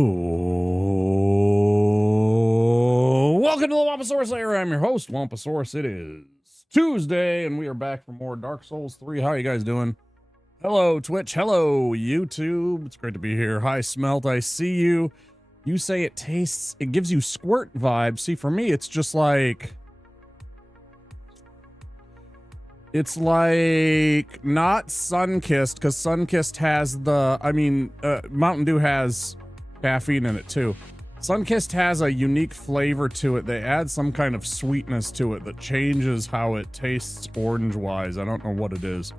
Oh, welcome to the Wamposaurus Lair. I'm your host, Wamposaurus. It is Tuesday, and we are back for more Dark Souls 3. How are you guys doing? Hello, Twitch. Hello, YouTube. It's great to be here. Hi, Smelt. I see you. You say it gives you squirt vibes. See, for me, it's just like... It's like not Sunkissed, because Sunkissed has Mountain Dew has caffeine in it too. Sunkissed has a unique flavor to it. They add some kind of sweetness to it that changes how it tastes orange-wise. I don't know what it is.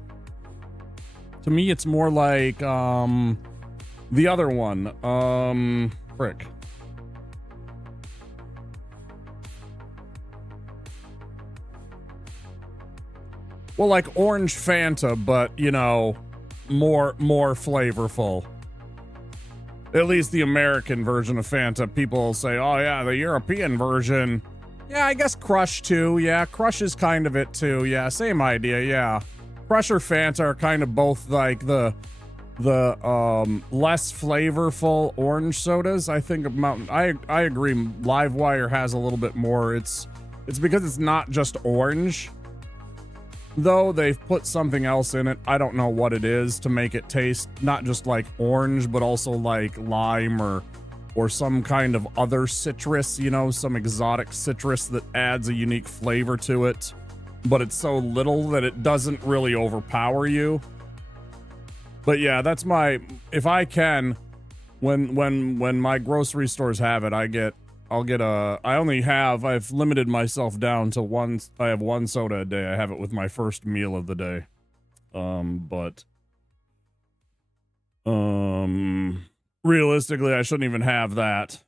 To me, it's more like the other one. Frick. Well, like orange Fanta, but, you know, more flavorful. At least the American version of Fanta. People will say, oh yeah, the European version. Yeah, I guess Crush too. Yeah, Crush is kind of it too. Yeah, same idea, yeah. Crush or Fanta are kind of both like the less flavorful orange sodas. I think I agree, Livewire has a little bit more. It's because it's not just orange. Though they've put something else in it. I don't know what it is to make it taste not just like orange, but also like lime or some kind of other citrus, you know, some exotic citrus that adds a unique flavor to it. But it's so little that it doesn't really overpower you. But yeah, that's if I can, when my grocery stores have it, I've limited myself down to I have one soda a day. I have it with my first meal of the day. Realistically, I shouldn't even have that.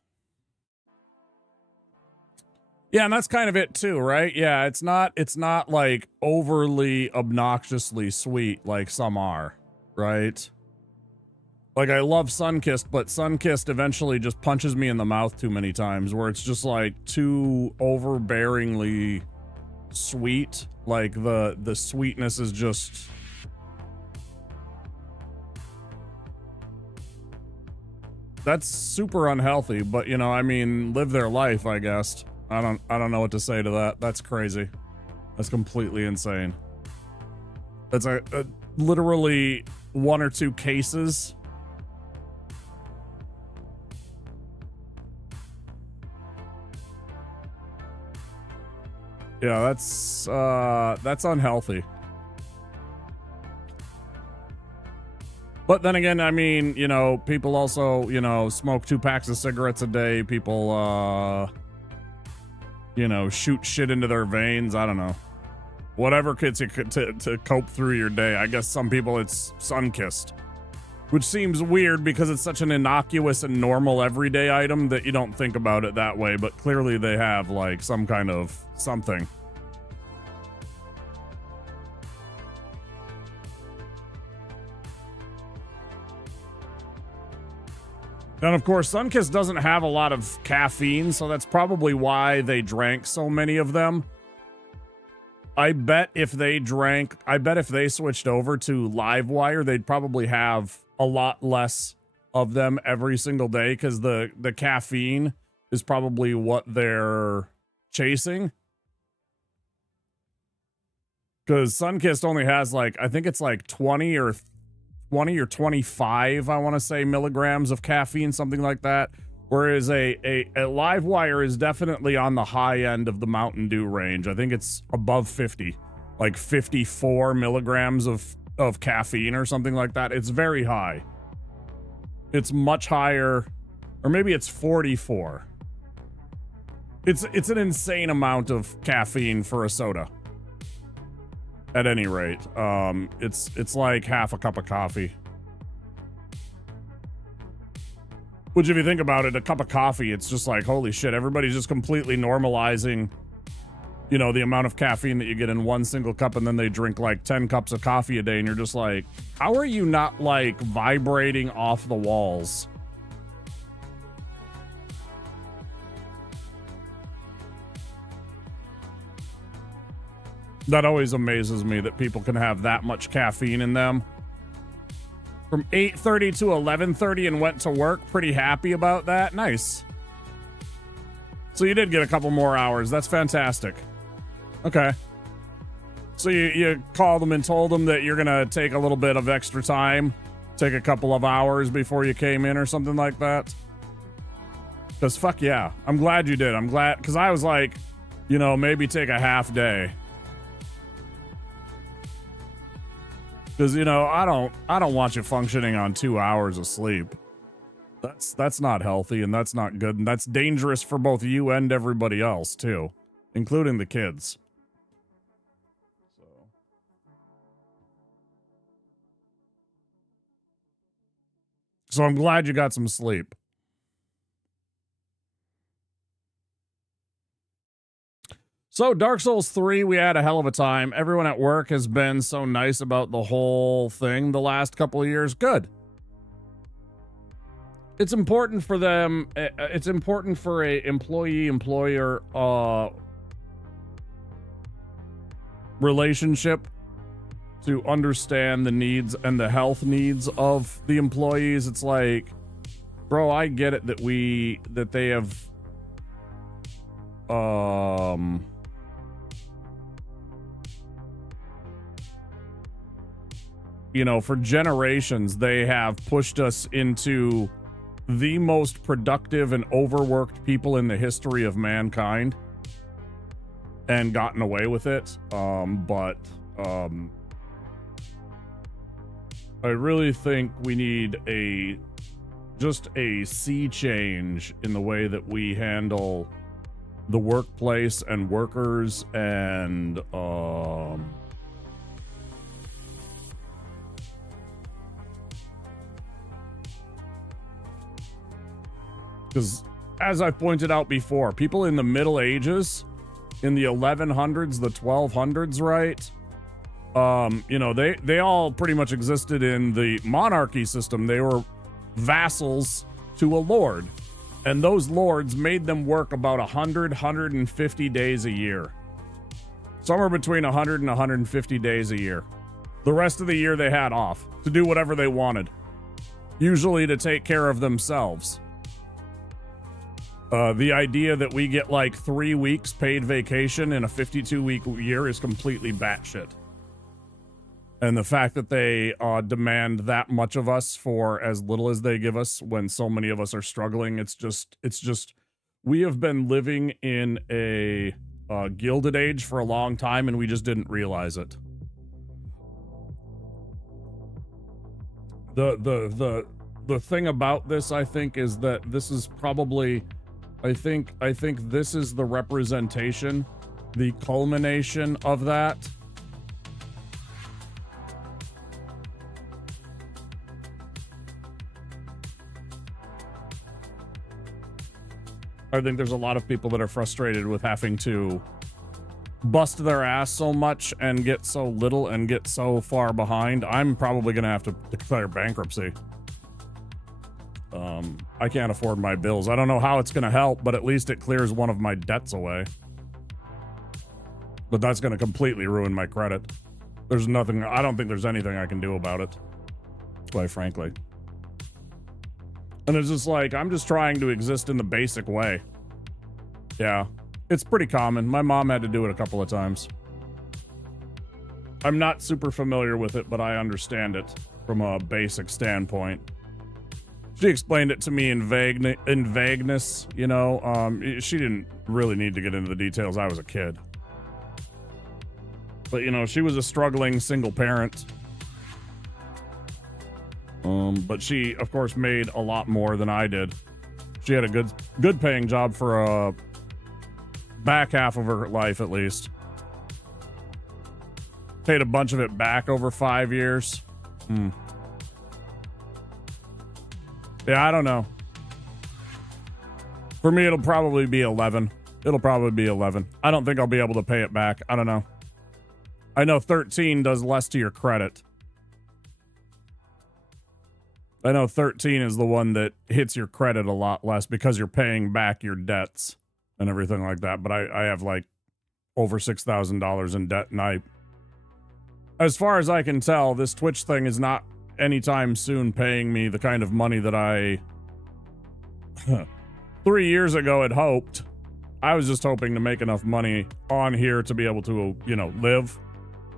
Yeah, and that's kind of it too, right? Yeah, it's not like overly obnoxiously sweet like some are, right? Like, I love Sunkissed, but Sunkissed eventually just punches me in the mouth too many times, where it's just, like, too overbearingly sweet. Like, the sweetness is just... That's super unhealthy, but, you know, I mean, live their life, I guess. I don't know what to say to that. That's crazy. That's completely insane. That's literally 1 or 2 cases... Yeah, that's unhealthy. But then again, I mean, you know, people also, you know, smoke 2 packs of cigarettes a day. People, you know, shoot shit into their veins. I don't know. Whatever gets you to cope through your day. I guess some people it's Sunkissed. Which seems weird because it's such an innocuous and normal everyday item that you don't think about it that way, but clearly they have, like, some kind of something. And of course, Sunkissed doesn't have a lot of caffeine, so that's probably why they drank so many of them. I bet if they switched over to Livewire, they'd probably have a lot less of them every single day, because the caffeine is probably what they're chasing. Because Sunkissed only has, like, I think it's like 20 or 25, I want to say, milligrams of caffeine, something like that. Whereas a Livewire is definitely on the high end of the Mountain Dew range. I think it's above 50, like 54 milligrams of caffeine or something like that. It's very high. It's much higher, or maybe it's 44. It's an insane amount of caffeine for a soda. At any rate, it's like half a cup of coffee. Which, if you think about it, a cup of coffee, it's just like, holy shit, everybody's just completely normalizing, you know, the amount of caffeine that you get in one single cup, and then they drink like 10 cups of coffee a day, and you're just like, how are you not, like, vibrating off the walls? That always amazes me, that people can have that much caffeine in them. From 8:30 to 11:30 and went to work. Pretty happy about that. Nice. So you did get a couple more hours. That's fantastic. Okay. So you called them and told them that you're going to take a little bit of extra time, take a couple of hours before you came in or something like that? Because fuck yeah. I'm glad you did. I'm glad, because I was like, you know, maybe take a half day. Because, you know, I don't want you functioning on 2 hours of sleep. That's not healthy, and that's not good, and that's dangerous for both you and everybody else too, including the kids. So I'm glad you got some sleep. So Dark Souls 3, we had a hell of a time. Everyone at work has been so nice about the whole thing the last couple of years. Good. It's important for them. It's important for a employee-employer relationship to understand the needs and the health needs of the employees. It's like, bro, I get it that they have you know, for generations they have pushed us into the most productive and overworked people in the history of mankind and gotten away with it. But I really think we need just a sea change in the way that we handle the workplace and workers, and because as I pointed out before, people in the Middle Ages, in the 1100s, the 1200s, right? You know, they all pretty much existed in the monarchy system. They were vassals to a lord, and those lords made them work about 150 days a year. Somewhere between 100 and 150 days a year. The rest of the year they had off to do whatever they wanted, usually to take care of themselves. The idea that we get like 3 weeks paid vacation in a 52-week year is completely batshit. And the fact that they demand that much of us for as little as they give us when so many of us are struggling, it's just, we have been living in a gilded age for a long time, and we just didn't realize it. The thing about this, I think, is that this is probably, I think this is the representation, the culmination of that. I think there's a lot of people that are frustrated with having to bust their ass so much and get so little and get so far behind. I'm probably going to have to declare bankruptcy. I can't afford my bills. I don't know how it's going to help, but at least it clears one of my debts away. But that's going to completely ruin my credit. There's nothing, I don't think there's anything I can do about it, quite frankly. And it's just like, I'm just trying to exist in the basic way. Yeah, it's pretty common. My mom had to do it a couple of times. I'm not super familiar with it, but I understand it from a basic standpoint. She explained it to me in vagueness, you know. She didn't really need to get into the details. I was a kid. But, you know, she was a struggling single parent. But she, of course, made a lot more than I did. She had a good paying job for a back half of her life, at least. Paid a bunch of it back over 5 years. Yeah, I don't know. For me, it'll probably be 11. It'll probably be 11. I don't think I'll be able to pay it back. I don't know. I know 13 does less to your credit. I know 13 is the one that hits your credit a lot less because you're paying back your debts and everything like that. But I have like over $6,000 in debt, and as far as I can tell, this Twitch thing is not anytime soon paying me the kind of money that I 3 years ago had hoped. I was just hoping to make enough money on here to be able to, you know, live,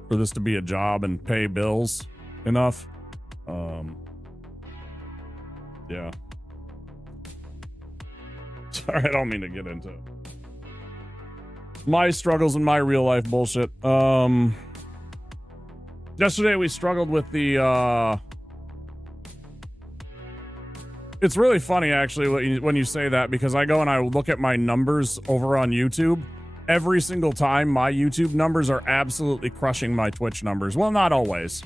for this to be a job and pay bills enough. Yeah. Sorry, I don't mean to get into my struggles and my real life bullshit. Yesterday we struggled with the, it's really funny actually when you say that, because I go and I look at my numbers over on YouTube. Every single time my YouTube numbers are absolutely crushing my Twitch numbers. Well, not always,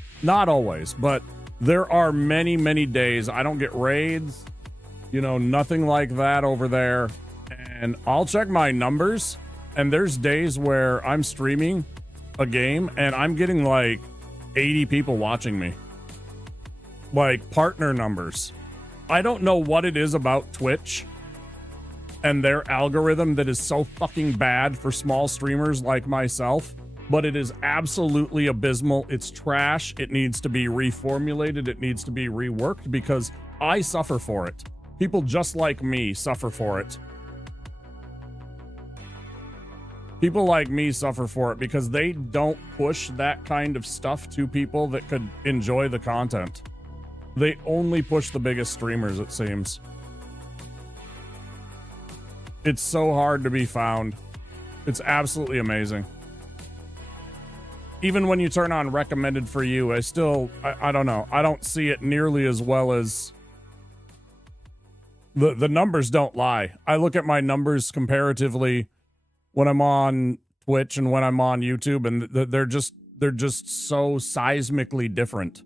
but there are many, many days I don't get raids, you know, nothing like that over there. And I'll check my numbers, and there's days where I'm streaming a game and I'm getting like 80 people watching me. Like partner numbers. I don't know what it is about Twitch and their algorithm that is so fucking bad for small streamers like myself, but it is absolutely abysmal. It's trash. It needs to be reformulated. It needs to be reworked, because I suffer for it. People just like me suffer for it. People like me suffer for it because they don't push that kind of stuff to people that could enjoy the content. They only push the biggest streamers, it seems. It's so hard to be found. It's absolutely amazing. Even when you turn on recommended for you, I don't know. I don't see it nearly as well as... The numbers don't lie. I look at my numbers comparatively when I'm on Twitch and when I'm on YouTube, and they're just so seismically different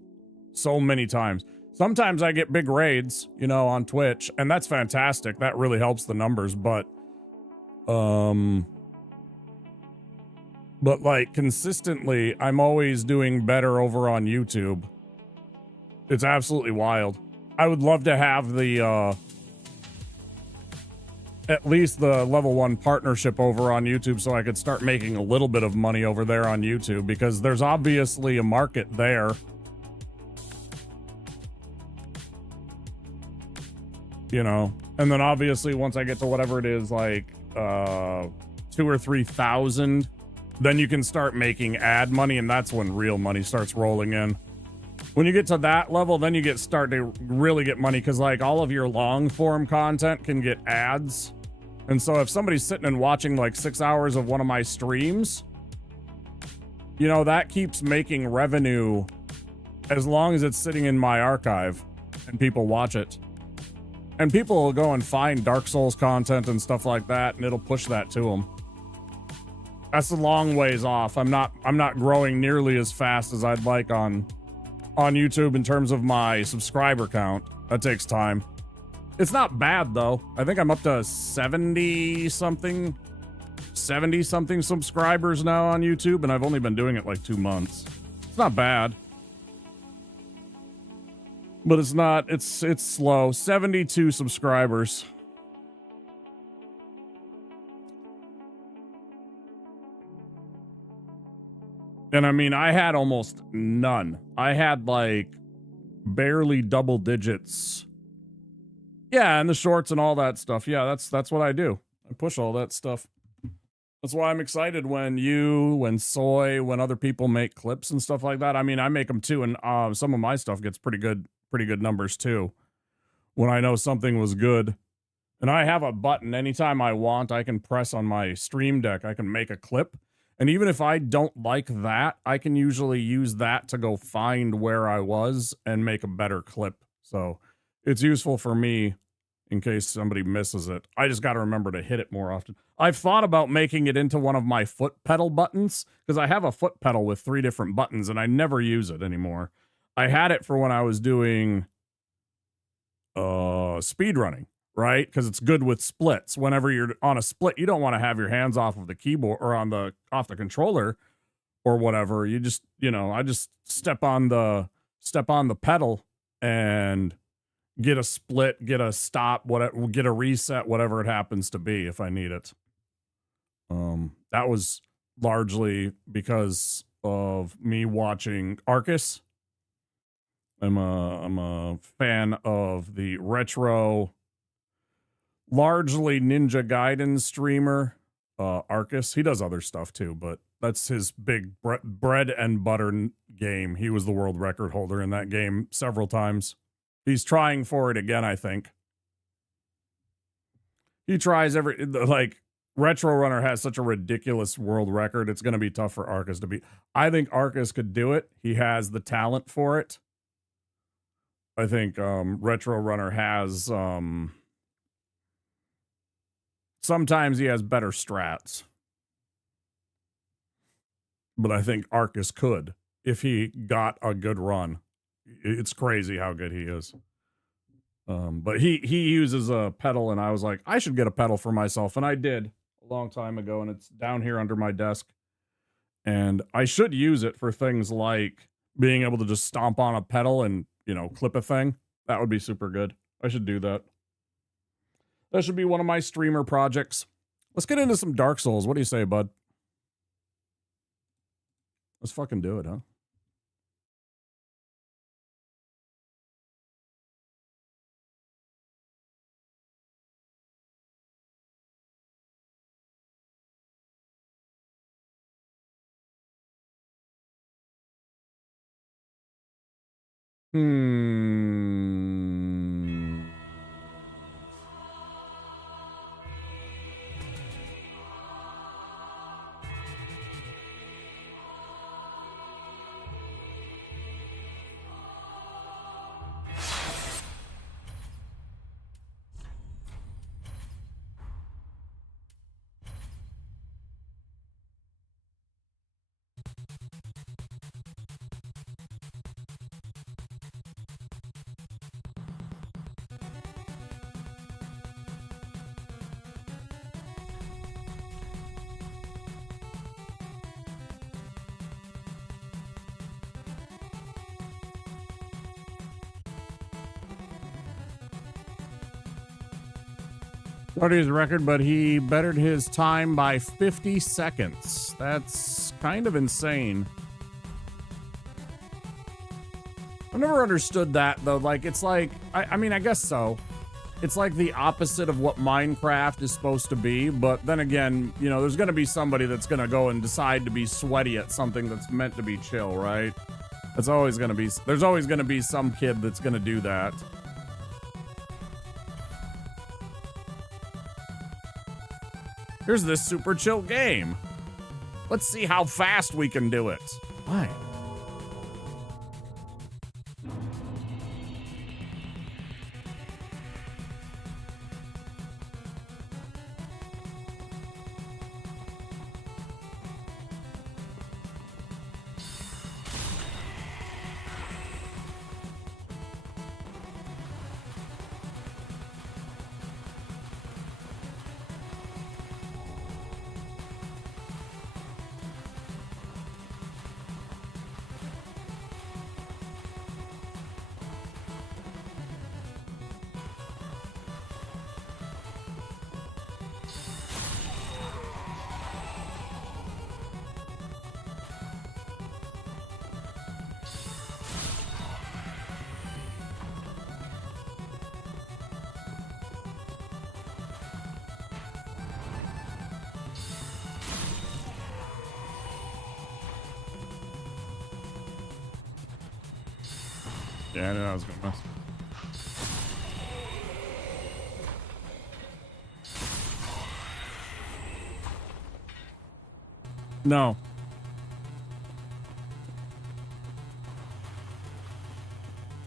so many times. Sometimes I get big raids, you know, on Twitch, and that's fantastic. That really helps the numbers, but like consistently, I'm always doing better over on YouTube. It's absolutely wild. I would love to have the at least the level 1 partnership over on YouTube, so I could start making a little bit of money over there on YouTube, because there's obviously a market there. You know, and then obviously once I get to whatever it is, like 2,000 or 3,000, then you can start making ad money, and that's when real money starts rolling in. When you get to that level, then you start to really get money, because like all of your long form content can get ads. And so if somebody's sitting and watching like 6 hours of one of my streams, you know, that keeps making revenue as long as it's sitting in my archive and people watch it. And people will go and find Dark Souls content and stuff like that, and it'll push that to them. That's a long ways off. I'm not growing nearly as fast as I'd like on YouTube in terms of my subscriber count. That takes time. It's not bad though. I think I'm up to 70 something subscribers now on YouTube, and I've only been doing it like 2 months. It's not bad. But it's not, it's slow. 72 subscribers. And I mean, I had almost none. I had like barely double digits. Yeah, and the shorts and all that stuff. Yeah, that's what I do. I push all that stuff. That's why I'm excited when Soy, when other people make clips and stuff like that. I mean, I make them too, and some of my stuff gets pretty good numbers too. When I know something was good. And I have a button anytime I want, I can press on my Stream Deck. I can make a clip. And even if I don't like that, I can usually use that to go find where I was and make a better clip. So it's useful for me in case somebody misses it. I just got to remember to hit it more often. I've thought about making it into one of my foot pedal buttons, because I have a foot pedal with 3 different buttons and I never use it anymore. I had it for when I was doing speed running, right? Because it's good with splits. Whenever you're on a split, you don't want to have your hands off of the keyboard or off the controller or whatever. You just, you know, I just step on the pedal and get a split, get a stop, whatever, get a reset, whatever it happens to be if I need it. That was largely because of me watching Arcus. I'm a fan of the retro, largely Ninja Gaiden streamer, Arcus. He does other stuff too, but that's his big bread and butter game. He was the world record holder in that game several times. He's trying for it again, I think. He tries like, Retro Runner has such a ridiculous world record. It's going to be tough for Arcus to beat. I think Arcus could do it. He has the talent for it. I think Retro Runner has sometimes he has better strats. But I think Arcus could if he got a good run. It's crazy how good he is. But he uses a pedal, and I was like, I should get a pedal for myself, and I did a long time ago, and it's down here under my desk. And I should use it for things like being able to just stomp on a pedal and, you know, clip a thing. That would be super good. I should do that. That should be one of my streamer projects. Let's get into some Dark Souls. What do you say, bud? Let's fucking do it, huh? His record, but he bettered his time by 50 seconds. That's kind of insane. I've never understood that, though. Like, it's like, I mean, I guess so. It's like the opposite of what Minecraft is supposed to be, but then again, you know, there's going to be somebody that's going to go and decide to be sweaty at something that's meant to be chill, right? That's always going to be, there's always going to be some kid that's going to do that. Here's this super chill game. Let's see how fast we can do it. Why? Yeah, I knew I was gonna mess. No.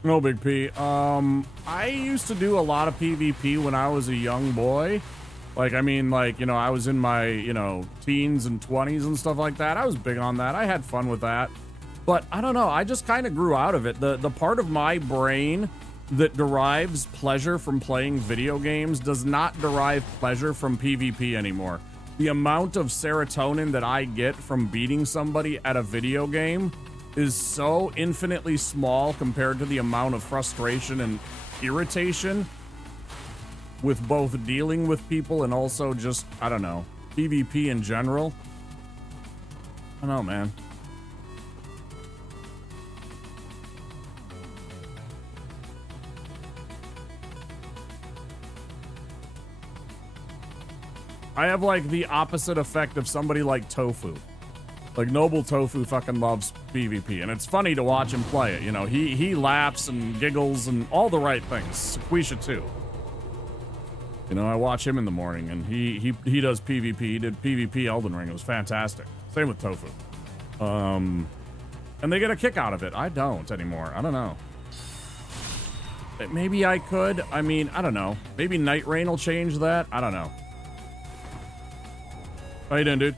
No, Big P. I used to do a lot of PvP when I was a young boy. Like, I mean, like, you know, I was in my, you know, teens and 20s and stuff like that. I was big on that. I had fun with that. But I don't know, I just kind of grew out of it. The part of my brain that derives pleasure from playing video games does not derive pleasure from PvP anymore. The amount of serotonin that I get from beating somebody at a video game is so infinitely small compared to the amount of frustration and irritation with both dealing with people and also just, I don't know, PvP in general. I don't know, man. I have like the opposite effect of somebody like Tofu. Like Noble Tofu fucking loves PvP, and it's funny to watch him play it. You know, he laughs and giggles and all the right things. Sequisha too. You know, I watch him in the morning, and he does PvP. He did PvP Elden Ring. It was fantastic. Same with Tofu. And they get a kick out of it. I don't anymore. I don't know. Maybe I could. I mean, I don't know. Maybe Night Rain will change that. I don't know. How you doing, dude?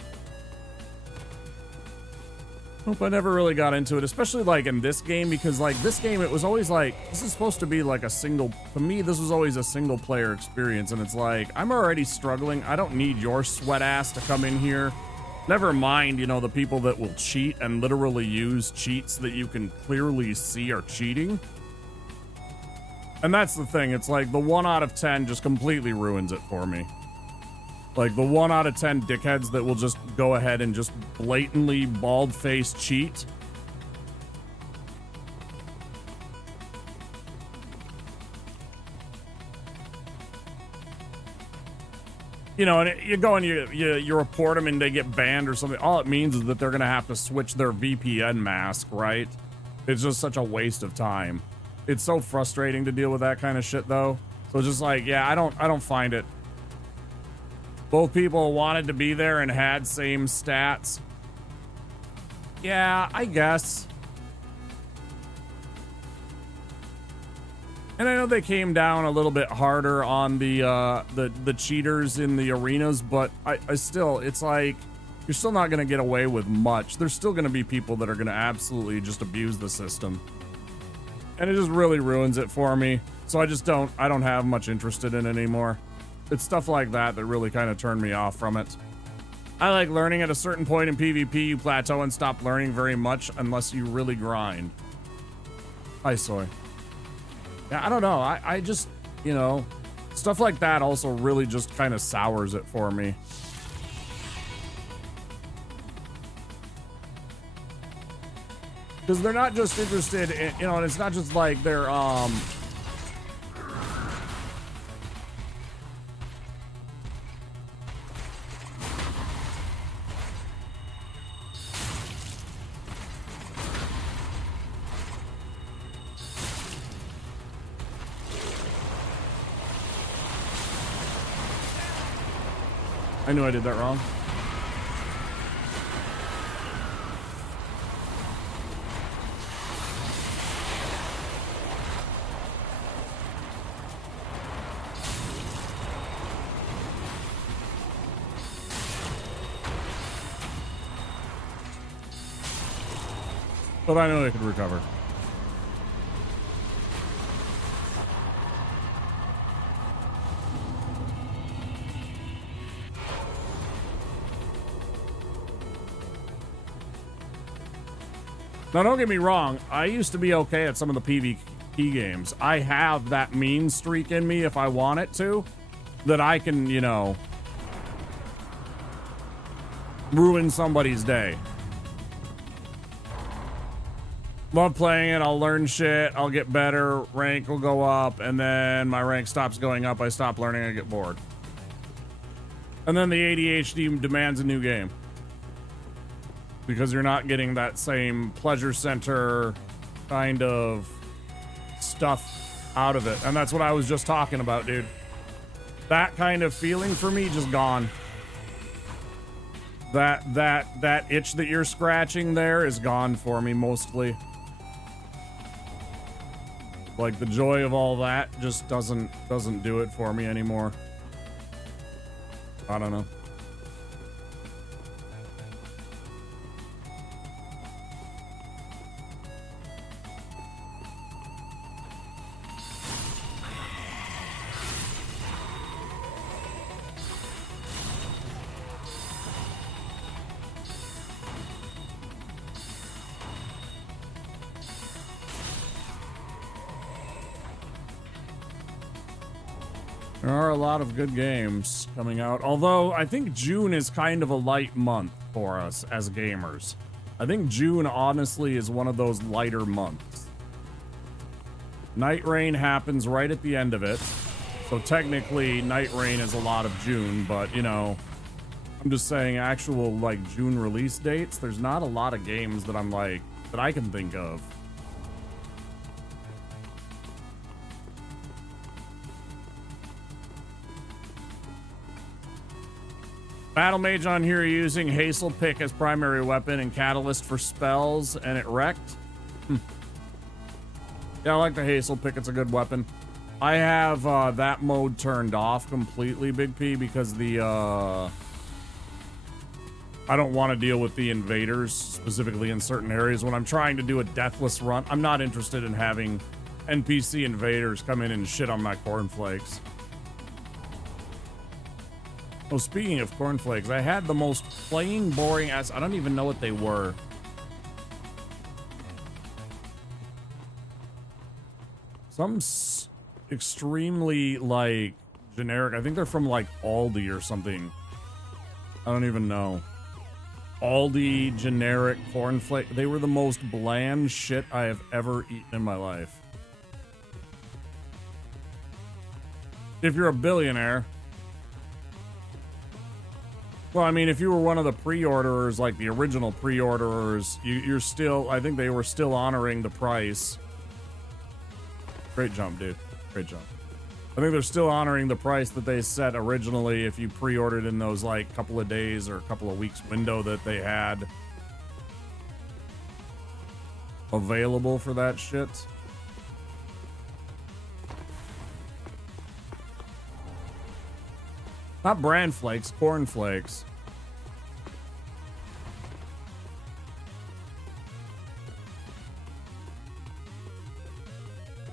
Hope I never really got into it, especially like in this game, because like this game, it was always like, this is supposed to be like a single, to me, this was always a single player experience. And it's like, I'm already struggling. I don't need your sweat ass to come in here. Never mind, you know, the people that will cheat and literally use cheats that you can clearly see are cheating. And that's the thing. It's like the 1 out of 10 just completely ruins it for me. Like the 1 out of 10 dickheads that will just go ahead and just blatantly bald-faced cheat. You know, and you go and you report them and they get banned or something. All it means is that they're going to have to switch their VPN mask, right? It's just such a waste of time. It's so frustrating to deal with that kind of shit, though. So just like, yeah, I don't find it. Both people wanted to be there and had same stats. Yeah, I guess. And I know they came down a little bit harder on the cheaters in the arenas, but I still, it's like, you're still not going to get away with much. There's still going to be people that are going to absolutely just abuse the system. And it just really ruins it for me. So I don't have much interest in it anymore. It's stuff like that that really kind of turned me off from it. I like learning. At a certain point in PvP, you plateau and stop learning very much unless you really grind. Hi, Soy. Yeah, I don't know. I just, you know, stuff like that also really just kind of sours it for me. Because they're not just interested in, you know, and it's not just like they're, I knew I did that wrong. But I know they could recover. Now, don't get me wrong. I used to be okay at some of the PvP games. I have that mean streak in me if I want it to, that I can, you know, ruin somebody's day. Love playing it. I'll learn shit. I'll get better. Rank will go up. And then my rank stops going up. I stop learning. I get bored. And then the ADHD demands a new game. Because you're not getting that same pleasure center kind of stuff out of it. And that's what I was just talking about, dude. That kind of feeling for me just gone. That itch that you're scratching there is gone for me mostly. Like the joy of all that just doesn't do it for me anymore. I don't know. There are a lot of good games coming out, although I think June is kind of a light month for us as gamers. I think June, honestly, is one of those lighter months. Night Rain happens right at the end of it, so technically Night Rain is a lot of June, but, you know, I'm just saying actual like June release dates. There's not a lot of games that I'm like, that I can think of. Battle Mage on here using Hazel Pick as primary weapon and Catalyst for spells, and it wrecked. Yeah, I like the Hazel Pick. It's a good weapon. I have that mode turned off completely, Big P, because the I don't want to deal with the invaders, specifically in certain areas. When I'm trying to do a Deathless run, I'm not interested in having NPC invaders come in and shit on my cornflakes. Oh, speaking of cornflakes, I had the most plain, boring ass. I don't even know what they were. Some extremely like generic. I think they're from like Aldi or something. I don't even know. Aldi generic cornflake. They were the most bland shit I have ever eaten in my life. If you're a billionaire. Well, I mean, if you were one of the pre-orderers, like the original pre-orderers, you're still, I think they were still honoring the price. Great jump, dude. Great jump. I think they're still honoring the price that they set originally if you pre-ordered in those like couple of days or a couple of weeks window that they had available for that shit. Not bran flakes, corn flakes.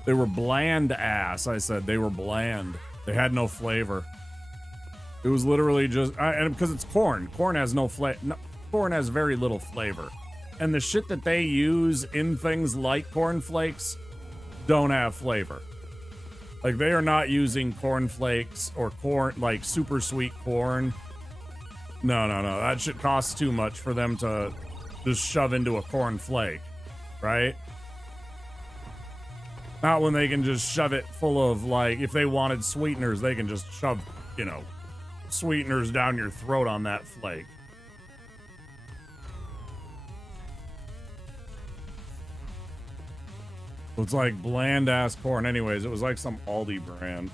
They were bland ass, I said. They were bland. They had no flavor. It was literally just... and because it's corn. Corn has no flavor. No, corn has very little flavor. And the shit that they use in things like corn flakes don't have flavor. Like, they are not using corn flakes or corn, like, super sweet corn. No. That shit costs too much for them to just shove into a corn flake, right? Not when they can just shove it full of, like, if they wanted sweeteners, they can just shove, you know, sweeteners down your throat on that flake. It's like bland ass corn. Anyways, it was like some Aldi brand.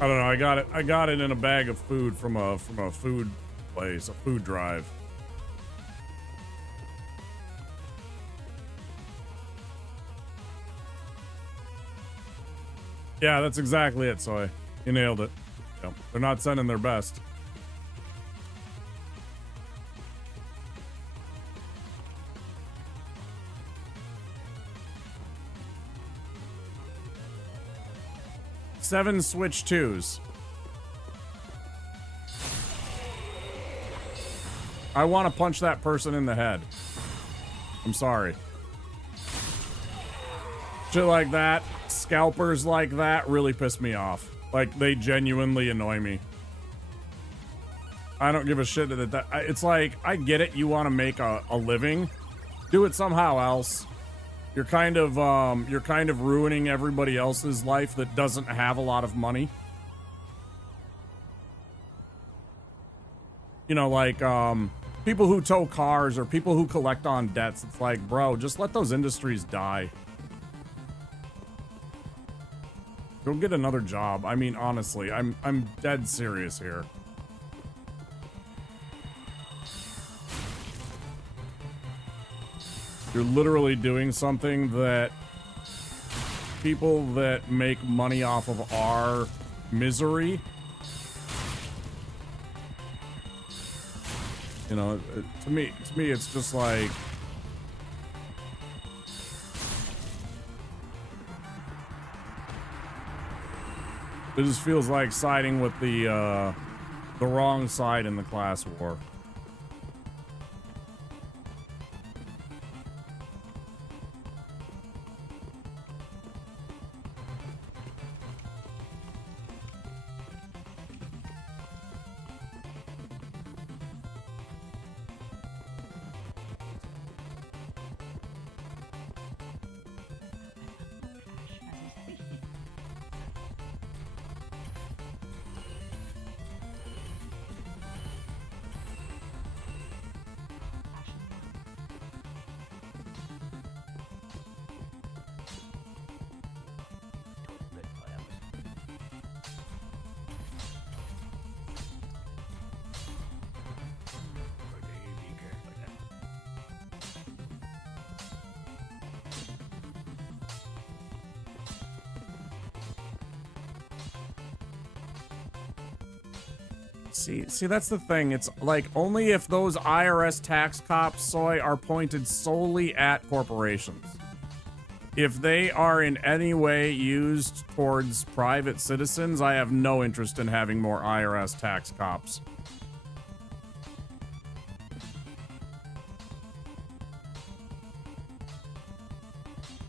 I don't know. I got it in a bag of food from a food place, a food drive. Yeah, that's exactly it, Soy. You nailed it. Yep. They're not sending their best. Seven Switch 2s. I want to punch that person in the head. I'm sorry. Shit like that, scalpers like that really piss me off. Like, they genuinely annoy me. I don't give a shit that it's like, I get it, you want to make a living. Do it somehow else. You're kind of ruining everybody else's life that doesn't have a lot of money. You know, like, people who tow cars or people who collect on debts. It's like, bro, just let those industries die. Go get another job. I mean, honestly, I'm dead serious here. You're literally doing something that people that make money off of our misery, you know, to me, it's just like, it just feels like siding with the wrong side in the class war. See, that's the thing. It's like only if those IRS tax cops, Soy, are pointed solely at corporations. If they are in any way used towards private citizens, I have no interest in having more IRS tax cops.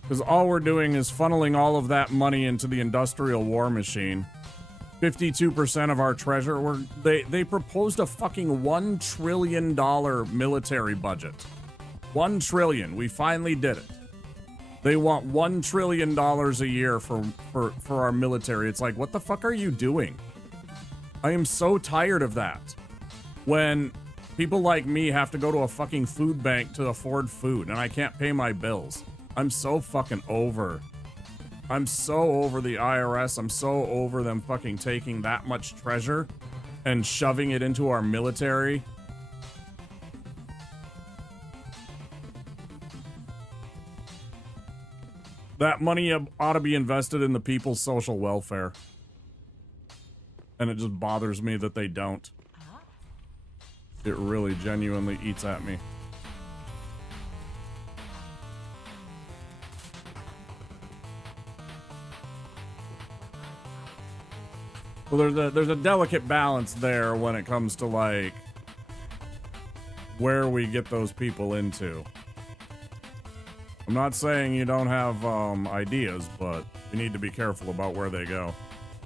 Because all we're doing is funneling all of that money into the industrial war machine. 52% of our treasure, they proposed a fucking $1 trillion military budget. $1 trillion. We finally did it. They want $1 trillion a year for our military. It's like, what the fuck are you doing? I am so tired of that. When people like me have to go to a fucking food bank to afford food and I can't pay my bills. I'm so fucking over. I'm so over the IRS. I'm so over them fucking taking that much treasure and shoving it into our military. That money ought to be invested in the people's social welfare. And it just bothers me that they don't. It really genuinely eats at me. Well, there's a delicate balance there when it comes to, like, where we get those people into. I'm not saying you don't have ideas, but you need to be careful about where they go.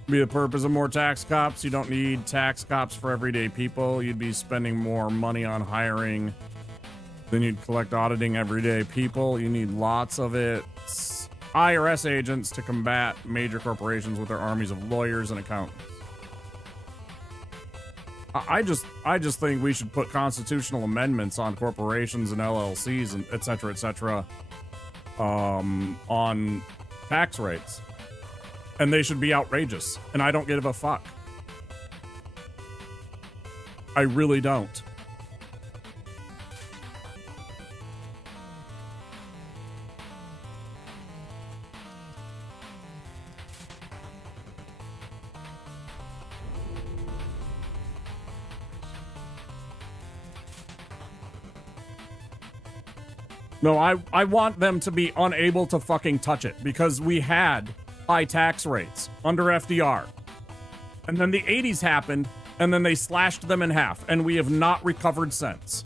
Be the purpose of more tax cops. You don't need tax cops for everyday people. You'd be spending more money on hiring than you'd collect auditing everyday people. You need lots of it. IRS agents to combat major corporations with their armies of lawyers and accountants. I just think we should put constitutional amendments on corporations and LLCs and et cetera, on tax rates. And they should be outrageous. And I don't give a fuck. I really don't. No, I want them to be unable to fucking touch it because we had high tax rates under FDR. And then the 80s happened and then they slashed them in half and we have not recovered since.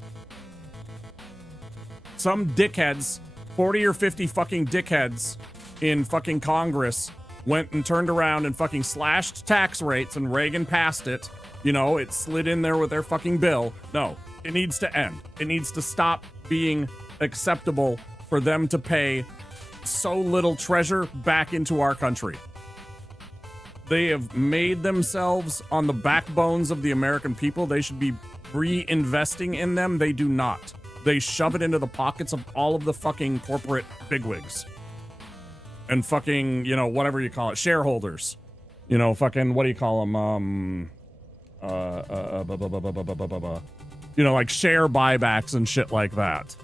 Some dickheads, 40 or 50 fucking dickheads in fucking Congress went and turned around and fucking slashed tax rates and Reagan passed it. You know, it slid in there with their fucking bill. No, it needs to end. It needs to stop being acceptable for them to pay so little treasure back into our country. They have made themselves on the backbones of the American people. They should be reinvesting in them. They do not. They shove it into the pockets of all of the fucking corporate bigwigs. And fucking, you know, whatever you call it, shareholders. You know, fucking, what do you call them? You know, like share buybacks and shit like that.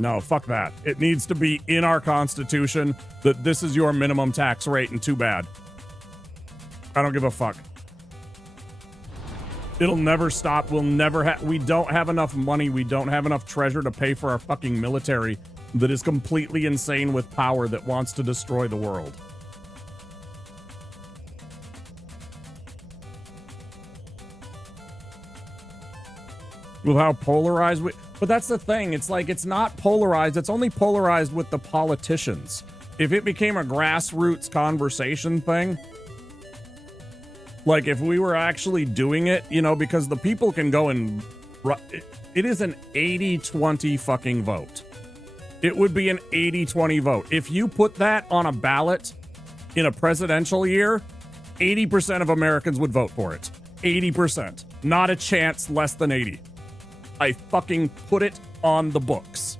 No, fuck that. It needs to be in our Constitution that this is your minimum tax rate and too bad. I don't give a fuck. It'll never stop. We'll never we don't have enough money. We don't have enough treasure to pay for our fucking military that is completely insane with power that wants to destroy the world. With how polarized we... But that's the thing. It's like, it's not polarized. It's only polarized with the politicians. If it became a grassroots conversation thing, like if we were actually doing it, you know, because the people can go and... It is an 80-20 fucking vote. It would be an 80-20 vote. If you put that on a ballot in a presidential year, 80% of Americans would vote for it. 80%. Not a chance less than 80. I fucking put it on the books.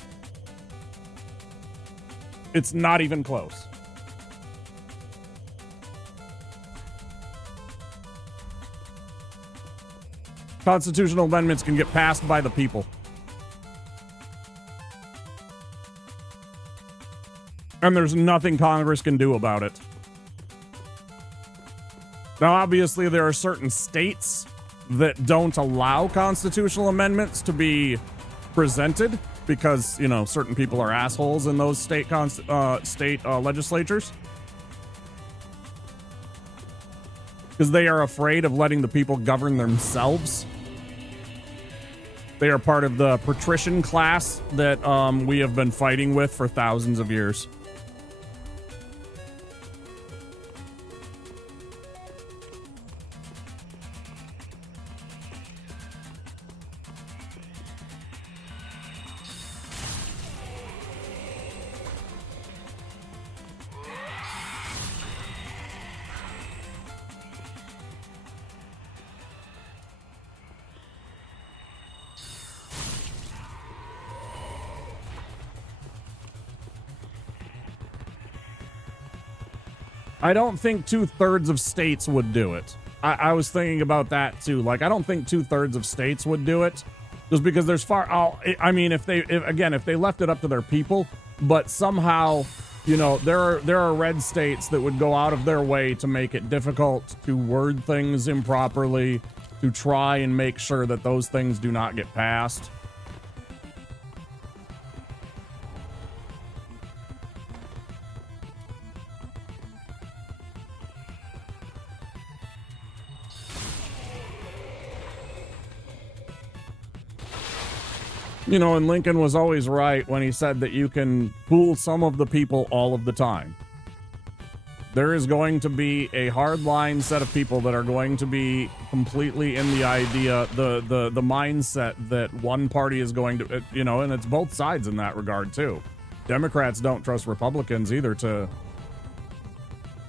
It's not even close. Constitutional amendments can get passed by the people. And there's nothing Congress can do about it. Now, obviously, there are certain states that don't allow constitutional amendments to be presented because, you know, certain people are assholes in those state legislatures. Because they are afraid of letting the people govern themselves. They are part of the patrician class that we have been fighting with for thousands of years. I don't think 2/3 of states would do it. I was thinking about that too. Like, I don't think 2/3 of states would do it, just because there's I mean, if they left it up to their people, but somehow, you know, there are red states that would go out of their way to make it difficult to word things improperly, to try and make sure that those things do not get passed. You know, and Lincoln was always right when he said that you can fool some of the people all of the time. There is going to be a hardline set of people that are going to be completely in the idea, the mindset that one party is going to, you know, and it's both sides in that regard too. Democrats don't trust Republicans either to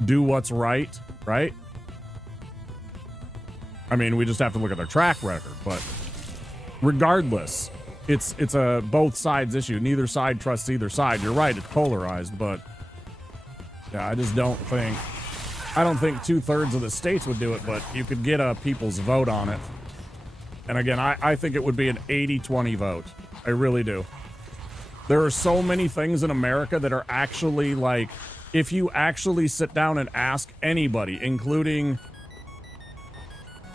do what's right, right? I mean, we just have to look at their track record, but regardless, it's a both sides issue. Neither side trusts either side. You're right, it's polarized, but yeah, I don't think 2/3 of the states would do it, but you could get a people's vote on it. And again, I think it would be an 80-20 vote. I really do. There are so many things in America that are actually, like, if you actually sit down and ask anybody, including,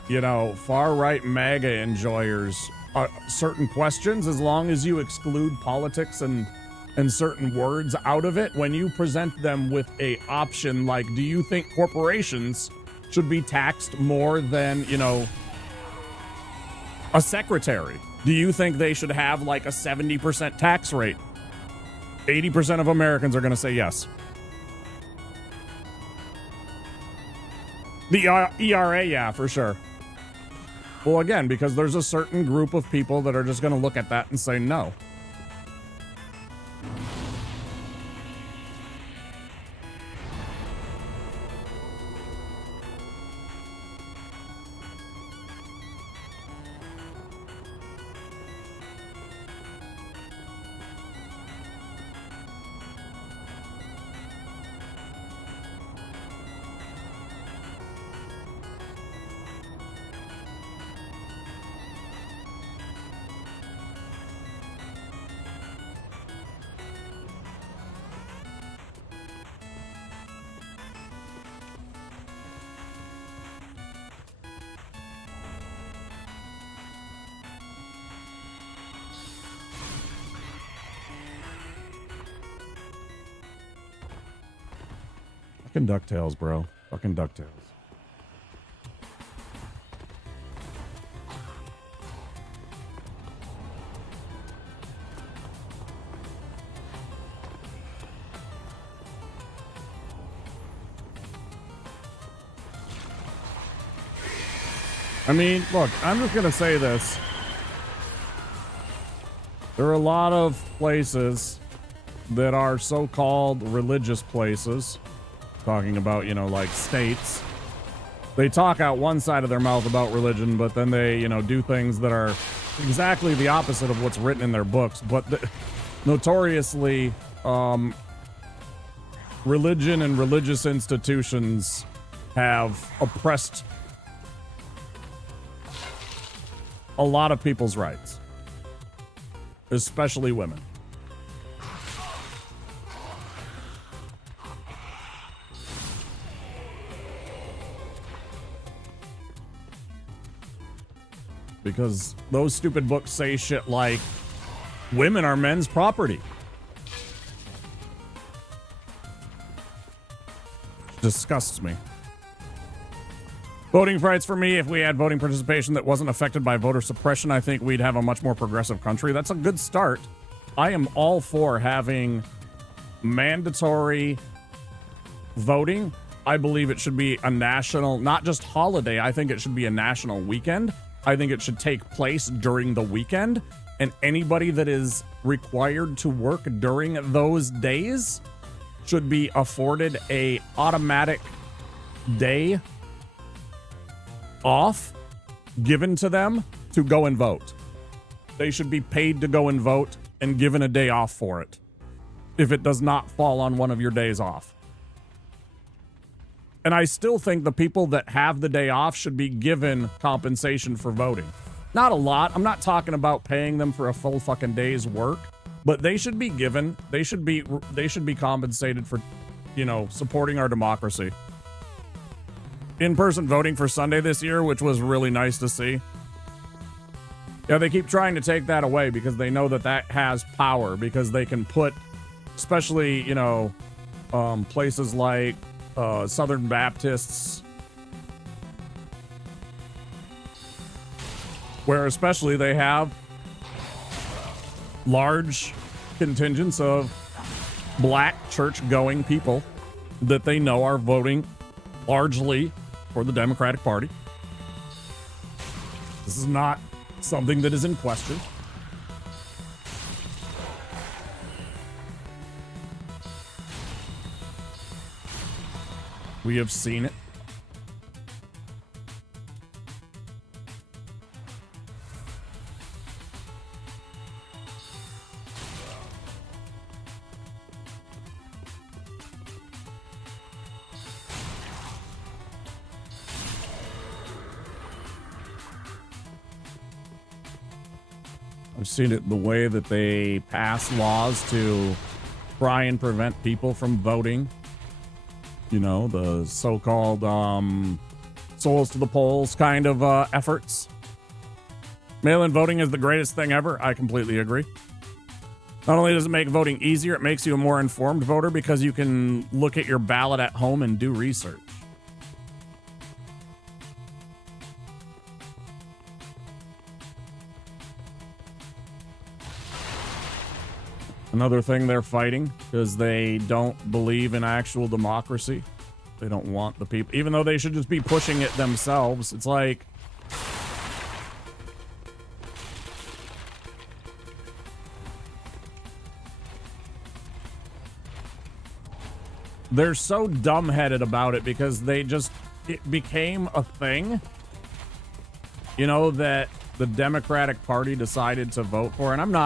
you know, far-right MAGA enjoyers, certain questions, as long as you exclude politics and certain words out of it, when you present them with a option like, do you think corporations should be taxed more than, you know, a secretary? Do you think they should have like a 70% tax rate? 80% of Americans are going to say yes. The ERA, yeah, for sure. Well, again, because there's a certain group of people that are just going to look at that and say no. Fucking DuckTales, bro. Fucking DuckTales. I mean, look, I'm just going to say this. There are a lot of places that are so-called religious places, talking about, you know, like states. They talk out one side of their mouth about religion, but then they, you know, do things that are exactly the opposite of what's written in their books. But notoriously, religion and religious institutions have oppressed a lot of people's rights, especially women. because those stupid books say shit like women are men's property. Disgusts me. Voting rights for me, if we had voting participation that wasn't affected by voter suppression, I think we'd have a much more progressive country. That's a good start. I am all for having mandatory voting. I believe it should be a national, not just holiday. I think it should be a national weekend. I think it should take place during the weekend. And anybody that is required to work during those days should be afforded a automatic day off given to them to go and vote. They should be paid to go and vote and given a day off for it if it does not fall on one of your days off. And I still think the people that have the day off should be given compensation for voting. Not a lot. I'm not talking about paying them for a full fucking day's work, but they should be given, they should be compensated for, you know, supporting our democracy. In-person voting for Sunday this year, which was really nice to see. Yeah, they keep trying to take that away because they know that that has power, because they can put, especially, you know, places like Southern Baptists, where especially they have large contingents of black church-going people that they know are voting largely for the Democratic Party. This is not something that is in question. We have seen it. I've seen it the way that they pass laws to try and prevent people from voting. You know, the so-called souls to the polls kind of efforts. Mail-in voting is the greatest thing ever. I completely agree. Not only does it make voting easier, it makes you a more informed voter because you can look at your ballot at home and do research. Another thing they're fighting because they don't believe in actual democracy. They don't want the people, even though they should just be pushing it themselves. It's like, they're so dumbheaded about it because they just, it became a thing, you know, that the Democratic Party decided to vote for. And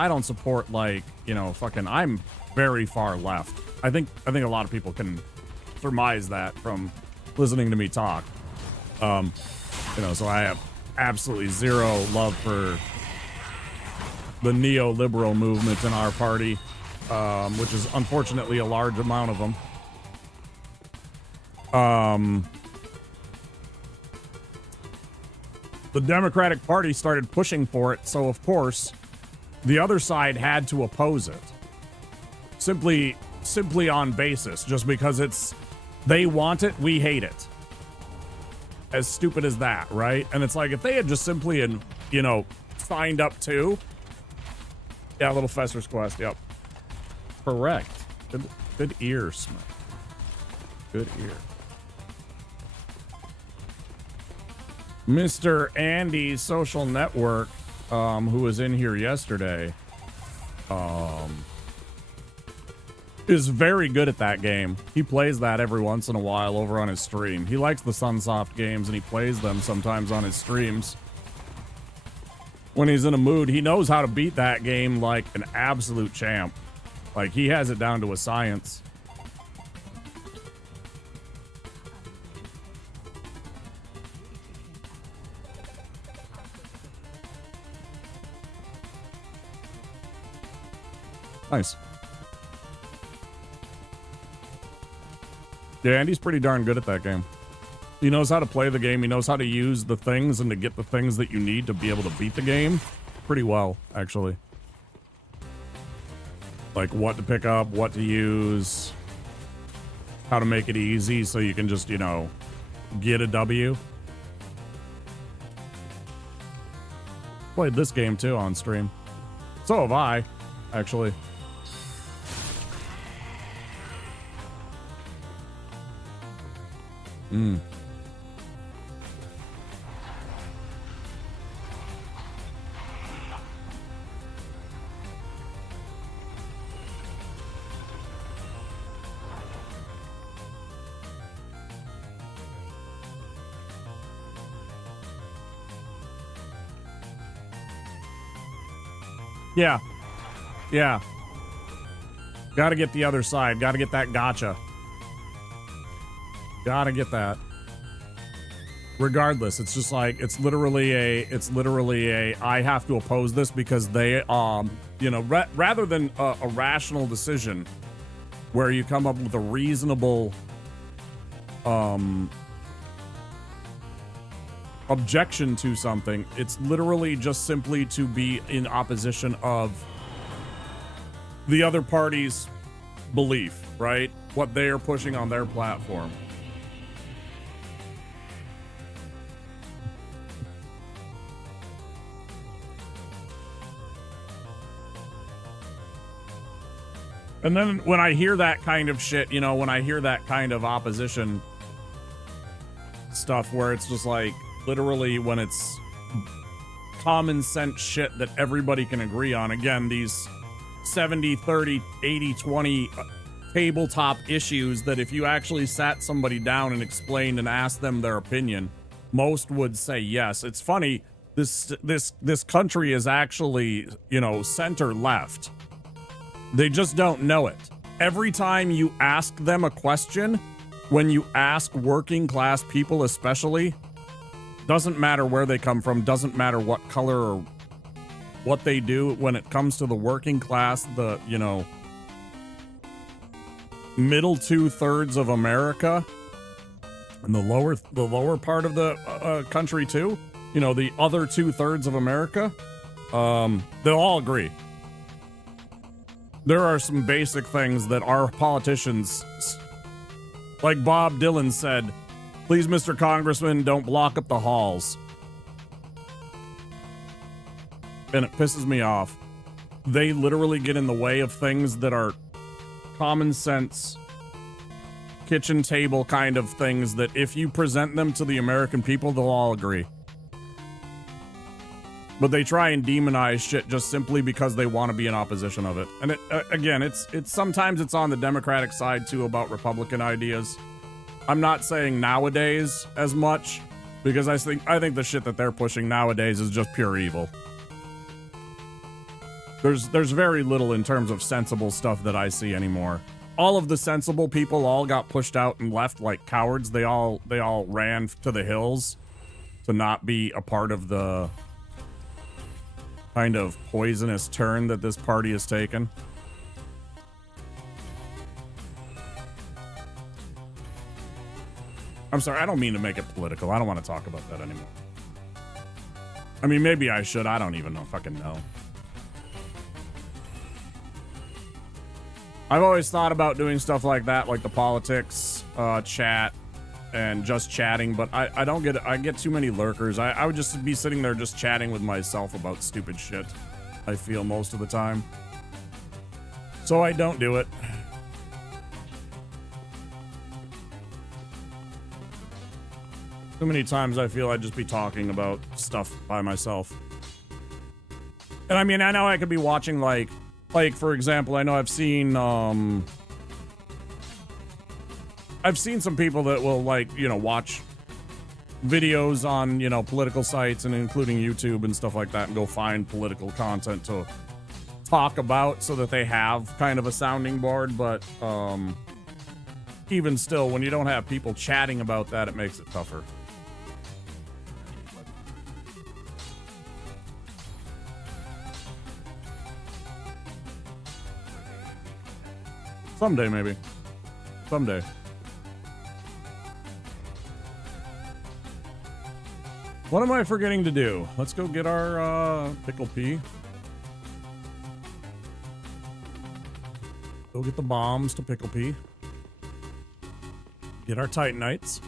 I don't support, like, you know, fucking, I'm very far left. I think a lot of people can surmise that from listening to me talk. You know, so I have absolutely zero love for the neoliberal movement in our party, which is unfortunately a large amount of them. The Democratic Party started pushing for it, so of course the other side had to oppose it. Simply on basis, just because it's, they want it, we hate it. As stupid as that, right? And it's like, if they had just simply, you know, signed up to, yeah, Little Fester's Quest, yep. Correct. Good ear, Smith. Good ear. Mr. Andy's Social Network, who was in here yesterday, is very good at that game. He plays that every once in a while over on his stream. He likes the Sunsoft games and he plays them sometimes on his streams. When he's in a mood, he knows how to beat that game like an absolute champ. Like, he has it down to a science. Nice. Yeah, Andy's pretty darn good at that game. He knows how to play the game. He knows how to use the things and to get the things that you need to be able to beat the game pretty well, actually. Like what to pick up, what to use, how to make it easy so you can just, you know, get a W. Played this game too on stream. So have I, actually. Yeah. Yeah. Gotta get the other side. Gotta get that gotcha. Gotta get that. Regardless, it's just like, it's literally a, I have to oppose this because they, you know, rather than a rational decision where you come up with a reasonable, objection to something, it's literally just simply to be in opposition of the other party's belief, right? What they are pushing on their platform. And then when I hear that kind of shit, you know, when I hear that kind of opposition stuff where it's just like, literally when it's common sense shit that everybody can agree on. Again, these 70, 30, 80, 20 tabletop issues that if you actually sat somebody down and explained and asked them their opinion, most would say yes. It's funny, this country is actually, you know, center left. They just don't know it. Every time you ask them a question, when you ask working class people especially, doesn't matter where they come from, doesn't matter what color or what they do, when it comes to the working class, the, you know, middle 2/3 of America and the lower part of the country too, you know, the other 2/3 of America, they'll all agree. There are some basic things that our politicians, like Bob Dylan said, please, Mr. Congressman, don't block up the halls. And it pisses me off. They literally get in the way of things that are common sense, kitchen table kind of things that if you present them to the American people, they'll all agree. But they try and demonize shit just simply because they want to be in opposition of it. And it, again, it's sometimes it's on the Democratic side too about Republican ideas. I'm not saying nowadays as much because I think the shit that they're pushing nowadays is just pure evil. There's very little in terms of sensible stuff that I see anymore. All of the sensible people all got pushed out and left like cowards. They all ran to the hills to not be a part of the kind of poisonous turn that this party has taken. I'm sorry, I don't mean to make it political. I don't want to talk about that anymore. I mean, maybe I should. I don't even know. Fucking know. I've always thought about doing stuff like that, like the politics, chat, and just chatting, but I don't get, I get too many lurkers. I would just be sitting there just chatting with myself about stupid shit, I feel most of the time. So I don't do it. Too many times I feel I'd just be talking about stuff by myself. And I mean, I know I could be watching like for example, I know I've seen some people that will like, you know, watch videos on, you know, political sites and including YouTube and stuff like that and go find political content to talk about so that they have kind of a sounding board. But even still, when you don't have people chatting about that, it makes it tougher. Someday, maybe. Someday. What am I forgetting to do? Let's go get our pickle pea. Go get the bombs to pickle pea. Get our Titanites.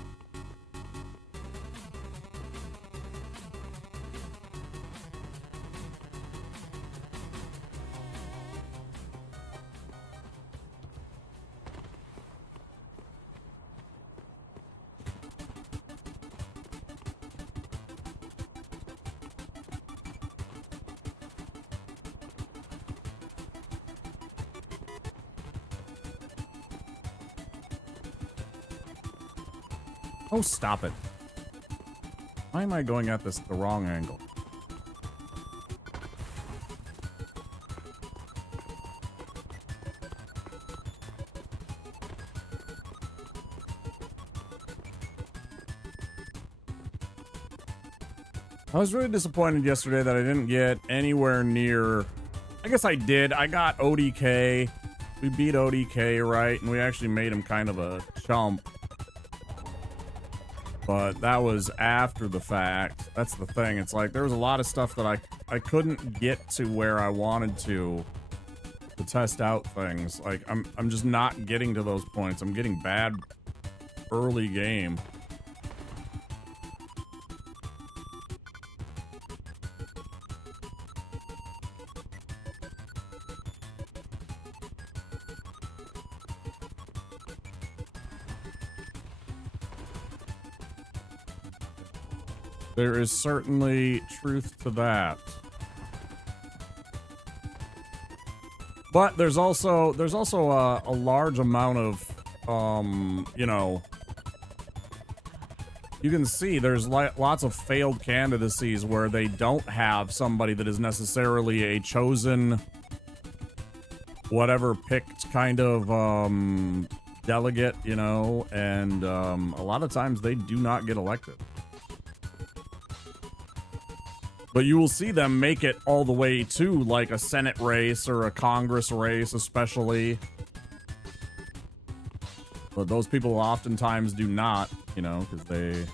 Oh, stop it. Why am I going at this at the wrong angle? I was really disappointed yesterday that I didn't get anywhere near... I guess I did. I got ODK. We beat ODK, right? And we actually made him kind of a chump. But that was after the fact. That's the thing. It's like there was a lot of stuff that I couldn't get to where I wanted to test out things. Like I'm just not getting to those points. I'm getting bad early game. There is certainly truth to that. But there's also a large amount of, you know, you can see there's lots of failed candidacies where they don't have somebody that is necessarily a chosen, whatever picked kind of delegate, you know, and a lot of times they do not get elected. But you will see them make it all the way to like a Senate race or a Congress race, especially. But those people oftentimes do not, you know, because they...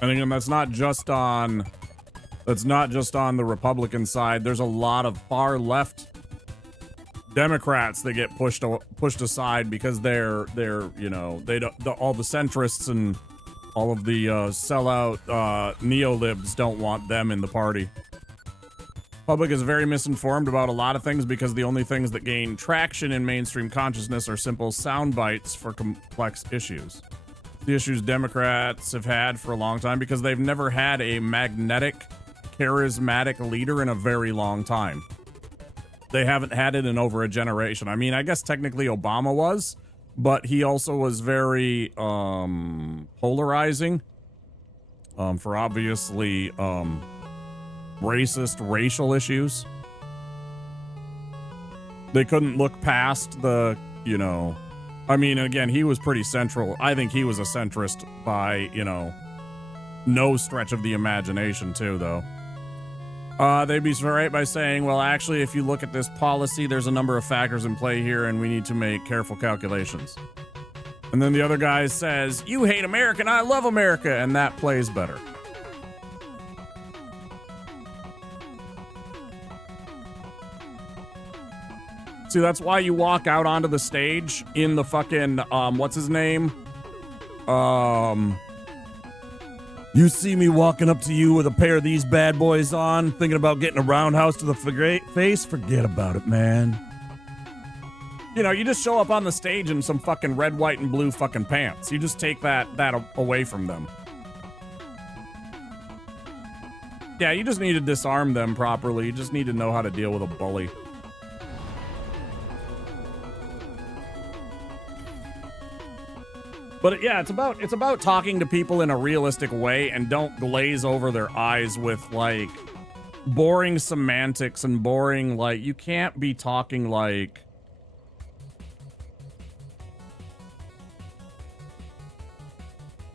And again, that's not just on the Republican side. There's a lot of far left Democrats that get pushed aside because they're you know, they don't, all the centrists and all of the sellout neolibs don't want them in the party. Public is very misinformed about a lot of things because the only things that gain traction in mainstream consciousness are simple sound bites for complex issues. The issues Democrats have had for a long time because they've never had a magnetic, charismatic leader in a very long time. They haven't had it in over a generation. I mean, I guess technically Obama was, but he also was very polarizing for obviously racist racial issues. They couldn't look past the, you know, I mean, again, he was pretty central. I think he was a centrist by, you know, no stretch of the imagination too, though. They'd be right by saying, well, actually, if you look at this policy, there's a number of factors in play here, and we need to make careful calculations. And then the other guy says, you hate America, and I love America, and that plays better. See, that's why you walk out onto the stage in the fucking, what's his name? You see me walking up to you with a pair of these bad boys on, thinking about getting a roundhouse to the face? Forget about it, man. You know, you just show up on the stage in some fucking red, white, and blue fucking pants. You just take that away from them. Yeah, you just need to disarm them properly. You just need to know how to deal with a bully. But yeah, it's about talking to people in a realistic way and don't glaze over their eyes with like boring semantics and boring, like, you can't be talking like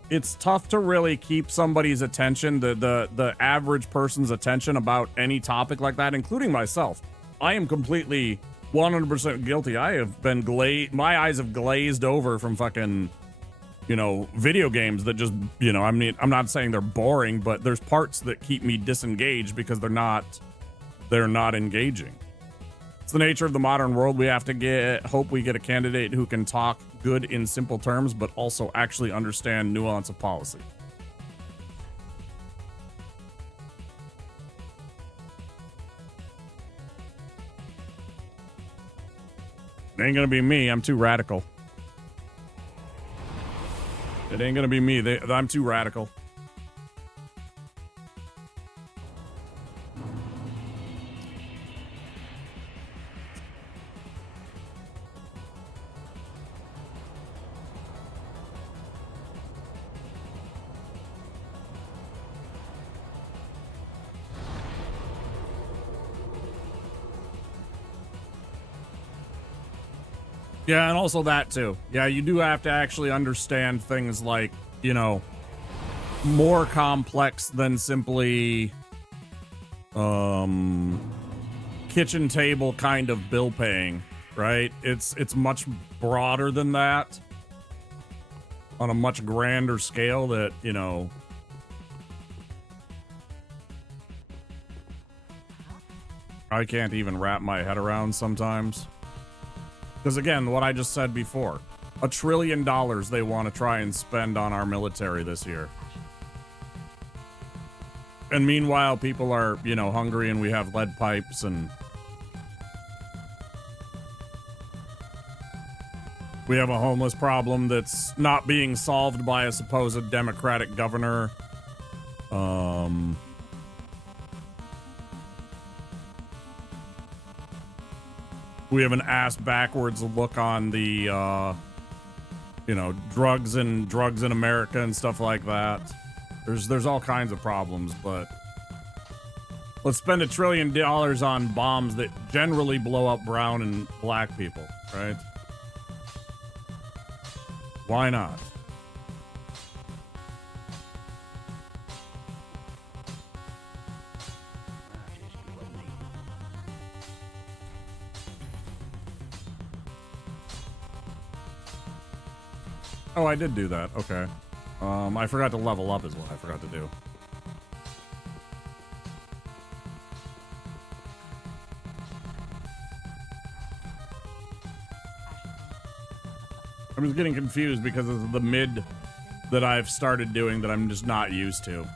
it's tough to really keep somebody's attention, the average person's attention about any topic like that, including myself. I am completely 100% guilty. I have been my eyes have glazed over from fucking, you know, video games that just, you know, I mean, I'm not saying they're boring, but there's parts that keep me disengaged because they're not engaging. It's the nature of the modern world. We have to hope we get a candidate who can talk good in simple terms, but also actually understand nuance of policy. It ain't gonna be me. I'm too radical. It ain't gonna be me. I'm too radical. Yeah, and also that too. Yeah, you do have to actually understand things like, you know, more complex than simply kitchen table kind of bill paying, right? It's much broader than that, on a much grander scale that, you know, I can't even wrap my head around sometimes. Because again, what I just said before, $1 trillion they want to try and spend on our military this year. And meanwhile, people are, you know, hungry and we have lead pipes and we have a homeless problem that's not being solved by a supposed Democratic governor. We have an ass backwards look on the, you know, drugs in America and stuff like that. There's all kinds of problems, but let's spend $1 trillion on bombs that generally blow up brown and black people, right? Why not? Oh, I did do that. Okay. I forgot to level up is what I forgot to do. I'm just getting confused because of the mid that I've started doing that I'm just not used to.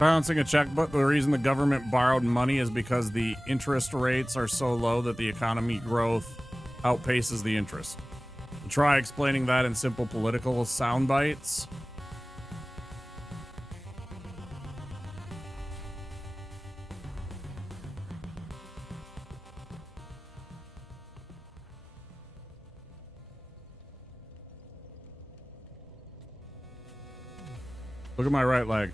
Bouncing a checkbook. The reason the government borrowed money is because the interest rates are so low that the economy growth outpaces the interest. Try explaining that in simple political sound bites. Look at my right leg.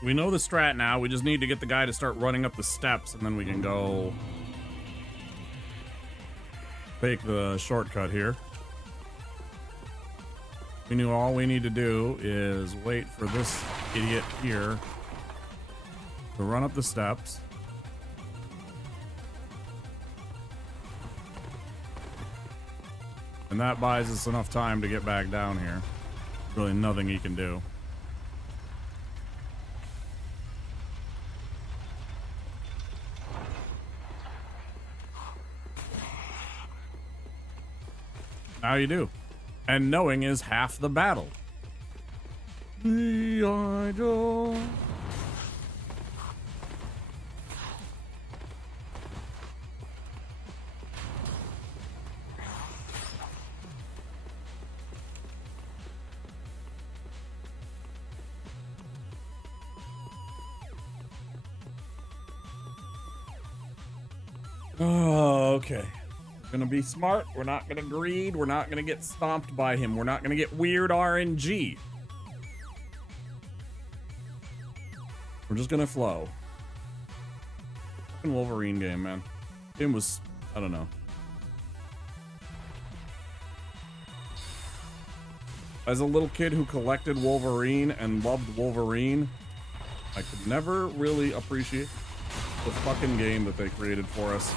We know the strat now. We just need to get the guy to start running up the steps, and then we can go take the shortcut here. We knew all we need to do is wait for this idiot here to run up the steps. And that buys us enough time to get back down here. Really nothing he can do. Now you do. And knowing is half the battle. The idol. Oh, okay. We're gonna be smart. We're not gonna greed. We're not gonna get stomped by him. We're not gonna get weird RNG. We're just gonna flow. Fucking Wolverine game, man. Game was, I don't know. As a little kid who collected Wolverine and loved Wolverine, I could never really appreciate the fucking game that they created for us.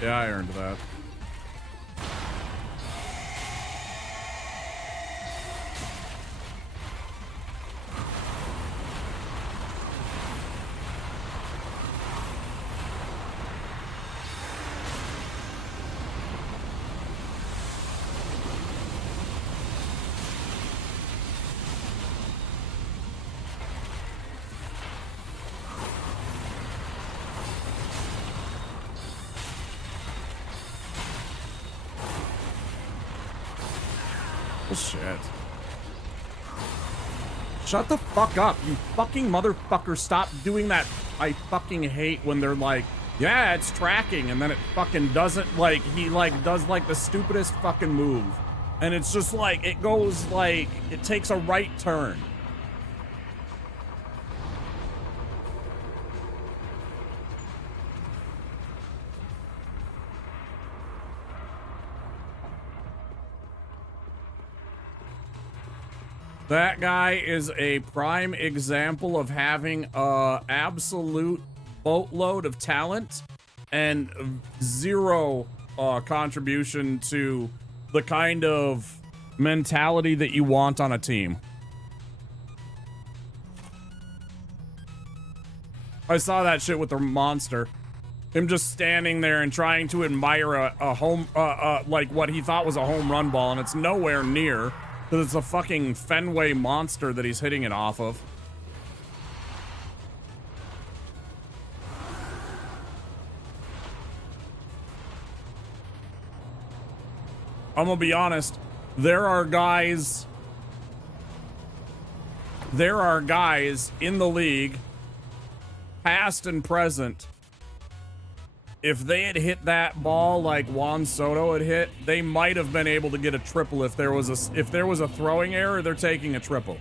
Yeah, I earned that. Shit. Shut the fuck up, you fucking motherfucker. Stop doing that. I fucking hate when they're like, yeah, it's tracking, and then it fucking doesn't, like, he like does like the stupidest fucking move. And it's just like, it goes like, it takes a right turn. That guy is a prime example of having a absolute boatload of talent and zero contribution to the kind of mentality that you want on a team. I saw that shit with the monster. Him just standing there and trying to admire a home, like what he thought was a home run ball, and it's nowhere near. Because it's a fucking Fenway monster that he's hitting it off of. I'm gonna be honest. There are guys in the league, past and present. If they had hit that ball like Juan Soto had hit, they might have been able to get a triple. If there was a throwing error, they're taking a triple.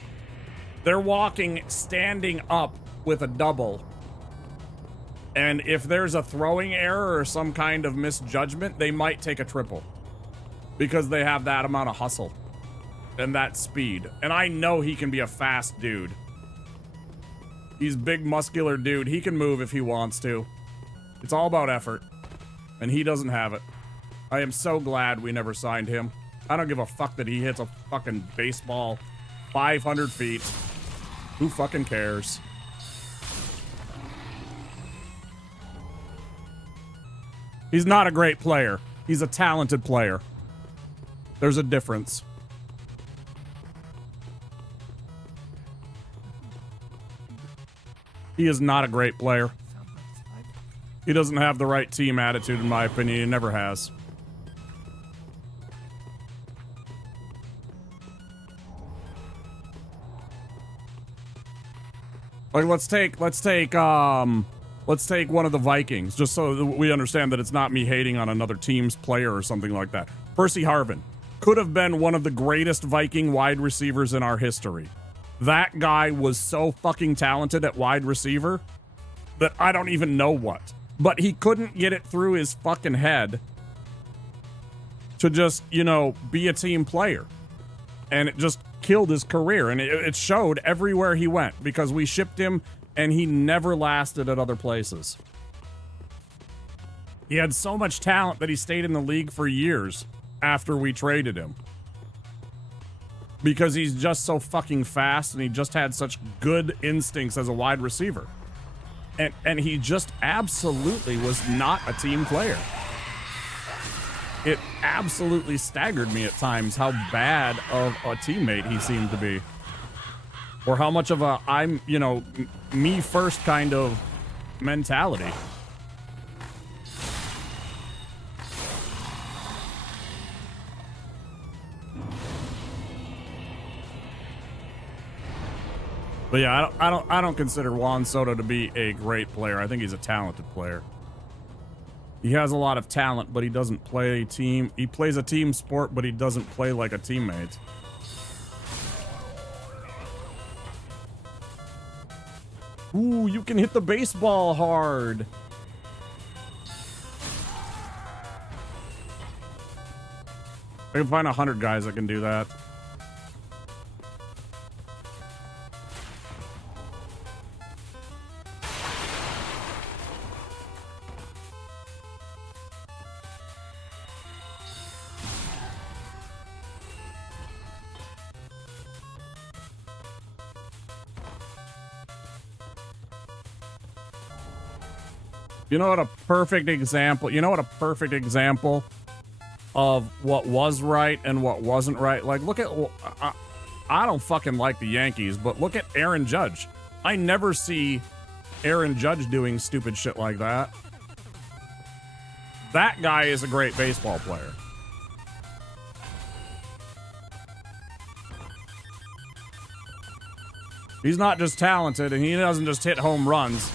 They're standing up with a double. And if there's a throwing error or some kind of misjudgment, they might take a triple. Because they have that amount of hustle and that speed. And I know he can be a fast dude. He's big, muscular dude. He can move if he wants to. It's all about effort, and he doesn't have it. I am so glad we never signed him. I don't give a fuck that he hits a fucking baseball 500 feet. Who fucking cares? He's not a great player. He's a talented player. There's a difference. He is not a great player. He doesn't have the right team attitude, in my opinion. He never has. Like, let's take one of the Vikings, just so we understand that it's not me hating on another team's player or something like that. Percy Harvin could have been one of the greatest Viking wide receivers in our history. That guy was so fucking talented at wide receiver that I don't even know what. But he couldn't get it through his fucking head to just, you know, be a team player. And it just killed his career. And it showed everywhere he went because we shipped him and he never lasted at other places. He had so much talent that he stayed in the league for years after we traded him. Because he's just so fucking fast and he just had such good instincts as a wide receiver. And he just absolutely was not a team player. It absolutely staggered me at times how bad of a teammate he seemed to be. Or how much of a I'm, you know, me first kind of mentality. But yeah, I don't consider Juan Soto to be a great player. I think he's a talented player. He has a lot of talent, but he doesn't play team. He plays a team sport, but he doesn't play like a teammate. Ooh, you can hit the baseball hard. I can find 100 guys that can do that. You know what a perfect example, of what was right and what wasn't right? Like, look at, I don't fucking like the Yankees, but look at Aaron Judge. I never see Aaron Judge doing stupid shit like that. That guy is a great baseball player. He's not just talented and he doesn't just hit home runs.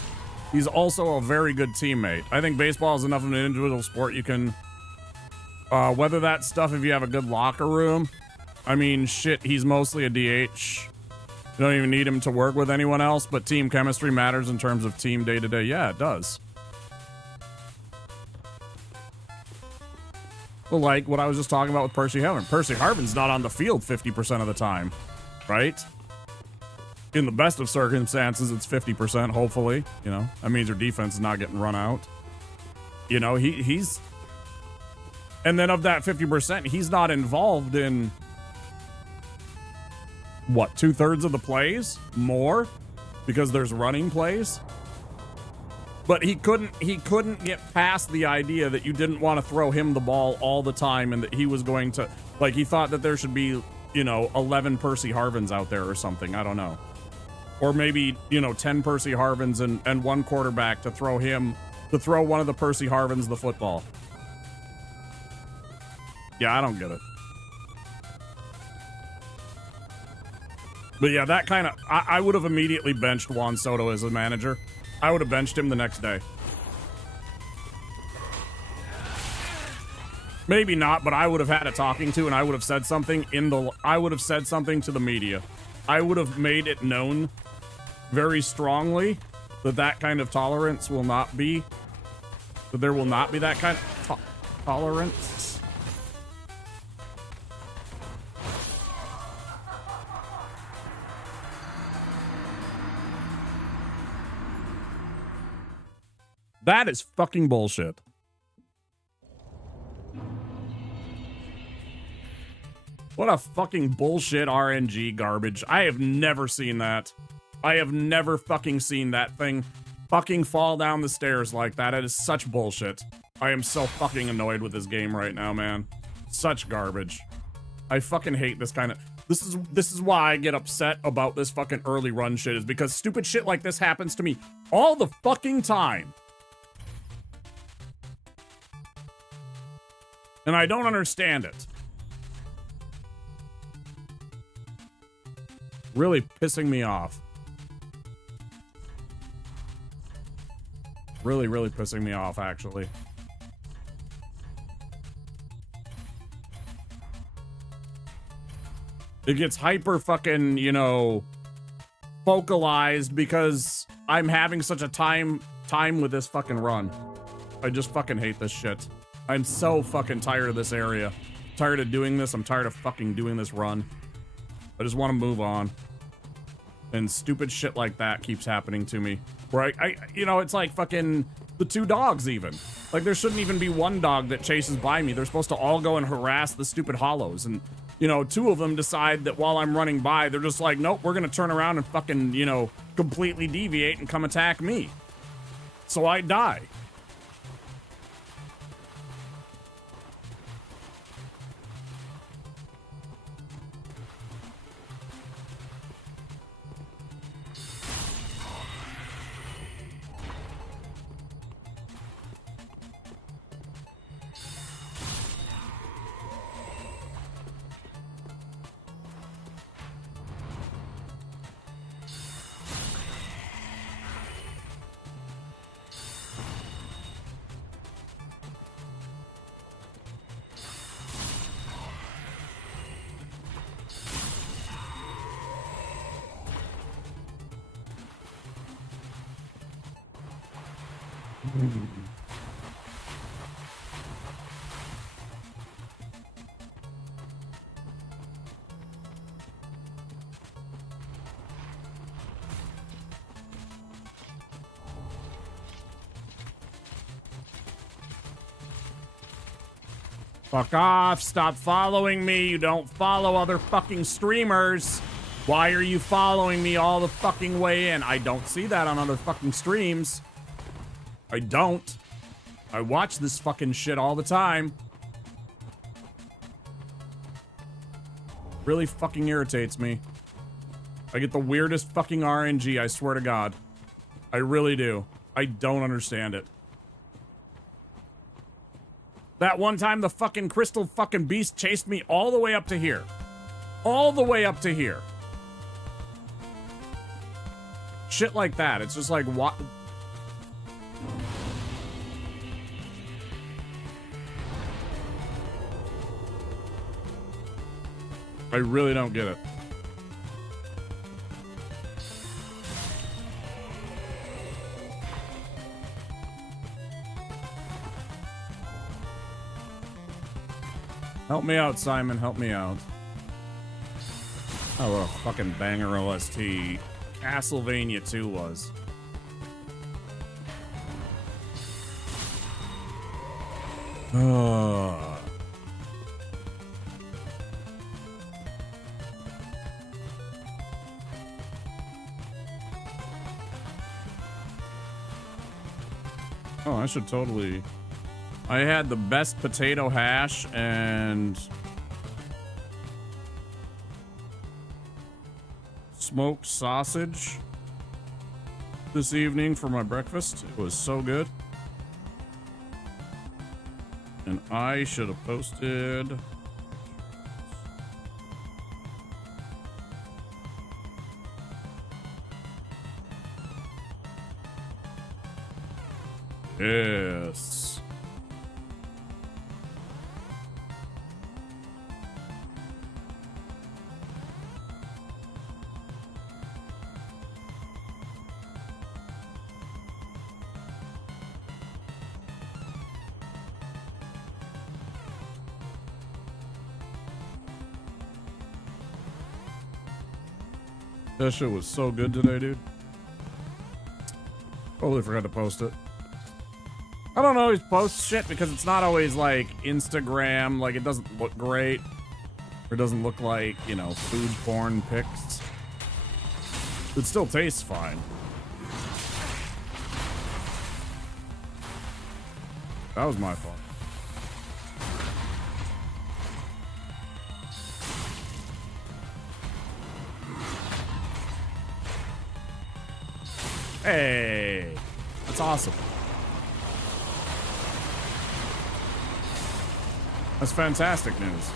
He's also a very good teammate. I think baseball is enough of an individual sport you can weather that stuff if you have a good locker room. I mean, shit, he's mostly a DH. You don't even need him to work with anyone else, but team chemistry matters in terms of team day-to-day. Yeah, it does. Well, like what I was just talking about with Percy Harvin. Percy Harvin's not on the field 50% of the time, right? In the best of circumstances, it's 50%, hopefully. You know, that means your defense is not getting run out. You know, he's... And then of that 50%, he's not involved in... What, 2/3 of the plays? More? Because there's running plays? But he couldn't get past the idea that you didn't want to throw him the ball all the time and that he was going to... Like, he thought that there should be, you know, 11 Percy Harvins out there or something. I don't know. Or maybe, you know, 10 Percy Harvins and one quarterback to throw one of the Percy Harvins the football. Yeah, I don't get it. But yeah, that kind of... I would have immediately benched Juan Soto as a manager. I would have benched him the next day. Maybe not, but I would have had a talking to and I would have said something I would have said something to the media. I would have made it known very strongly that kind of tolerance will not be, that there will not be that kind of tolerance. That is fucking bullshit. What a fucking bullshit RNG garbage. I have never seen that. I have never fucking seen that thing fucking fall down the stairs like that. It is such bullshit. I am so fucking annoyed with this game right now, man. Such garbage. I fucking hate this kind of... This is why I get upset about this fucking early run shit, is because stupid shit like this happens to me all the fucking time. And I don't understand it. Really pissing me off. Really, really pissing me off, actually. It gets hyper fucking, you know, focalized because I'm having such a time with this fucking run. I just fucking hate this shit. I'm so fucking tired of this area. Tired of doing this. I'm tired of fucking doing this run. I just want to move on. And stupid shit like that keeps happening to me. Where I you know, it's like fucking the two dogs even. Like, there shouldn't even be one dog that chases by me. They're supposed to all go and harass the stupid hollows. And, you know, two of them decide that while I'm running by, they're just like, nope, we're going to turn around and fucking, you know, completely deviate and come attack me. So I die. Fuck off. Stop following me. You don't follow other fucking streamers. Why are you following me all the fucking way in? I don't see that on other fucking streams. I don't. I watch this fucking shit all the time. Really fucking irritates me. I get the weirdest fucking RNG, I swear to God. I really do. I don't understand it. That one time the fucking crystal fucking beast chased me all the way up to here. All the way up to here. Shit like that. It's just like, what? I really don't get it. Help me out, Simon. Help me out. Oh, what a fucking banger OST. Castlevania 2 was. Oh, I should totally... I had the best potato hash and smoked sausage this evening for my breakfast. It was so good. And I should have posted... Yes. That shit was so good today, dude. Totally forgot to post it. I don't always post shit because it's not always like Instagram, like it doesn't look great. Or it doesn't look like, you know, food porn pics. It still tastes fine. That was my fault. Hey, that's awesome. That's fantastic news.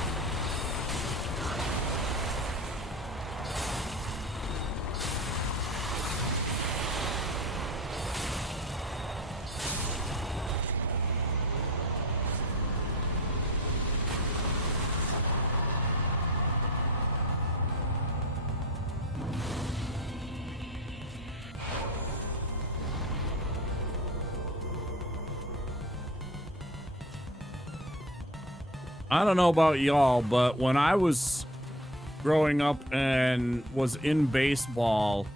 I don't know about y'all, but when I was growing up and was in baseball,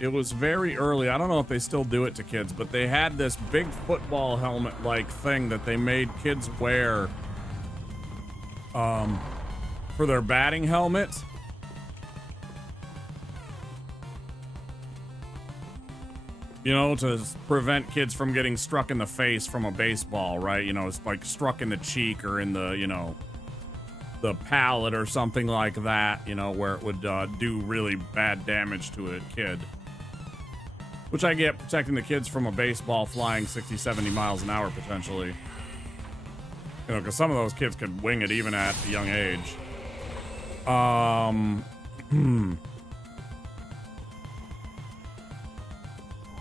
It was very early. I don't know if they still do it to kids, but they had this big football helmet like thing that they made kids wear for their batting helmet. You know, to prevent kids from getting struck in the face from a baseball, right? You know, it's like struck in the cheek or in the, you know, the palate or something like that, you know, where it would do really bad damage to a kid. Which I get, protecting the kids from a baseball flying 60, 70 miles an hour potentially. You know, because some of those kids could wing it even at a young age.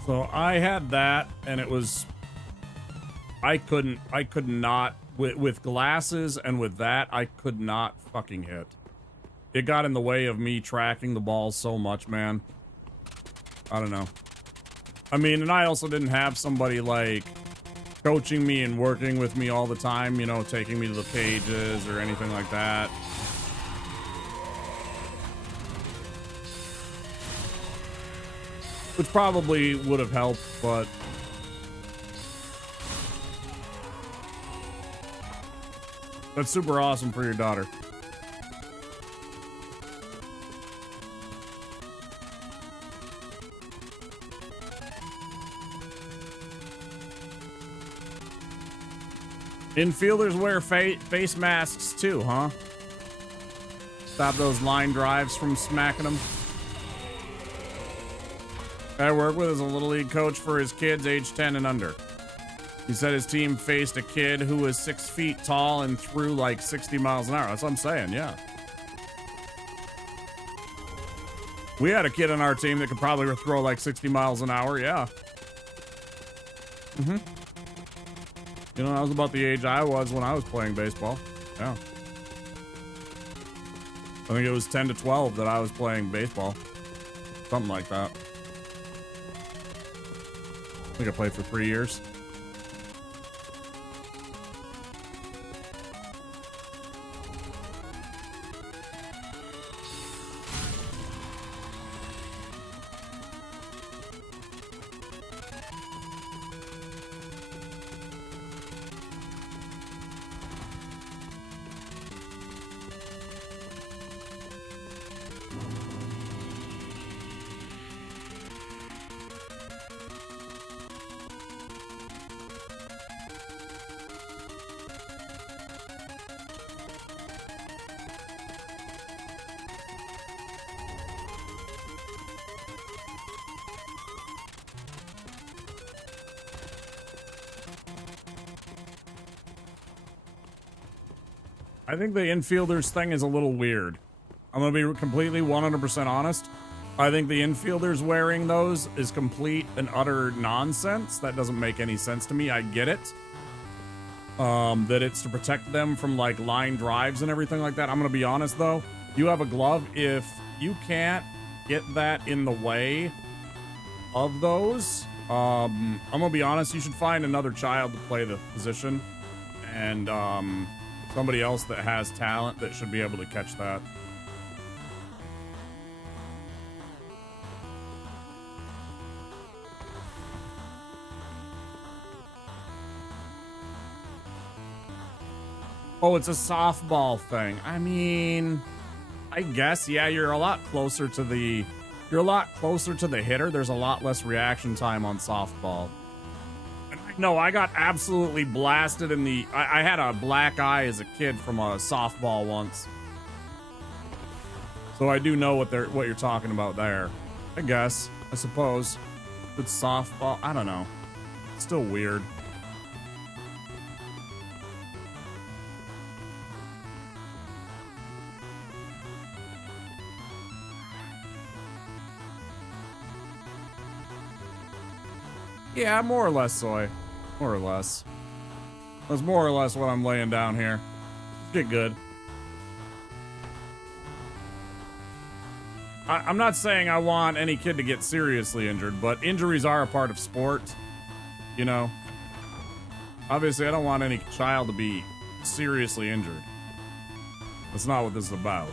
So I had that, and it was, I could not, with glasses and with that, I could not fucking hit. It got in the way of me tracking the ball so much, man. I don't know. I mean, and I also didn't have somebody like coaching me and working with me all the time, you know, taking me to the pages or anything like that. Which probably would have helped, but that's super awesome for your daughter. Infielders wear face masks too, huh? Stop those line drives from smacking them. I work with is a little league coach for his kids age 10 and under. He said his team faced a kid who was 6 feet tall and threw like 60 miles an hour. That's what I'm saying, yeah. We had a kid on our team that could probably throw like 60 miles an hour, yeah. Mm-hmm. You know, that was about the age I was when I was playing baseball. Yeah. I think it was 10 to 12 that I was playing baseball. Something like that. I think I played for 3 years. I think the infielders thing is a little weird. I'm going to be completely 100% honest. I think the infielders wearing those is complete and utter nonsense. That doesn't make any sense to me. I get it. That it's to protect them from like line drives and everything like that. I'm going to be honest though. You have a glove. If you can't get that in the way of those, I'm going to be honest. You should find another child to play the position. And, somebody else that has talent that should be able to catch that. Oh, it's a softball thing. I mean, I guess, yeah, you're a lot closer to the hitter. There's a lot less reaction time on softball. No, I got absolutely blasted in the... I had a black eye as a kid from a softball once. So I do know what you're talking about there. I guess. I suppose. It's softball. I don't know. It's still weird. Yeah, more or less, Soy. More or less. That's more or less what I'm laying down here. Get good. I'm not saying I want any kid to get seriously injured, but injuries are a part of sport. You know? Obviously, I don't want any child to be seriously injured. That's not what this is about.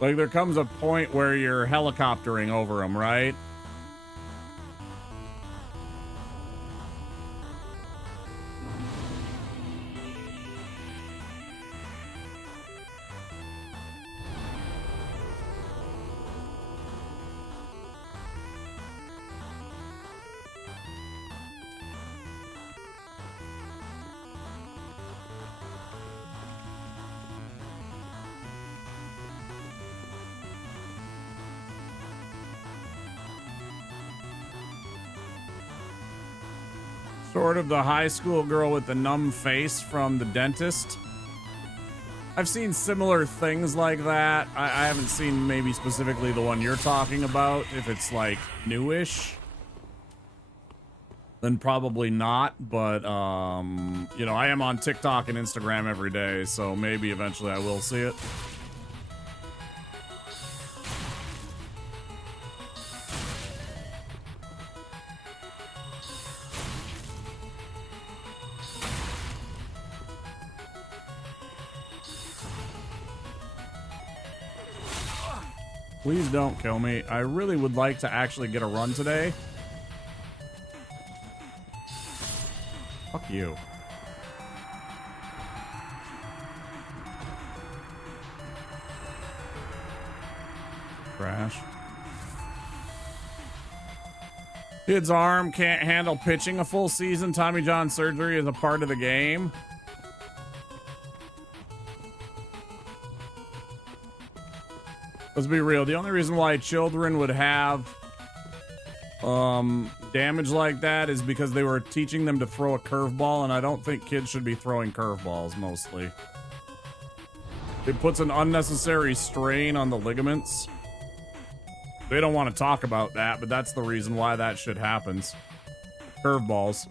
Like, there comes a point where you're helicoptering over them, right? Sort of the high school girl with the numb face from The Dentist. I've seen similar things like that. I haven't seen maybe specifically the one you're talking about. If it's like newish, then probably not. But, you know, I am on TikTok and Instagram every day, so maybe eventually I will see it. Please don't kill me. I really would like to actually get a run today. Fuck you. Trash. Kid's arm can't handle pitching a full season. Tommy John surgery is a part of the game. Let's be real. The only reason why children would have damage like that is because they were teaching them to throw a curveball, and I don't think kids should be throwing curveballs mostly. It puts an unnecessary strain on the ligaments. They don't want to talk about that, but that's the reason why that shit happens. Curveballs.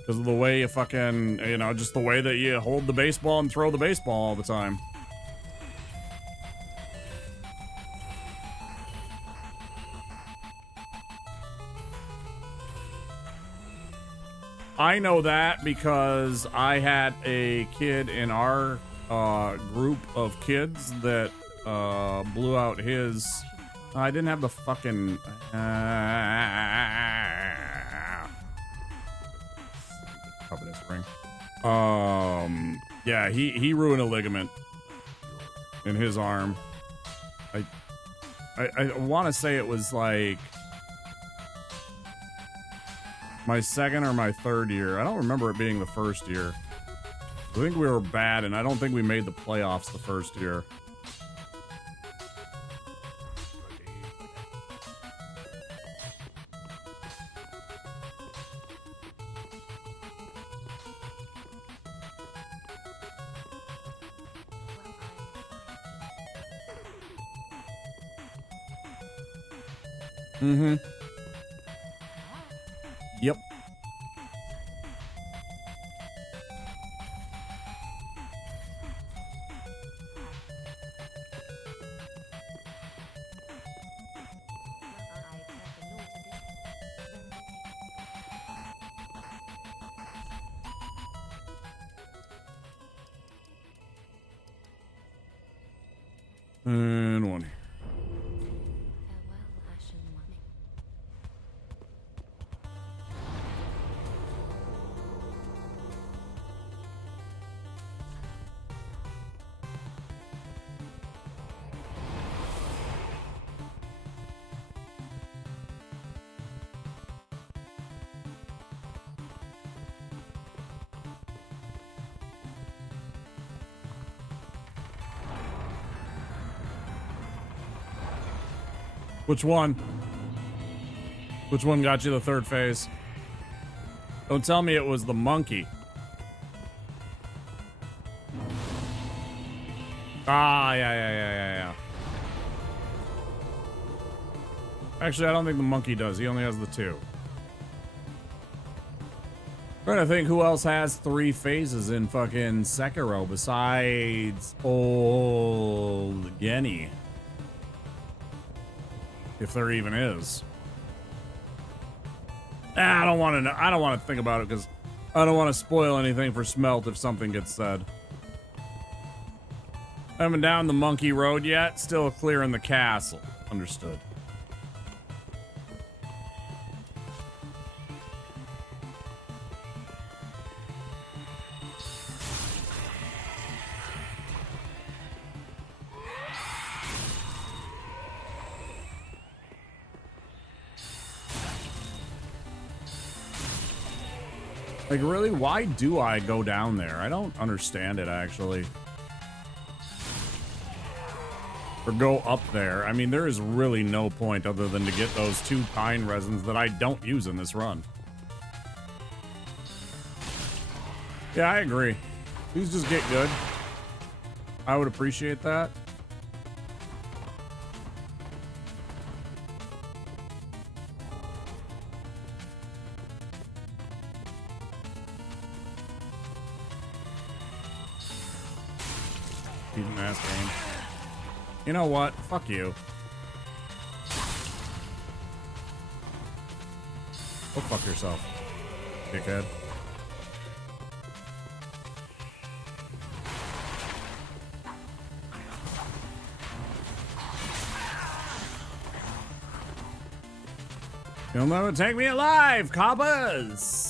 Because of the way you fucking, you know, just the way that you hold the baseball and throw the baseball all the time. I know that because I had a kid in our group of kids that blew out his... I didn't have the fucking... covetous ring. Yeah, he ruined a ligament in his arm. I want to say it was like my second or my third year. I don't remember it being the first year. I think we were bad, and I don't think we made the playoffs the first year. Mm-hmm. Yep. And one here. Which one? Which one got you the third phase? Don't tell me it was the monkey. Ah, yeah. Actually, I don't think the monkey does. He only has the two. Trying to think who else has 3 phases in fucking Sekiro besides old Genny. If there even is. I don't want to know. I don't want to think about it because I don't want to spoil anything for Smelt if something gets said. Haven't down the monkey road yet. Still clearing the castle. Understood. Like, really? Why do I go down there? I don't understand it, actually. Or go up there. I mean, there is really no point other than to get those 2 pine resins that I don't use in this run. Yeah, I agree. Please just get good. I would appreciate that. Ass game. You know what? Fuck you. Go fuck yourself, dickhead. You'll never take me alive, coppers!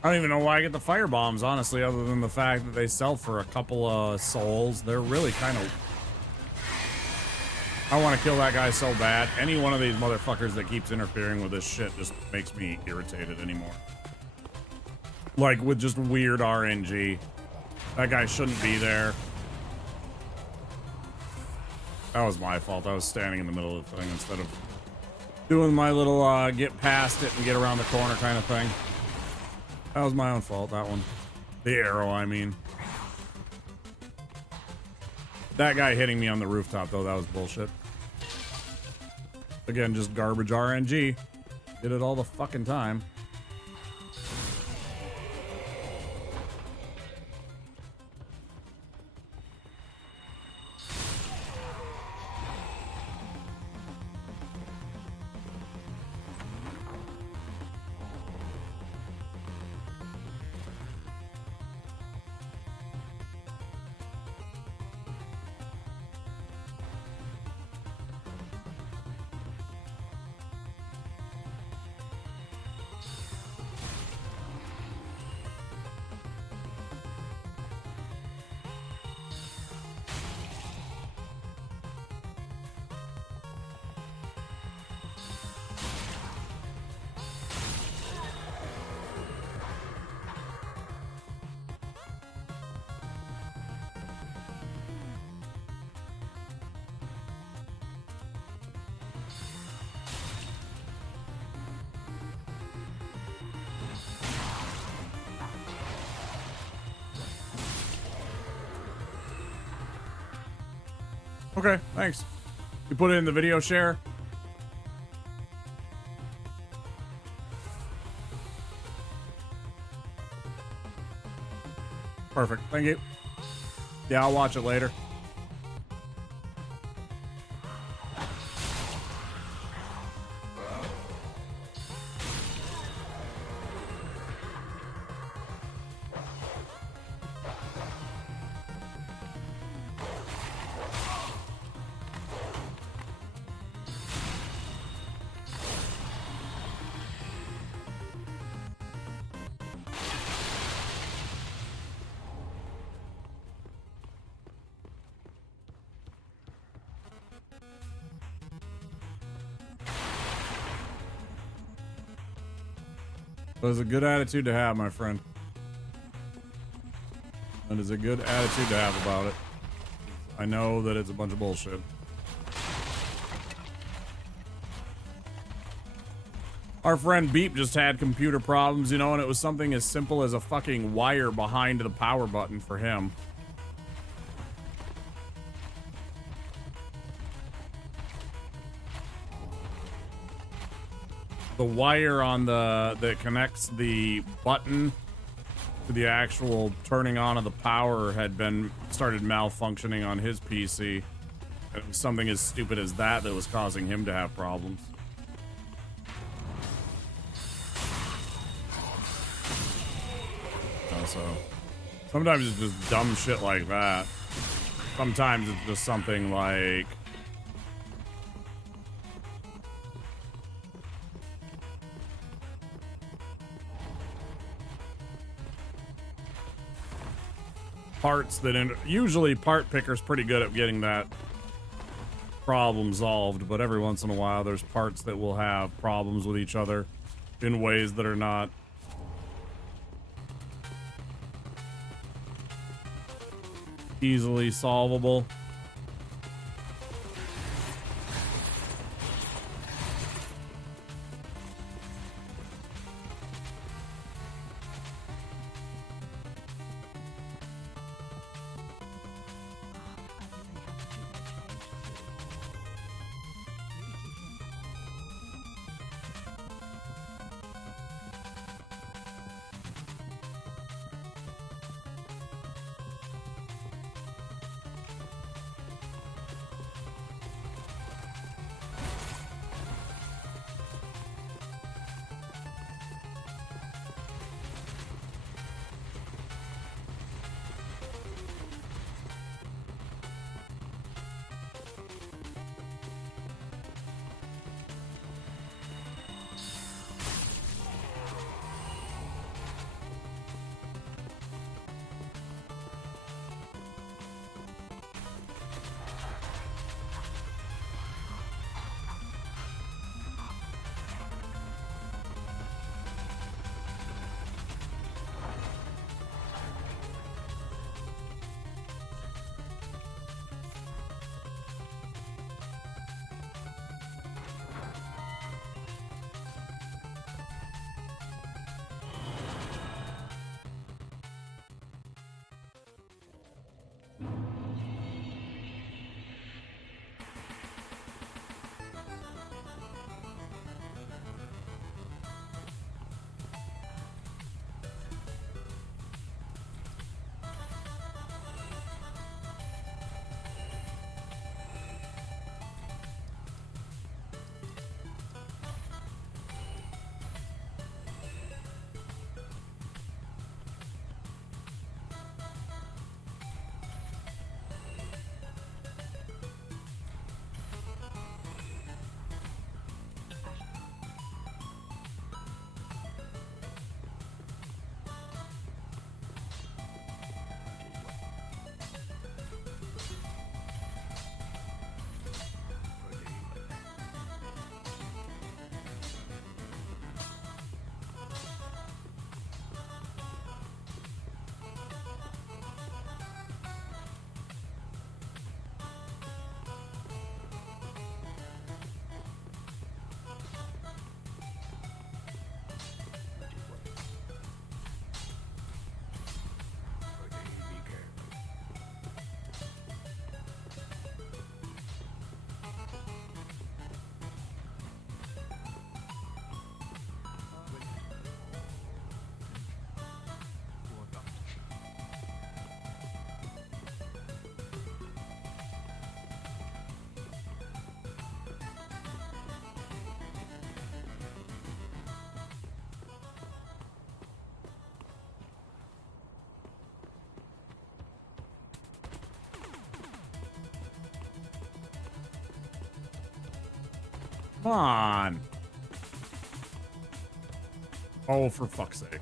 I don't even know why I get the fire bombs, honestly, other than the fact that they sell for a couple of souls. They're really kind of... I want to kill that guy so bad. Any one of these motherfuckers that keeps interfering with this shit just makes me irritated anymore. Like, with just weird RNG. That guy shouldn't be there. That was my fault. I was standing in the middle of the thing instead of doing my little get past it and get around the corner kind of thing. That was my own fault, that one. The arrow, I mean. That guy hitting me on the rooftop, though, that was bullshit. Again, just garbage RNG. Did it all the fucking time. Okay, thanks. You put it in the video share? Perfect, thank you. Yeah, I'll watch it later. That is a good attitude to have, my friend. That is a good attitude to have about it. I know that it's a bunch of bullshit. Our friend Beep just had computer problems, you know, and it was something as simple as a fucking wire behind the power button for him. The wire on that connects the button to the actual turning on of the power had started malfunctioning on his PC. It was something as stupid as that was causing him to have problems. So sometimes it's just dumb shit like that. Sometimes it's just something like parts that usually Part Picker's pretty good at getting that problem solved, but every once in a while there's parts that will have problems with each other in ways that are not easily solvable. Come on. Oh, for fuck's sake.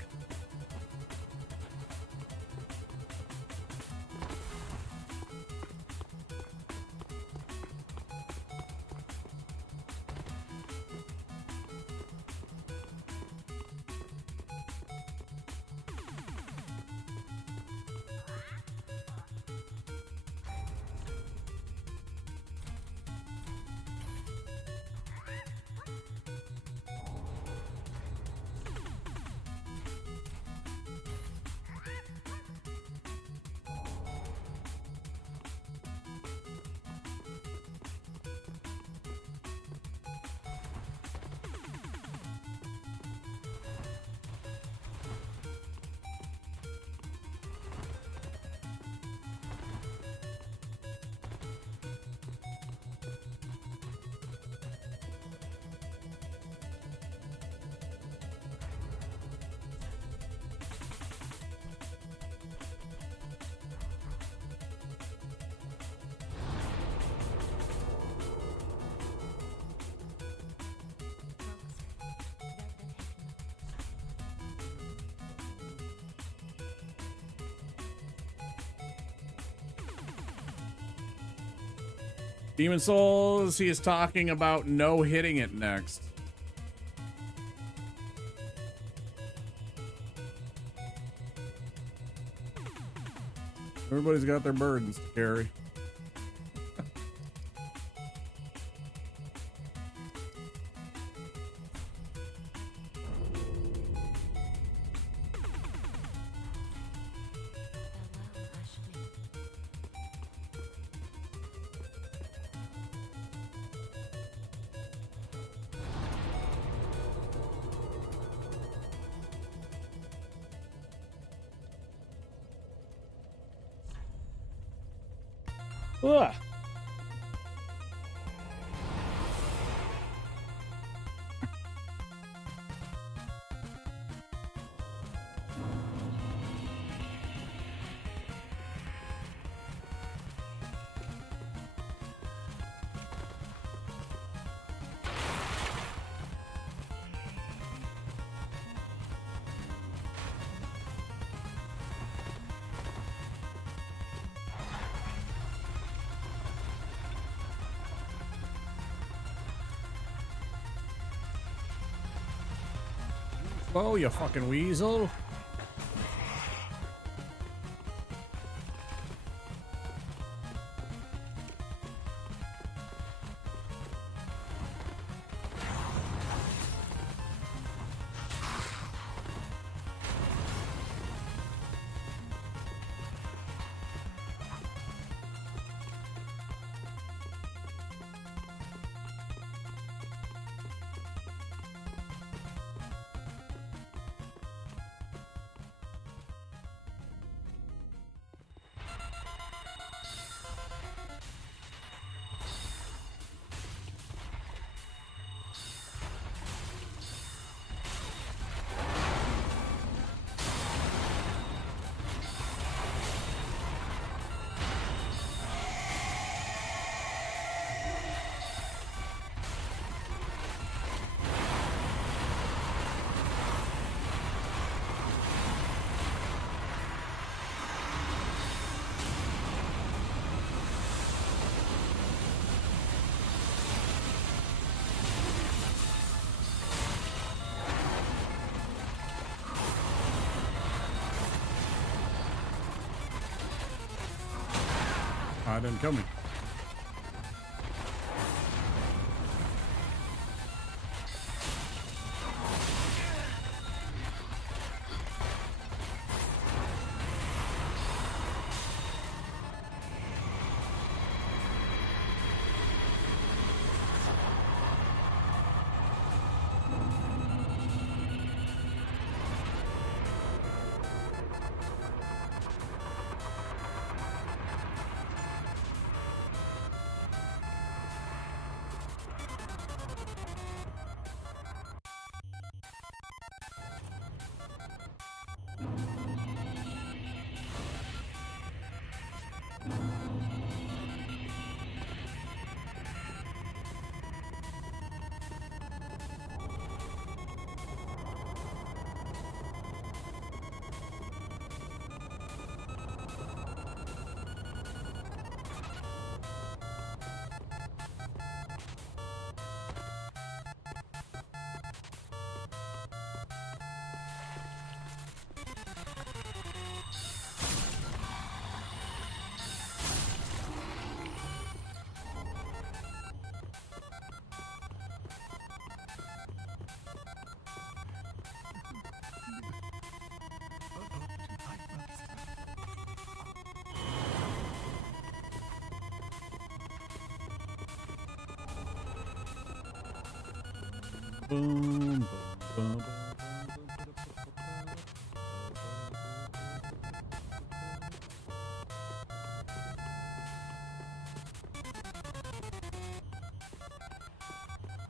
Demon Souls, he is talking about no hitting it next. Everybody's got their burdens to carry. Ugh. Oh, you fucking weasel. I didn't kill me. Boom, boom, boom, boom.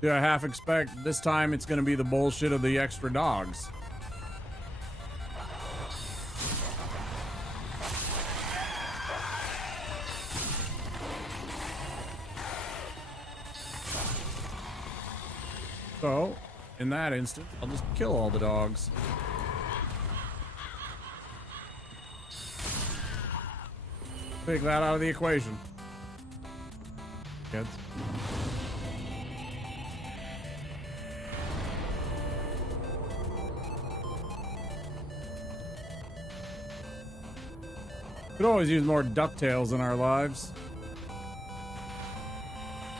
Yeah, I half expect this time it's going to be the bullshit of the extra dogs. So, in that instance, I'll just kill all the dogs. Take that out of the equation. fuckheads. Could always use more DuckTales in our lives.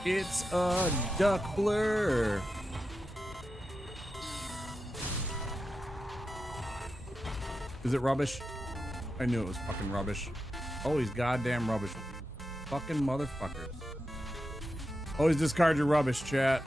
It's a duck blur. Is it rubbish? I knew it was fucking rubbish. Always goddamn rubbish. Fucking motherfuckers. Always discard your rubbish, chat.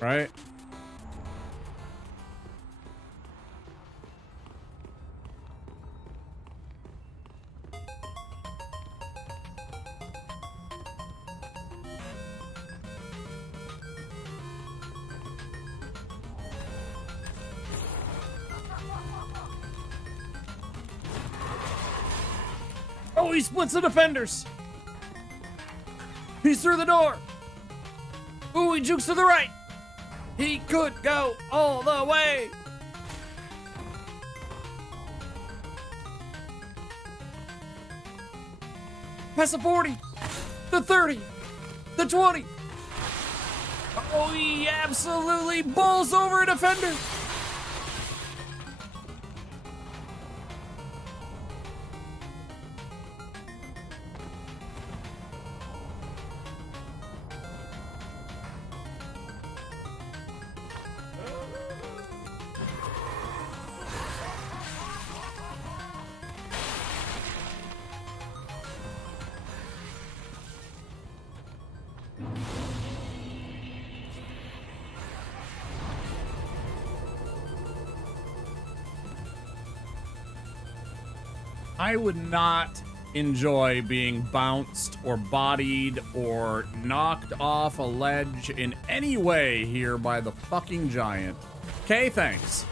Right? Oh, he splits the defenders. He's through the door. Ooh, he jukes to the right. He could go all the way. Past the 40, the 30, the 20. Oh, he absolutely bowls over a defender. I would not enjoy being bounced or bodied or knocked off a ledge in any way here by the fucking giant. Okay, thanks.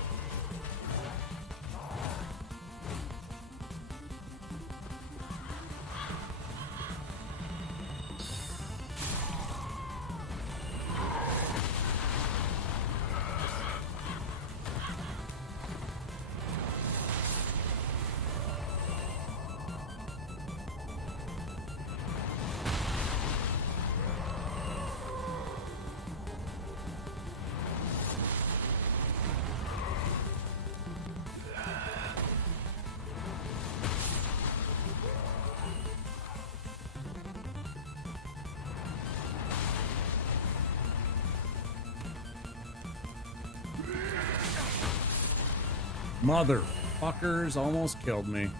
Motherfuckers almost killed me.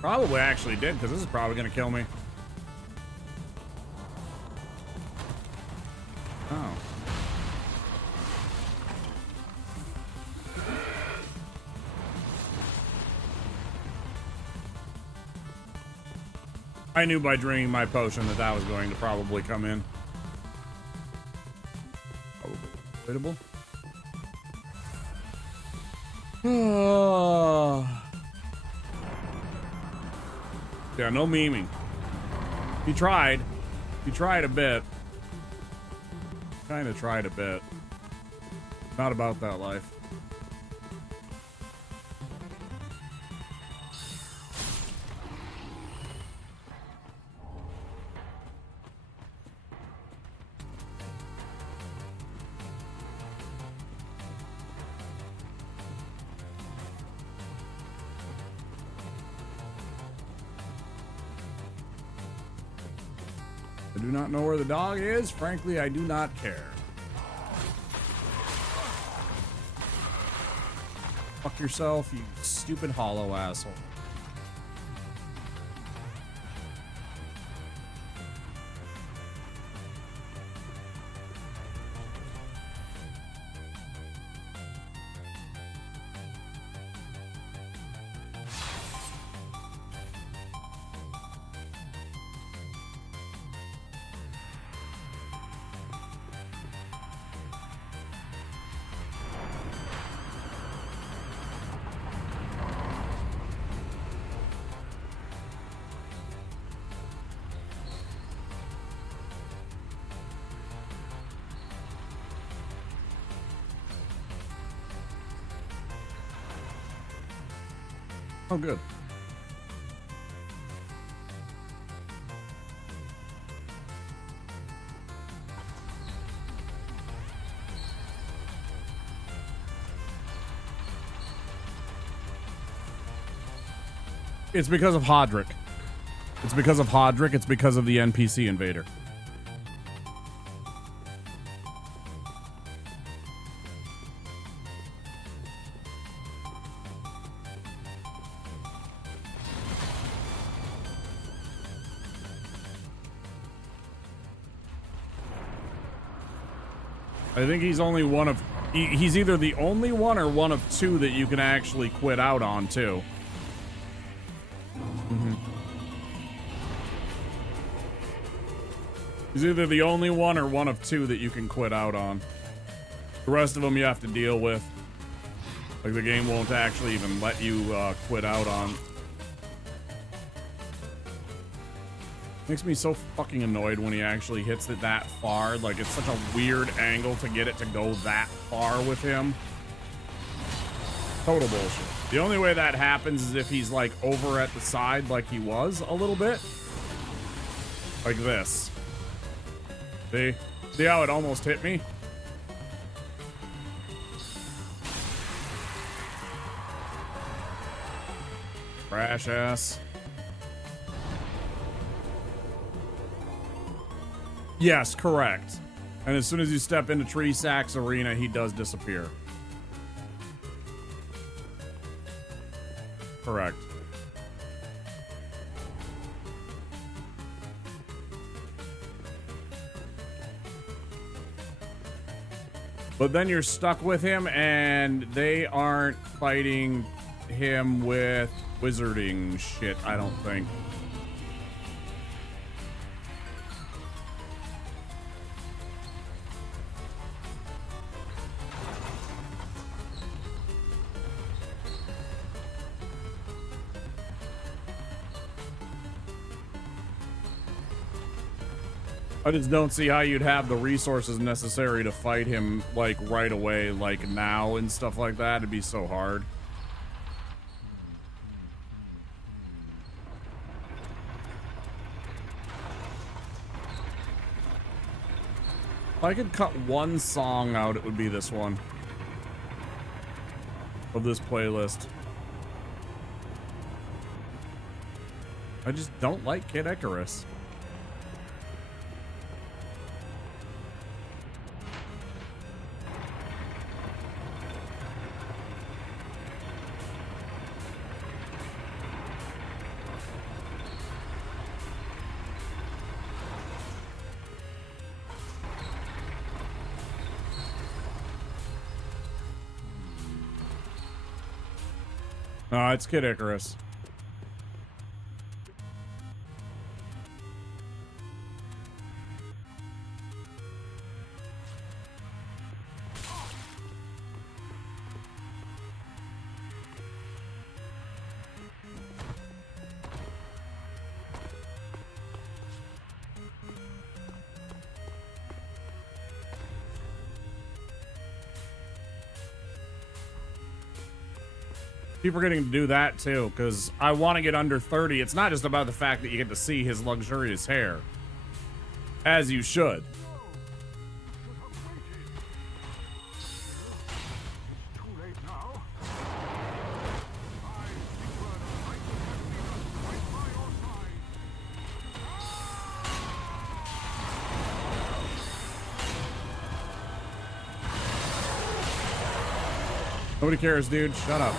Probably actually did, because this is probably going to kill me. Oh. I knew by drinking my potion that that was going to probably come in. Probably avoidable. Yeah, no memeing. He tried. He tried a bit. Kind of tried a bit. Not about that life. I do not know where the dog is. Frankly, I do not care. Fuck yourself, you stupid hollow asshole. Oh, good. It's because of Hodrick. It's because of Hodrick. It's because of the NPC invader. I think he's only one of... He's either the only one or one of two that you can actually quit out on, too. He's either the only one or one of two that you can quit out on. The rest of them you have to deal with. Like, the game won't actually even let you quit out on. Makes me so fucking annoyed when he actually hits it that far. Like, it's such a weird angle to get it to go that far with him. Total bullshit. The only way that happens is if he's, like, over at the side like he was a little bit. Like this. See? See how it almost hit me? Crash ass. Yes, correct. And as soon as you step into Tree Sack's arena, he does disappear. Correct. But then you're stuck with him, and they aren't fighting him with wizarding shit, I don't think. I just don't see how you'd have the resources necessary to fight him, like, right away, like now and stuff like that. It'd be so hard. If I could cut one song out, it would be this one. Of this playlist. I just don't like Kid Icarus. No, it's Kid Icarus. Keep forgetting to do that too, because I want to get under 30. It's not just about the fact that you get to see his luxurious hair. As you should. Nobody cares, dude. Shut up.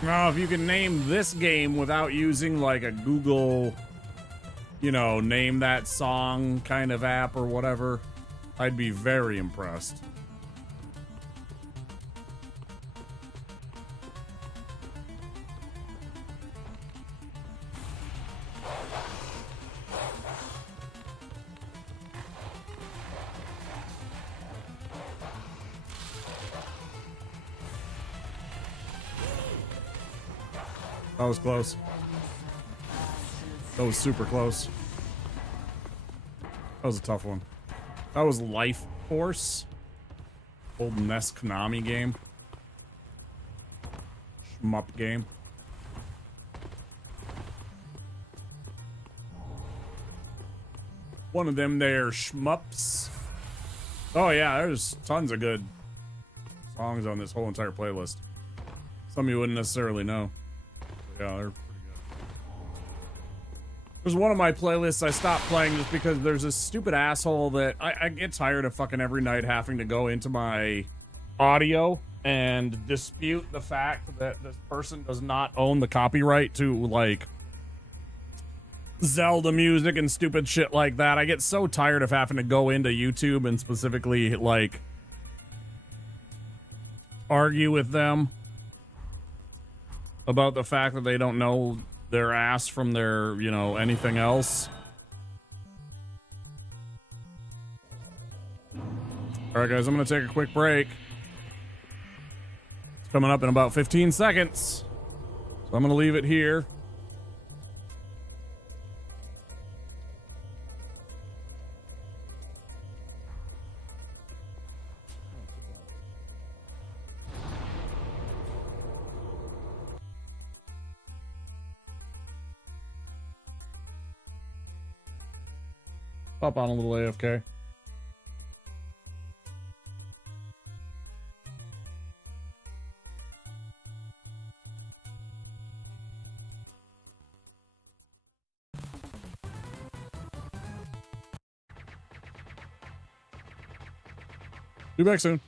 Now, if you can name this game without using like a Google, you know, name that song kind of app or whatever, I'd be very impressed. That was close. That was super close. That was a tough one. That was Life Force. Old NES Konami game. Shmup game. One of them there shmups. Oh yeah, there's tons of good songs on this whole entire playlist. Some you wouldn't necessarily know. But yeah, they're pretty good. There's one of my playlists I stopped playing just because there's this stupid asshole that I get tired of fucking every night having to go into my audio and dispute the fact that this person does not own the copyright to like Zelda music and stupid shit like that. I get so tired of having to go into YouTube and specifically like argue with them about the fact that they don't know their ass from their, you know, anything else. All right, guys, I'm going to take a quick break. It's coming up in about 15 seconds. So I'm going to leave it here. Pop on a little AFK. Be back soon.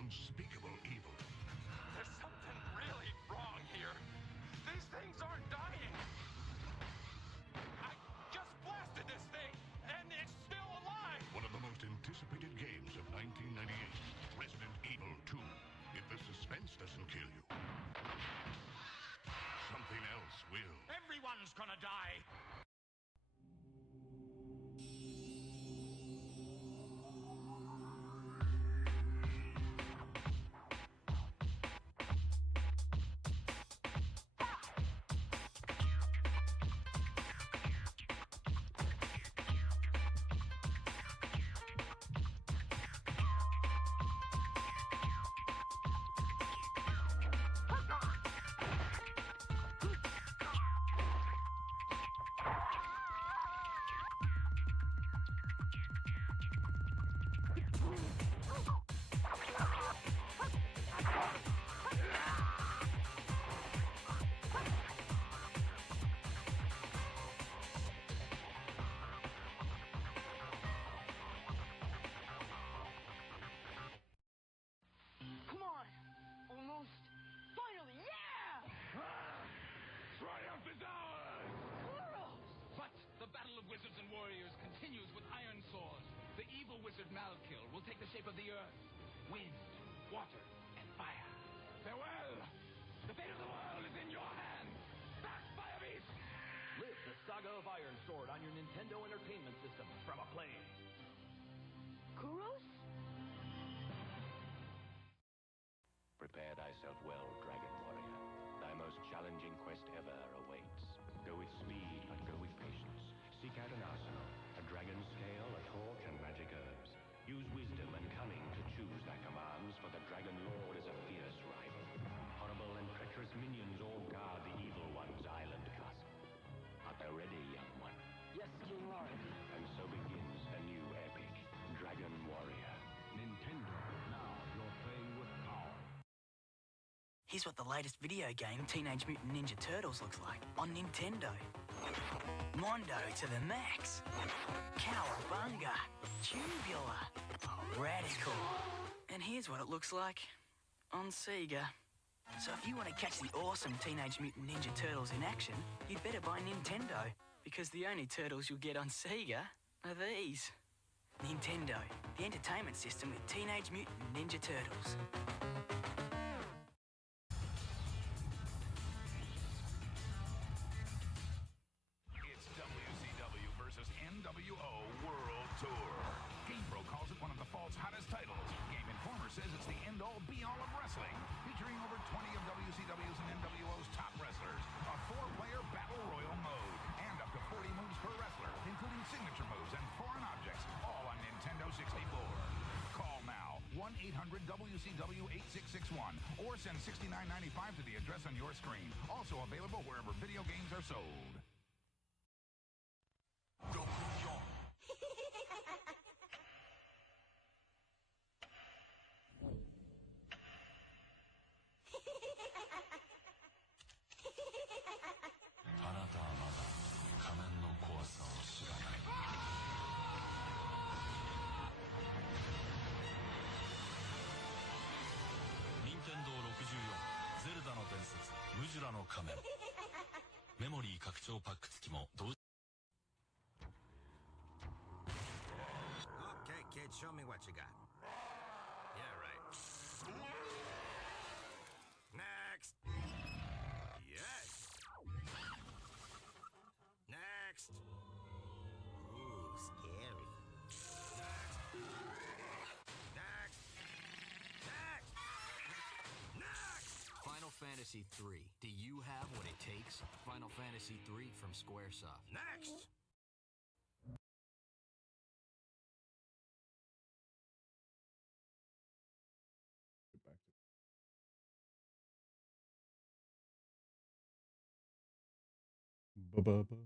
unspeakable evil. There's something really wrong here. These things aren't dying. I just blasted this thing, and it's still alive. One of the most anticipated games of 1998, Resident Evil 2. If the suspense doesn't kill you, something else will. Everyone's gonna die. Come on! Almost! Finally! Yeah! Triumph is ours! Squirrels! But the battle of wizards and warriors continues with iron swords. The evil wizard Malkill will take the shape of the earth, wind, water, and fire. Farewell! The fate of the world is in your hands! Back, Fire Beast! Live the saga of Iron Sword on your Nintendo Entertainment System from Acclaim. Kuros? Prepare thyself well, Dragon Warrior. Thy most challenging quest ever awaits. Go with speed, but go with patience. Seek out an arsenal, a dragon scale, a torch, and magic herbs. Use wisdom and cunning to choose thy commands, for the Dragon Lord is a fierce rival. Horrible and treacherous minions all guard the Evil One's island cusp. Art thou ready, young one? Yes, King Lord. And so begins a new epic, Dragon Warrior. Nintendo. Now you're playing with power. Here's what the latest video game, Teenage Mutant Ninja Turtles, looks like on Nintendo. Mondo to the max. Cowabunga. Tubular. Radical. And here's what it looks like on Sega. So if you want to catch the awesome Teenage Mutant Ninja Turtles in action, you'd better buy Nintendo, because the only turtles you'll get on Sega are these. Nintendo, the entertainment system with Teenage Mutant Ninja Turtles. It's WCW versus NWO World Tour. GamePro calls it one of the fall's hottest titles. Game Informer says it's the end-all, be-all of wrestling, featuring over 20 of WCW's and NWO's top wrestlers, a 4-player battle royal mode, and up to 40 moves per wrestler, including signature moves and foreign objects, all on Nintendo 64. Call now, 1-800-WCW-8661, or send $69.95 to the address on your screen. Also available wherever video games are sold. Okay, kid, show me what you got. Yeah, right. Next. Yes. Next. Ooh, scary. Next. Next. Next. Final Fantasy III. Do you have what it takes? Final Fantasy III from Squaresoft. Next. Get back to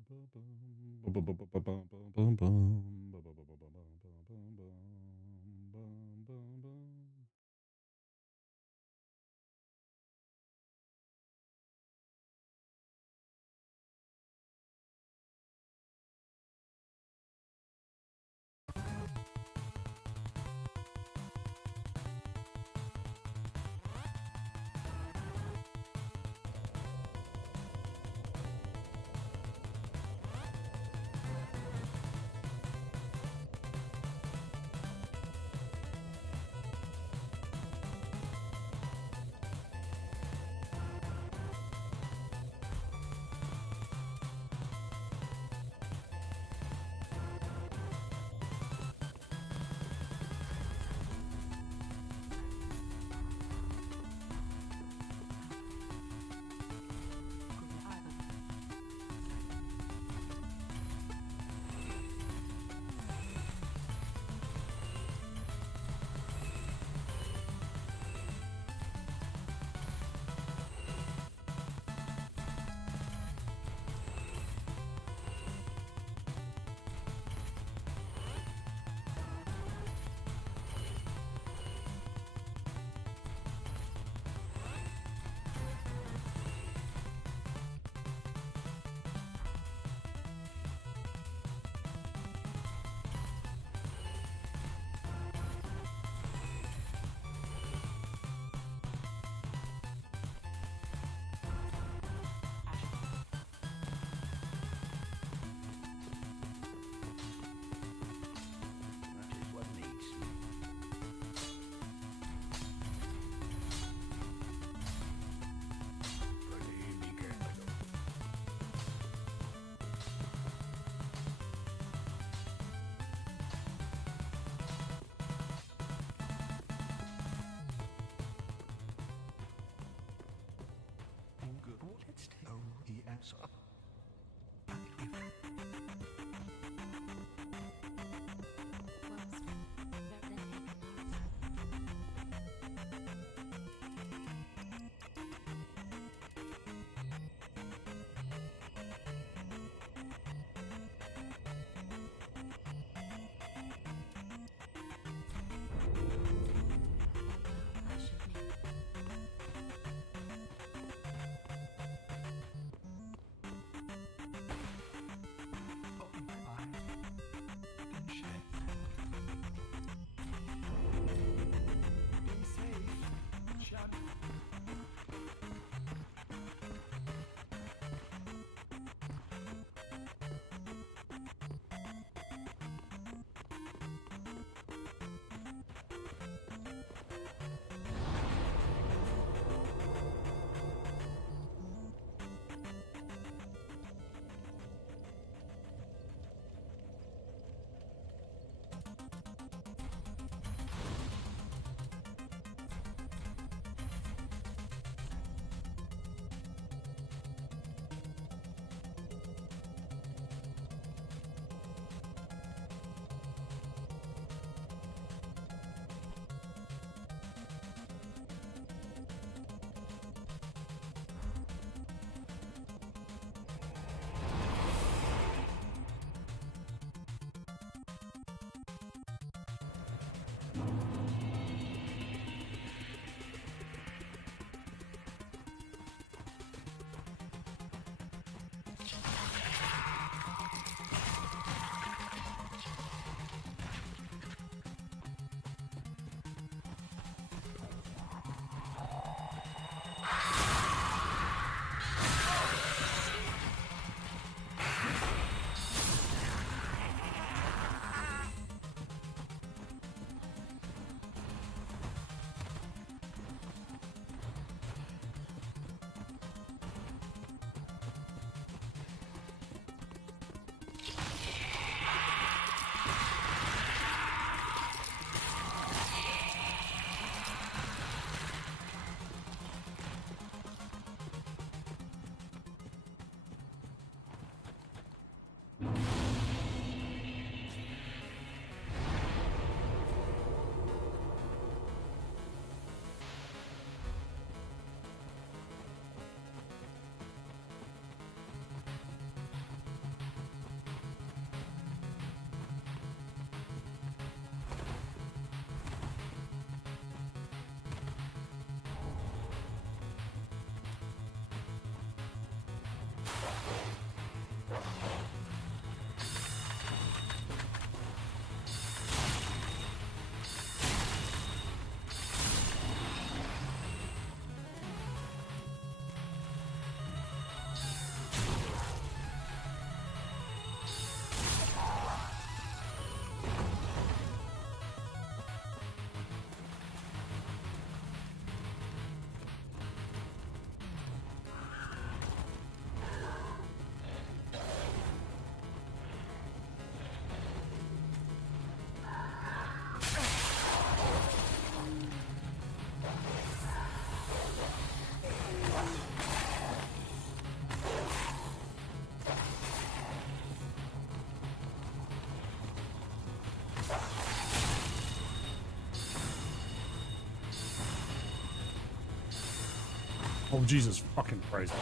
Oh, Jesus fucking Christ.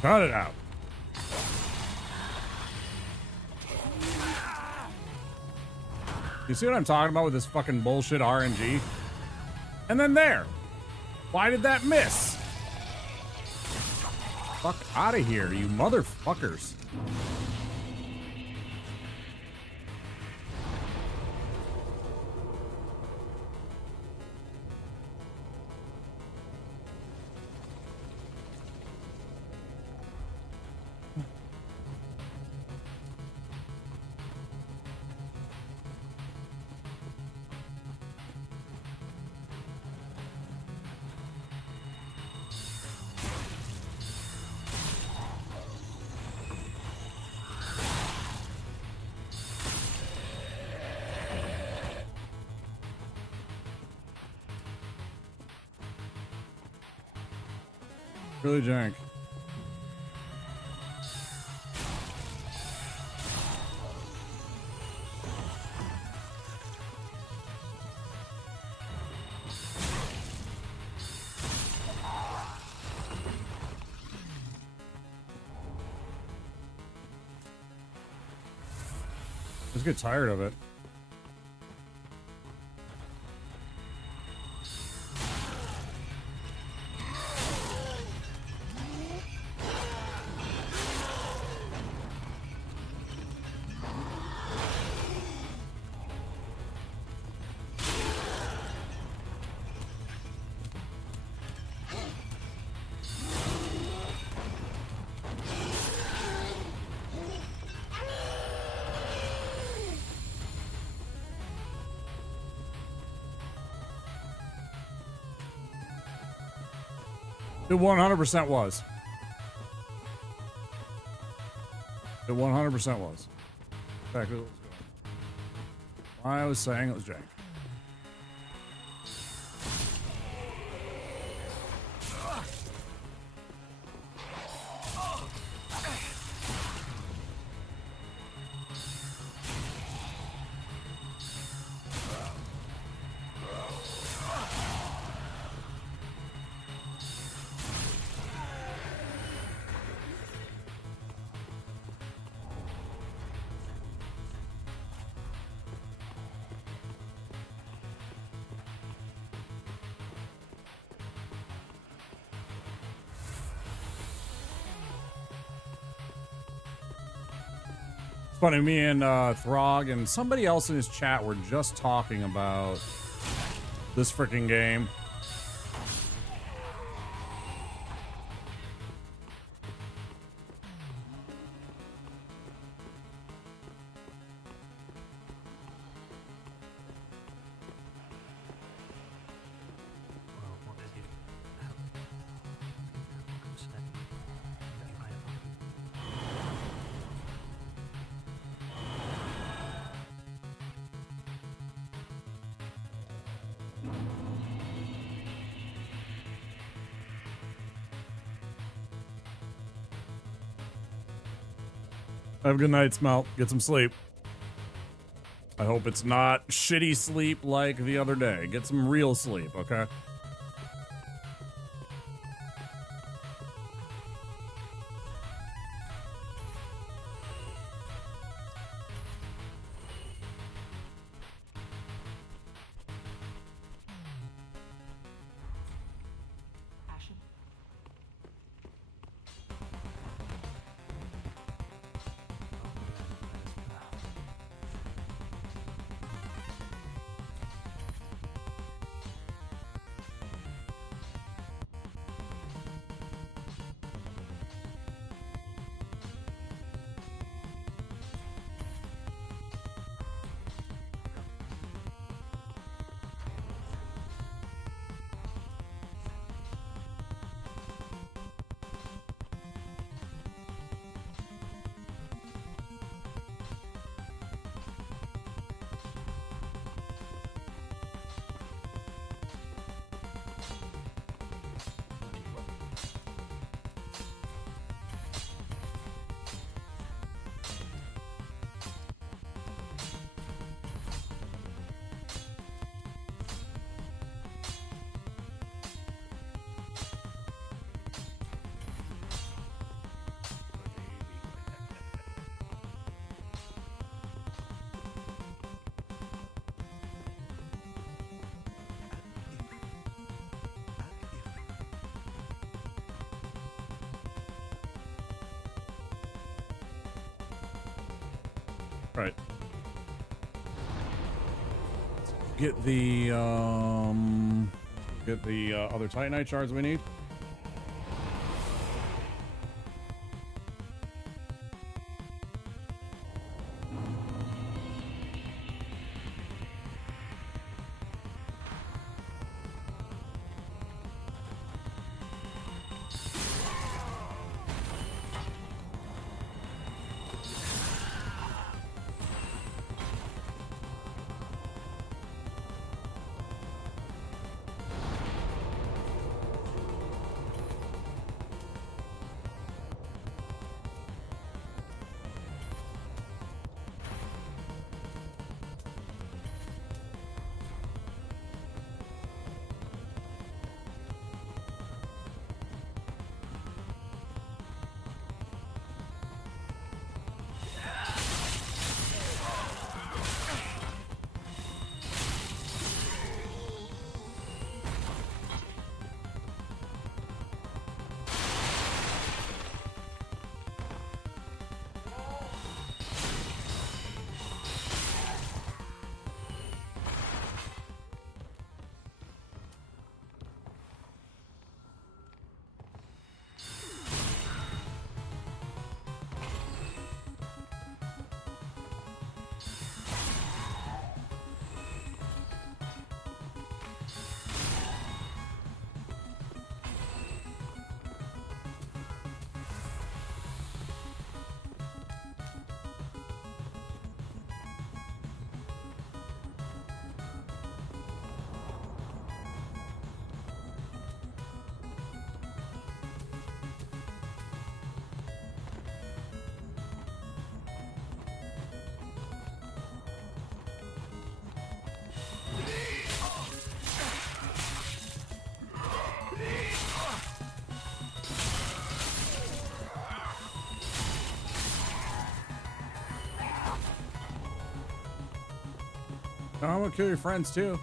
Cut it out. You see what I'm talking about with this fucking bullshit RNG? And then there. Why did that miss? Fuck out of here, you motherfuckers. Really jank. Just get tired of it. It 100% was. It 100% was. In fact, it was good. I was saying it was jank. It's funny, me and Throg and somebody else in his chat were just talking about this freaking game. Have a good night, Smelt. Get some sleep. I hope it's not shitty sleep like the other day. Get some real sleep, okay? Right. Get the other Titanite shards we need. I'm gonna kill your friends too.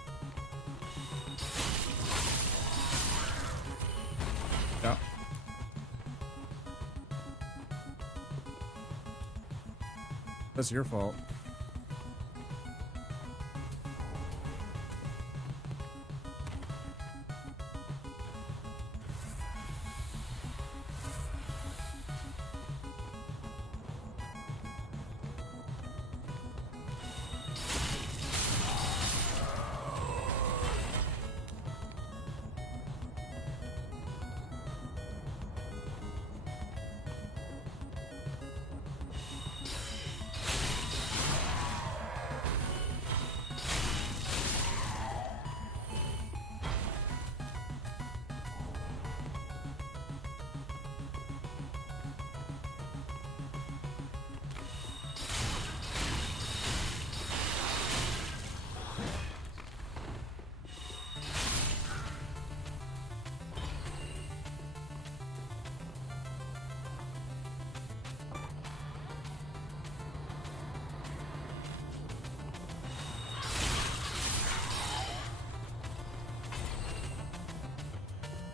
Yeah. That's your fault.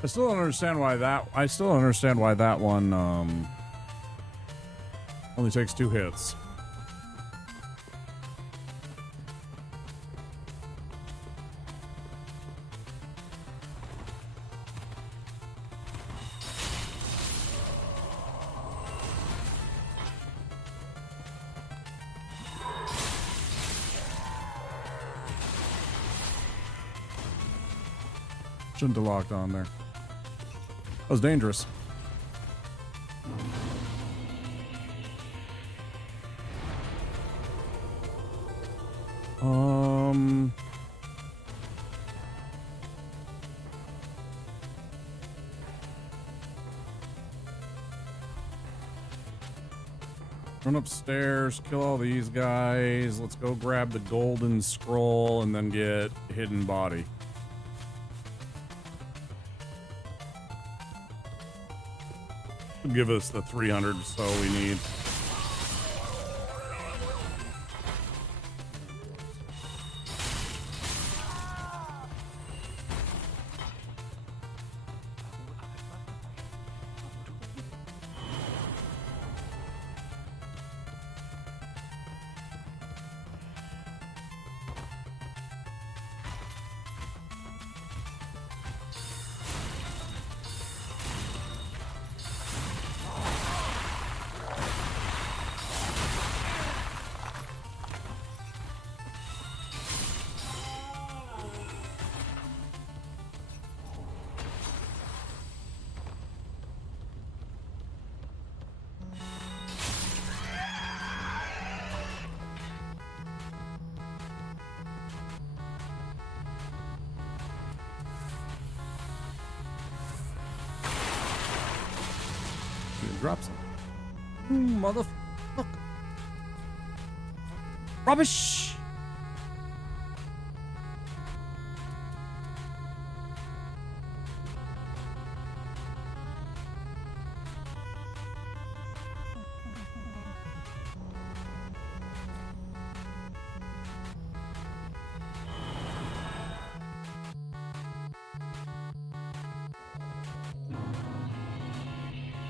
I still don't understand why that. I still don't understand why that one only takes 2 hits. Shouldn't have locked on there. That was dangerous. Run upstairs, kill all these guys. Let's go grab the golden scroll and then get hidden body. Give us the 300 or so we need. Drops him. Motherfucker. Rubbish.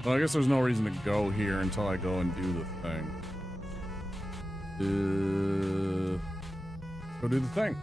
Well, I guess there's no reason to go here until I go and do the thing. Let's go do the thing.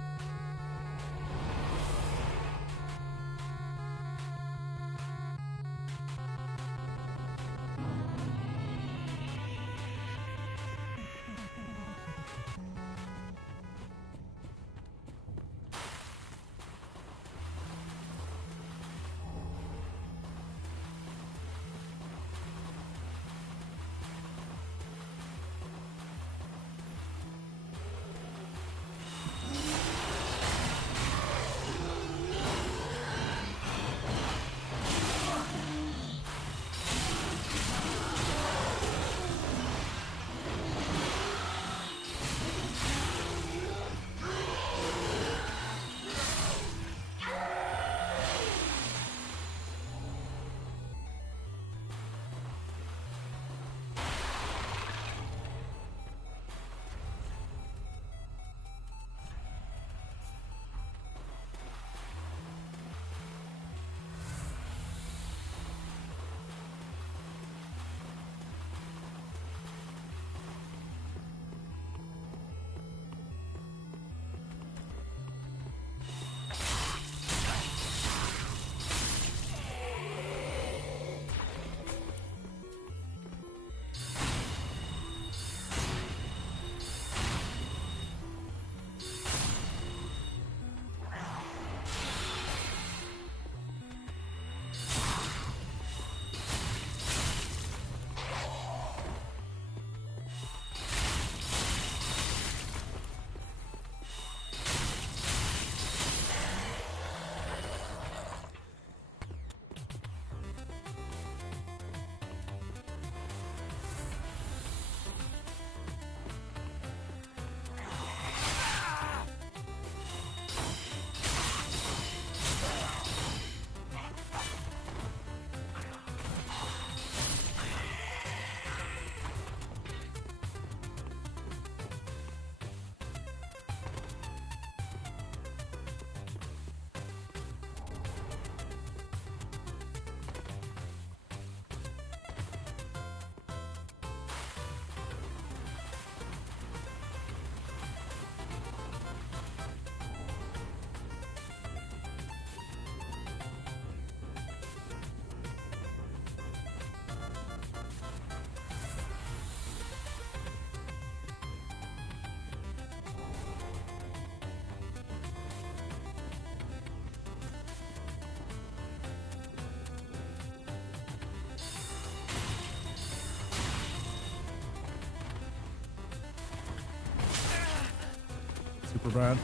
super bad.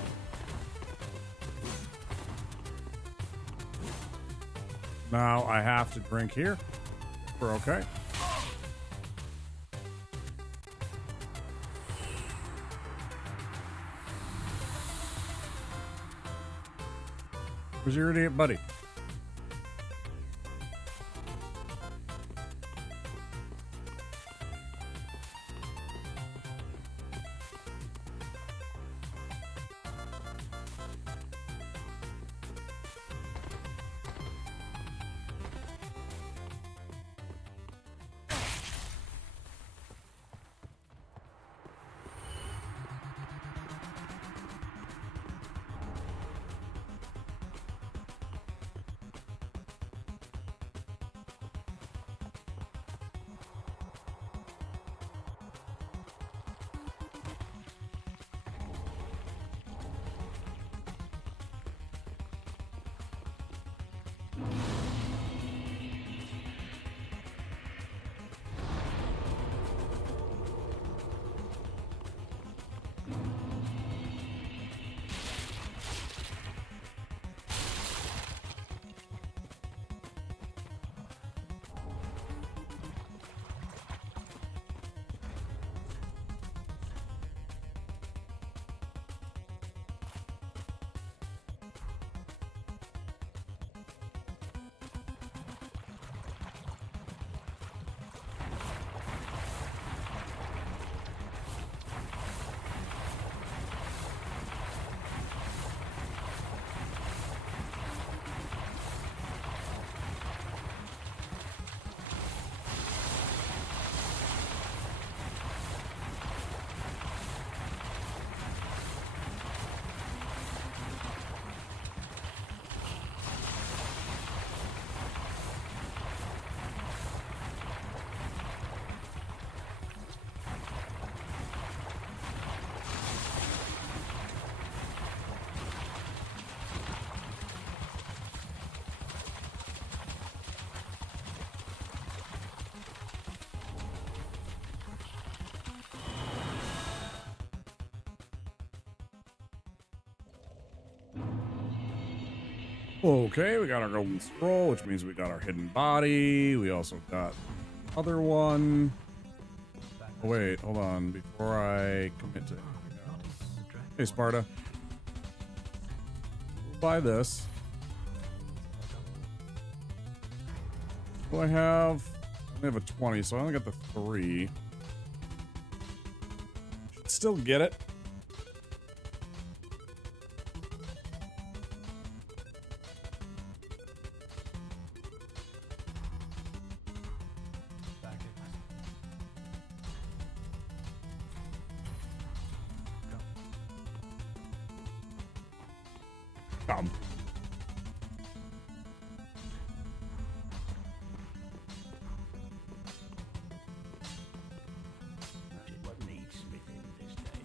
Now I have to drink here. We're okay. Where's your idiot buddy? Okay, we got our golden scroll, which means we got our hidden body. We also got the other one. Oh, wait, hold on. Before I commit to anything else. Hey, Sparta. We'll buy this. What do I have? I only have a 20, so I only got the 3. Should still get it. Come. What needs smithing this day?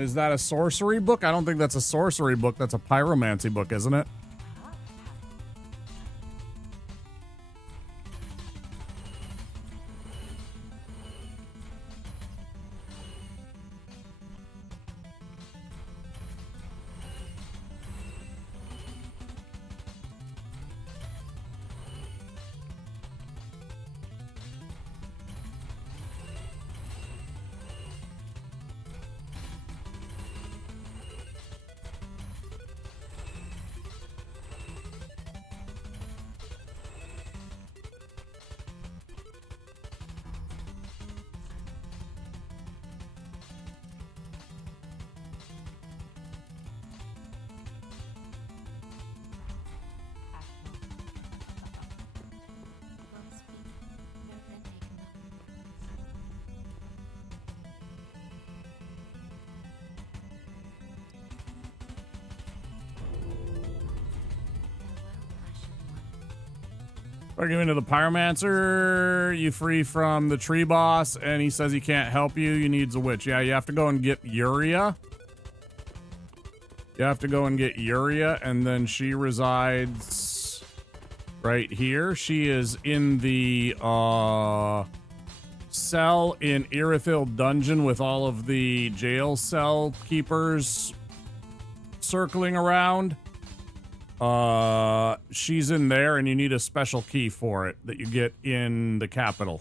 Is that a sorcery book? I don't think that's a sorcery book. That's a pyromancy book, isn't it? We're going to the pyromancer. You free from the tree boss, and he says he can't help you. You needs a witch. Yeah, you have to go and get Yuria. You have to go and get Yuria, and then she resides right here. She is in the cell in Irithil Dungeon with all of the jail cell keepers circling around. She's in there, and you need a special key for it that you get in the capital.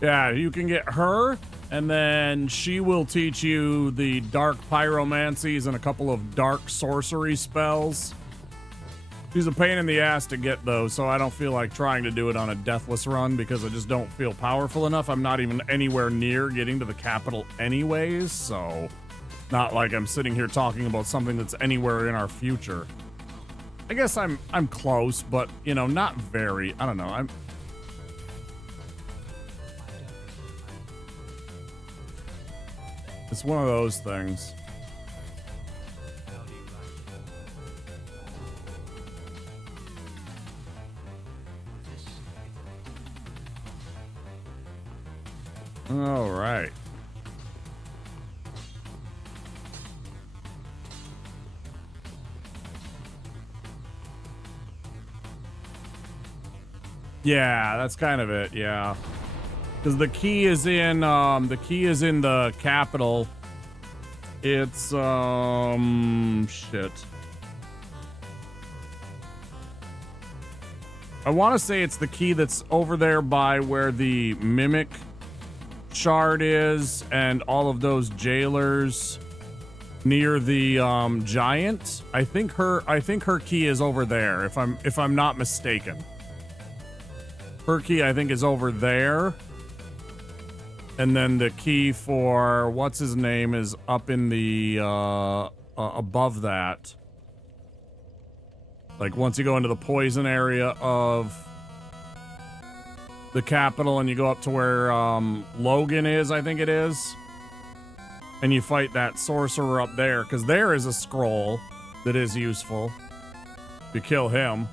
Yeah, you can get her, and then she will teach you the dark pyromancies and a couple of dark sorcery spells. She's a pain in the ass to get those, so I don't feel like trying to do it on a Deathless run because I just don't feel powerful enough. I'm not even anywhere near getting to the capital anyways, so not like I'm sitting here talking about something that's anywhere in our future. I guess I'm close, but, you know, not very. I don't know. It's one of those things. All right. Yeah, that's kind of it. Yeah. Because the key is in the capital. It's shit. I want to say it's the key that's over there by where the mimic shard is and all of those jailers near the giant. I think her key is over there if I'm not mistaken. Her key I think is over there. And then the key for what's his name is up in the above that. Like once you go into the poison area of the capital and you go up to where Logan is, I think it is. And you fight that sorcerer up there, because there is a scroll that is useful. You kill him.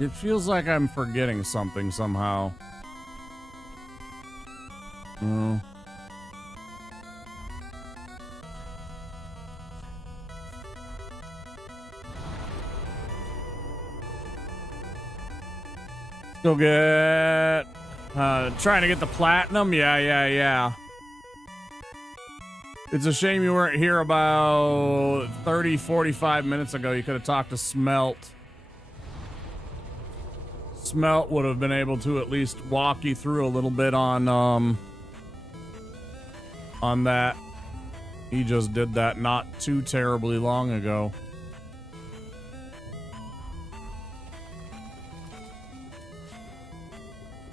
It feels like I'm forgetting something somehow. Oh. Go get... trying to get the platinum? Yeah. It's a shame you weren't here about 30, 45 minutes ago. You could have talked to Smelt. Smelt would have been able to at least walk you through a little bit on that. He just did that not too terribly long ago.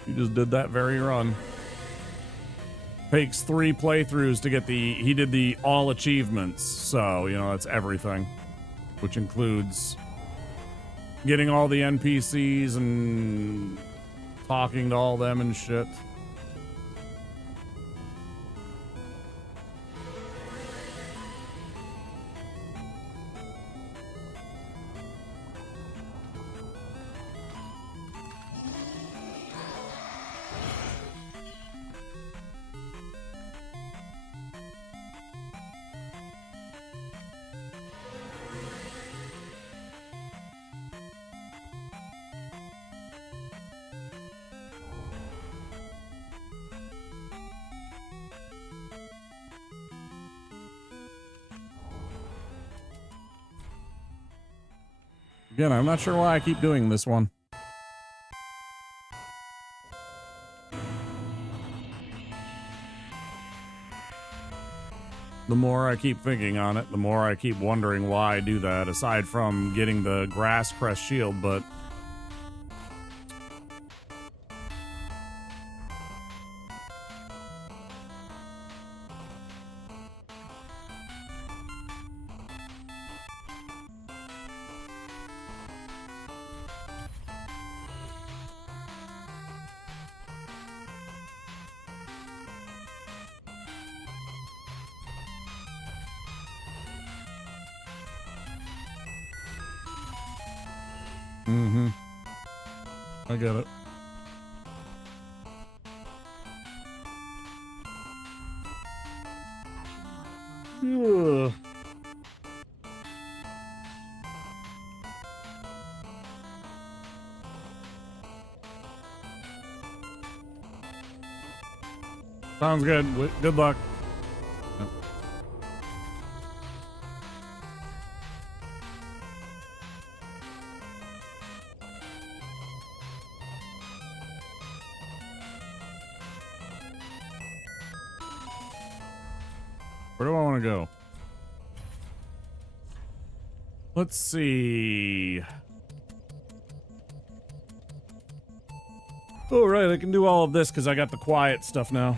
He just did that very run. Takes 3 playthroughs to get he did the all achievements. So, you know, that's everything. Which includes getting all the NPCs and talking to all them and shit. Again, I'm not sure why I keep doing this one. The more I keep thinking on it, the more I keep wondering why I do that, aside from getting the grass crest shield, but... Mm-hmm. I get it. Ugh. Sounds good. Good luck. Yep. Where do I want to go? Let's see. Oh, right. I can do all of this because I got the quiet stuff now.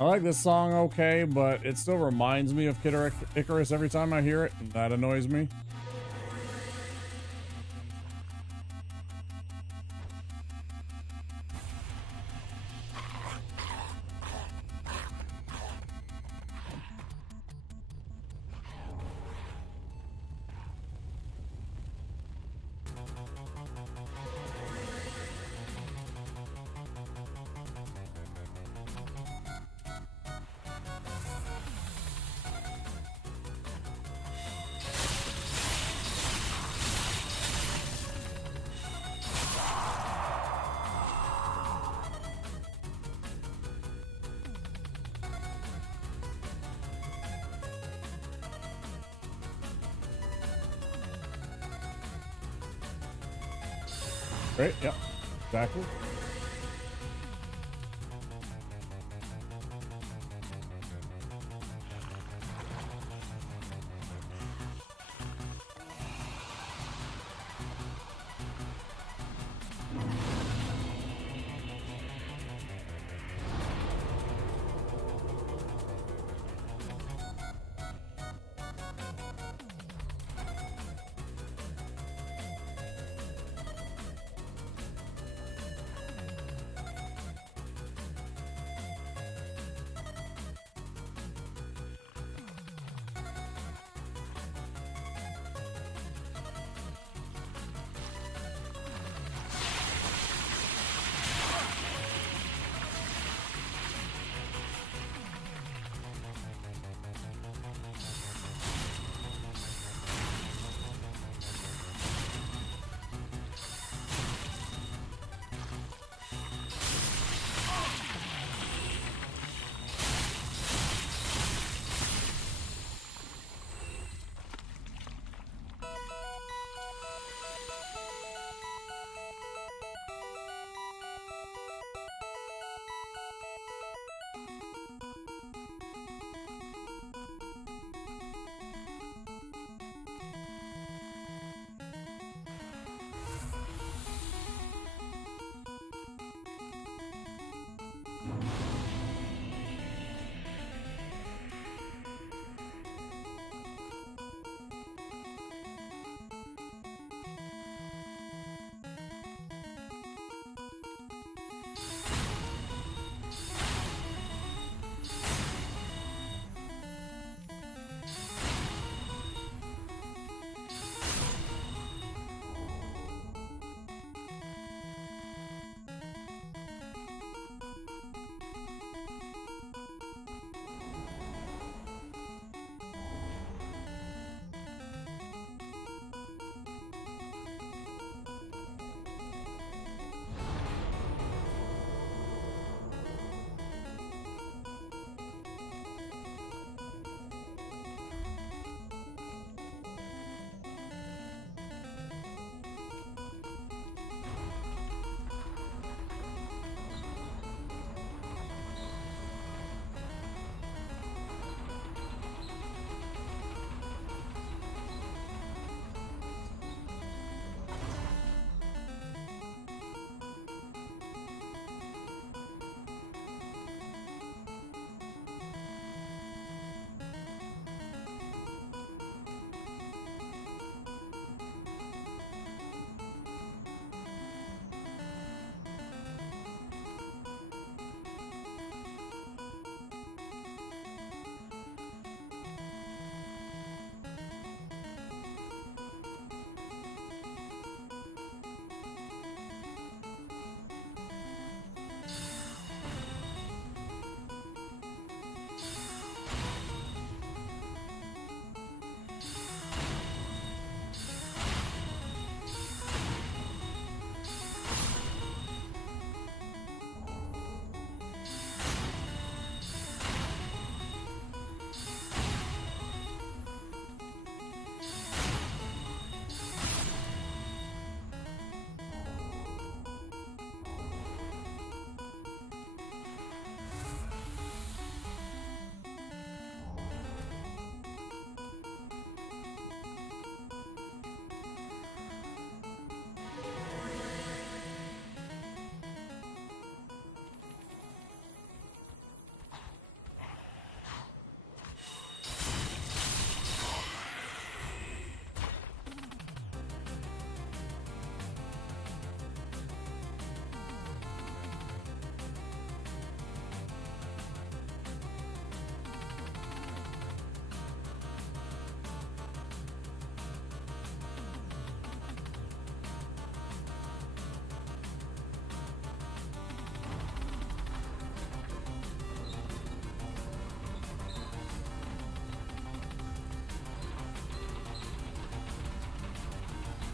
I like this song okay, but it still reminds me of Kid Icarus every time I hear it, and that annoys me. Great, yep, exactly.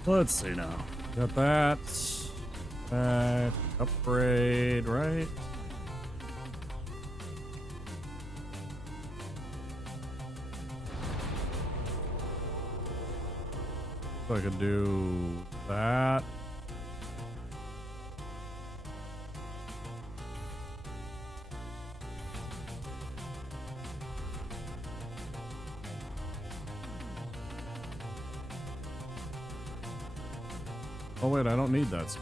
Let's see now. Got that. Upgrade, right? So I could do that. Oh wait, I don't need that.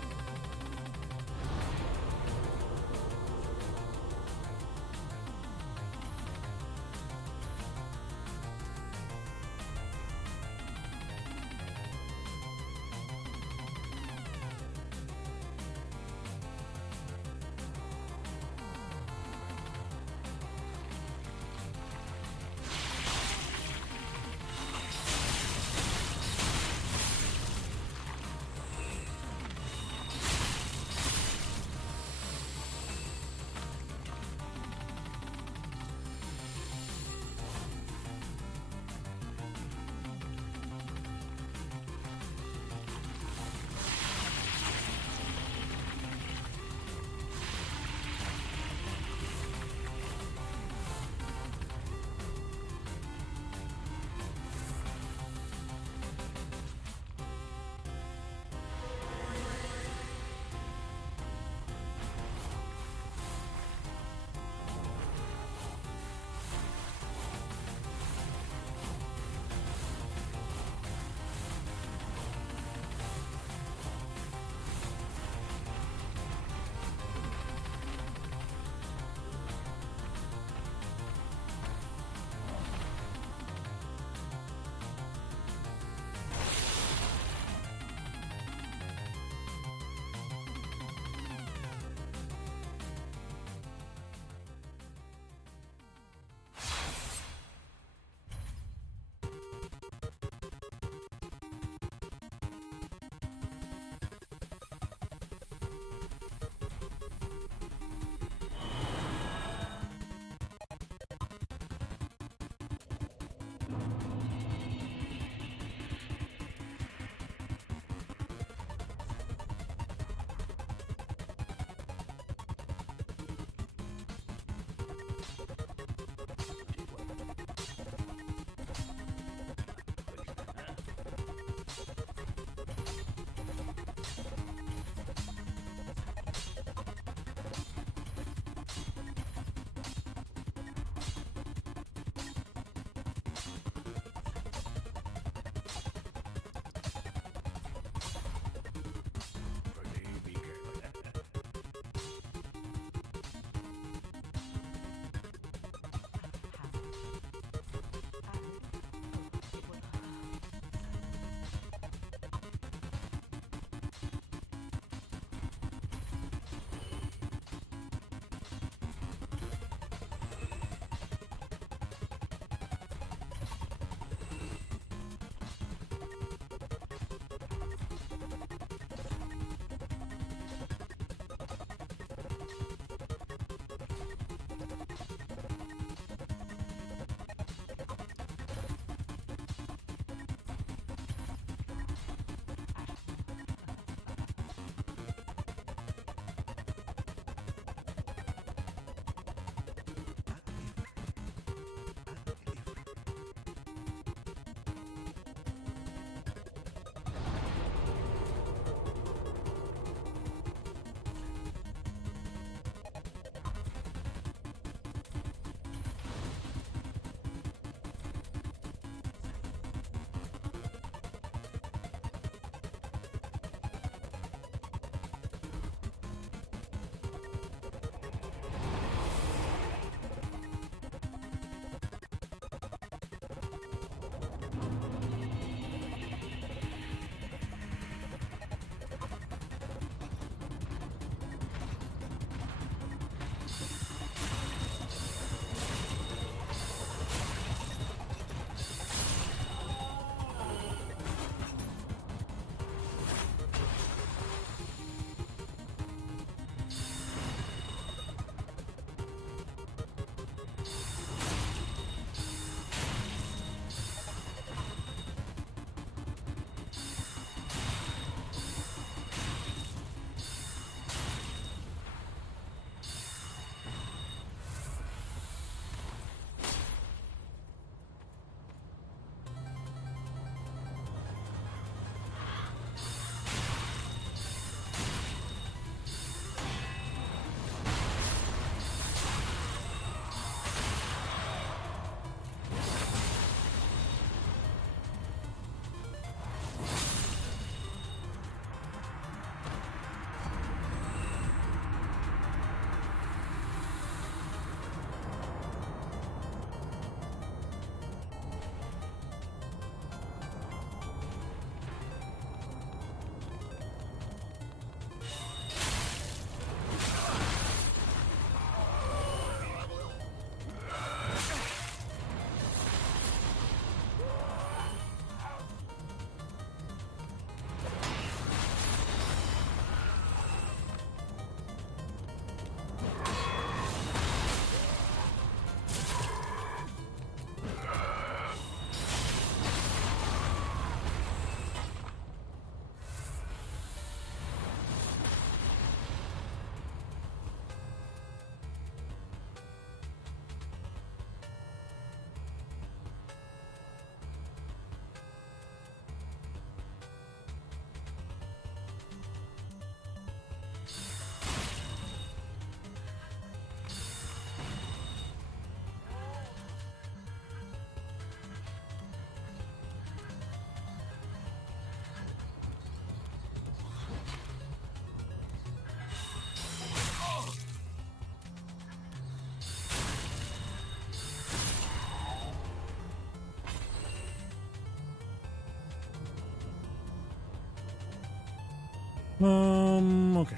Okay.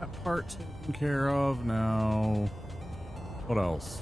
That part taken care of now. What else?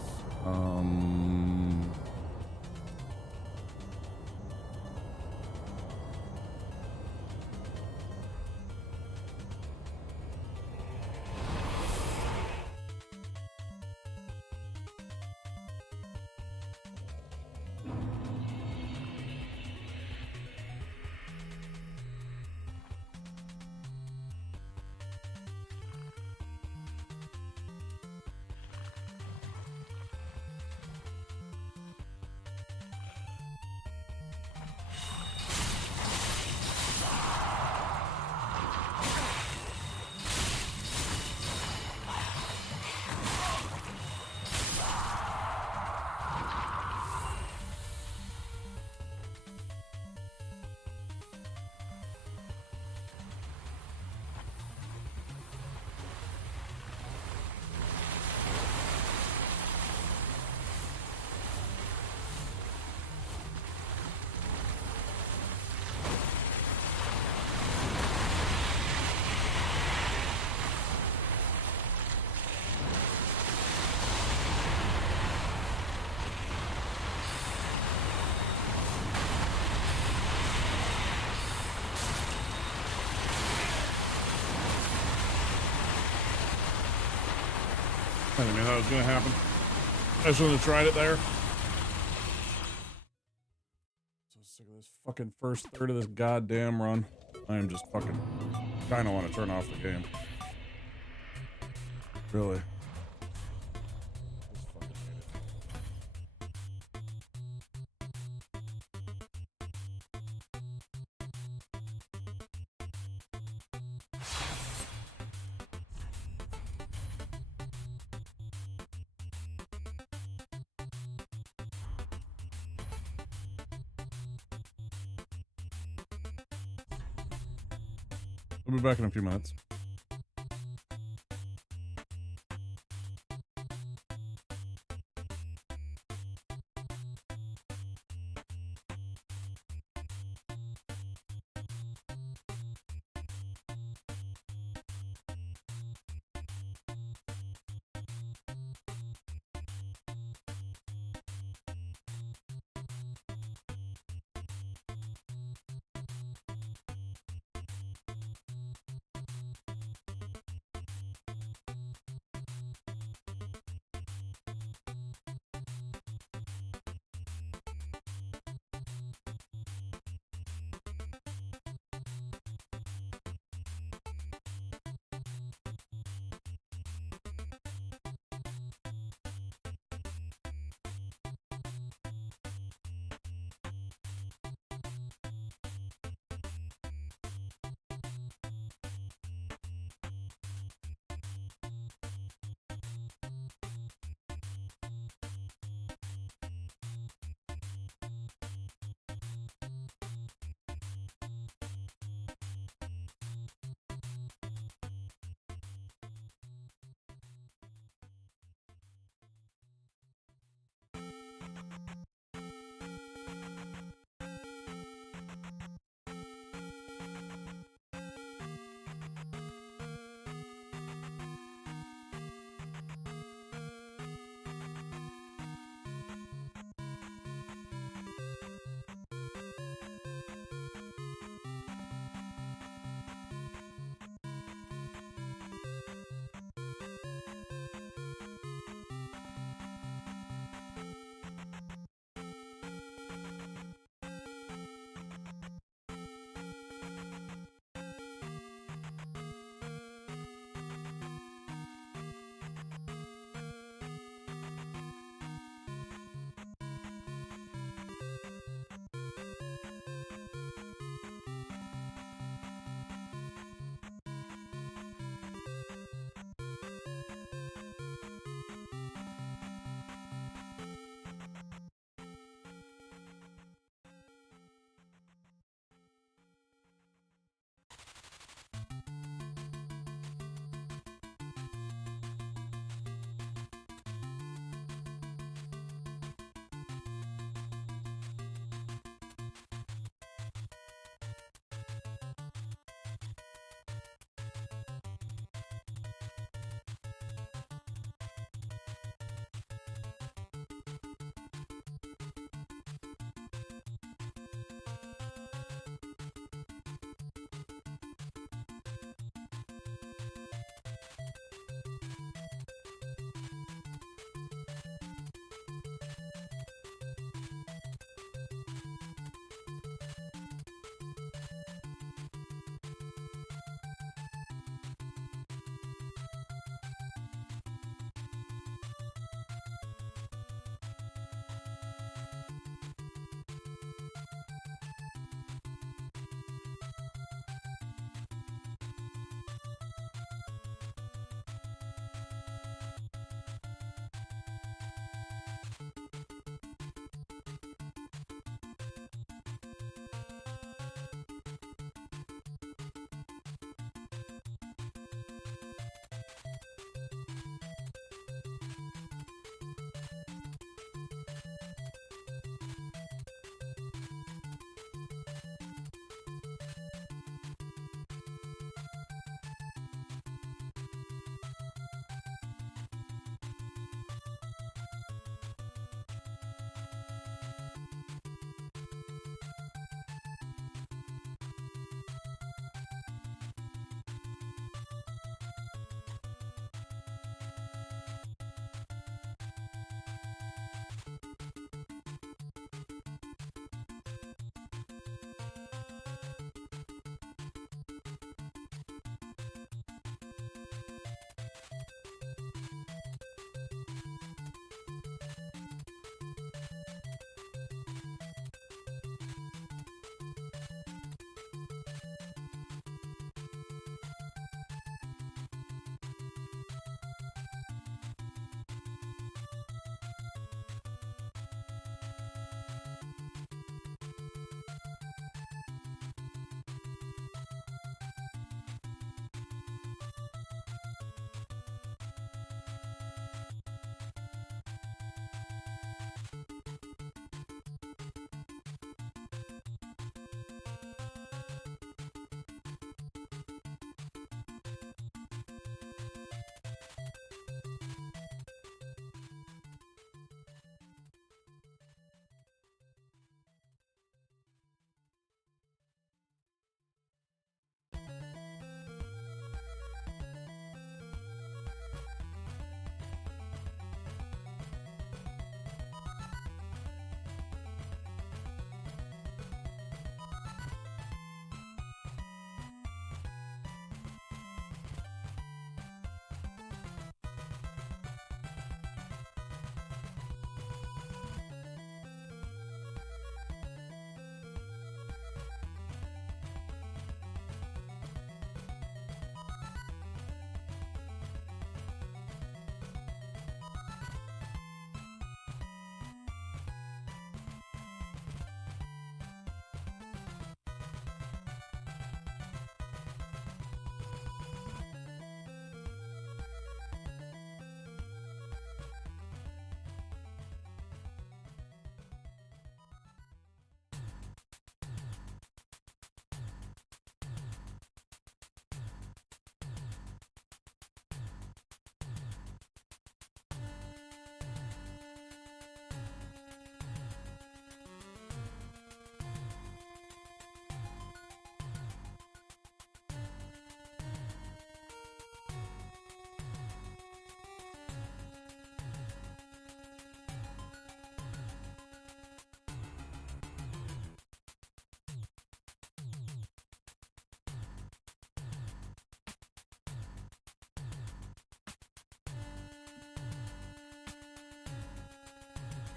I didn't know that was gonna happen. I shouldn't have tried it there. So sick of this fucking first third of this goddamn run. I am just fucking kinda want to turn off the game. Really. Just fucking hate it. We'll be back in a few minutes.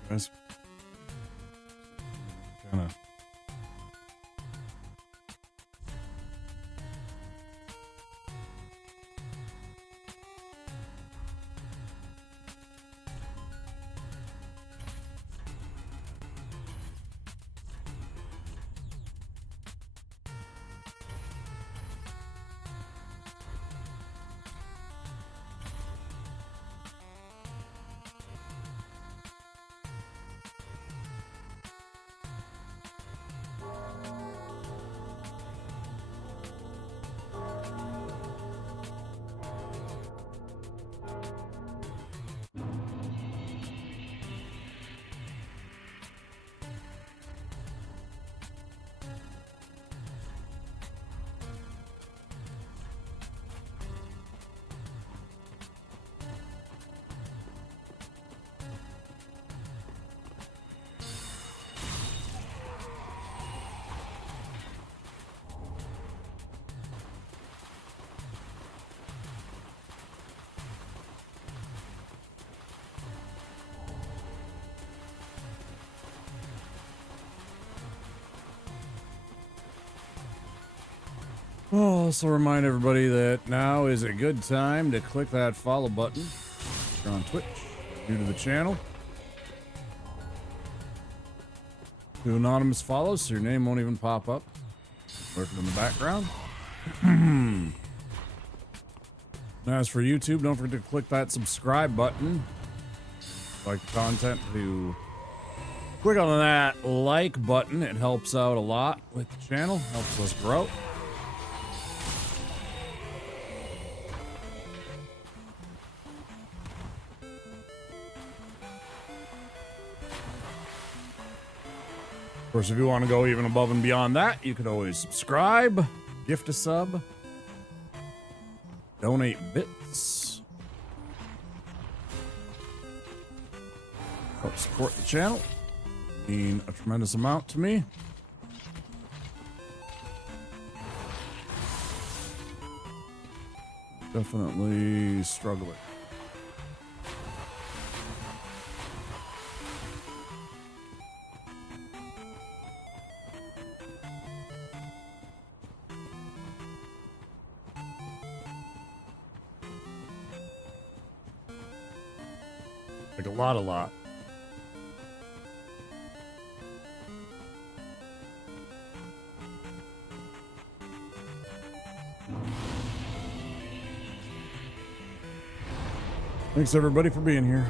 Guys. Kind of. I'll also remind everybody that now is a good time to click that follow button. If you're on Twitch, new to the channel. Do anonymous follows so your name won't even pop up. Working in the background. As for YouTube, don't forget to click that subscribe button. Like the content, to click on that like button. It helps out a lot with the channel, helps us grow. Of course, if you want to go even above and beyond that, you could always subscribe, gift a sub, donate bits, help support the channel. Mean a tremendous amount to me. Definitely struggling. Like a lot. Thanks everybody for being here.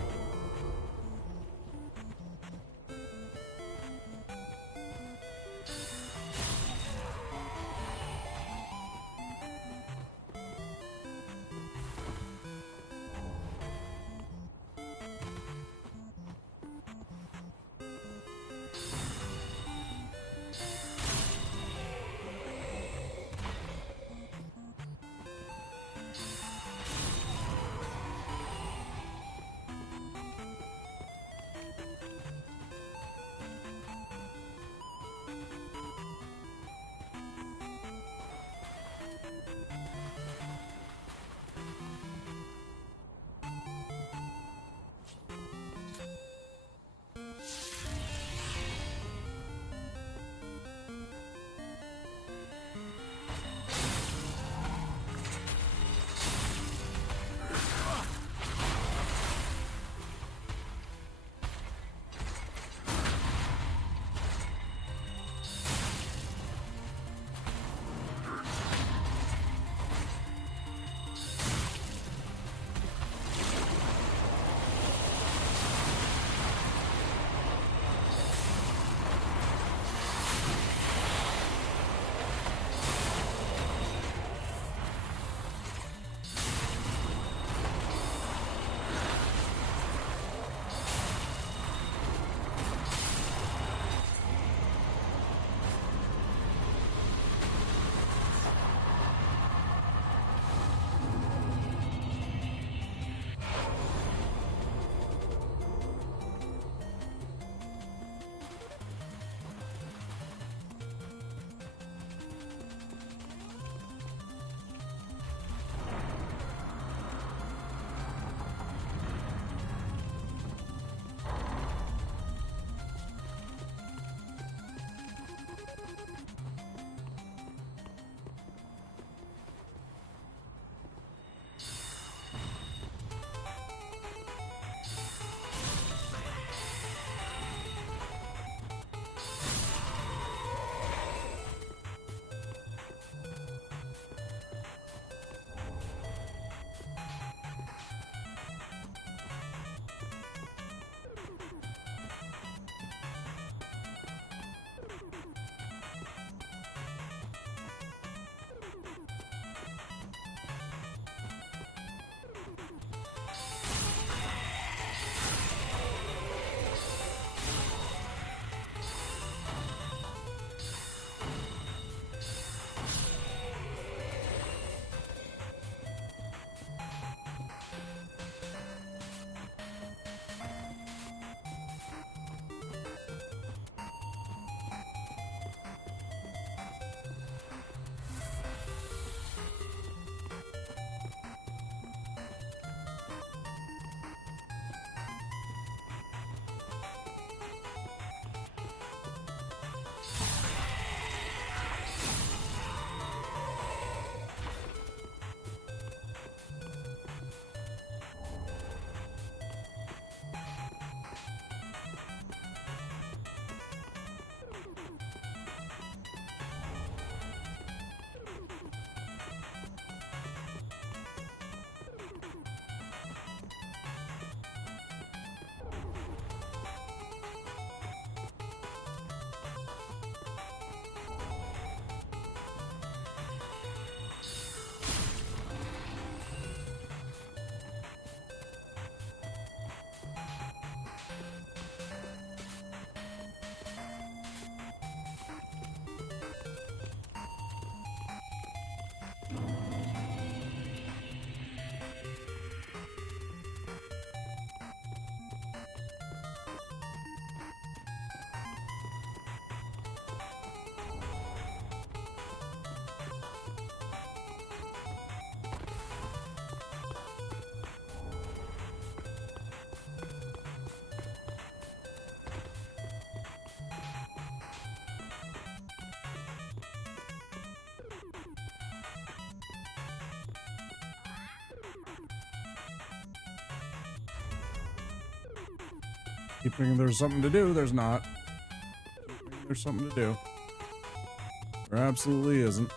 Keep thinking there's something to do. There's not. There's something to do. There absolutely isn't.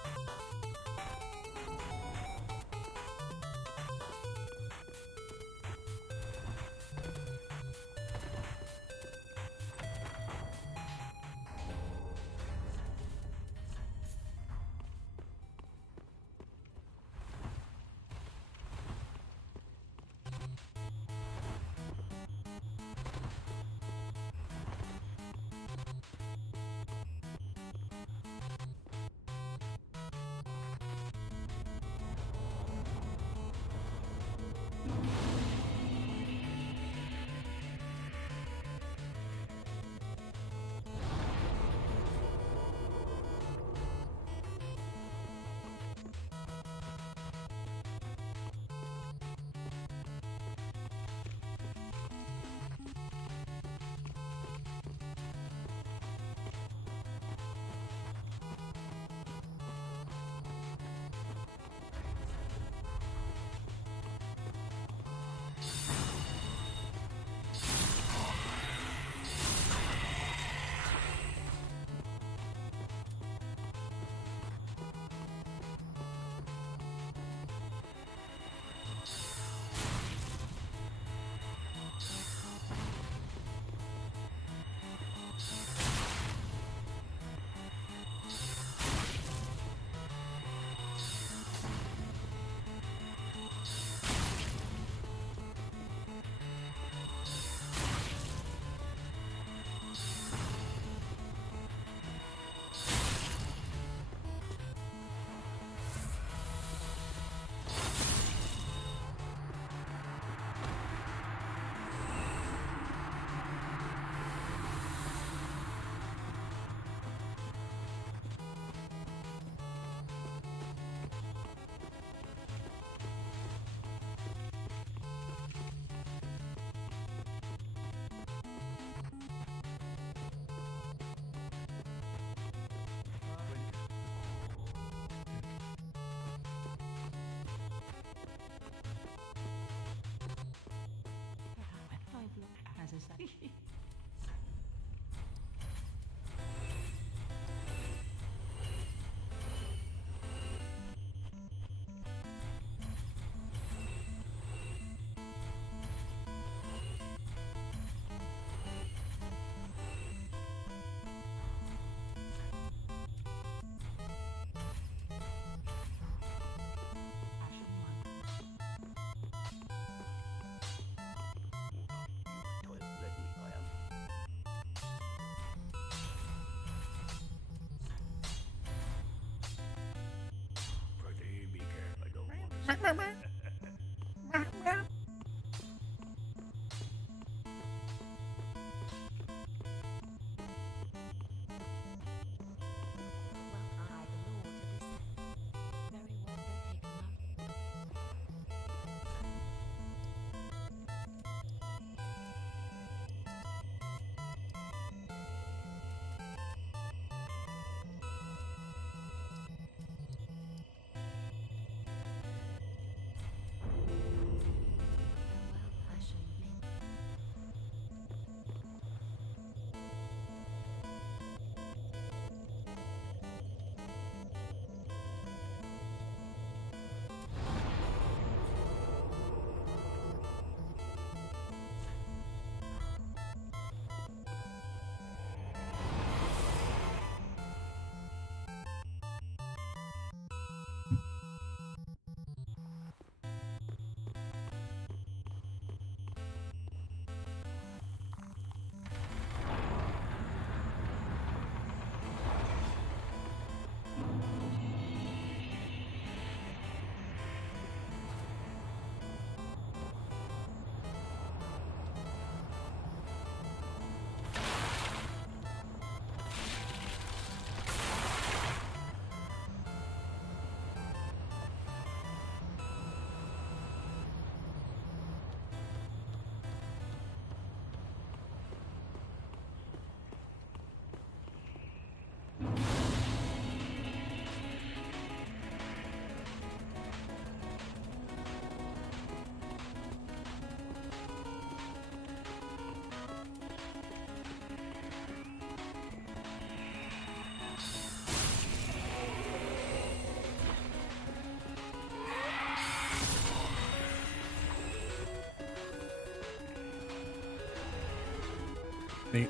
Neat.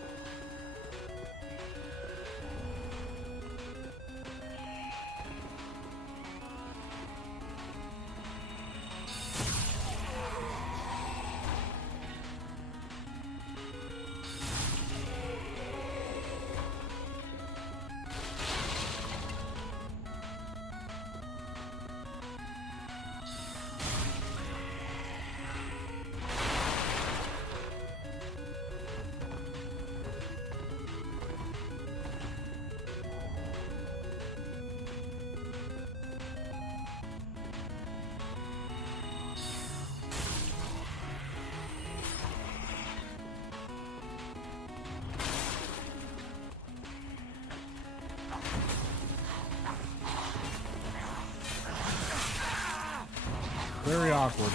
Very awkward.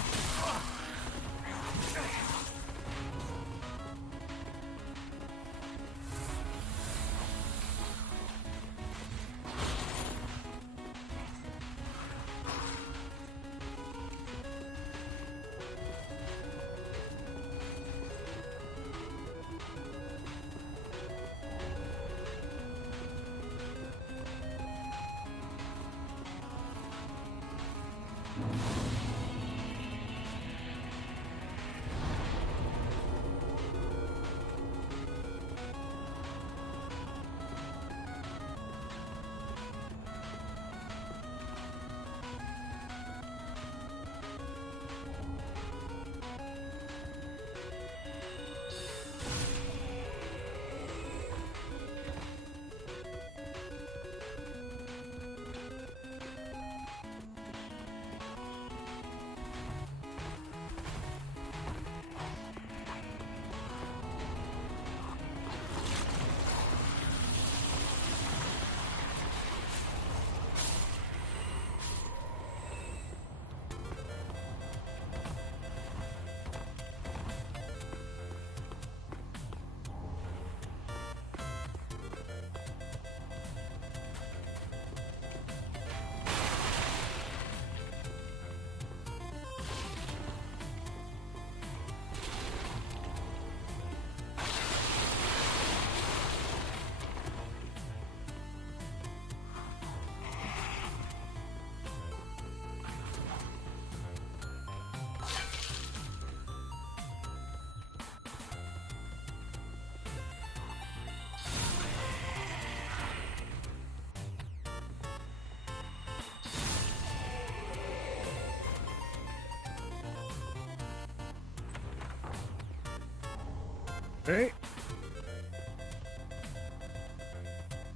Okay.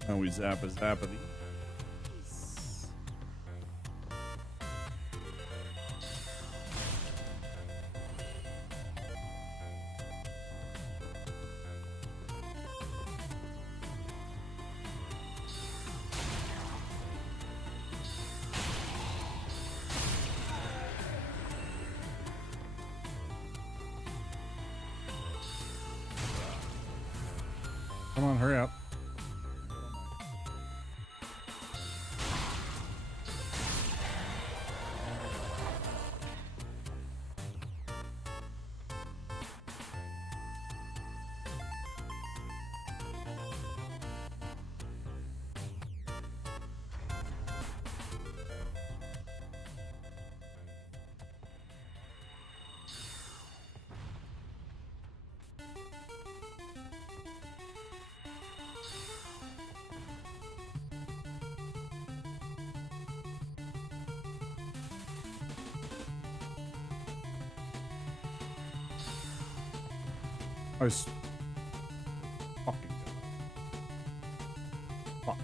Now we zap a zap of these. Come on, hurry up. I was fucking fuck.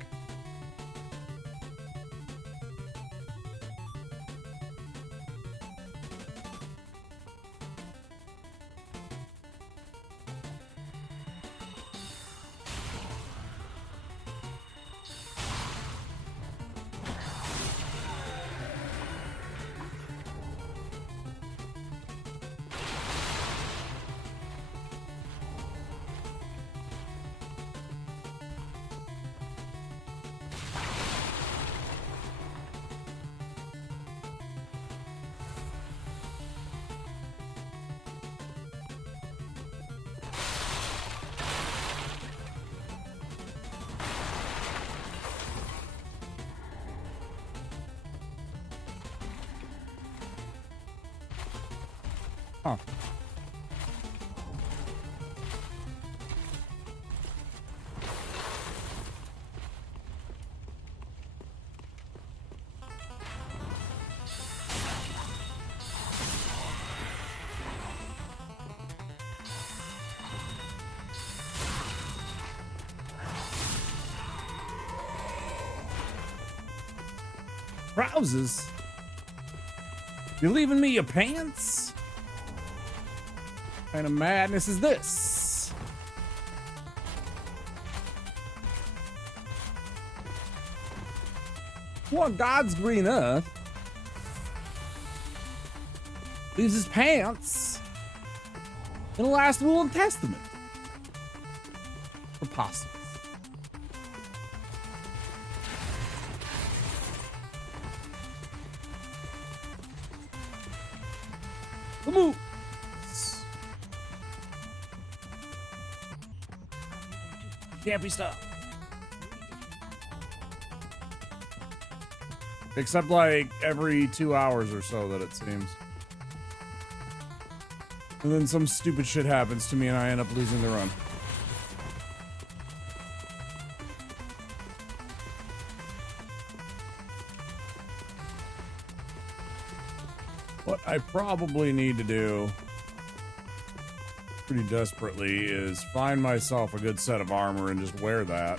Huh. Trousers? You leaving me your pants? What kind of madness is this? What God's green earth leaves his pants in the last will and testament? Preposterous. Move. Can't be stopped. Except like every 2 hours or so, that it seems. And then some stupid shit happens to me and I end up losing the run. What I probably need to do pretty desperately is find myself a good set of armor and just wear that.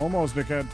Almost, dickhead.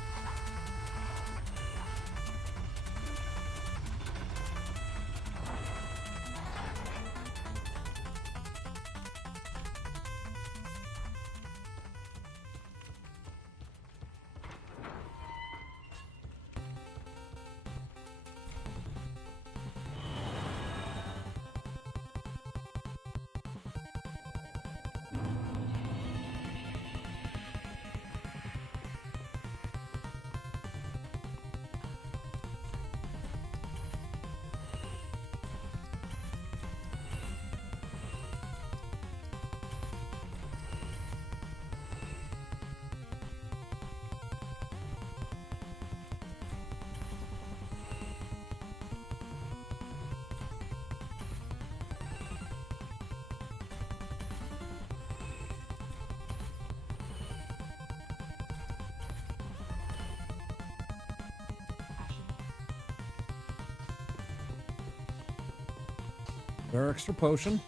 Their extra potion.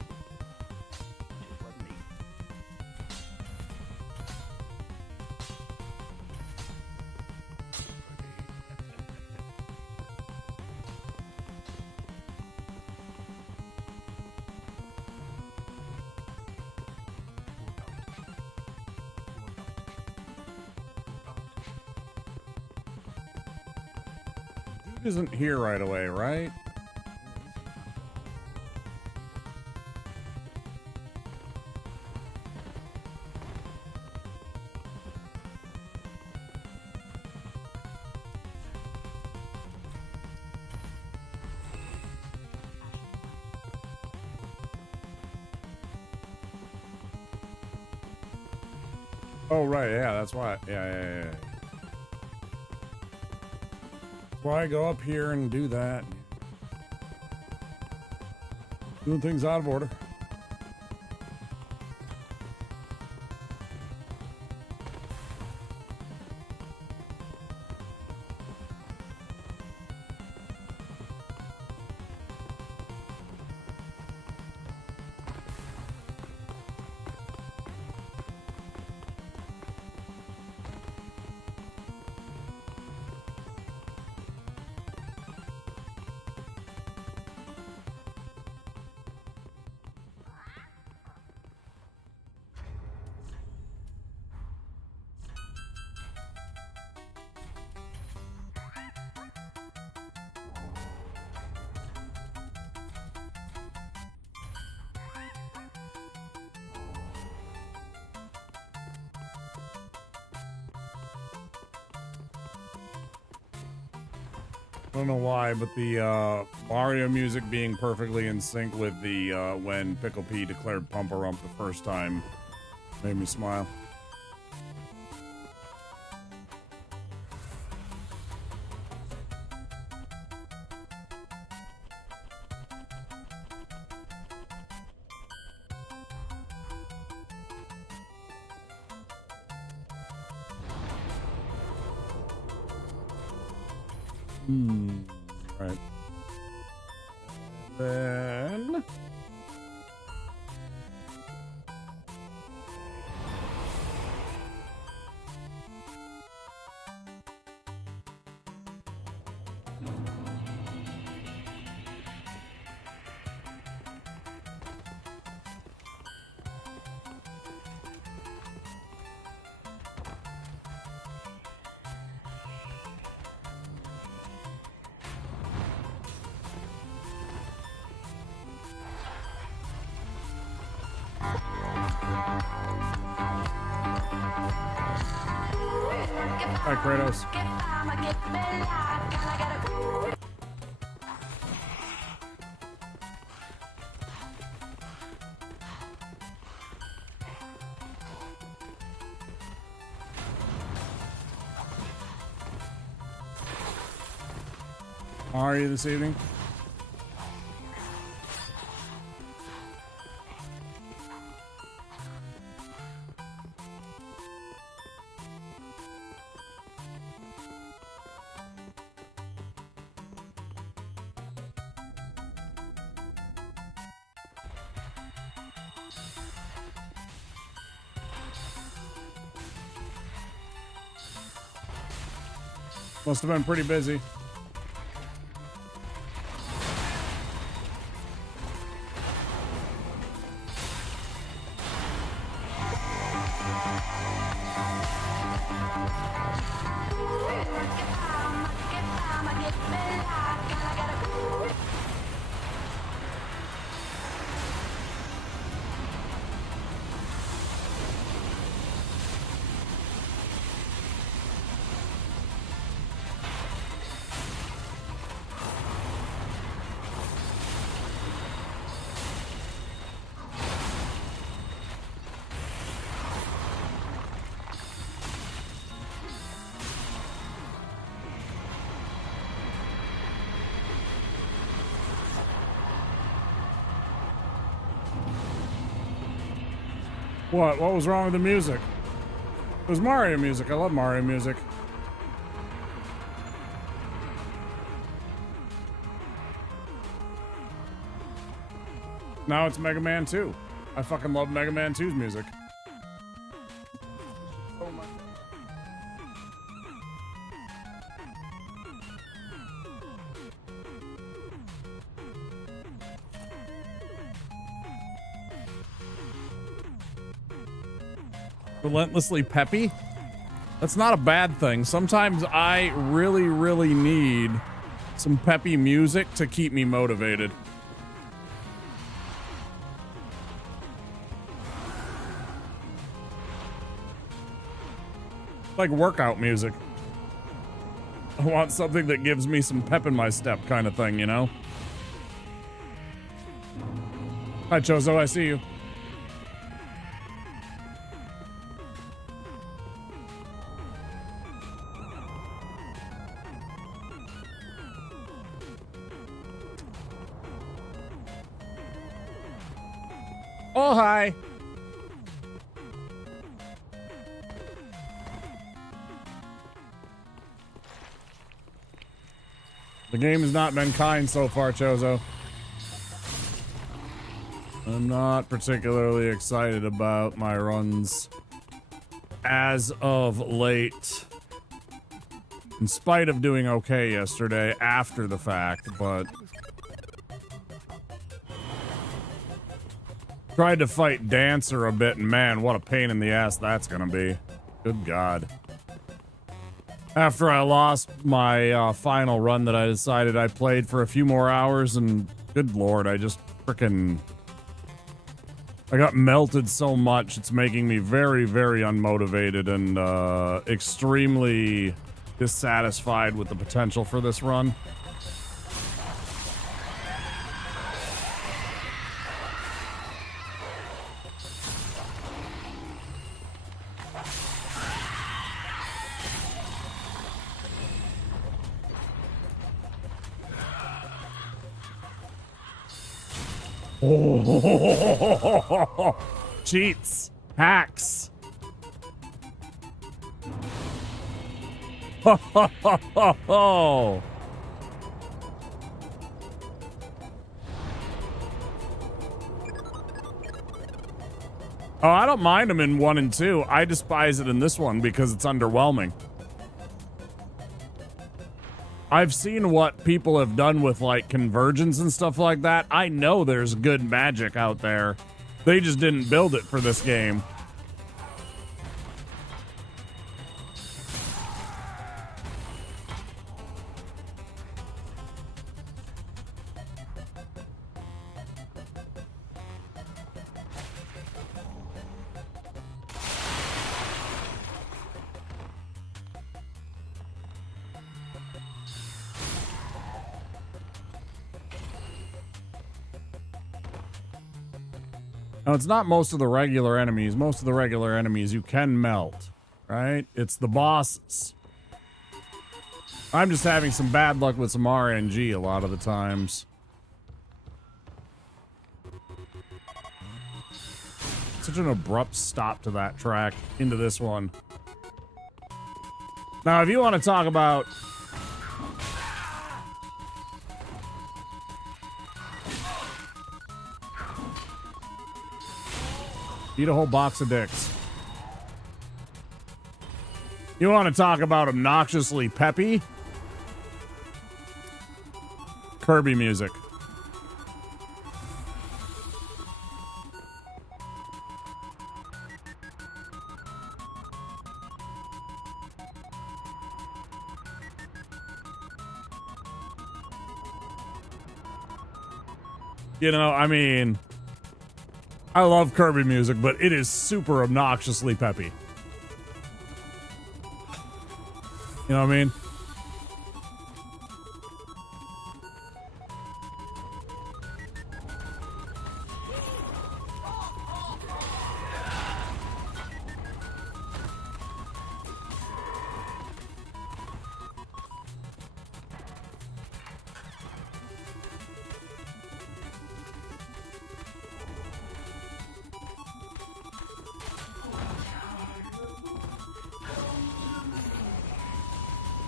Dude isn't here right away, right? Oh, right, yeah, that's why. Yeah. That's why I go up here and do that. Doing things out of order. I don't know why, but the Mario music being perfectly in sync with the when Pickle P declared Pumper Ump the first time made me smile. Right. Then hi, Kratos. How are you this evening? Must have been pretty busy. What? What was wrong with the music? It was Mario music. I love Mario music. Now it's Mega Man 2. I fucking love Mega Man 2's music. Oh my. Relentlessly peppy? That's not a bad thing. Sometimes I really, really need some peppy music to keep me motivated. Like workout music. I want something that gives me some pep in my step kind of thing, you know? Hi, Chozo, I see you. Oh, hi. The game has not been kind so far, Chozo. I'm not particularly excited about my runs as of late. In spite of doing okay yesterday after the fact, but tried to fight Dancer a bit, and man, what a pain in the ass that's gonna be. Good God. After I lost my final run that I decided I played for a few more hours, and good Lord, I just frickin' I got melted so much, it's making me very, very unmotivated and extremely dissatisfied with the potential for this run. Oh, cheats, hacks. Ho, ho, ho, ho, ho. Oh, I don't mind them in 1 and 2. I despise it in this one because it's underwhelming. I've seen what people have done with like convergence and stuff like that. I know there's good magic out there. They just didn't build it for this game. Now, it's not most of the regular enemies. Most of the regular enemies you can melt, right? It's the bosses. I'm just having some bad luck with some RNG a lot of the times. Such an abrupt stop to that track into this one. Now, if you want to talk about... Eat a whole box of dicks. You want to talk about obnoxiously peppy? Kirby music. You know, I mean... I love Kirby music, but it is super obnoxiously peppy. You know what I mean?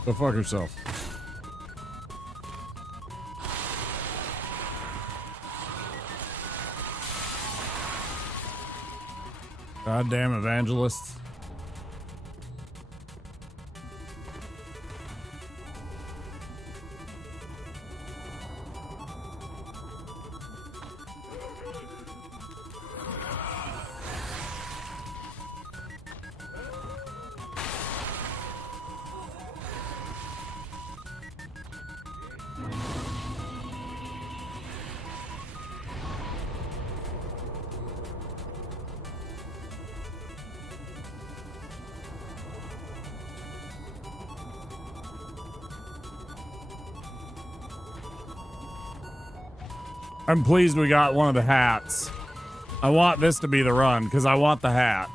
Go fuck yourself. Goddamn evangelists. I'm pleased we got one of the hats. I want this to be the run because I want the hat.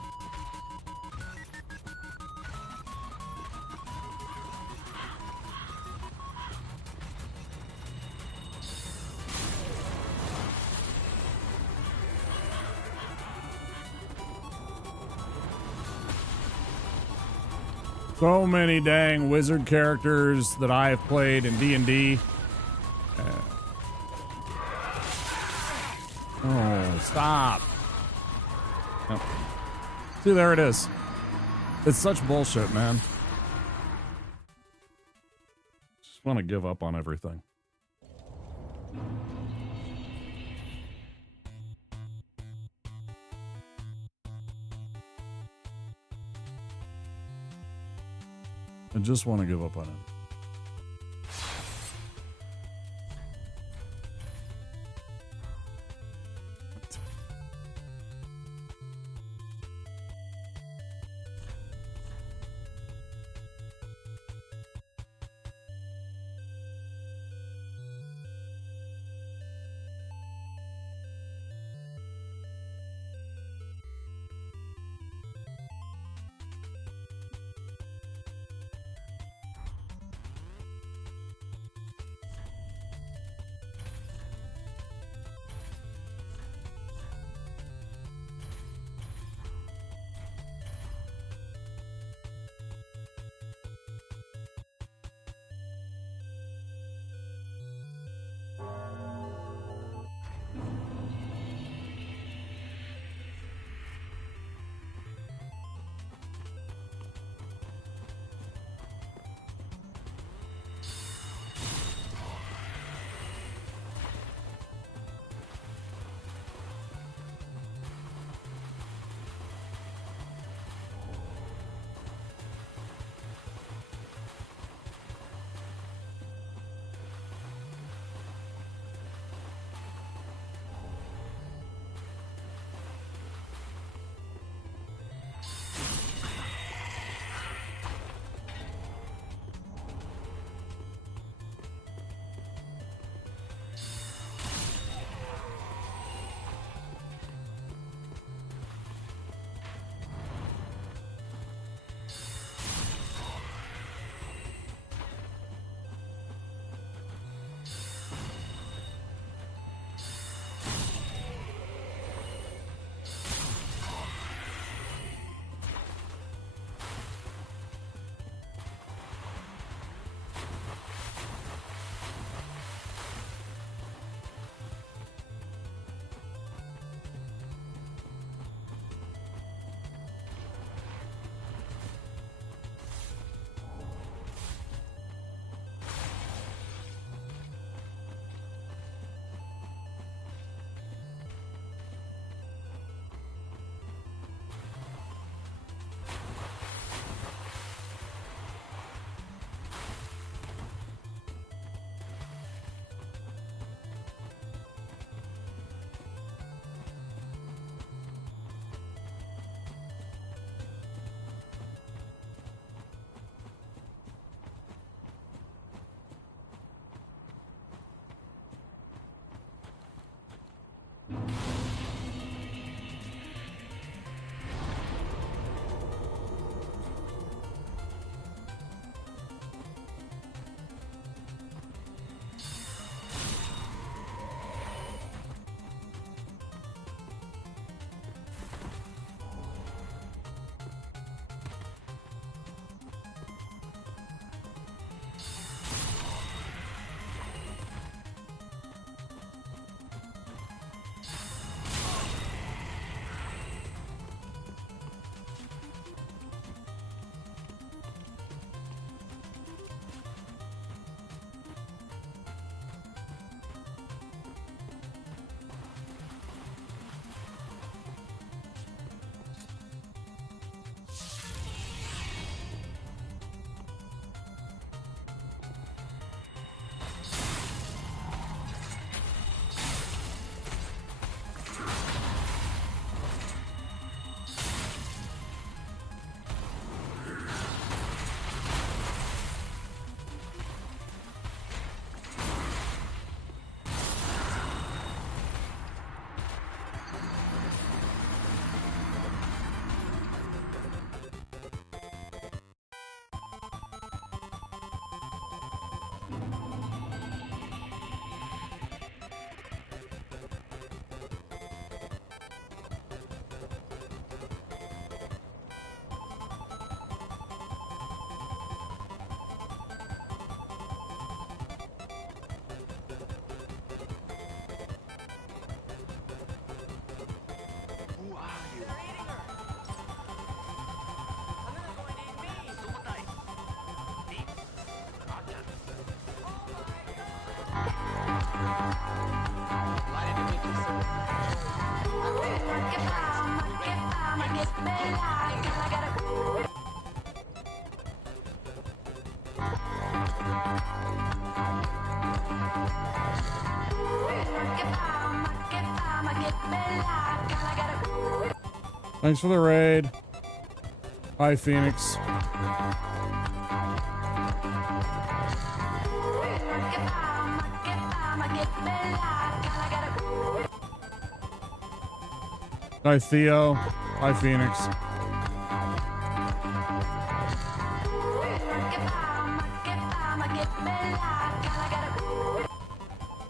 So many dang wizard characters that I have played in D&D. Oh, stop. Yep. See, there it is. It's such bullshit, man. Just want to give up on everything. I just want to give up on it. Thanks for the raid. Hi, Phoenix. Hi, Theo. Hi, Phoenix.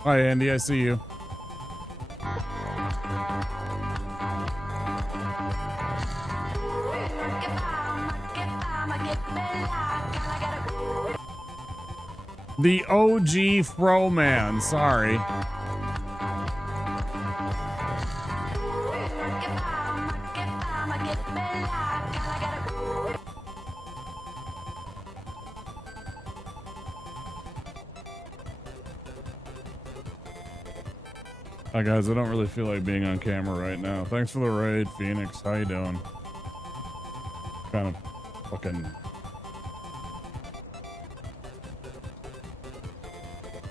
Hi, Andy. I see you. The OG Froman, sorry. Hi guys, I don't really feel like being on camera right now. Thanks for the raid, Phoenix. How you doing? Kind of fucking...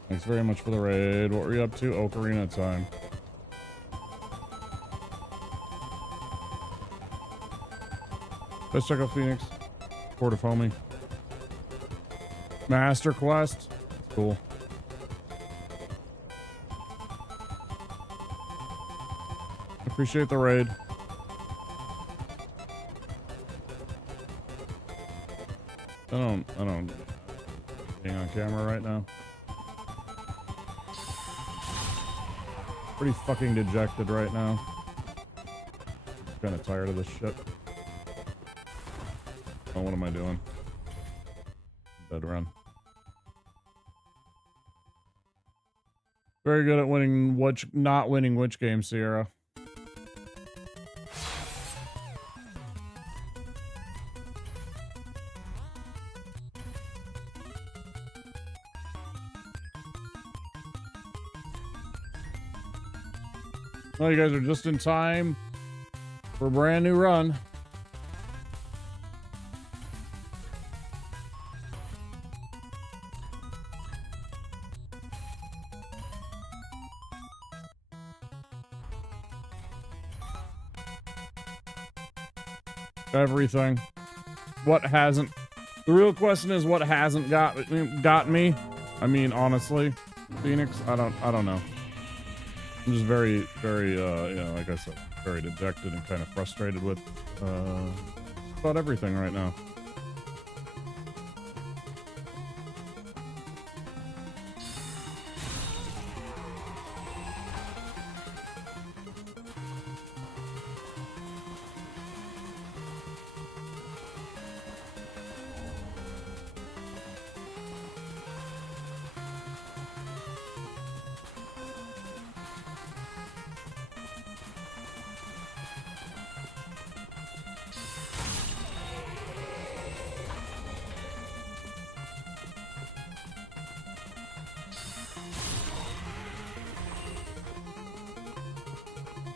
Thanks very much for the raid. What were you up to? Ocarina time. Let's check out Phoenix. Port of Homie. Master Quest. That's cool. Appreciate the raid. I don't being on camera right now. Pretty fucking dejected right now. Kind of tired of this shit. Oh, what am I doing? Dead run. Very good at winning not winning which game, Sierra. Well, you guys are just in time for a brand new run. Everything. What hasn't? The real question is what hasn't got me. I mean, honestly, Phoenix, I don't know. I'm just very, you know, like I said, very dejected and kind of frustrated with about everything right now.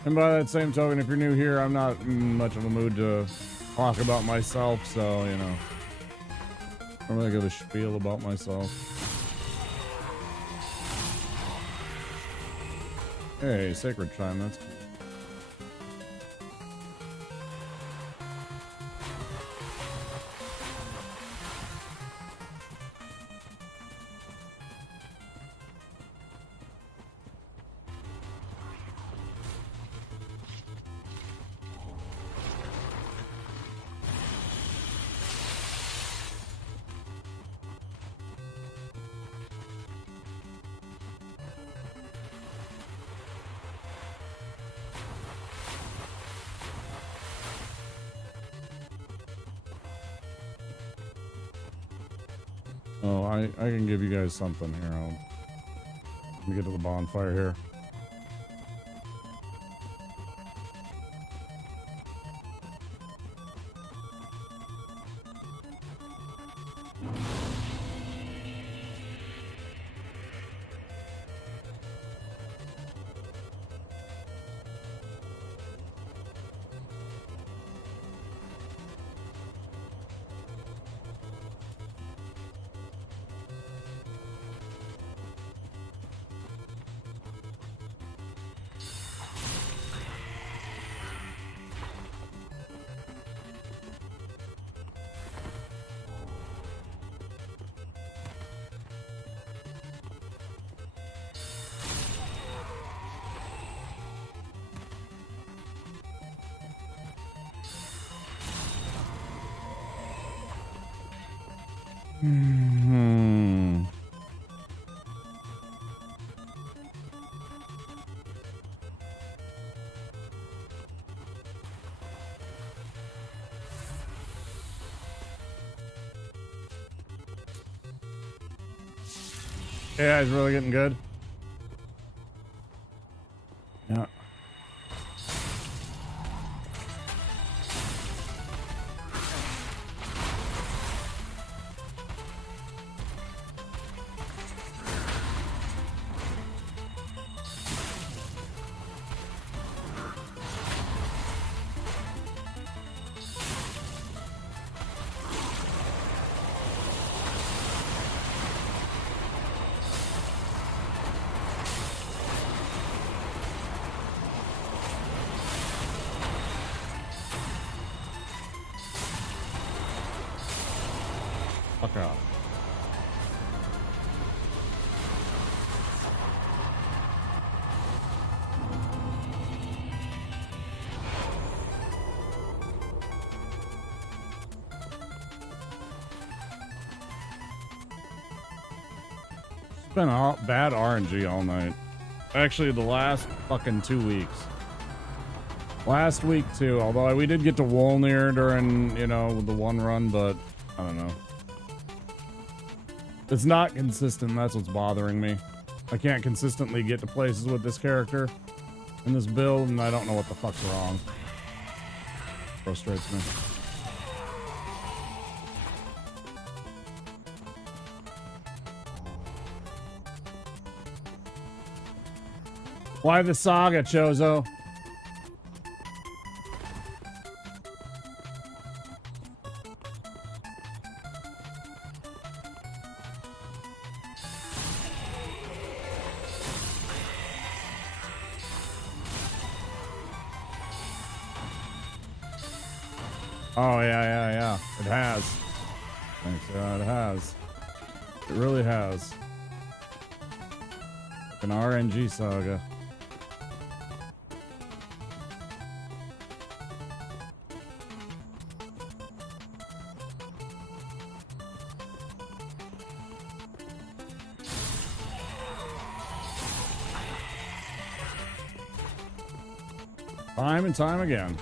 And by that same token, if you're new here, I'm not in much of a mood to talk about myself, so, you know, I don't really give a spiel about myself. Hey, Sacred Chime, that's cool. Oh, I can give you guys something here. Let me get to the bonfire here. Hmm. Yeah, it's really getting good. Yeah. Fuck off. It's been all bad RNG all night. Actually, the last fucking 2 weeks. Last week too, although we did get to Wolnir during, you know, the one run, but I don't know. It's not consistent, that's what's bothering me. I can't consistently get to places with this character in this build, and I don't know what the fuck's wrong. Frustrates me. Why the saga, Chozo? Oh, yeah. It has. Thanks, God, it has. It really has. An RNG saga. Time and time again.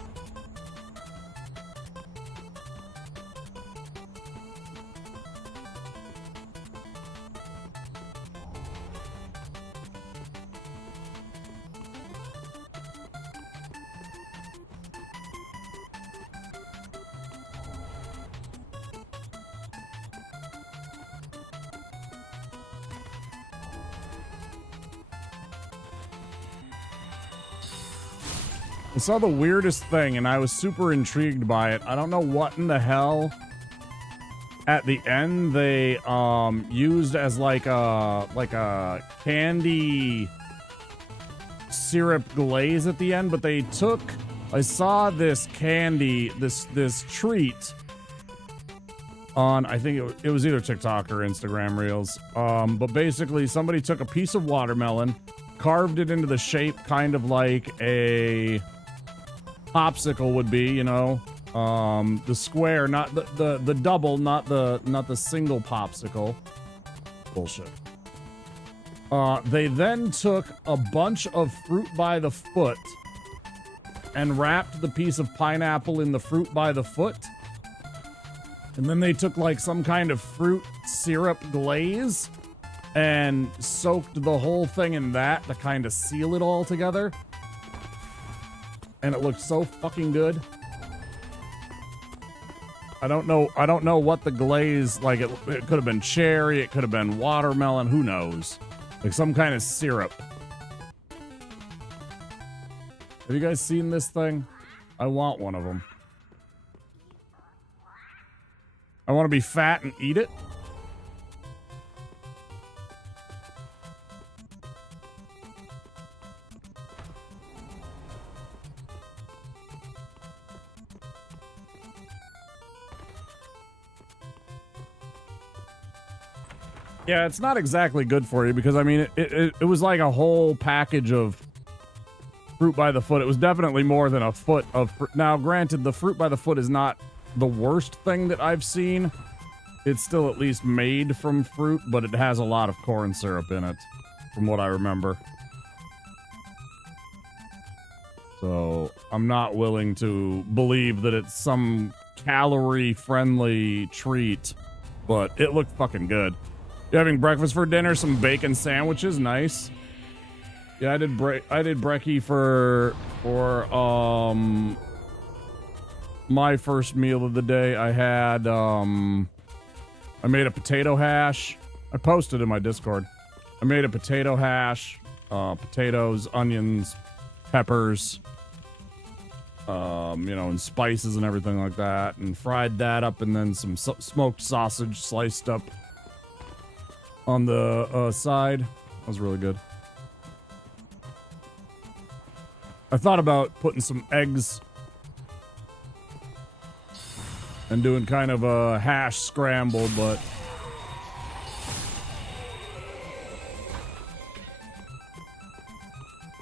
I saw the weirdest thing and I was super intrigued by it. I don't know what in the hell at the end they used as like a candy syrup glaze at the end, but they took, I saw this candy, this treat on, I think it was either TikTok or Instagram Reels. But basically somebody took a piece of watermelon, carved it into the shape kind of like a popsicle would be, you know, the square, not the double, not the single popsicle. Bullshit. They then took a bunch of fruit by the foot and wrapped the piece of pineapple in the fruit by the foot. And then they took like some kind of fruit syrup glaze and soaked the whole thing in that to kind of seal it all together. And it looked so fucking good. I don't know what the glaze, like it could have been cherry, it could have been watermelon, who knows? Like some kind of syrup. Have you guys seen this thing? I want one of them. I want to be fat and eat it. Yeah, it's not exactly good for you because, I mean, it was like a whole package of fruit by the foot. It was definitely more than a foot of fruit. Now, granted, the fruit by the foot is not the worst thing that I've seen it's still at least made from fruit, but it has a lot of corn syrup in it, from what I remember. So I'm not willing to believe that it's some calorie-friendly treat, but it looked fucking good. You having breakfast for dinner? Some bacon sandwiches, nice. Yeah, I did brekkie for my first meal of the day. I had I made a potato hash. I posted in my Discord. I made a potato hash, potatoes, onions, peppers, you know, and spices and everything like that, and fried that up, and then some smoked sausage sliced up on the side. That was really good. I thought about putting some eggs and doing kind of a hash scramble, but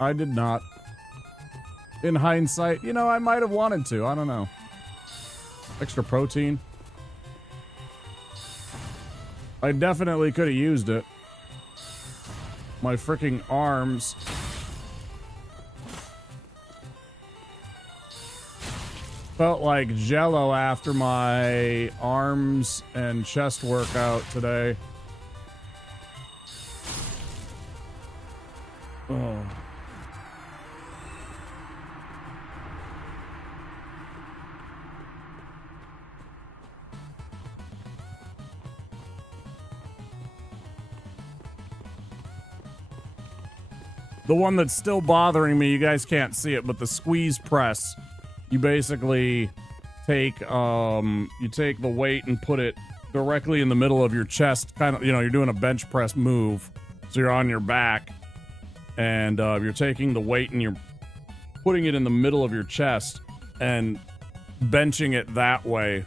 I did not. In hindsight, you know, I might have wanted to. I don't know. Extra protein. I definitely could have used it. My freaking arms. Felt like jello after my arms and chest workout today. Oh. The one that's still bothering me, you guys can't see it, but the squeeze press. You basically take the weight and put it directly in the middle of your chest, kind of, you know, you're doing a bench press move. So you're on your back and you're taking the weight and you're putting it in the middle of your chest and benching it that way.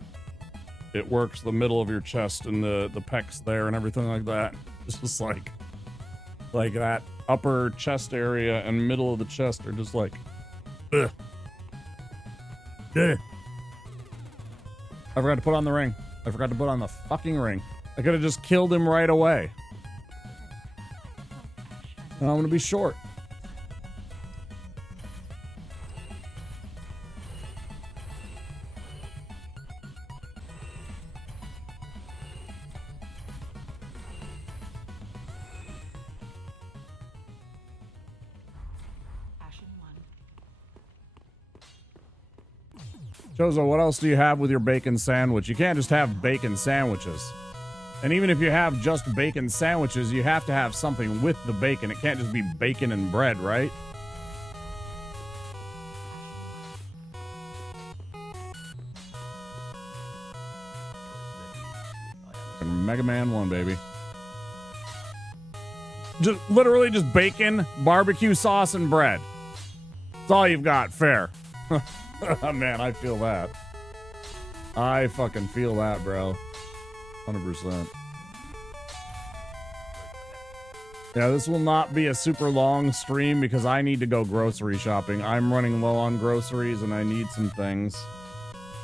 It works the middle of your chest and the pecs there and everything like that. It's just like that upper chest area and middle of the chest are just like, ugh. Ugh. I forgot to put on the ring. I forgot to put on the fucking ring. I could have just killed him right away. And I'm gonna be short. Chozo, what else do you have with your bacon sandwich? You can't just have bacon sandwiches. And even if you have just bacon sandwiches, you have to have something with the bacon. It can't just be bacon and bread, right? Mega Man 1, baby. Just literally just bacon, barbecue sauce, and bread. That's all you've got. Fair. Man, I feel that. I fucking feel that, bro. 100%. Yeah, this will not be a super long stream because I need to go grocery shopping. I'm running low on groceries and I need some things.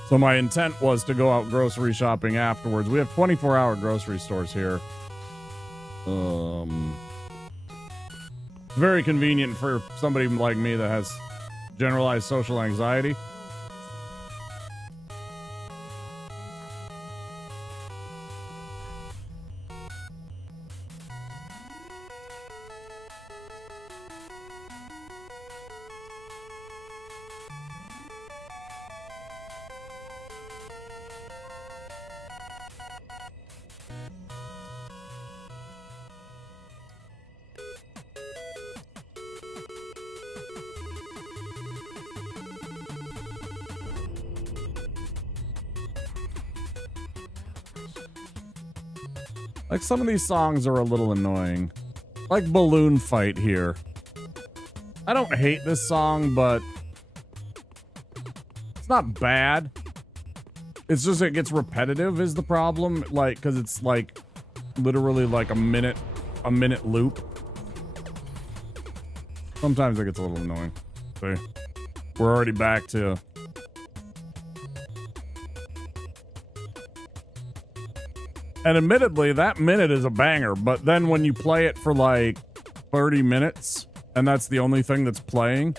So my intent was to go out grocery shopping afterwards. We have 24-hour grocery stores here. Very convenient for somebody like me that has generalized social anxiety. Like, some of these songs are a little annoying. Like Balloon Fight here. I don't hate this song, but it's not bad. It's just it gets repetitive is the problem. Like, because it's like literally like a minute loop. Sometimes it gets a little annoying. See, we're already back to And admittedly, that minute is a banger, but then when you play it for like 30 minutes, and that's the only thing that's playing.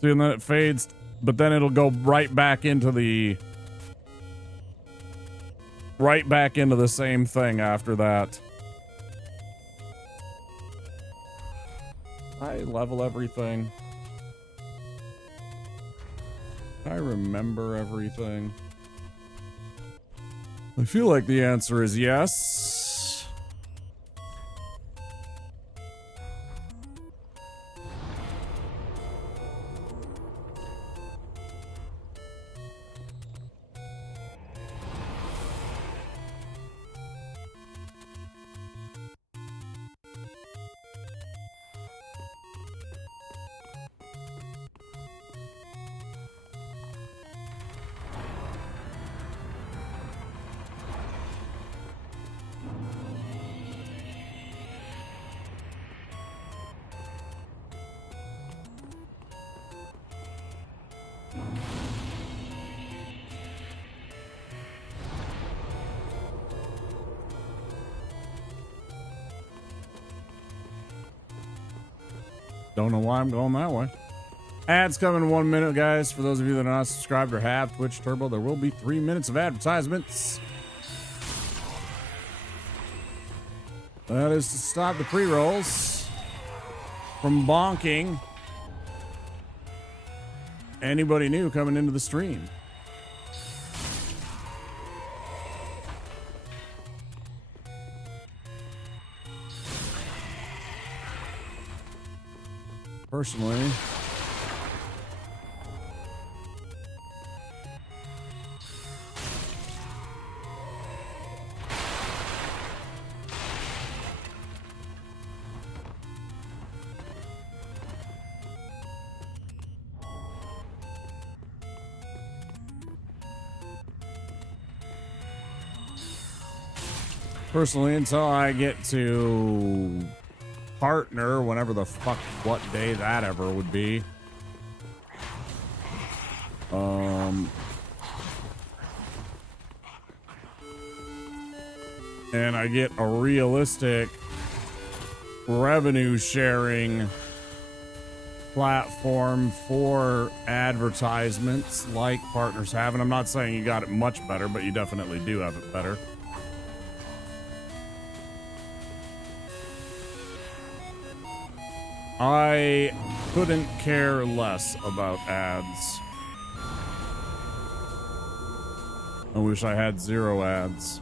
See, and then it fades, but then it'll go right back into the same thing after that. I level everything. I remember everything. I feel like the answer is yes. Don't know why I'm going that way. Ads coming in 1 minute, guys. For those of you that are not subscribed or have Twitch Turbo, there will be 3 minutes of advertisements. That is to stop the pre-rolls from bonking anybody new coming into the stream. Personally, until I get to partner, whenever the fuck, what day that ever would be. And I get a realistic revenue sharing platform for advertisements like partners have. And I'm not saying you got it much better, but you definitely do have it better. I couldn't care less about ads. I wish I had 0 ads.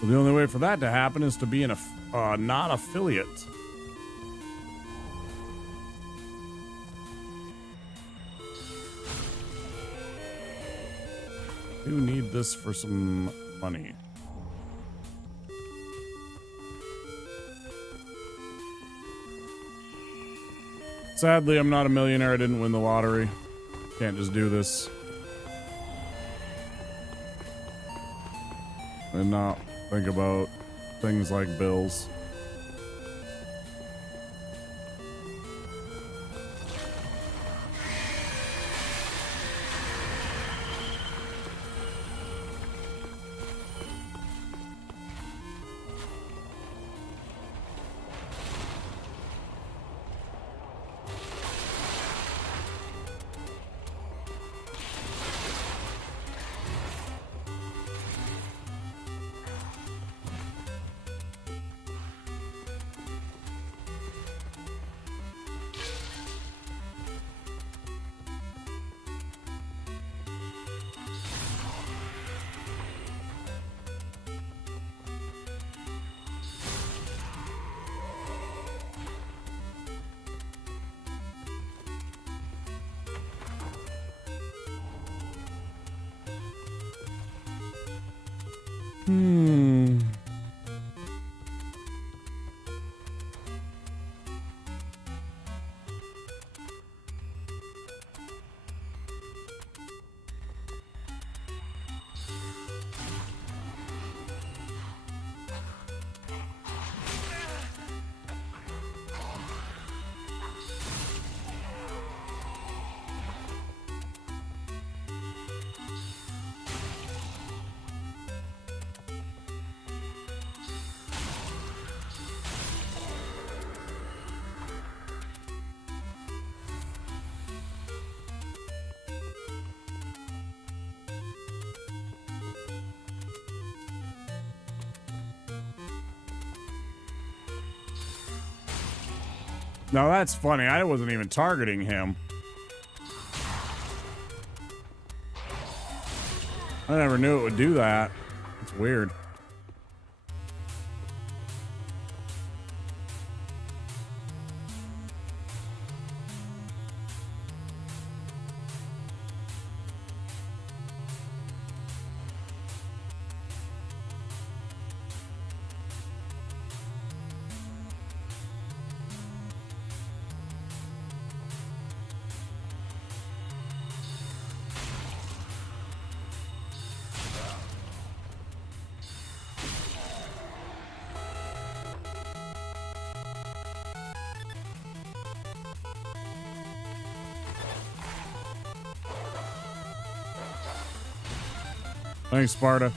Well, the only way for that to happen is to be an not affiliate. You need this for some money. Sadly, I'm not a millionaire. I didn't win the lottery. Can't just do this and not think about things like bills. Now that's funny. I wasn't even targeting him. I never knew it would do that. It's weird. Thanks, Sparta.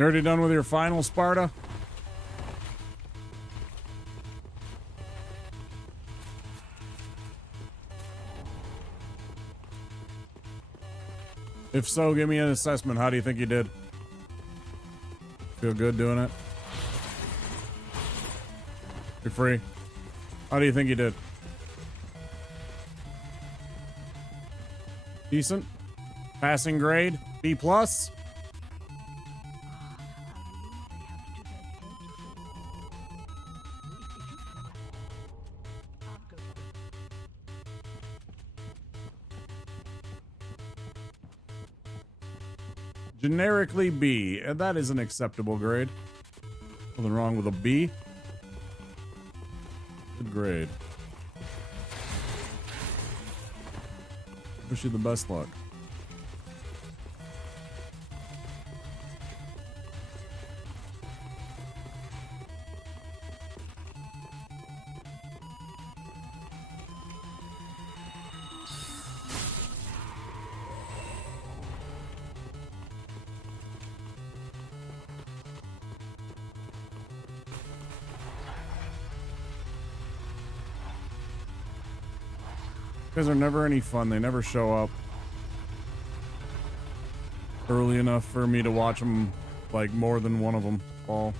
You already done with your final, Sparta? If so, give me an assessment. How do you think you did? Feel good doing it? You're free. How do you think you did? Decent? Passing grade? B plus? Generically B, and that is an acceptable grade. Nothing wrong with a B. Good grade. Wish you the best luck. Guys are never any fun. They never show up early enough for me to watch them, like more than one of them fall.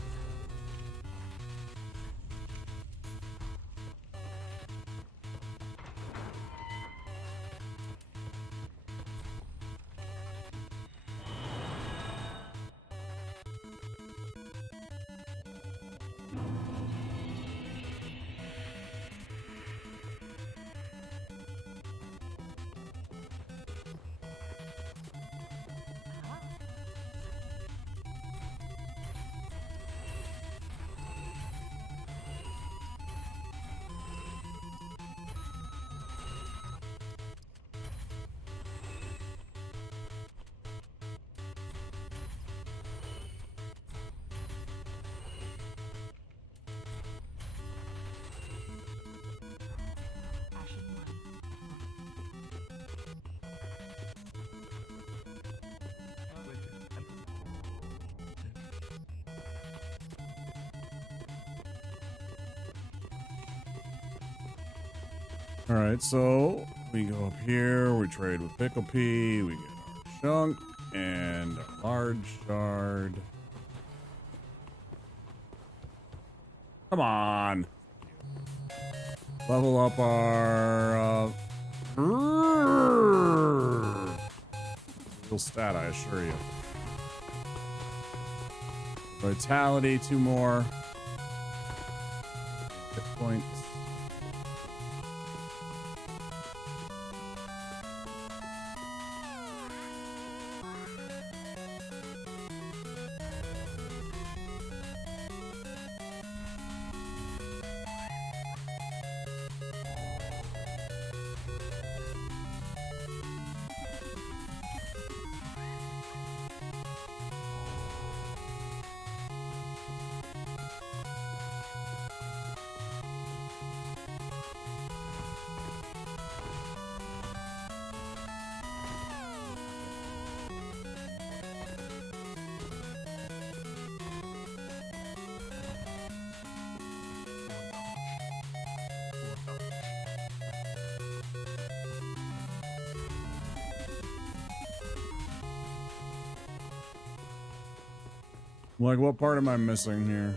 All right, so we go up here, we trade with Pickle Pea, we get our chunk and a large shard. Come on. Level up our real stat, I assure you. Vitality, 2 more hit points. Like, what part am I missing here?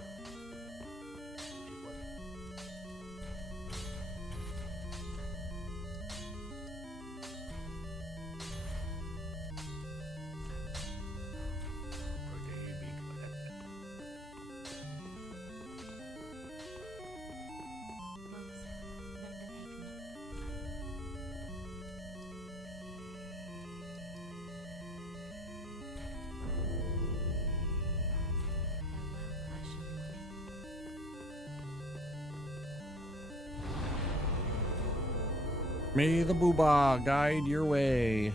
May the boobah guide your way.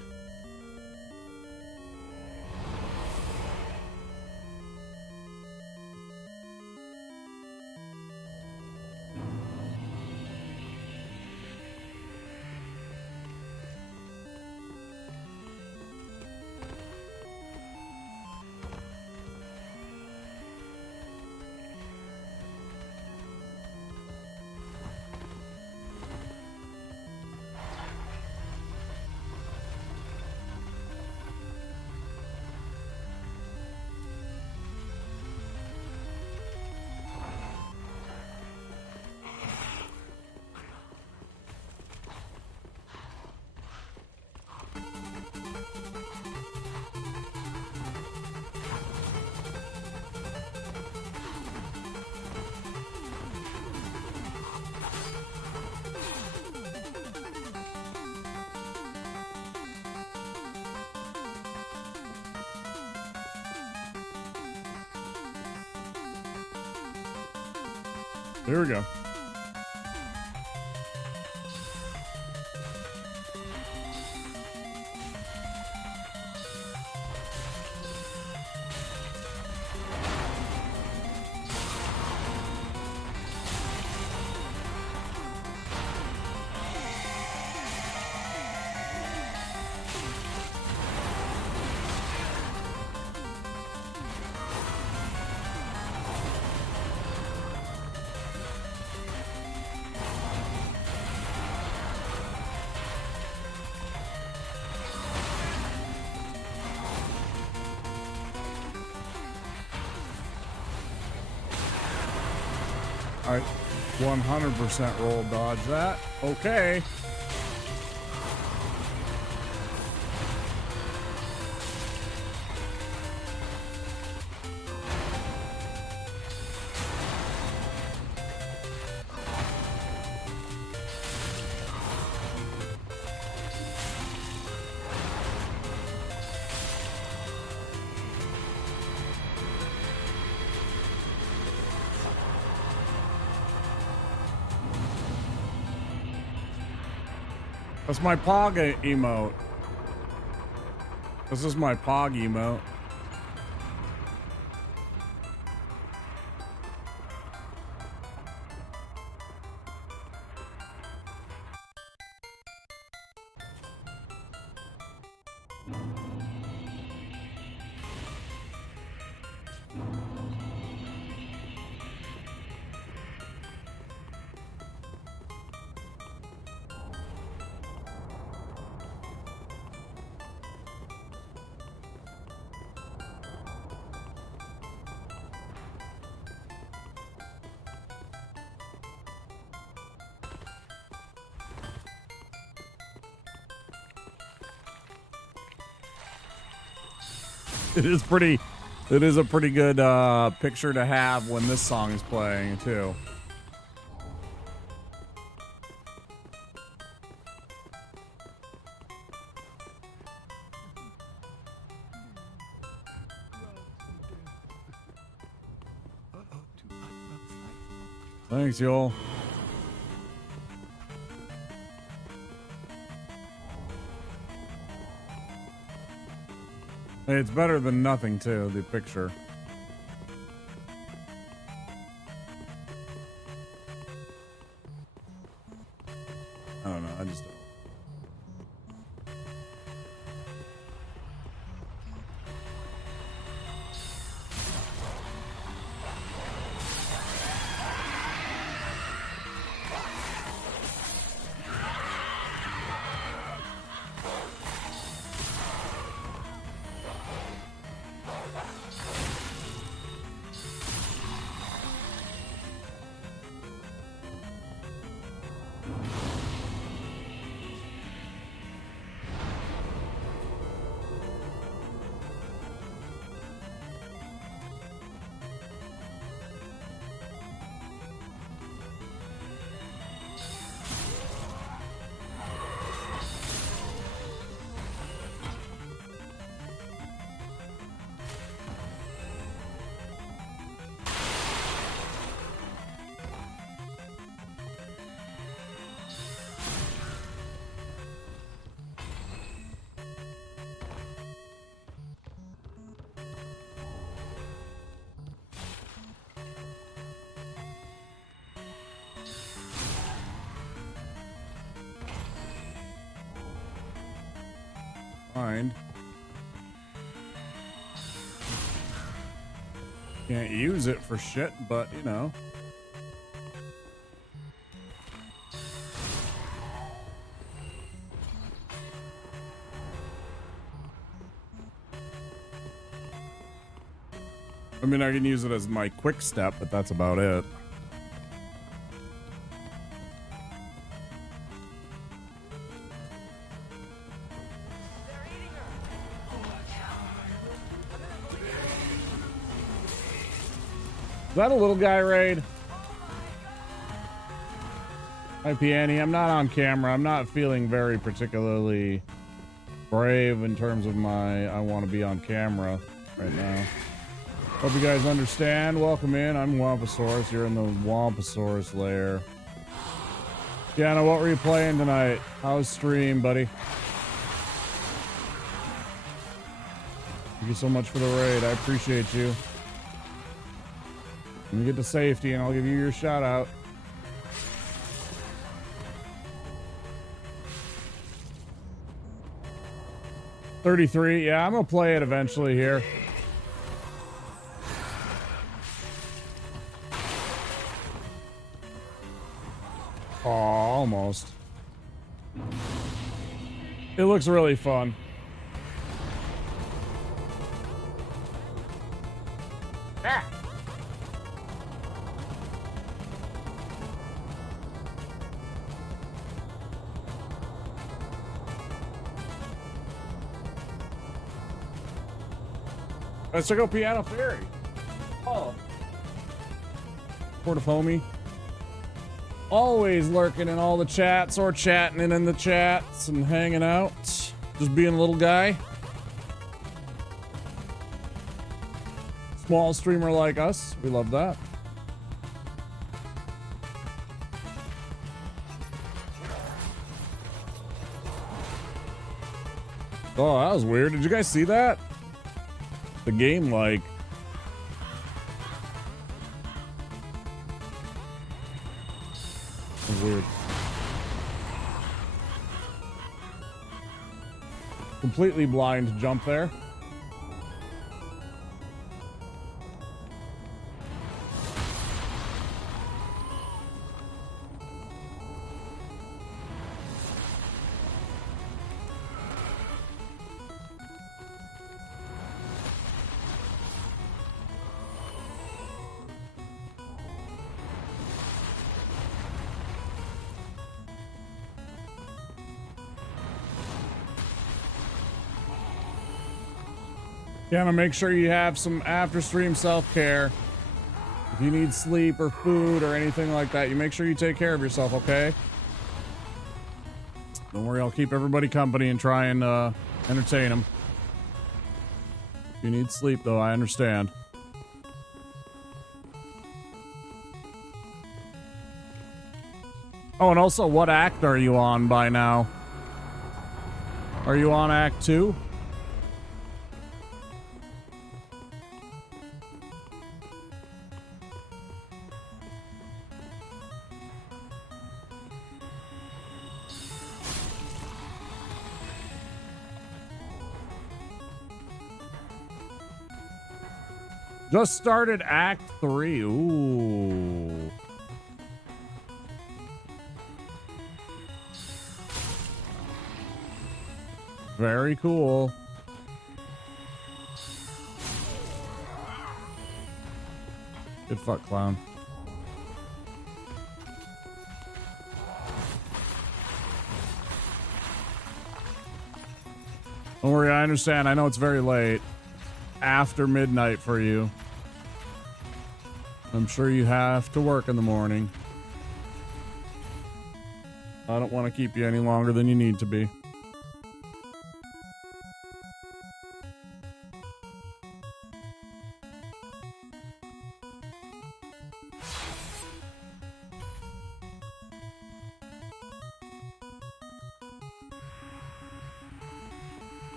There we go. I 100% roll dodge that. Okay. That's my Pog emote. This is my Pog emote. It is pretty. It is a pretty good picture to have when this song is playing too. Thanks, y'all. Hey, it's better than nothing too, the picture. I don't know, I just don't. Find. Can't use it for shit, but you know. I mean, I can use it as my quick step, but that's about it. Is that a little guy raid? Hi, Piani. I'm not on camera. I'm not feeling very particularly brave in terms of my I want to be on camera right now. Hope you guys understand. Welcome in. I'm Wamposaurus. You're in the Wamposaurus lair. Piano, what were you playing tonight? How's stream, buddy? Thank you so much for the raid. I appreciate you. Let me get to safety and I'll give you your shout out. $33. Yeah, I'm gonna play it eventually here. Oh, almost. It looks really fun. Ah. Let's check out Piano Fairy. Oh. Port of Homie. Always lurking in all the chats or chatting in the chats and hanging out. Just being a little guy. Small streamer like us. We love that. Oh, that was weird. Did you guys see that? The game, like... weird. Completely blind jump there. Gotta make sure you have some after stream self-care. If you need sleep or food or anything like that, you make sure you take care of yourself, okay? Don't worry, I'll keep everybody company and try and entertain them. If you need sleep, though, I understand. Oh, and also, what act are you on by now? Are you on Act 2? Just started Act 3. Ooh. Very cool. Good fuck, clown. Don't worry, I understand. I know it's very late. After midnight for you. I'm sure you have to work in the morning. I don't want to keep you any longer than you need to be.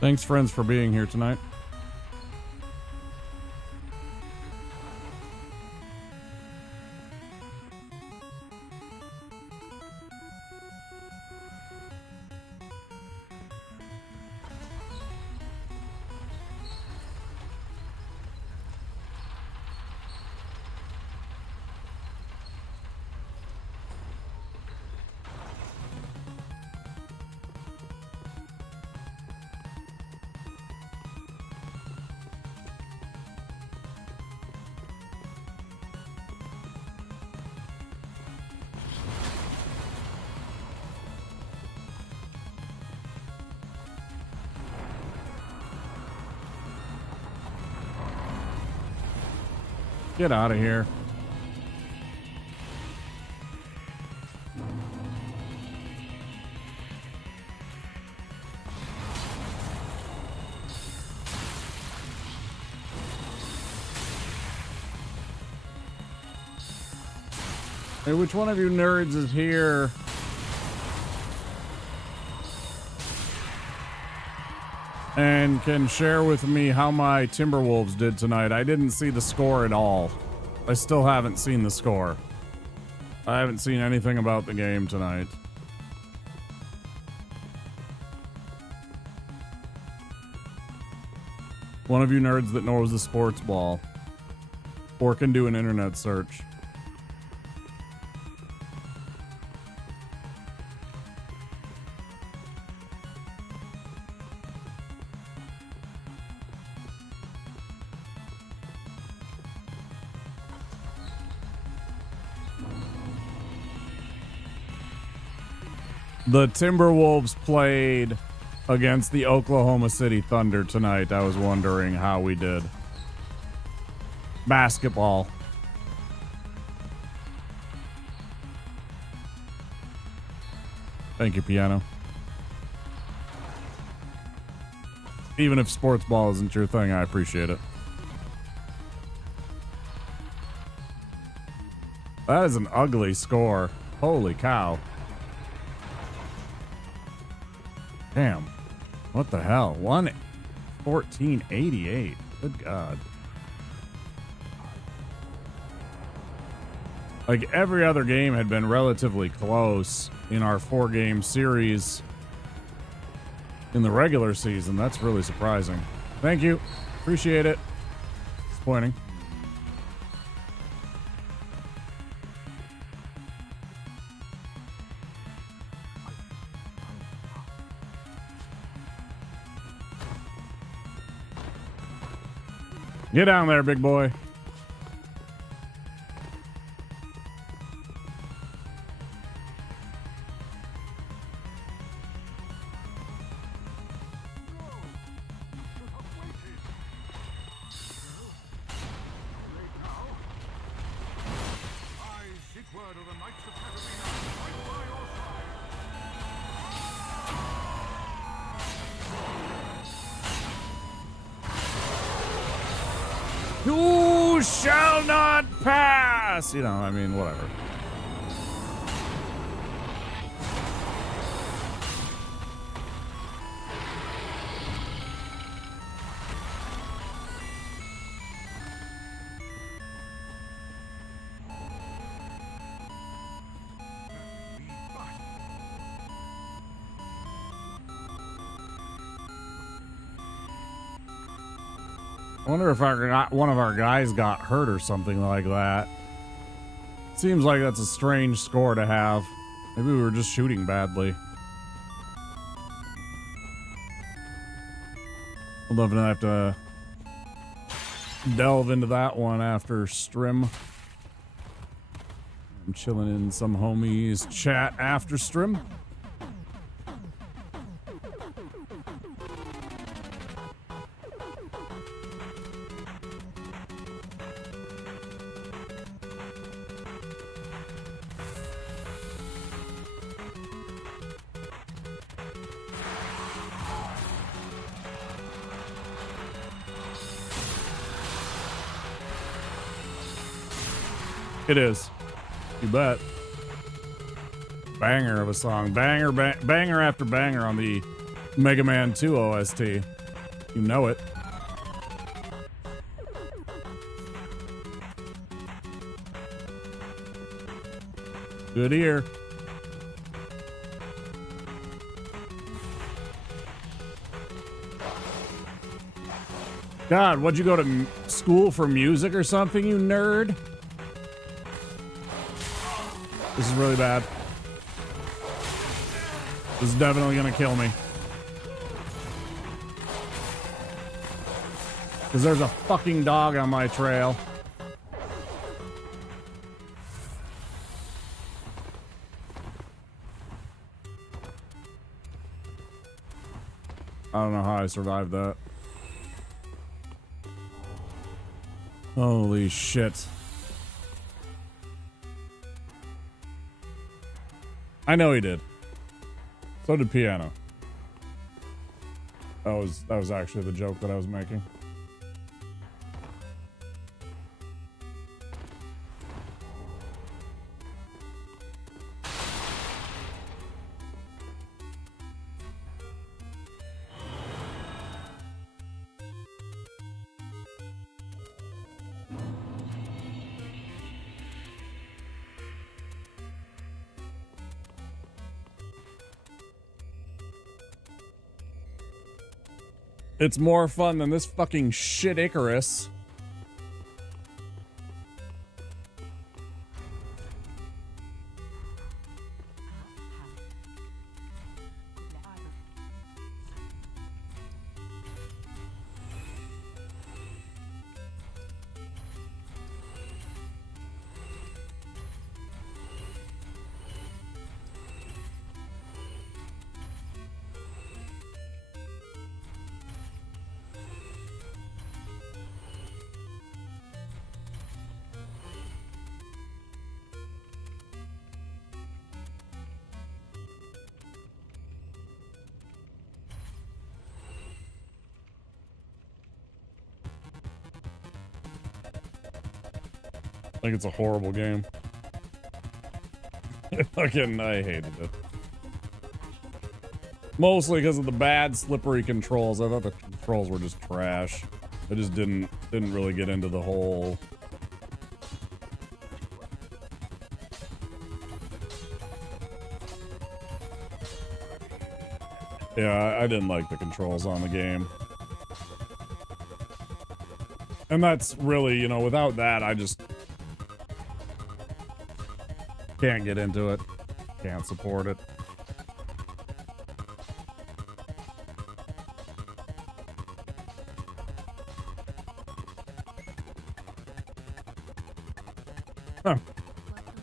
Thanks, friends, for being here tonight. Get out of here. Hey, which one of you nerds is here? And can share with me how my Timberwolves did tonight. I didn't see the score at all. I still haven't seen the score. I haven't seen anything about the game tonight. One of you nerds that knows the sports ball or can do an internet search. The Timberwolves played against the Oklahoma City Thunder tonight. I was wondering how we did. Basketball. Thank you, Piano. Even if sports ball isn't your thing, I appreciate it. That is an ugly score. Holy cow. Damn. What the hell? 114.88. Good God. Like, every other game had been relatively close in our 4-game series in the regular season. That's really surprising. Thank you. Appreciate it. Disappointing. Get down there, big boy. You shall not pass! You know, I mean, whatever. I wonder if one of our guys got hurt or something like that. Seems like that's a strange score to have. Maybe we were just shooting badly. We'll definitely have to delve into that one after stream. I'm chilling in some homies chat after stream. It is. You bet. Banger of a song. Banger after banger on the Mega Man 2 OST. You know it. Good ear. God, what'd you go to school for music or something, you nerd? This is really bad. This is definitely gonna kill me. Because there's a fucking dog on my trail. I don't know how I survived that. Holy shit. I know he did. So did Piano. That was actually the joke that I was making. It's more fun than this fucking shit Icarus. I think it's a horrible game. Fucking, I hated it. Mostly because of the bad, slippery controls. I thought the controls were just trash. I just didn't really get into the whole... Yeah, I didn't like the controls on the game. And that's really, you know, without that, I just... can't get into it. Can't support it.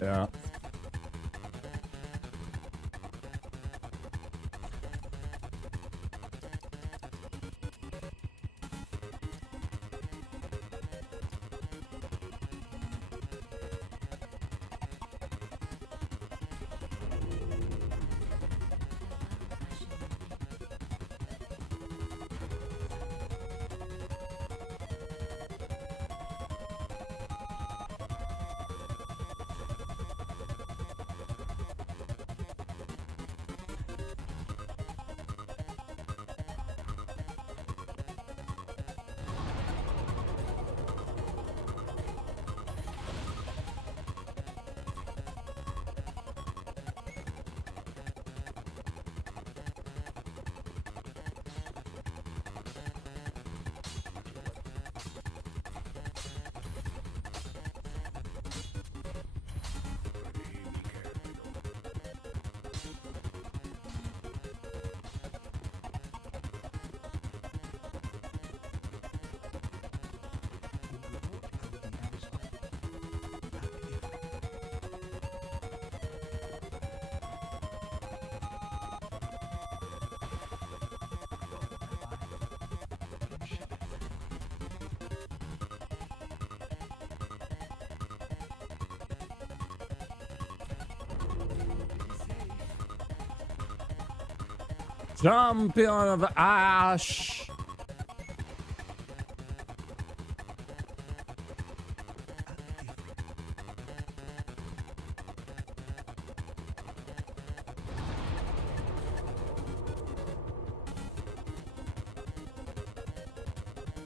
Yeah. Champion of Ash.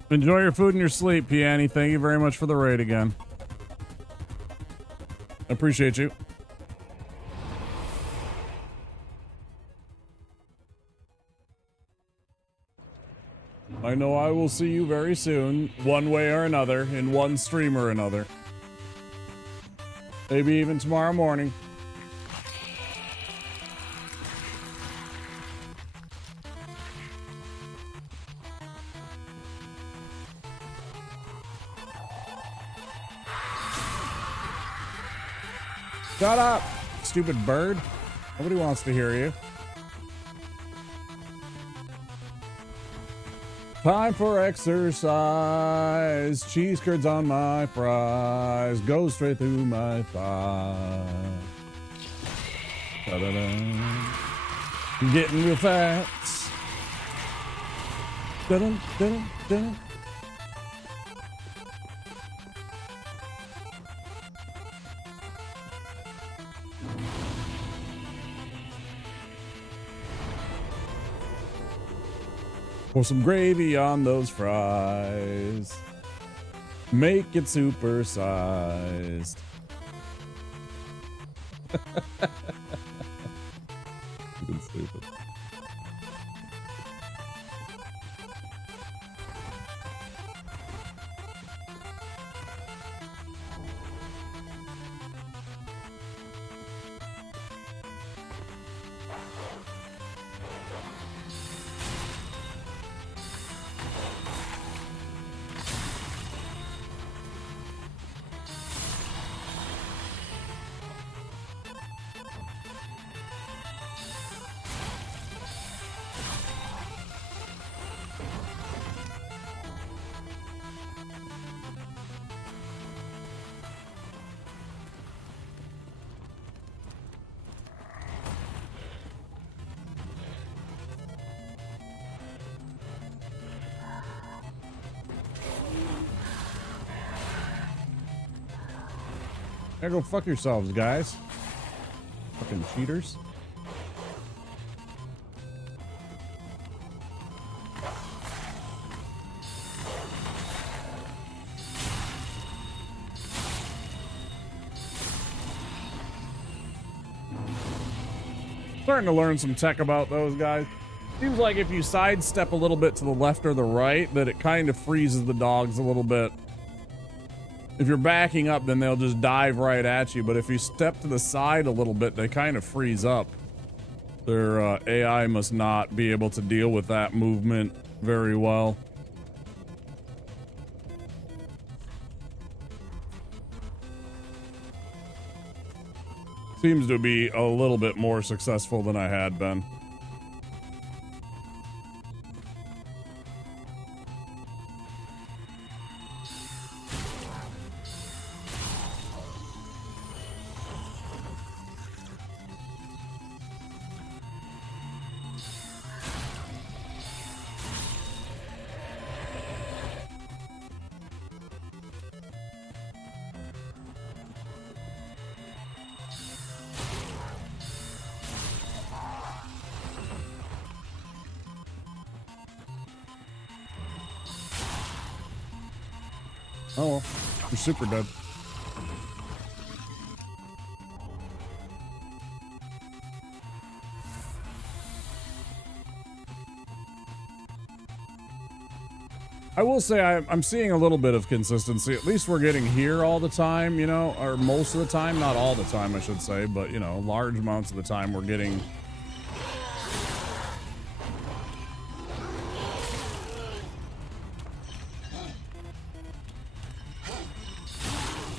Enjoy your food and your sleep, Piani. Thank you very much for the raid again. I appreciate you. I know I will see you very soon, one way or another, in one stream or another. Maybe even tomorrow morning. Shut up, stupid bird. Nobody wants to hear you. Time for exercise. Cheese curds on my fries. Go straight through my thighs. Da-da-da. Getting real fat. Dun dun dun. Pour some gravy on those fries. Make it super sized. Fucking stupid. Yeah, go fuck yourselves, guys. Fucking cheaters. Starting to learn some tech about those guys. Seems like if you sidestep a little bit to the left or the right, that it kind of freezes the dogs a little bit. If you're backing up, then they'll just dive right at you. But if you step to the side a little bit, they kind of freeze up. Their AI must not be able to deal with that movement very well. Seems to be a little bit more successful than I had been. Oh, well, you're super dead. I will say I'm seeing a little bit of consistency. At least we're getting here all the time, you know, or most of the time. Not all the time, I should say, but, you know, large amounts of the time we're getting...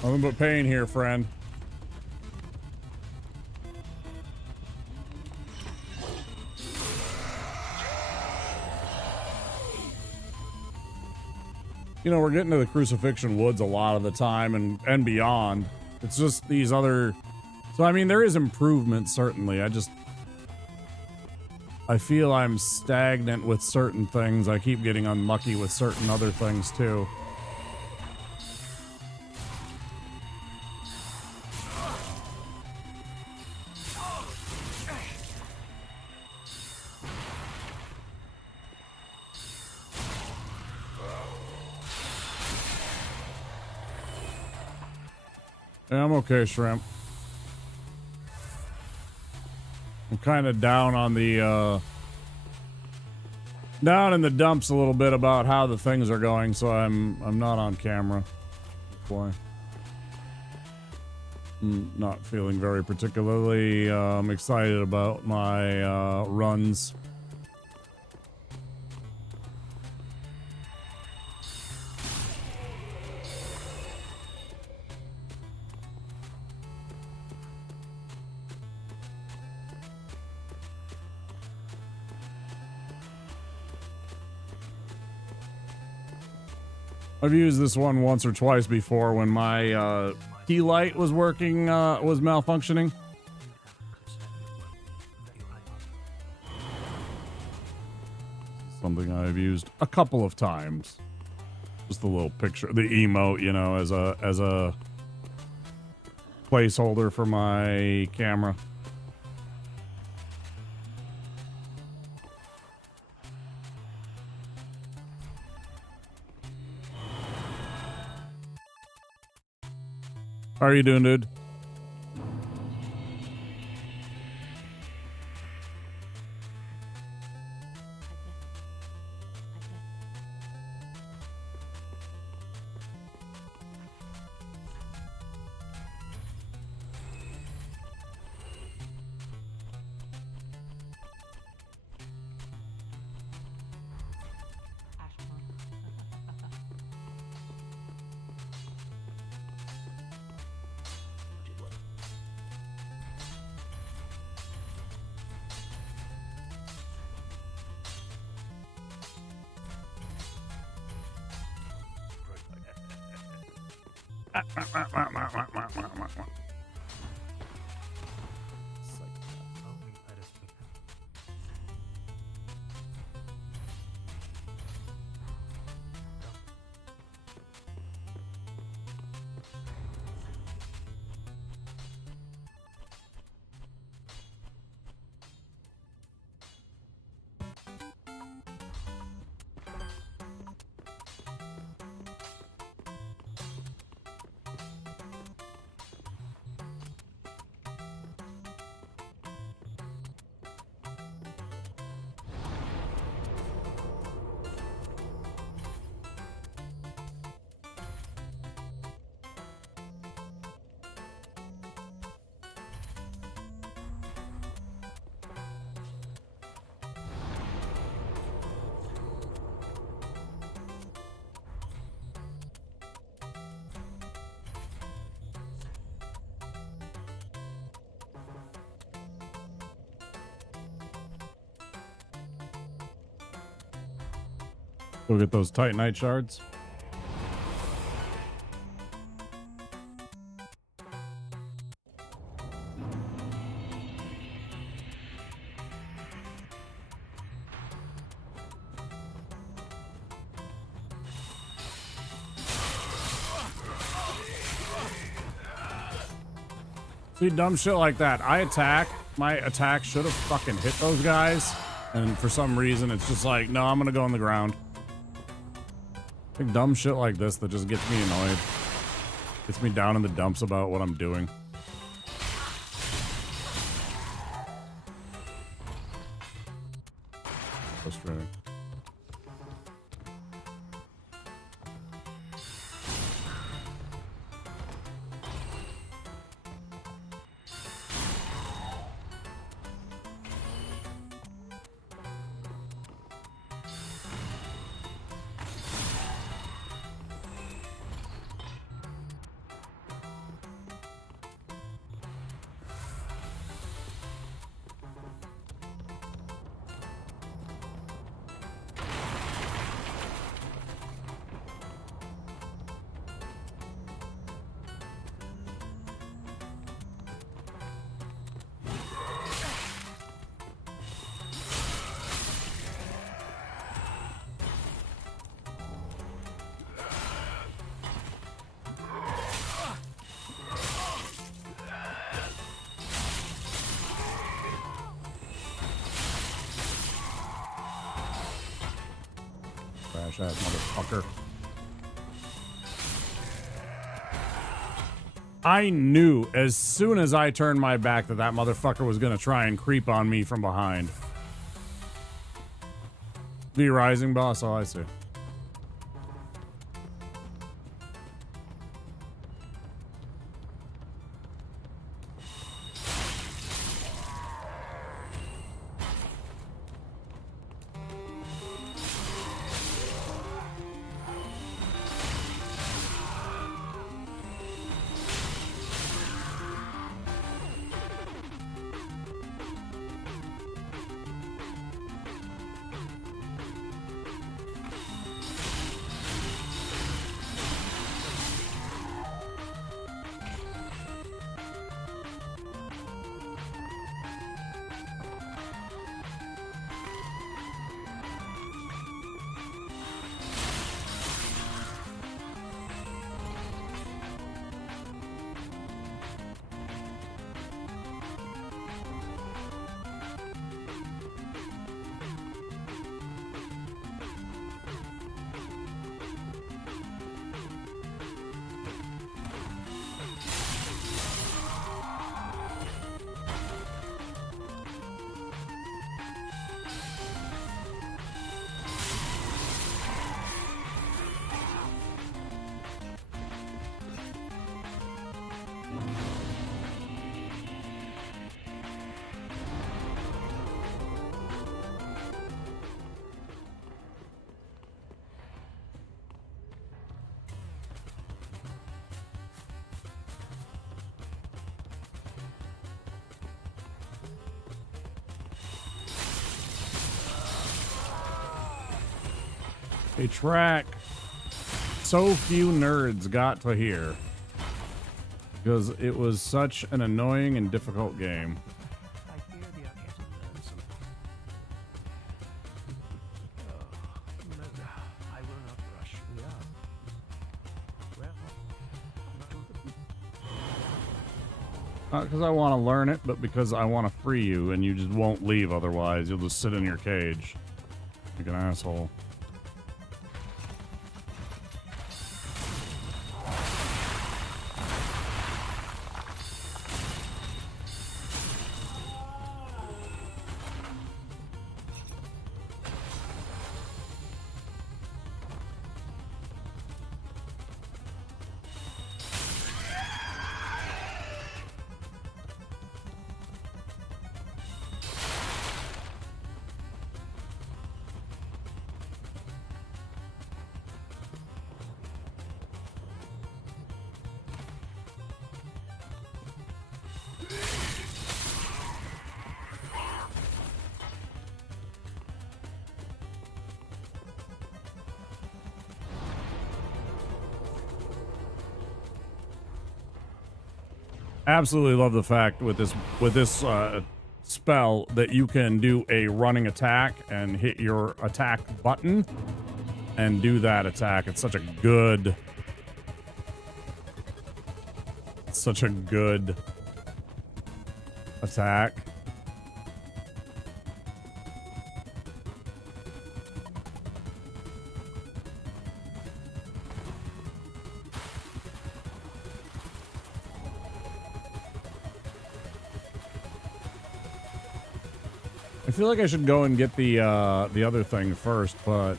Nothing but pain here, friend. You know, we're getting to the Crucifixion Woods a lot of the time and beyond. It's just these other... So, I mean, there is improvement, certainly. I feel I'm stagnant with certain things. I keep getting unlucky with certain other things, too. Yeah, I'm okay, Shrimp. I'm kind of down on the, down in the dumps a little bit about how the things are going, so I'm not on camera. That's why. I'm not feeling very particularly excited about my runs. I've used this one once or twice before when my key light was working, was malfunctioning. Something I've used a couple of times. Just a little picture, the emote, you know, as a placeholder for my camera. How are you doing, dude? Go get those Titanite shards. See, dumb shit like that. I attack. My attack should have fucking hit those guys. And for some reason, it's just like, no, I'm gonna go on the ground. Like dumb shit like this that just gets me annoyed. Gets me down in the dumps about what I'm doing. Frustrating. Trash ass motherfucker. I knew as soon as I turned my back that that motherfucker was gonna try and creep on me from behind. The rising boss, oh I see. A track so few nerds got to hear because it was such an annoying and difficult game. I fear the Arcane learned something. Oh, no, I will not rush. We are. Well, Not because I want to learn it, but because I want to free you and you just won't leave otherwise. You'll just sit in your cage like an asshole. Absolutely love the fact with this spell that you can do a running attack and hit your attack button and do that attack. It's such a good attack. I feel like I should go and get the other thing first, but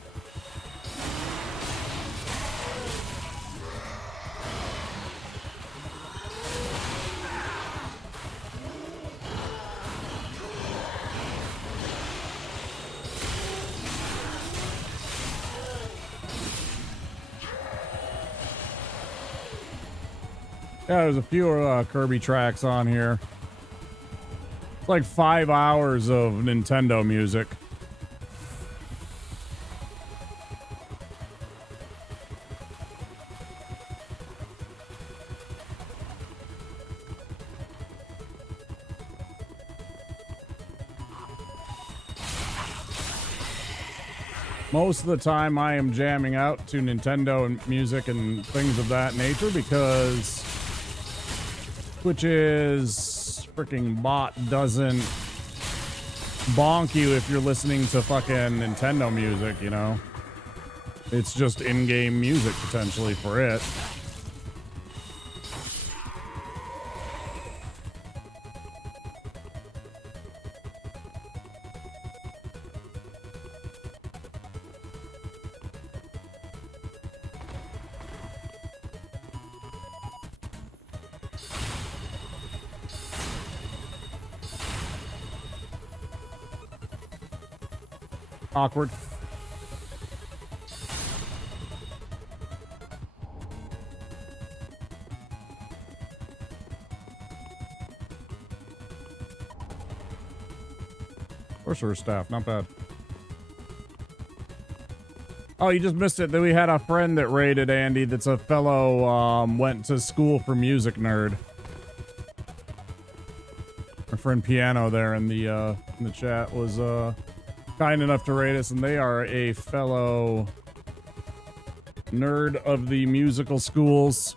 yeah, there's a few Kirby tracks on here. It's like 5 hours of Nintendo music. Most of the time I am jamming out to Nintendo and music and things of that nature because Twitch's freaking bot doesn't bonk you if you're listening to fucking Nintendo music, you know? It's just in-game music potentially for it. Awkward. Sorcerer staff, not bad. Oh, you just missed it. That we had a friend that raided Andy that's a fellow went to school for music nerd. Our friend Piano there in the chat was kind enough to rate us, and they are a fellow nerd of the musical schools.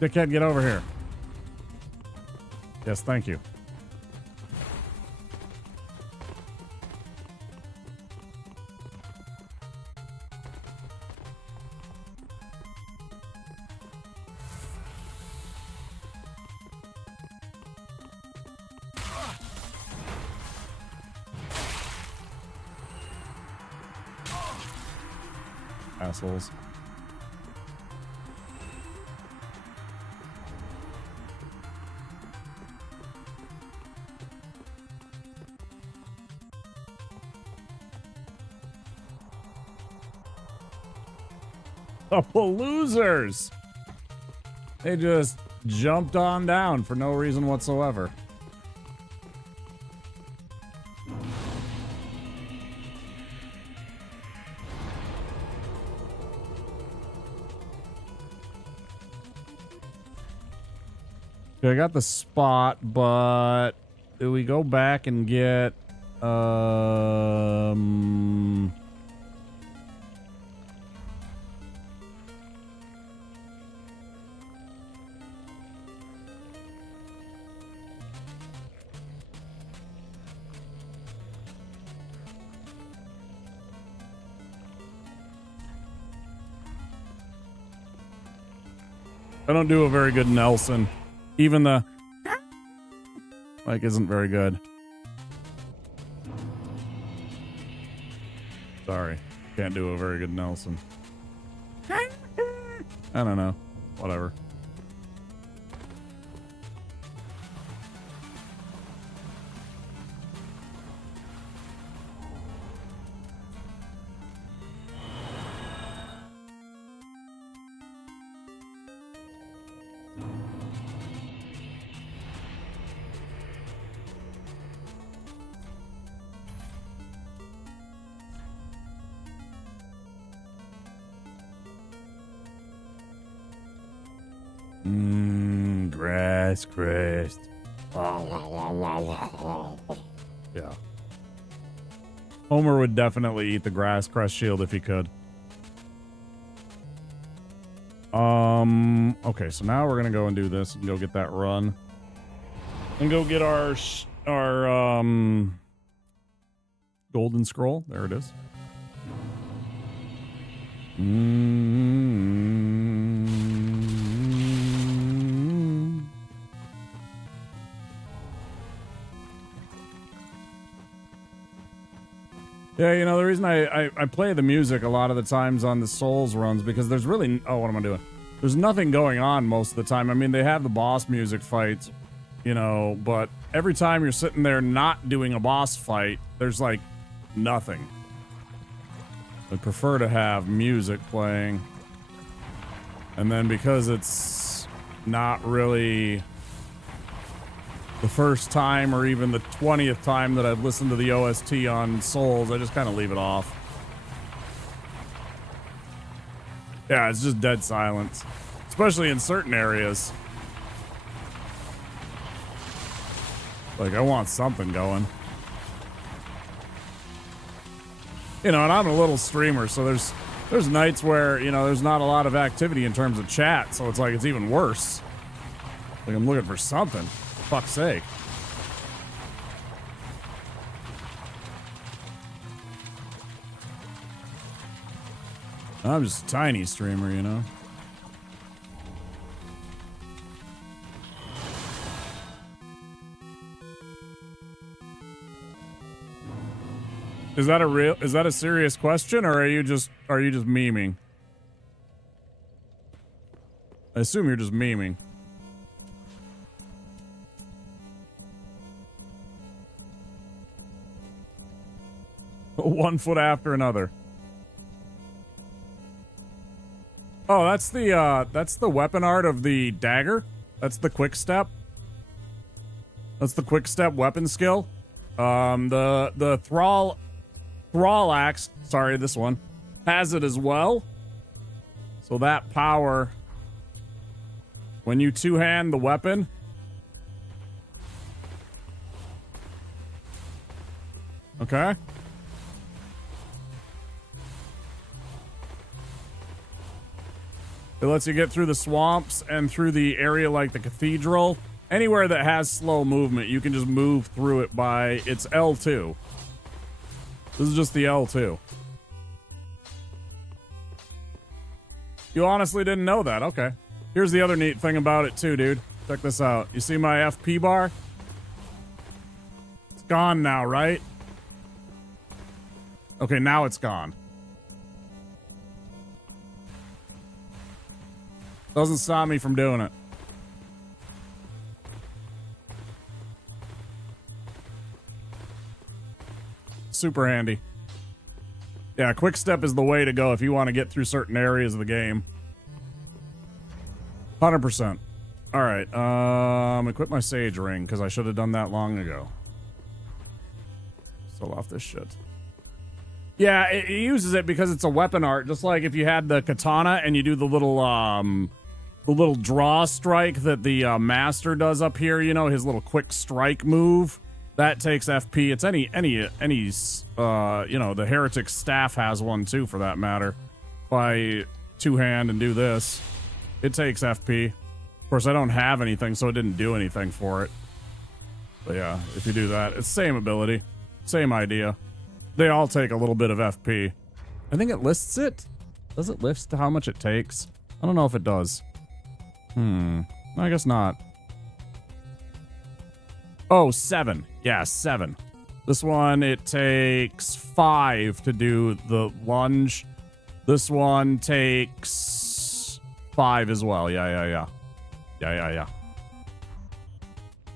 Dickhead, get over here. Yes, thank you. Assholes. Couple losers. They just jumped on down for no reason whatsoever. Okay, I got the spot, but do we go back and get I don't do a very good Nelson. Even the like isn't very good. Sorry. Can't do a very good Nelson. I don't know. Whatever. Grass crest. Yeah. Homer would definitely eat the grass crest shield if he could. Okay, so now we're gonna go and do this and go get that run. And go get our golden scroll. There it is. Yeah, you know, the reason I play the music a lot of the times on the Souls runs because there's really... Oh, what am I doing? There's nothing going on most of the time. I mean, they have the boss music fights, you know, but every time you're sitting there not doing a boss fight, there's like nothing. I prefer to have music playing. And then because it's not really the first time or even the 20th time that I've listened to the OST on Souls, I just kind of leave it off. Yeah, it's just dead silence. Especially in certain areas. Like, I want something going. You know, and I'm a little streamer, so there's nights where, you know, there's not a lot of activity in terms of chat, so it's like it's even worse. Like, I'm looking for something. For fuck's sake. I'm just a tiny streamer, you know? Is that a serious question, or are you just memeing? I assume you're just memeing. One foot after another. Oh, that's the weapon art of the dagger. That's the quick step. That's the quick step weapon skill. The thrall axe, sorry, this one has it as well. So that power, when you two-hand the weapon, okay. It lets you get through the swamps and through the area like the cathedral. Anywhere that has slow movement, you can just move through it by... It's L2. This is just the L2. You honestly didn't know that. Okay. Here's the other neat thing about it too, dude. Check this out. You see my FP bar? It's gone now, right? Okay, now it's gone. Doesn't stop me from doing it. Super handy. Yeah, quick step is the way to go if you want to get through certain areas of the game. 100%. All right, equip my sage ring because I should have done that long ago. Still off this shit. Yeah, it uses it because it's a weapon art, just like if you had the katana and you do the little draw strike that the master does up here, you know, his little quick strike move. That takes FP. It's any you know, the heretic staff has one too, for that matter. If I two-hand and do this, it takes FP. Of course, I don't have anything, so it didn't do anything for it. But yeah, if you do that, it's same ability, same idea. They all take a little bit of FP. I think it lists it. Does it list how much it takes? I don't know if it does. I guess not. Oh, 7. Yeah, 7. This one, it takes 5 to do the lunge. This one takes 5 as well. Yeah.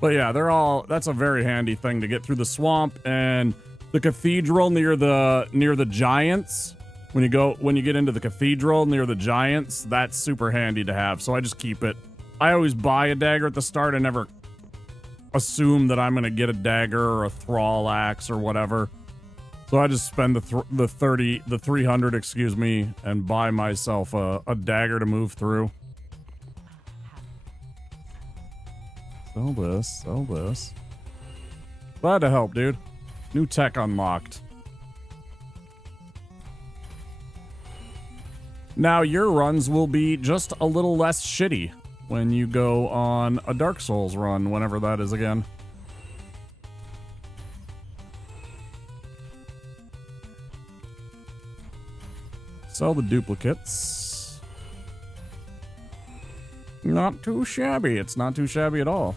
But yeah, they're all... That's a very handy thing to get through the swamp and the cathedral near the giants. When you get into the cathedral near the giants, that's super handy to have. So I just keep it. I always buy a dagger at the start. I never assume that I'm going to get a dagger or a thrall axe or whatever. So I just spend the 300, excuse me, and buy myself a dagger to move through. Sell this. Sell this. Glad to help, dude. New tech unlocked. Now your runs will be just a little less shitty when you go on a Dark Souls run, whenever that is again. Sell the duplicates. Not too shabby. It's not too shabby at all.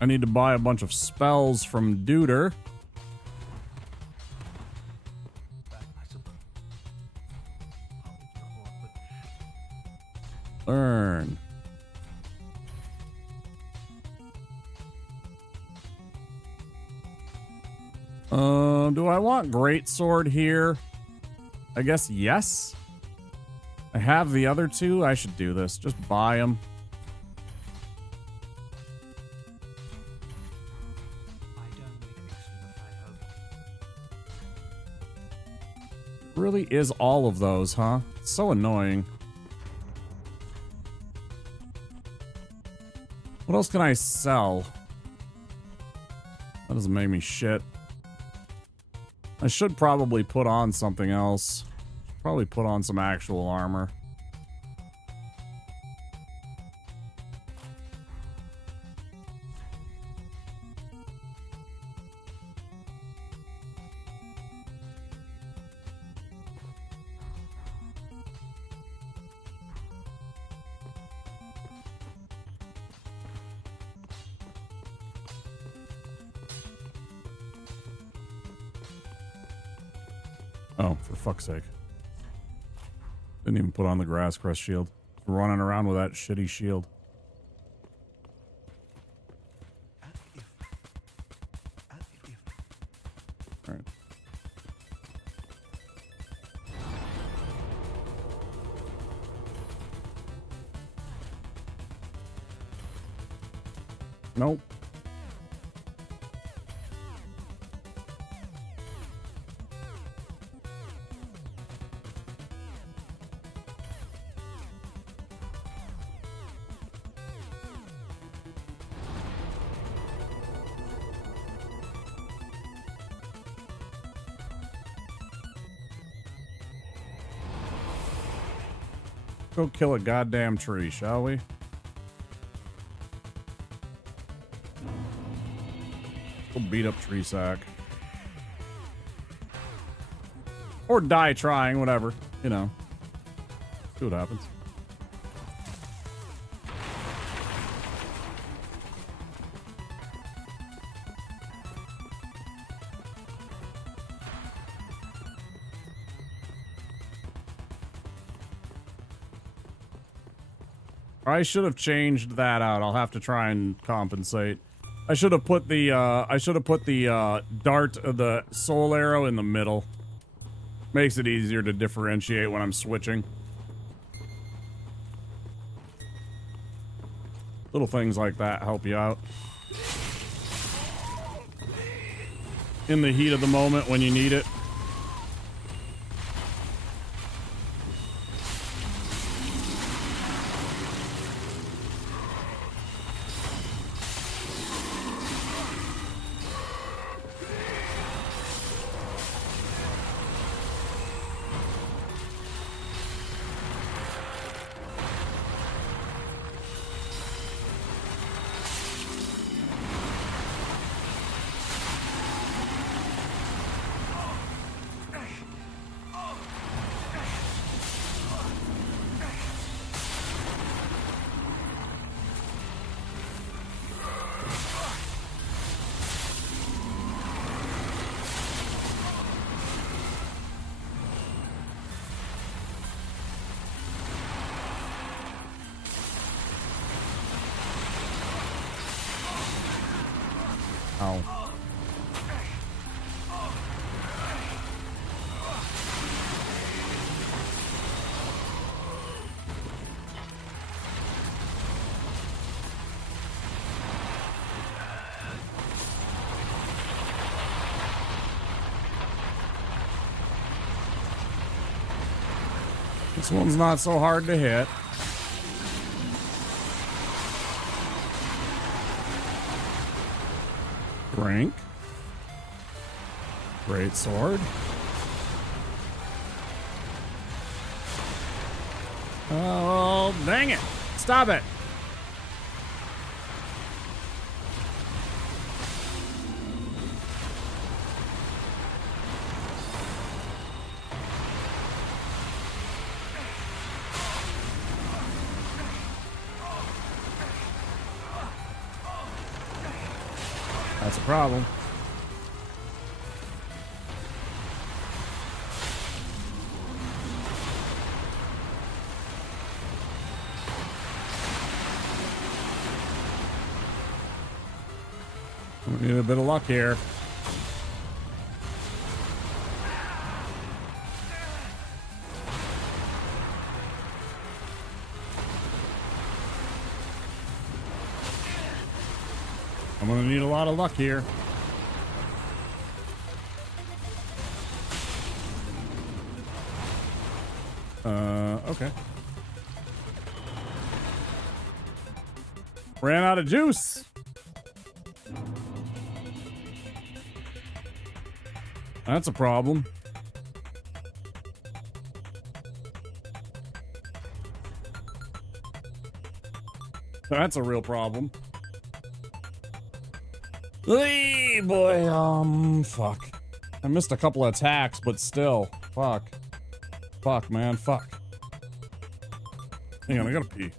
I need to buy a bunch of spells from Duder. Learn. Do I want Greatsword here? I guess yes. I have the other two. I should do this. Just buy them. Really is all of those, huh? It's so annoying. What else can I sell? That doesn't make me shit. I should probably put on something else. Probably put on some actual armor. Oh, for fuck's sake. Didn't even put on the grass crest shield. Running around with that shitty shield. Alright. Nope. Go kill a goddamn tree, shall we? Go beat up tree sack. Or die trying, whatever. You know. See what happens. I should have changed that out. I'll have to try and compensate. I should have put the dart of the soul arrow in the middle. Makes it easier to differentiate when I'm switching. Little things like that help you out. In the heat of the moment when you need it. Ow. This one's not so hard to hit. Drink. Great sword. Oh, dang it. Stop it. That's a problem. We need a bit of luck here. I'm gonna need a lot of luck here. Okay. Ran out of juice. That's a problem. That's a real problem. Hey, boy, fuck. I missed a couple of attacks, but still. Fuck. Fuck, man, fuck. Hang on, I gotta pee.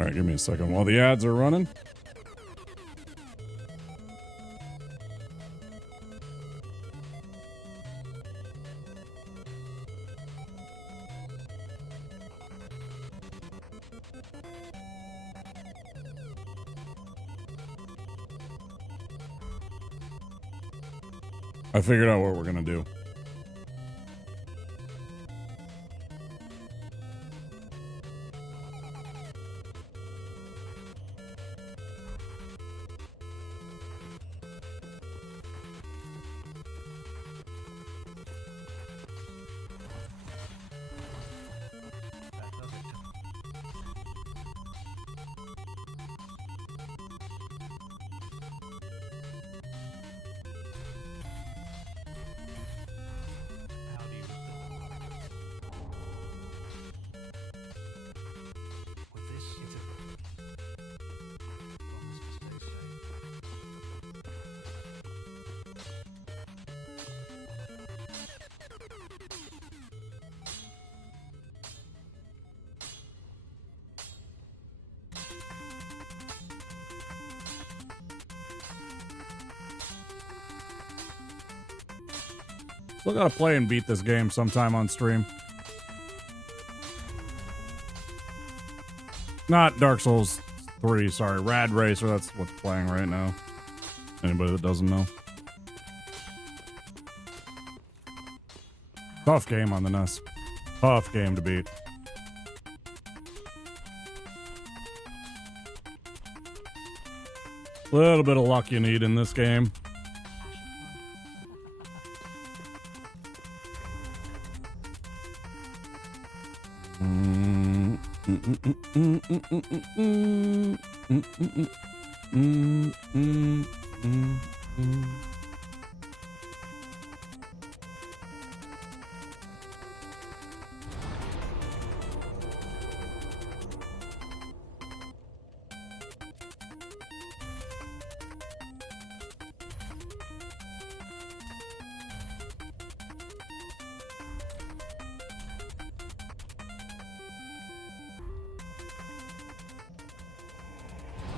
All right, give me a second while the ads are running. I figured out what we're gonna do. Still gotta play and beat this game sometime on stream. Not Dark Souls 3, sorry. Rad Racer, that's what's playing right now. Anybody that doesn't know. Tough game on the NES. Tough game to beat. Little bit of luck you need in this game.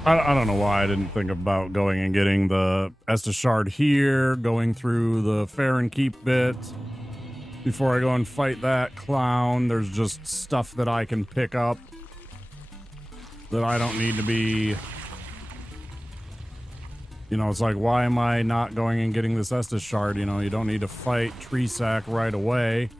I don't know why I didn't think about going and getting the Estus Shard here, going through the Fair and Keep bit before I go and fight that clown. There's just stuff that I can pick up that I don't need to be, you know, it's like, why am I not going and getting this Estus Shard? You know, you don't need to fight Treesack right away.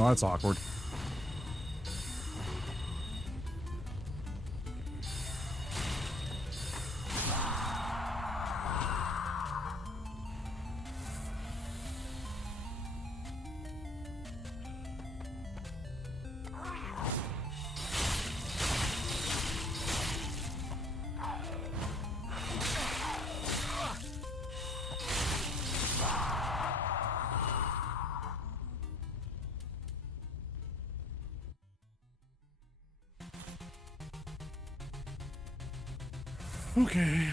Oh, that's awkward. Okay.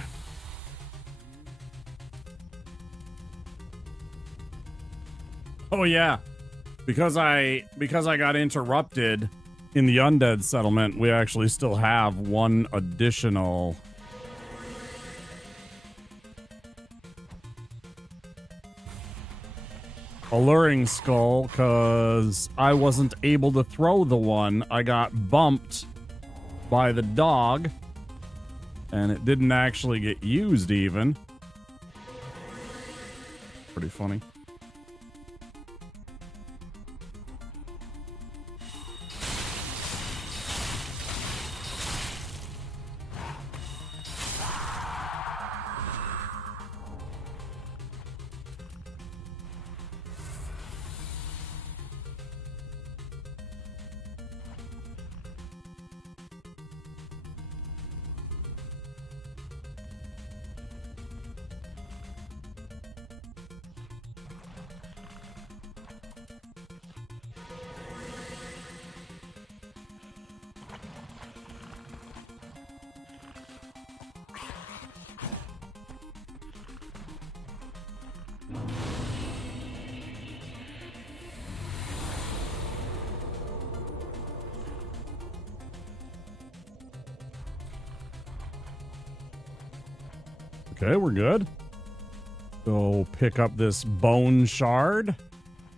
Oh yeah. Because I got interrupted in the undead settlement, we actually still have one additional alluring skull, because I wasn't able to throw the one. I got bumped by the dog. And it didn't actually get used even. Pretty funny. Okay, we're good. Go pick up this bone shard.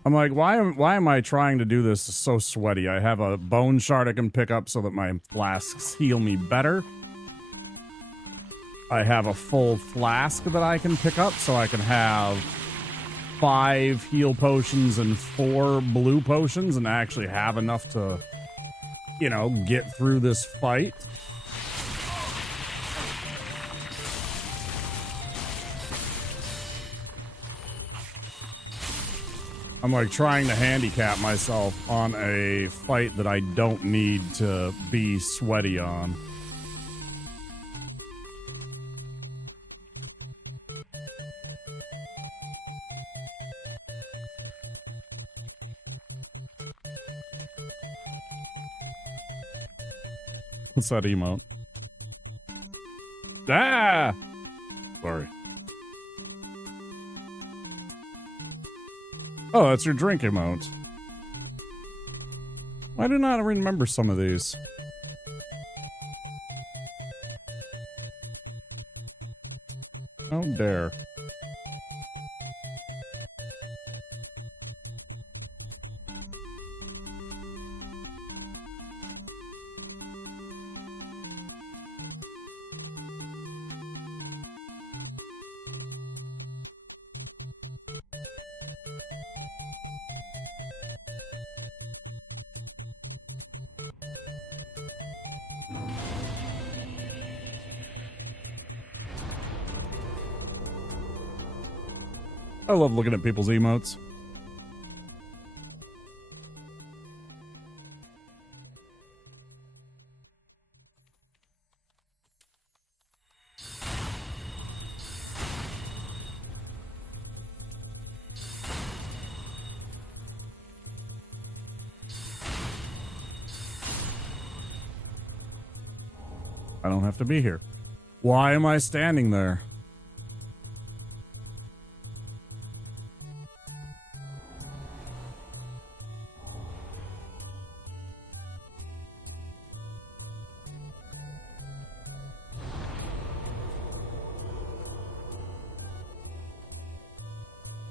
I'm like, why am I trying to do this so sweaty? I have a bone shard I can pick up so that my flasks heal me better. I have a full flask that I can pick up so I can have 5 heal potions and 4 blue potions and actually have enough to, you know, get through this fight. I'm like trying to handicap myself on a fight that I don't need to be sweaty on. What's that emote? Ah! Sorry. Oh, that's your drink emote. I do not remember some of these. How dare. I love looking at people's emotes. I don't have to be here. Why am I standing there?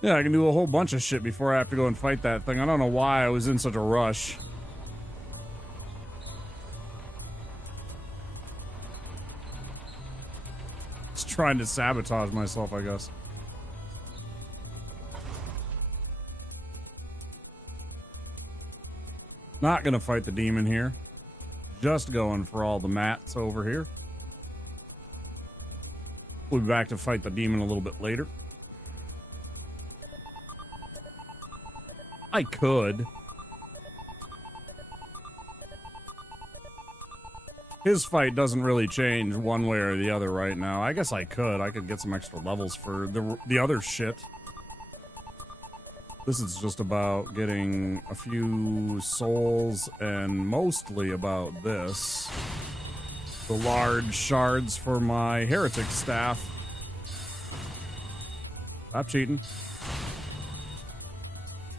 Yeah, I can do a whole bunch of shit before I have to go and fight that thing. I don't know why I was in such a rush. Just trying to sabotage myself, I guess. Not gonna fight the demon here. Just going for all the mats over here. We'll be back to fight the demon a little bit later. I could. His fight doesn't really change one way or the other right now. I guess I could. I could get some extra levels for the other shit. This is just about getting a few souls and mostly about this. The large shards for my heretic staff. Stop cheating.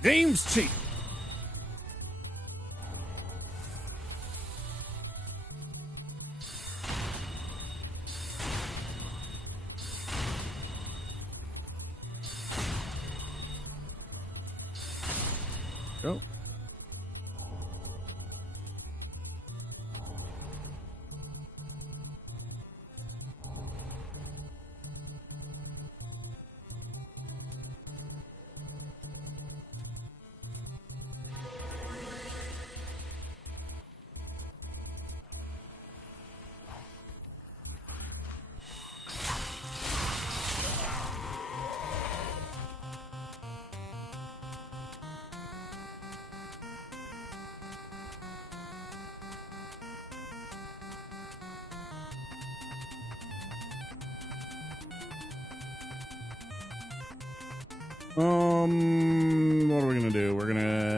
Game's cheap. Go. What are we gonna do? We're gonna...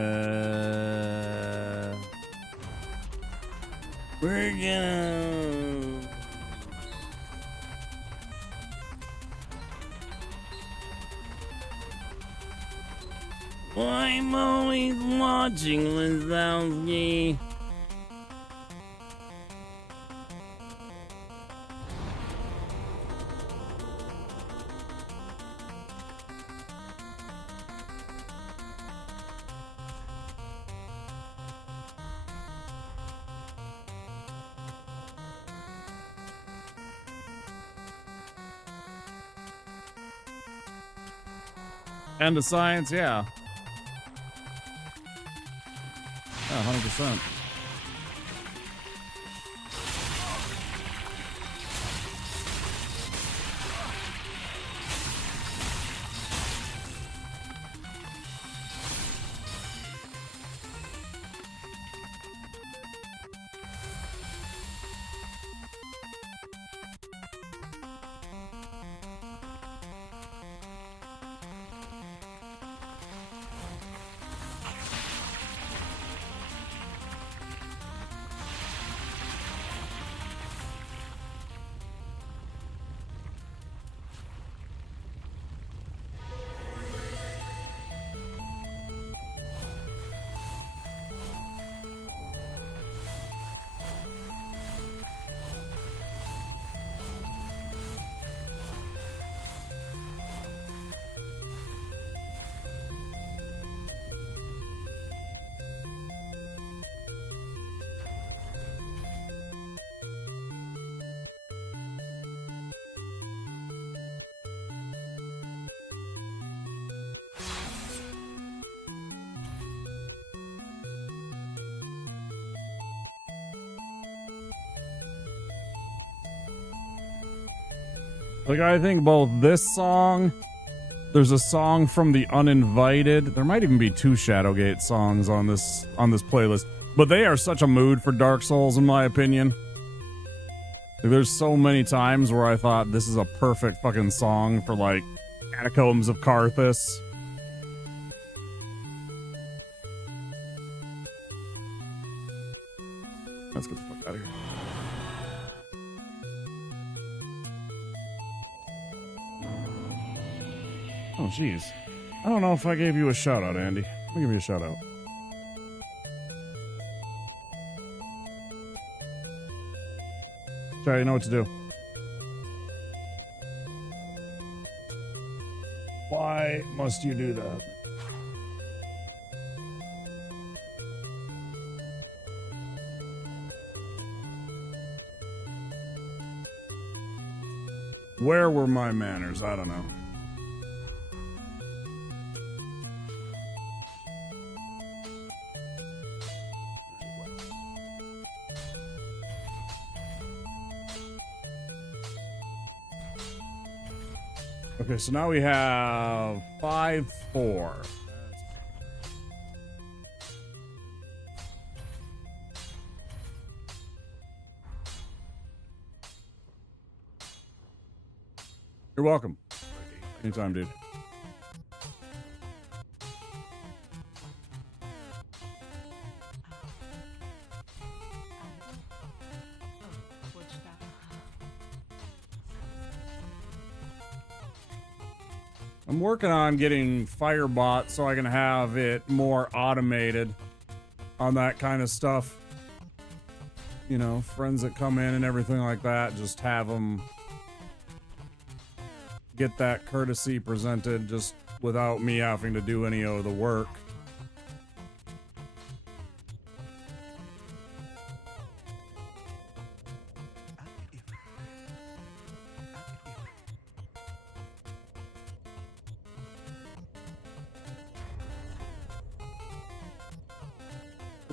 I'm always watching, Lizowski. End of science, yeah. Yeah, 100%. Like, I think both this song, there's a song from The Uninvited. There might even be 2 Shadowgate songs on this playlist. But they are such a mood for Dark Souls, in my opinion. Like, there's so many times where I thought this is a perfect fucking song for, like, Catacombs of Karthus. Let's get the fuck out of here. Oh, jeez. I don't know if I gave you a shout out, Andy. Let me give you a shout out. Try, you know what to do. Why must you do that? Where were my manners? I don't know. Okay, so now we have 5-4. You're welcome. Anytime, dude. I'm working on getting Firebot so I can have it more automated on that kind of stuff. You know, friends that come in and everything like that, just have them get that courtesy presented just without me having to do any of the work.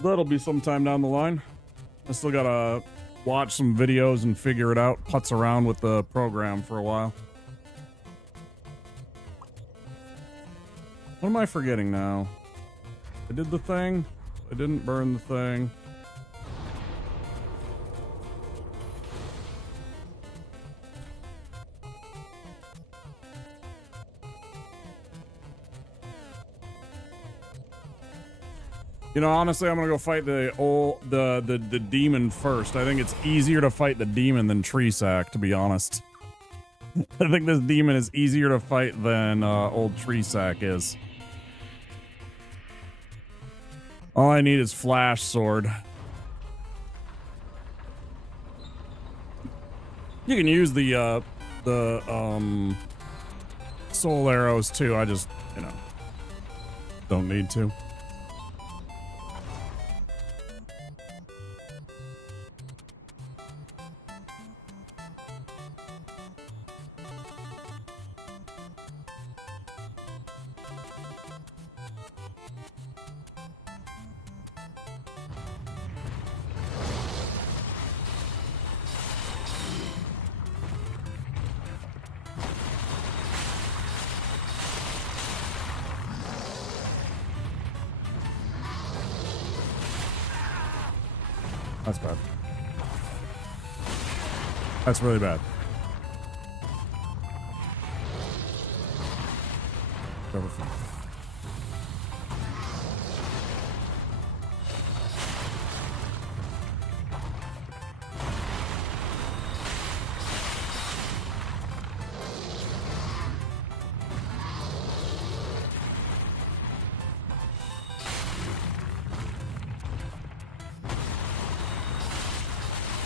That'll be sometime down the line. I still gotta watch some videos and figure it out, putz around with the program for a while. What am I forgetting now? I did the thing. I didn't burn the thing. You know, honestly, I'm gonna go fight the demon first. I think it's easier to fight the demon than Treesack, to be honest. I think this demon is easier to fight than old Treesack is. All I need is Flash Sword. You can use the soul arrows too. I just, you know, don't need to. That's bad. That's really bad. Cover fire.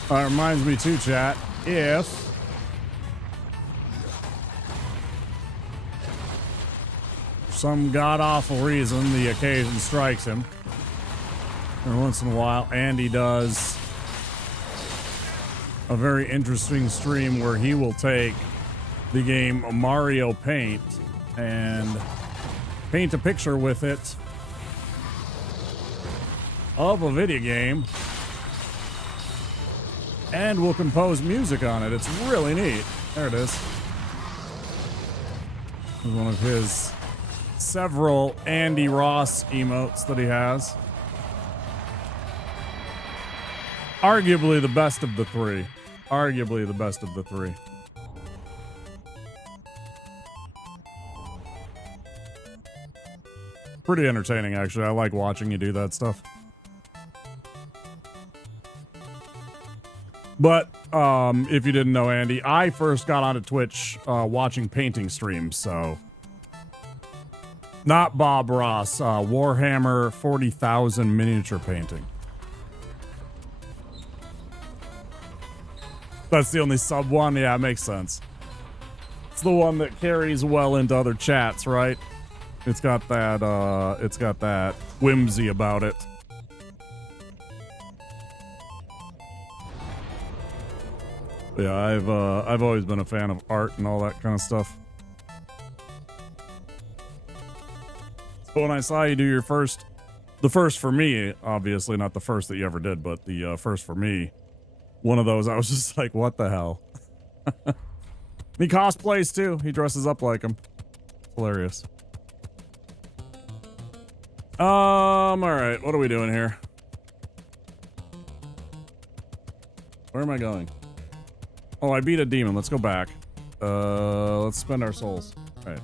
That reminds me too, chat, if for some god-awful reason the occasion strikes him, every once in a while Andy does a very interesting stream where he will take the game Mario Paint and paint a picture with it of a video game, and we'll compose music on it. It's really neat. There it is. One of his several Andy Ross emotes that he has. Arguably the best of the three. Arguably the best of the three. Pretty entertaining, actually. I like watching you do that stuff. But if you didn't know, Andy, I first got onto Twitch watching painting streams, so... Not Bob Ross, Warhammer 40,000 miniature painting. That's the only sub one? Yeah, it makes sense. It's the one that carries well into other chats, right? It's got that whimsy about it. Yeah, I've always been a fan of art and all that kind of stuff. So when I saw you do your the first for me, obviously not the first that you ever did, but the first for me, one of those, I was just like, what the hell? He cosplays too. He dresses up like him. Hilarious. All right, what are we doing here? Where am I going? Oh, I beat a demon. Let's go back. Let's spend our souls. All right.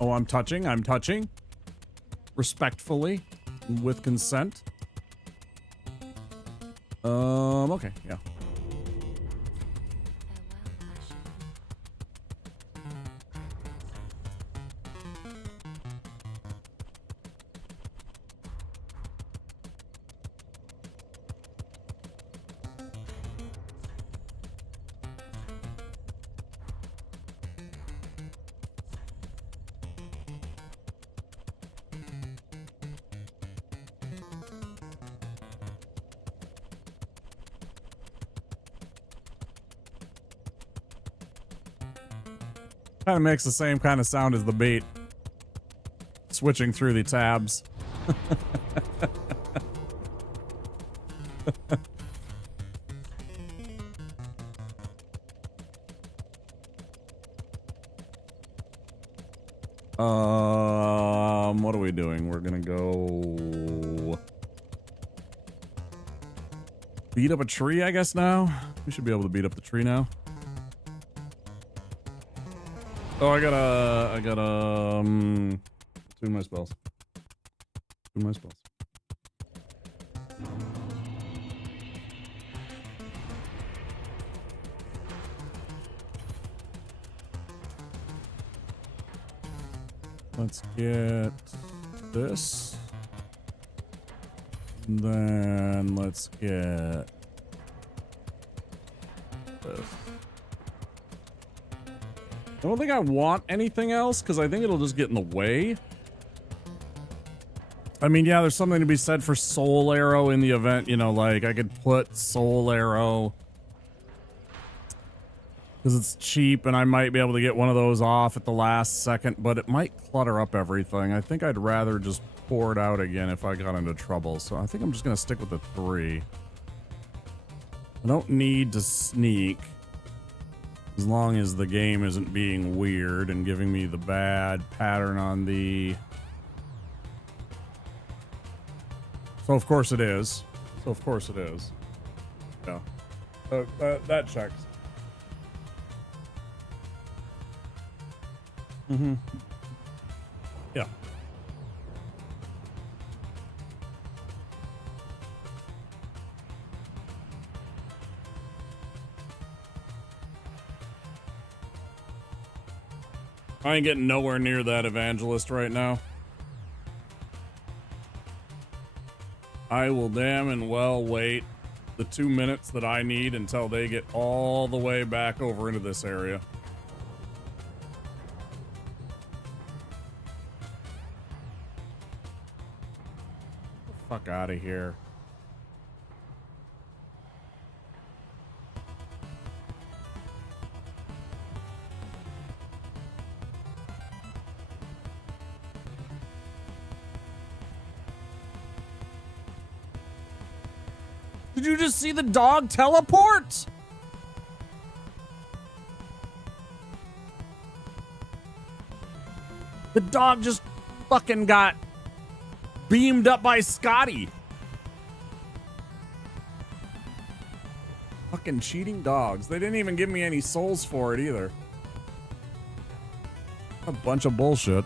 Oh, I'm touching. Respectfully, with consent. Okay, yeah. Kind of makes the same kind of sound as the bait. Switching through the tabs. What are we doing? We're gonna go beat up a tree, I guess now. We should be able to beat up the tree now. Oh, I gotta, two of my spells. Let's get this. And then let's get this. I don't think I want anything else because I think it'll just get in the way. I mean, yeah, there's something to be said for Soul Arrow in the event, you know, like I could put Soul Arrow because it's cheap and I might be able to get one of those off at the last second, but it might clutter up everything. I think I'd rather just pour it out again if I got into trouble. So I think I'm just going to stick with the 3. I don't need to sneak. As long as the game isn't being weird and giving me the bad pattern on the... So of course it is. Yeah. That checks. Mm-hmm. Yeah. I ain't getting nowhere near that evangelist right now. I will damn and well wait the 2 minutes that I need until they get all the way back over into this area. Get the fuck out of here. Did you just see the dog teleport? The dog just fucking got beamed up by Scotty. Fucking cheating dogs. They didn't even give me any souls for it either. A bunch of bullshit.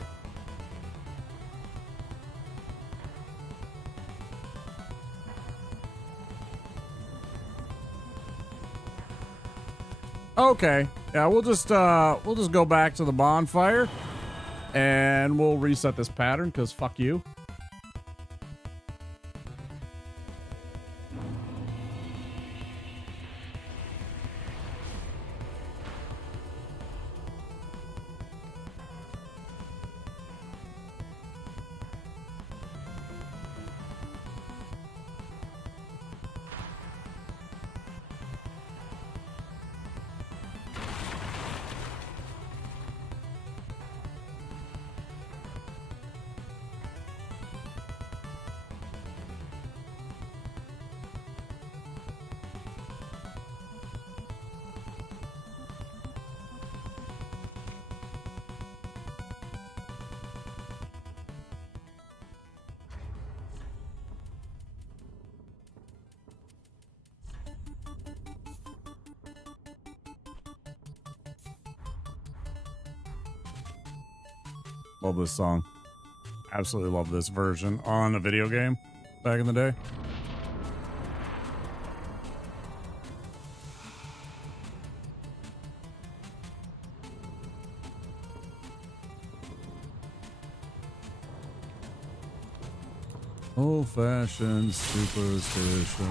Okay. Yeah, we'll just go back to the bonfire and we'll reset this pattern because fuck you. Love this song. Absolutely love this version on a video game back in the day. Old-fashioned superstition.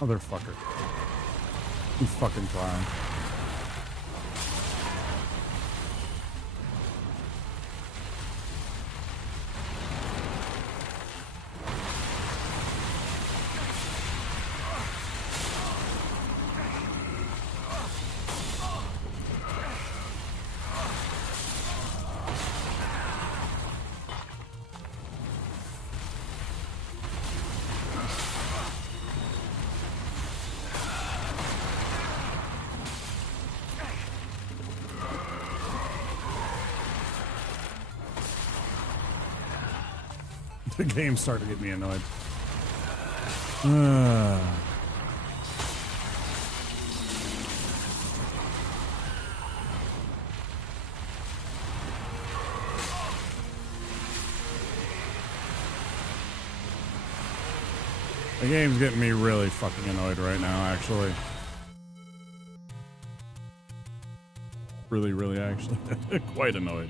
Motherfucker. You fucking clown. The game's starting to get me annoyed. The game's getting me really fucking annoyed right now, actually. Really, actually. Quite annoyed.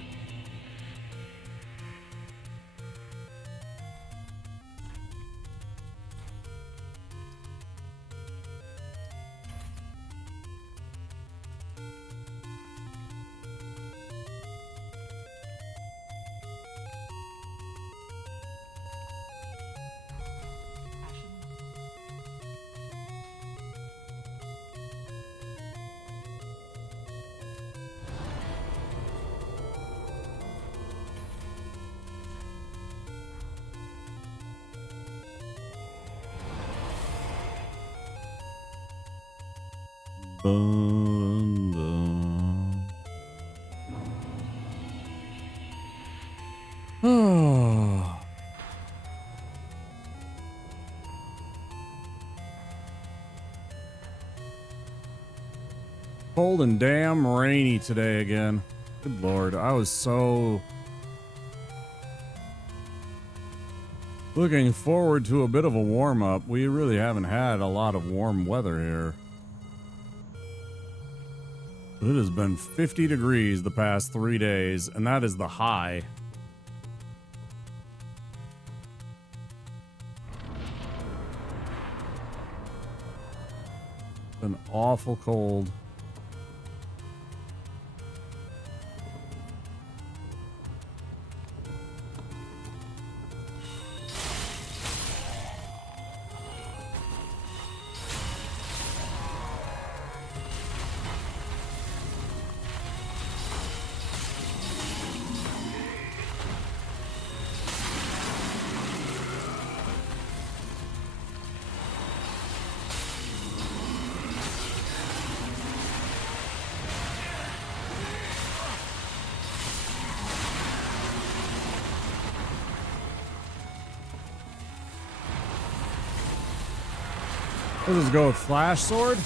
Cold and damn rainy today again. Good Lord, I was so looking forward to a bit of a warm-up. We really haven't had a lot of warm weather here. It has been 50 degrees the past 3 days, and that is the high. It's been awful cold. Let's just go with Flash Sword.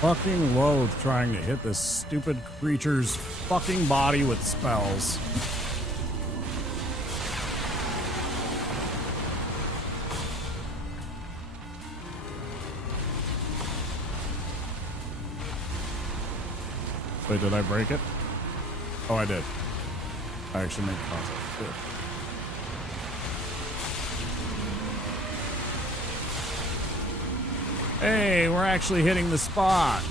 Fucking loathe trying to hit this stupid creature's fucking body with spells. Wait, did I break it? Oh, I did. I actually made contact. Good. Hey, we're actually hitting the spot.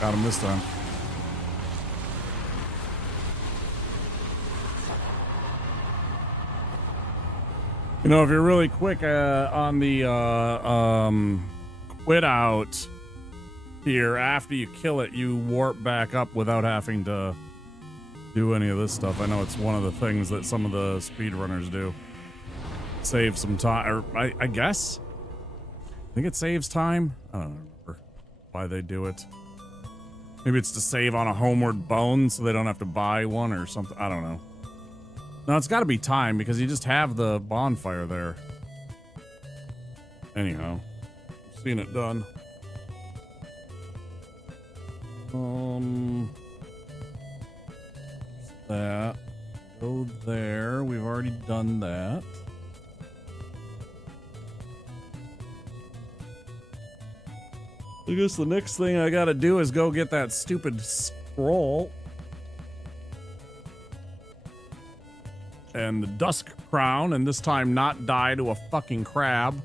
Got him this time. You know, if you're really quick on the quit out here, after you kill it, you warp back up without having to do any of this stuff. I know it's one of the things that some of the speedrunners do. Save some time, or I guess. I think it saves time. I don't remember why they do it. Maybe it's to save on a homeward bone so they don't have to buy one or something. I don't know. No, it's got to be time because you just have the bonfire there. Anyhow, seen it done. That. Go there. We've already done that. I guess the next thing I gotta do is go get that stupid scroll. And the Dusk Crown, and this time not die to a fucking crab.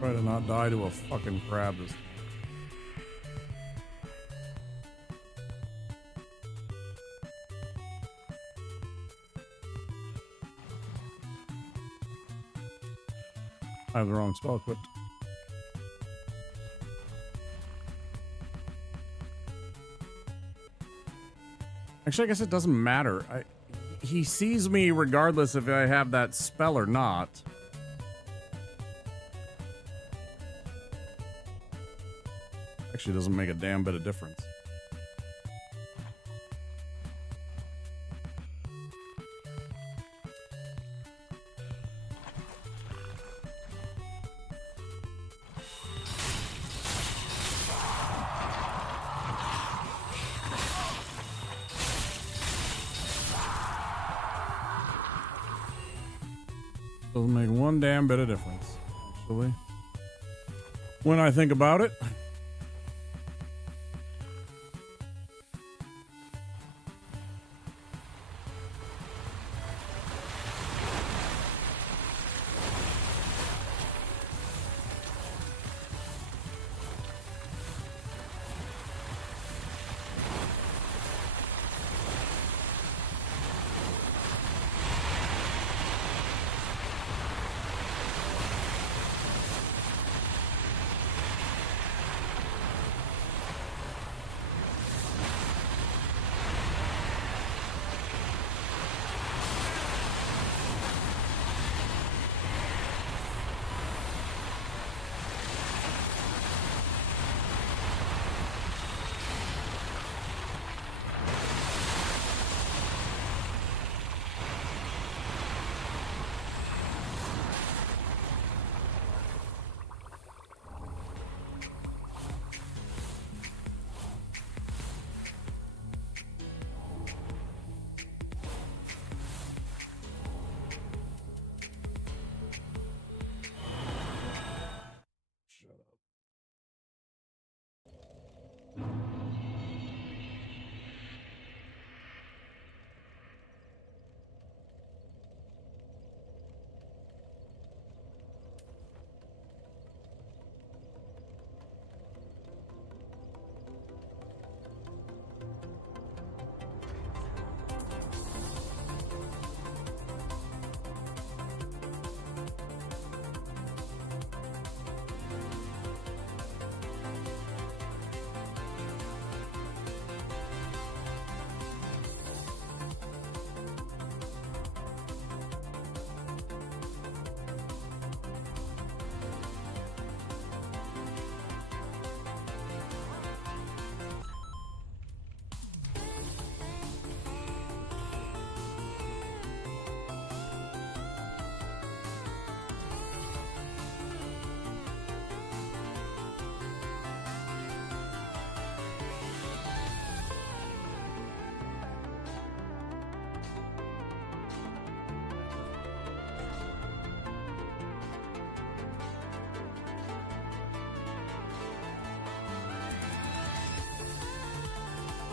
Try to not die to a fucking crab. I have the wrong spell equipped. Actually, I guess it doesn't matter. he sees me regardless if I have that spell or not. Actually doesn't make a damn bit of difference. Doesn't make one damn bit of difference, actually. When I think about it.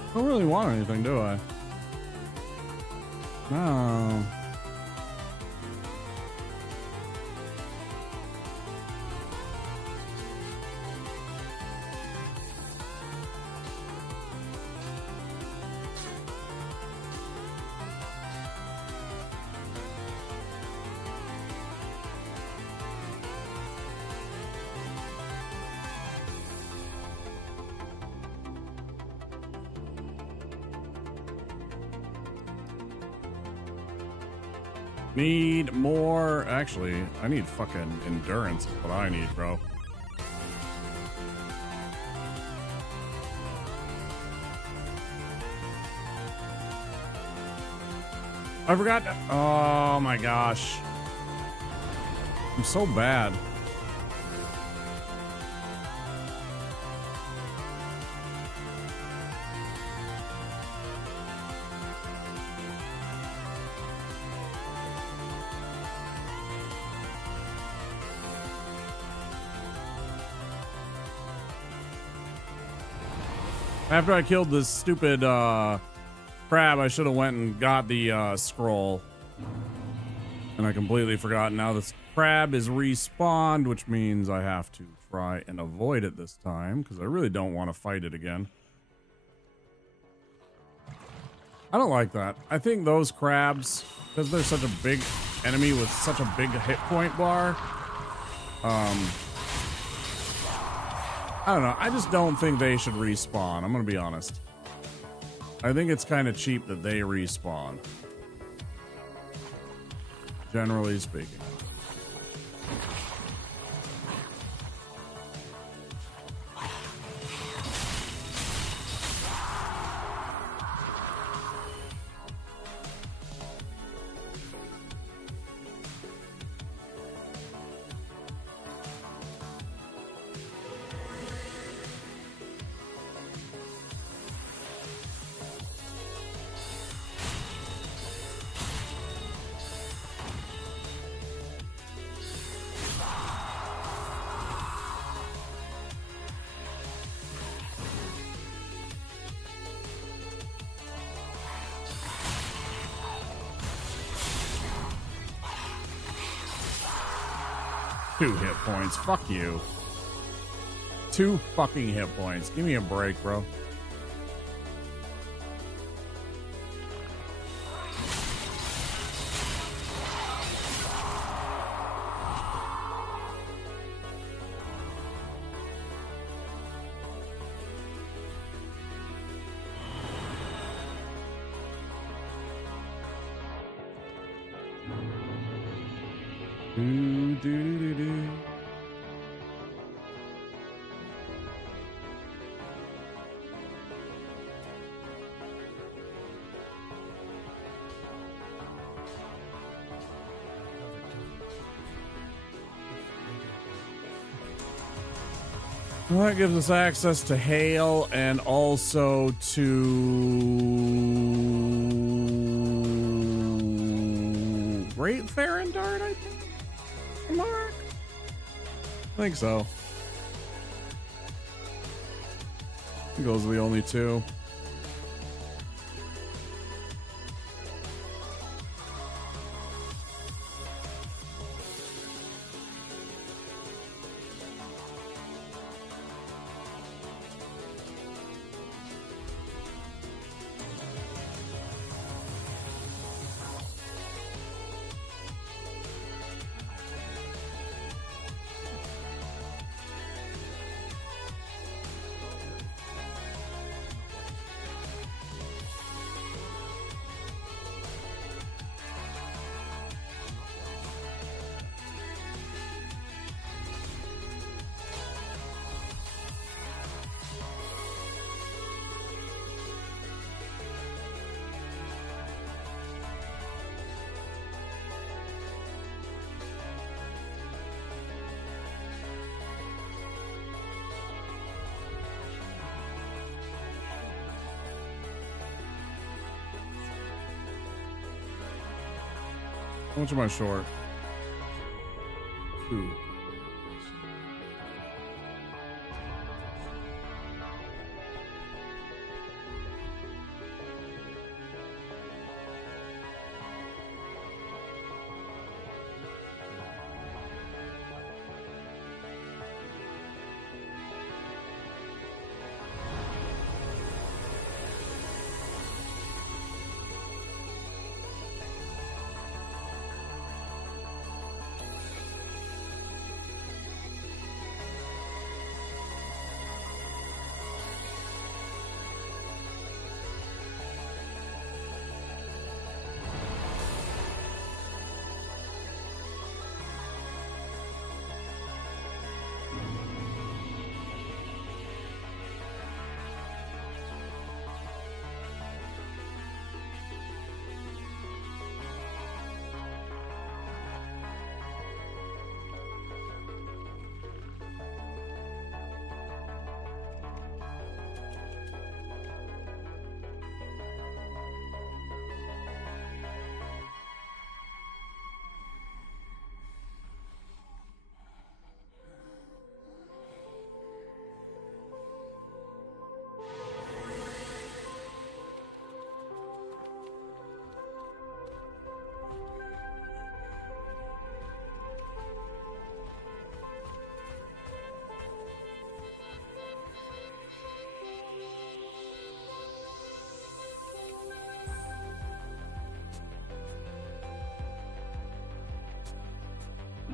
I don't really want anything, do I? No. Need more. Actually, I need fucking endurance is what I need, bro. I forgot. Oh my gosh. I'm so bad. After I killed this stupid crab, I should have went and got the scroll. And I completely forgot. Now this crab is respawned, which means I have to try and avoid it this time, because I really don't want to fight it again. I don't like that. I think those crabs, because they're such a big enemy with such a big hit point bar, I don't know. I just don't think they should respawn. I'm going to be honest. I think it's kind of cheap that they respawn. generally speaking. Two hit points. Fuck you. 2 fucking hit points. Give me a break, bro. Do. Well, that gives us access to Hail and also to Great Farandard, I think. Mark? I think so. I think those are the only two. How much am I short? 2.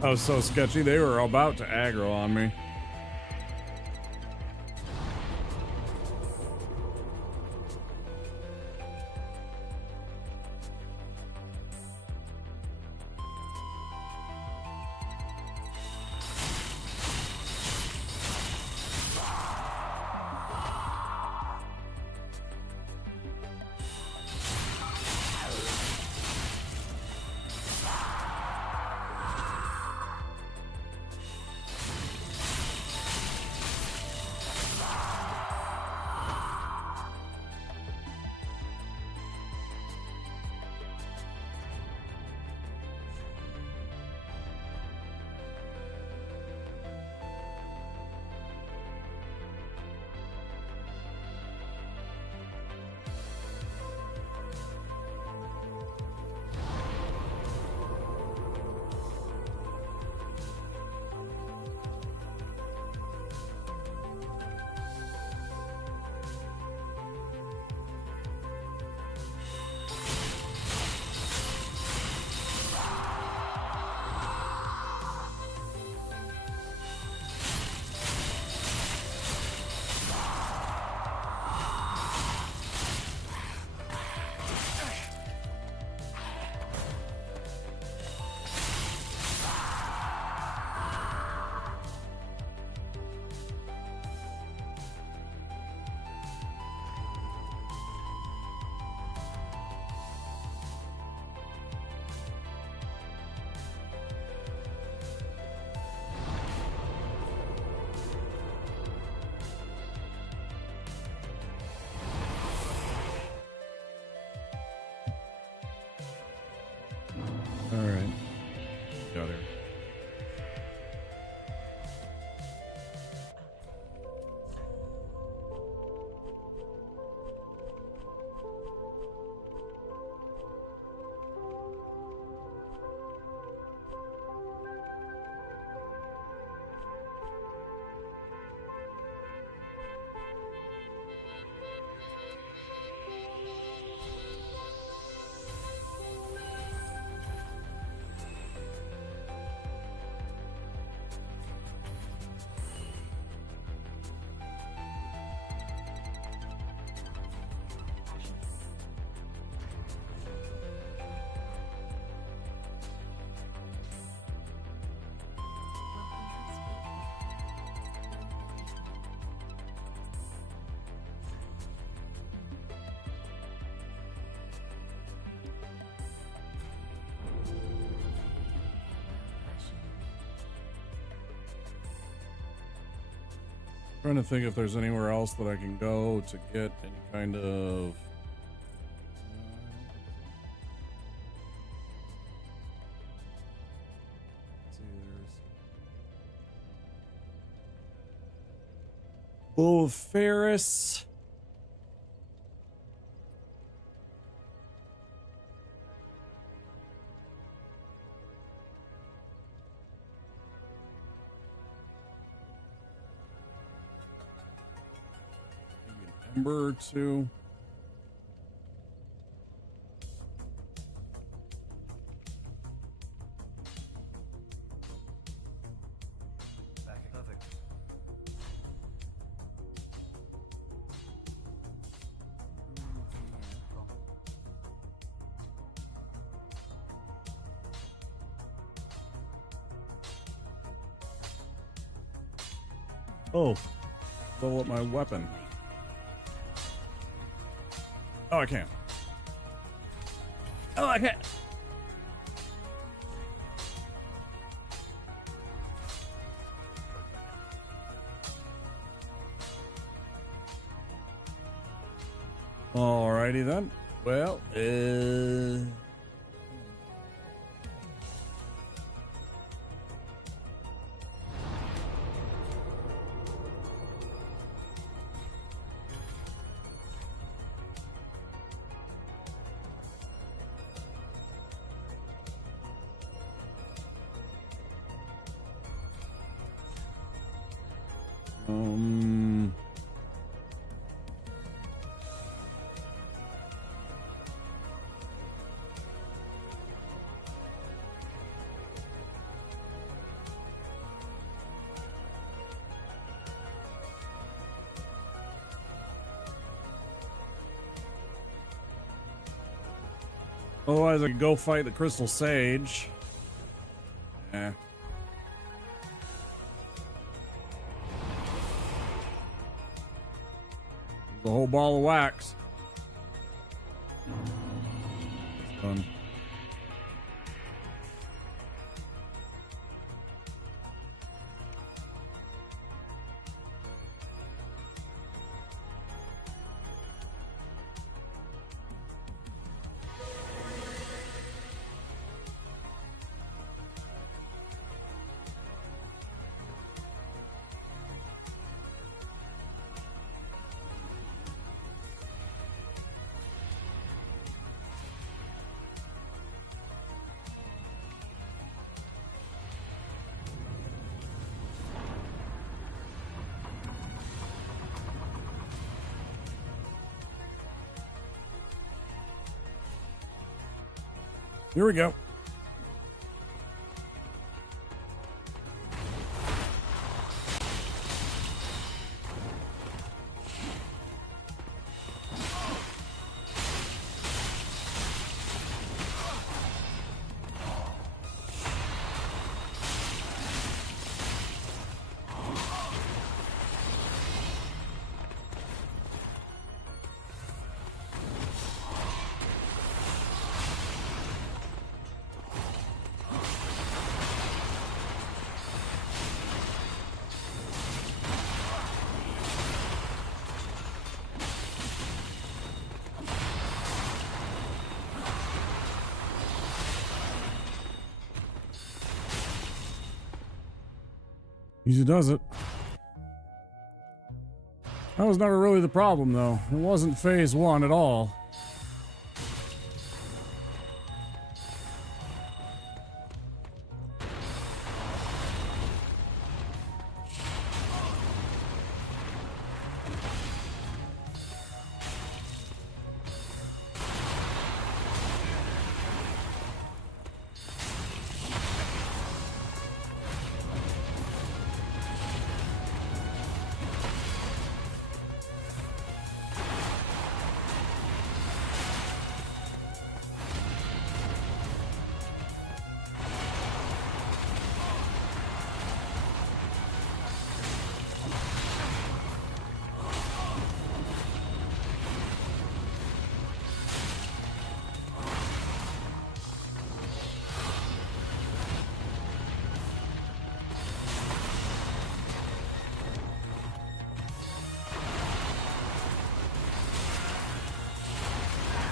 That was so sketchy. They were about to aggro on me. Trying to think if there's anywhere else that I can go to get any kind of. Let's see, there's Bull of Ferris. Ember or two. Perfect. Oh, level up my weapon. Oh, I can't. Oh, I can't. Alrighty then. Well, otherwise I could go fight the Crystal Sage. Yeah. The whole ball of wax. It's fun. Here we go. Easy does it. That was never really the problem, though. It wasn't phase one at all.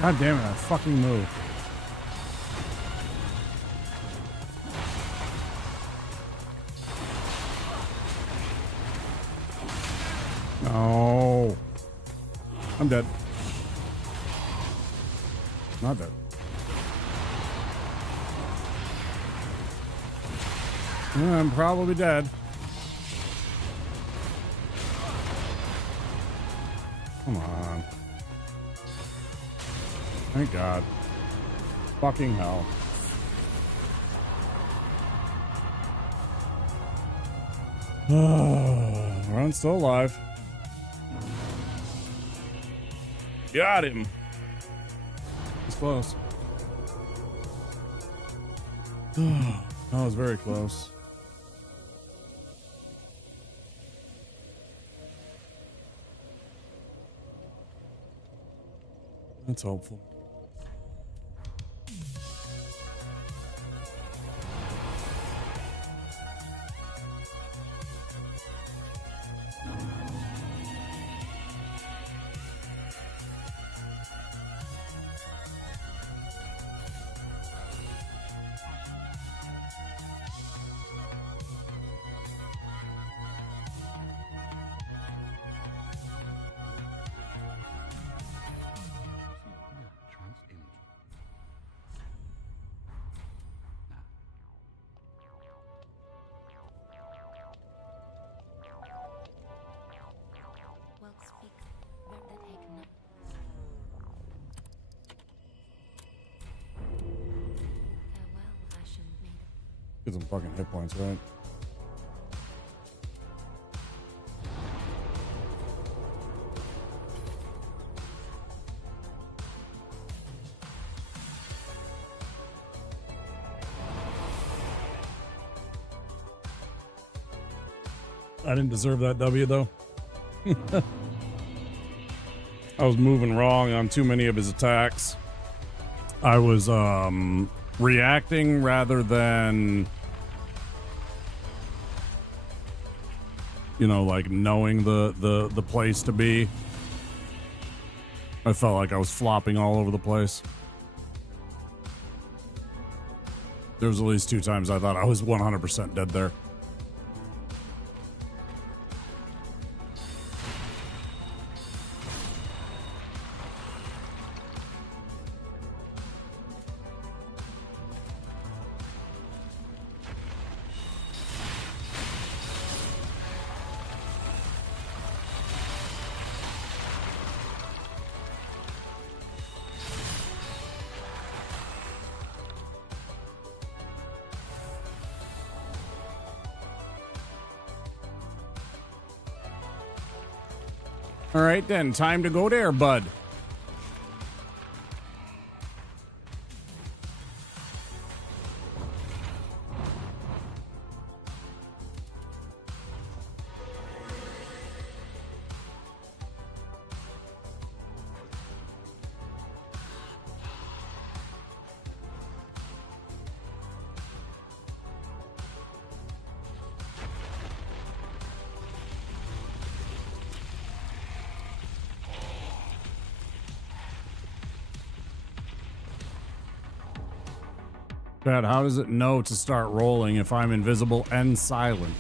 God damn it, that fucking move. No. I'm dead. Not dead. I'm probably dead. Come on. Thank God. Fucking hell. Ron's still alive. Got him. He's close. That was very close. That's hopeful. Get some fucking hit points, right? I didn't deserve that W though. I was moving wrong on too many of his attacks. I was reacting rather than, you know, like knowing the place to be. I felt like I was flopping all over the place. There was at least 2 times I thought I was 100% dead there. All right, then. Time to go there, bud. Dad, how does it know to start rolling if I'm invisible and silent?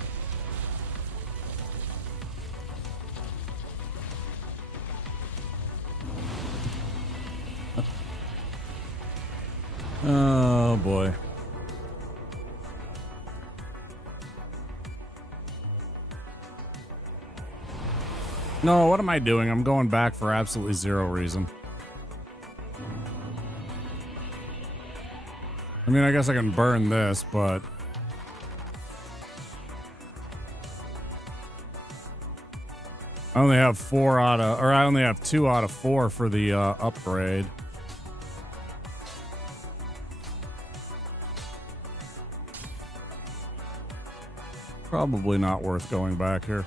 Oh boy. No, what am I doing? I'm going back for absolutely zero reason. I mean, I guess I can burn this, but I only have 2 out of 4 for the upgrade. Probably not worth going back here.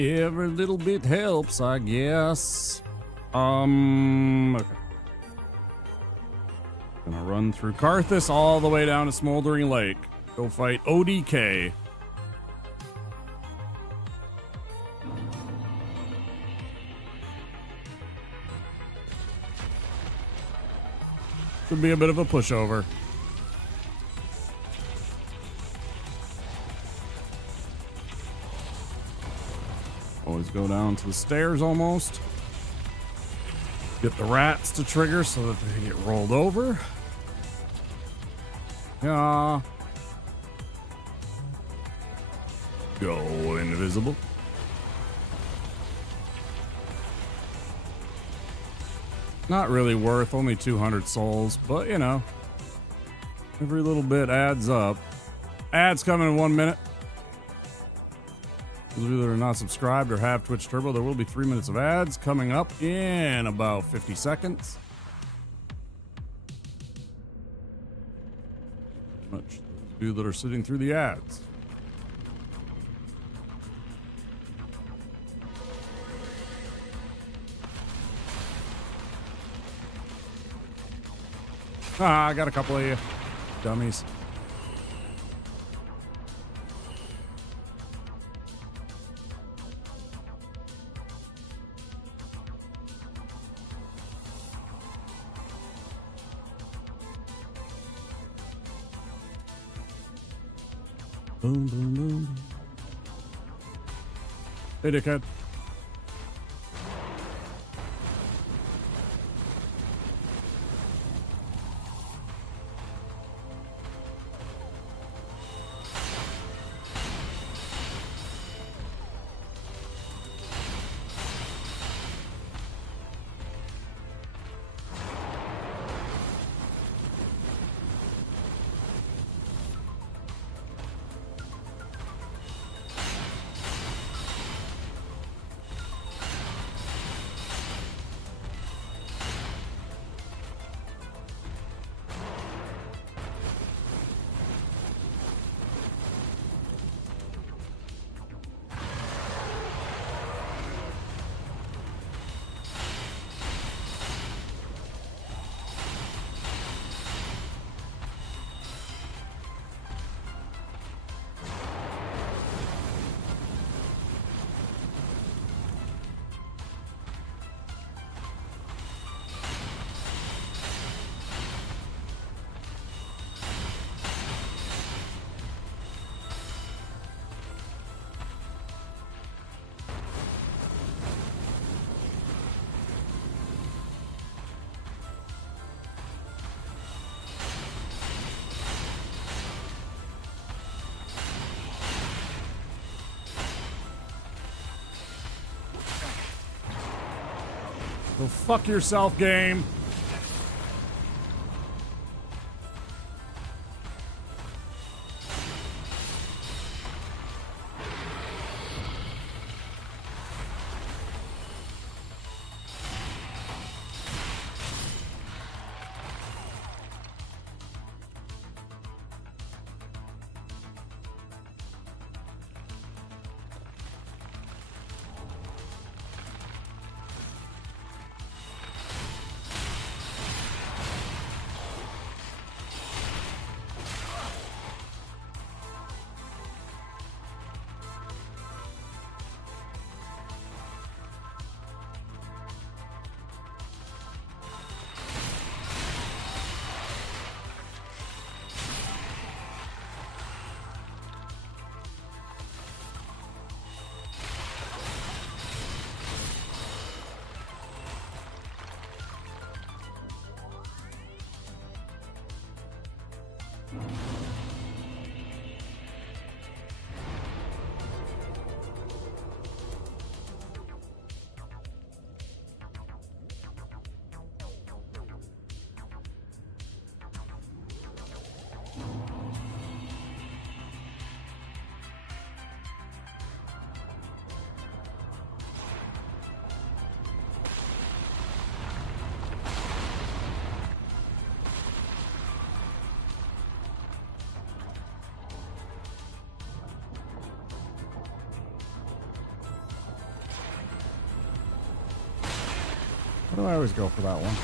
Every little bit helps, I guess. Okay. Gonna run through Karthus all the way down to Smoldering Lake. Go fight ODK. Should be a bit of a pushover. Always go down to the stairs almost. Get the rats to trigger so that they get rolled over. Yeah. Go invisible. Not really worth, only 200 souls, but you know, every little bit adds up. Ads coming in 1 minute. Those of you that are not subscribed or have Twitch Turbo, there will be 3 minutes of ads coming up in about 50 seconds. Much those of you that are sitting through the ads. Ah, I got a couple of you dummies. Boom, boom, boom. Hey, dickhead. Go fuck yourself, game. do I always go for that one?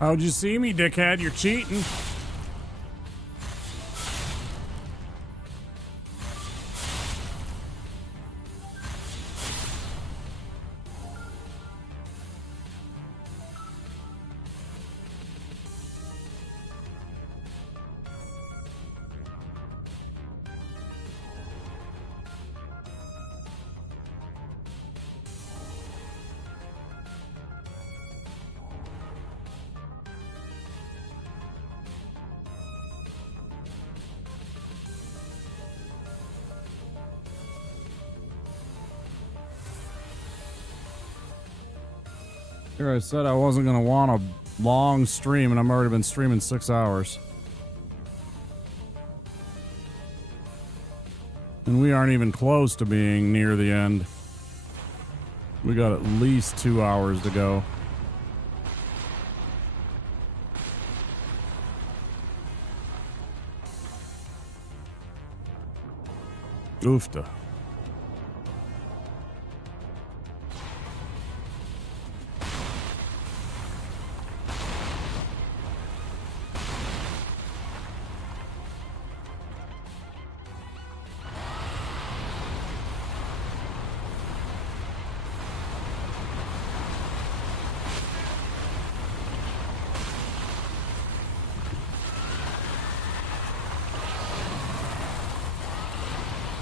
How'd you see me, dickhead? You're cheating. Here I said I wasn't going to want a long stream, and I've already been streaming 6 hours. And we aren't even close to being near the end. We got at least 2 hours to go. Oofta.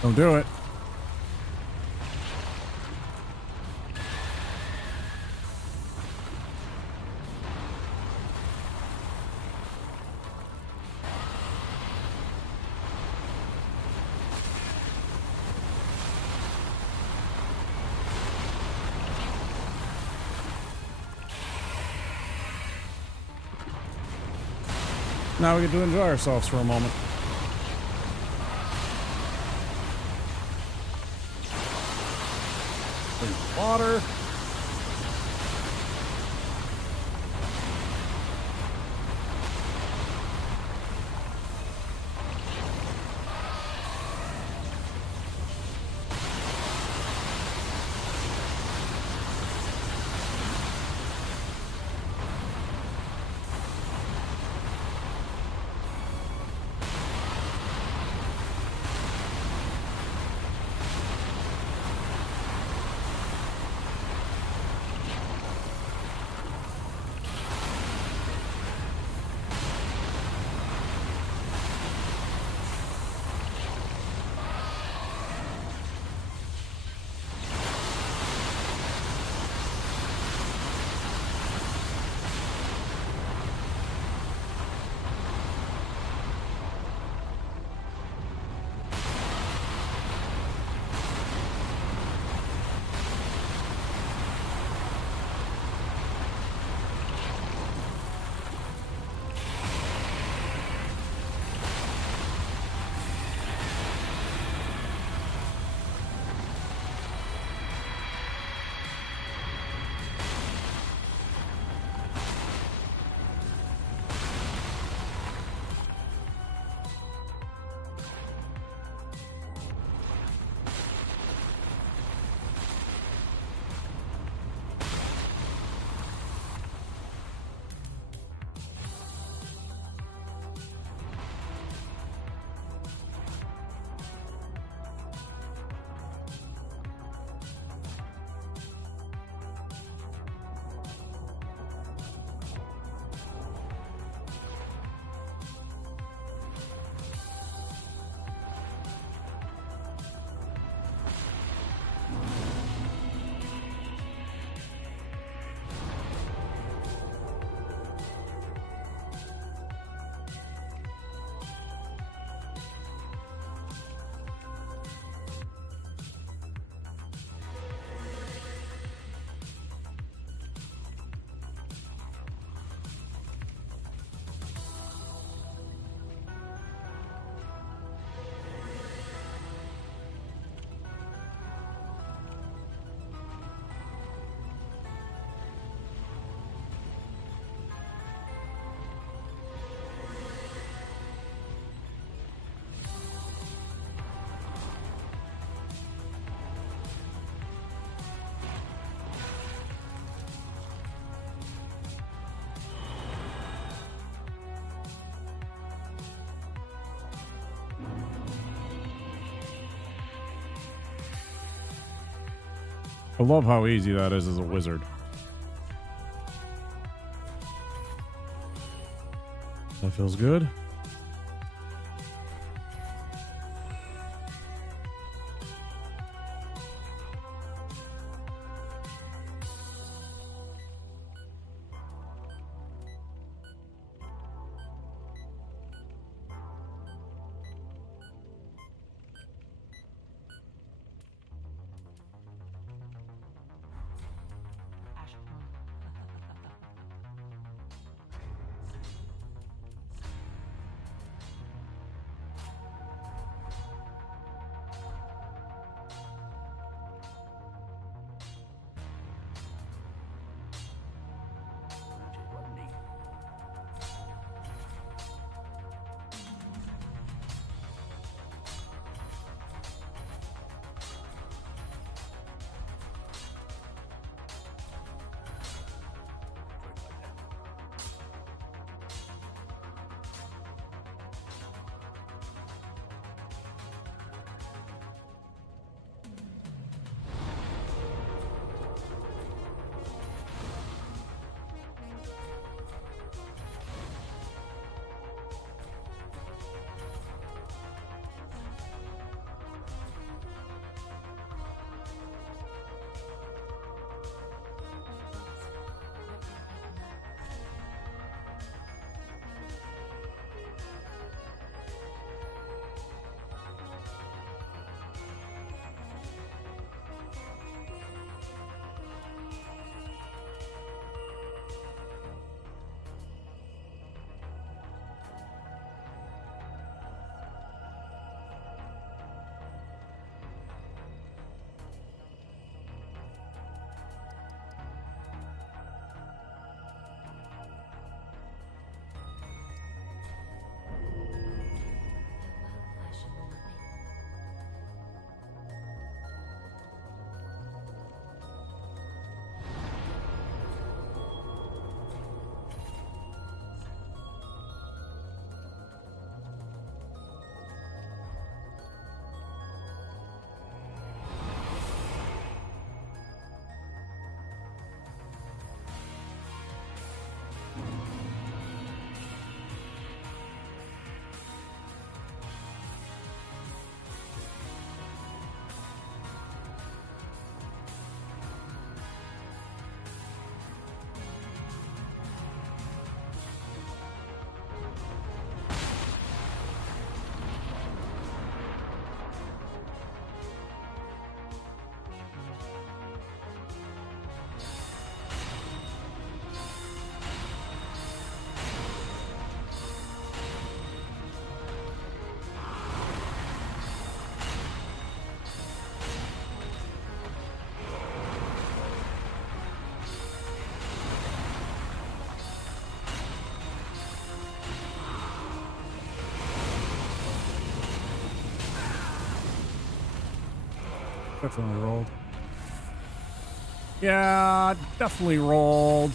Don't do it. Now we get to enjoy ourselves for a moment. Water. I love how easy that is as a wizard. That feels good. Definitely rolled. Yeah, definitely rolled.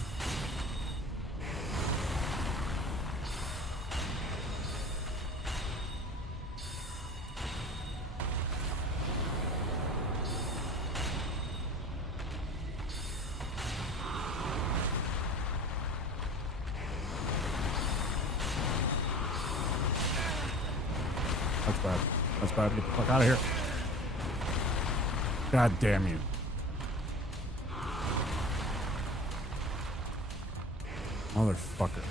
That's bad. That's bad. Get the fuck out of here. God damn you. Motherfucker.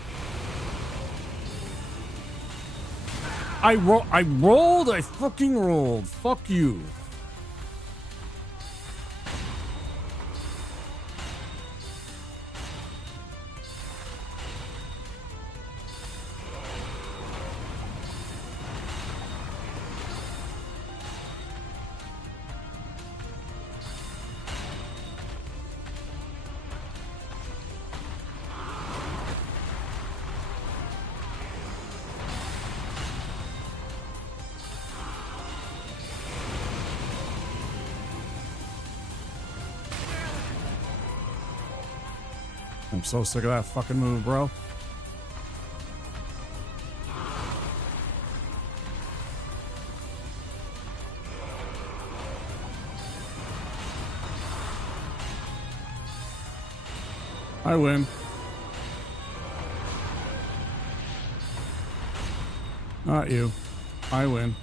I rolled. I fucking rolled. Fuck you. I'm so sick of that fucking move, bro. I win. Not you. I win.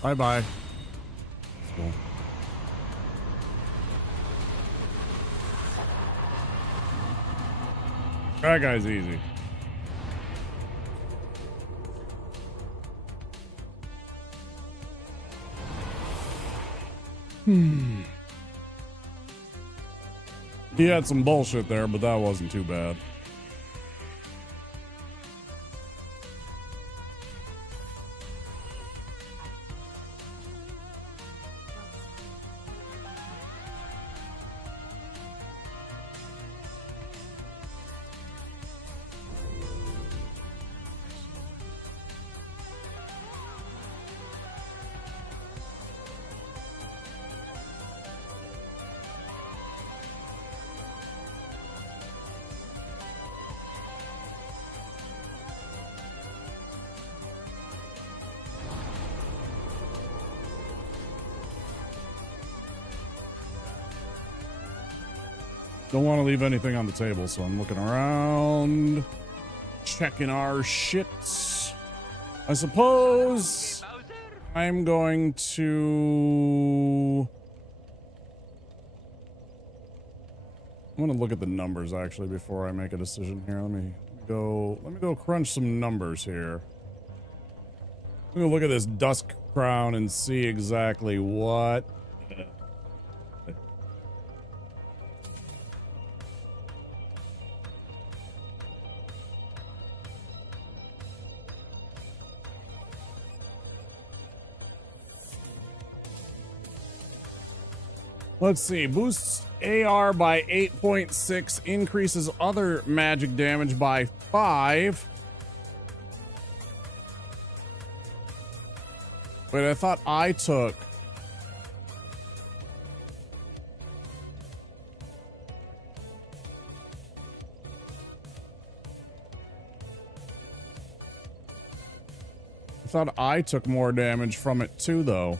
Bye-bye. Cool. That guy's easy. He had some bullshit there, but that wasn't too bad. Don't want to leave anything on the table, so I'm looking around, checking our shits. I suppose I'm going to... I'm going to look at the numbers, actually, before I make a decision here. Let me go crunch some numbers here. I'm going to look at this Dusk Crown and see exactly what... Let's see. Boosts AR by 8.6, increases other magic damage by 5. Wait, I thought I took... I thought I took more damage from it too, though.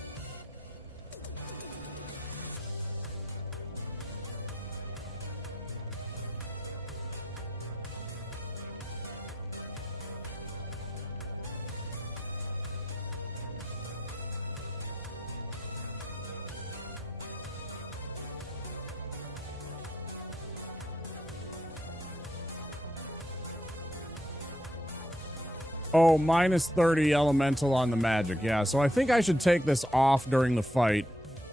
Oh, minus 30 elemental on the magic. Yeah, so I think I should take this off during the fight.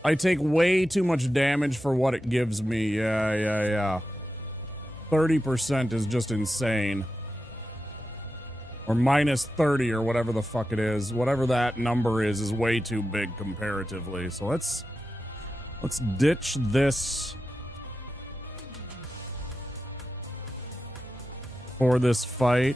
I take way too much damage for what it gives me. Yeah. 30% is just insane. Or minus 30 or whatever the fuck it is. Whatever that number is way too big comparatively. So let's ditch this for this fight.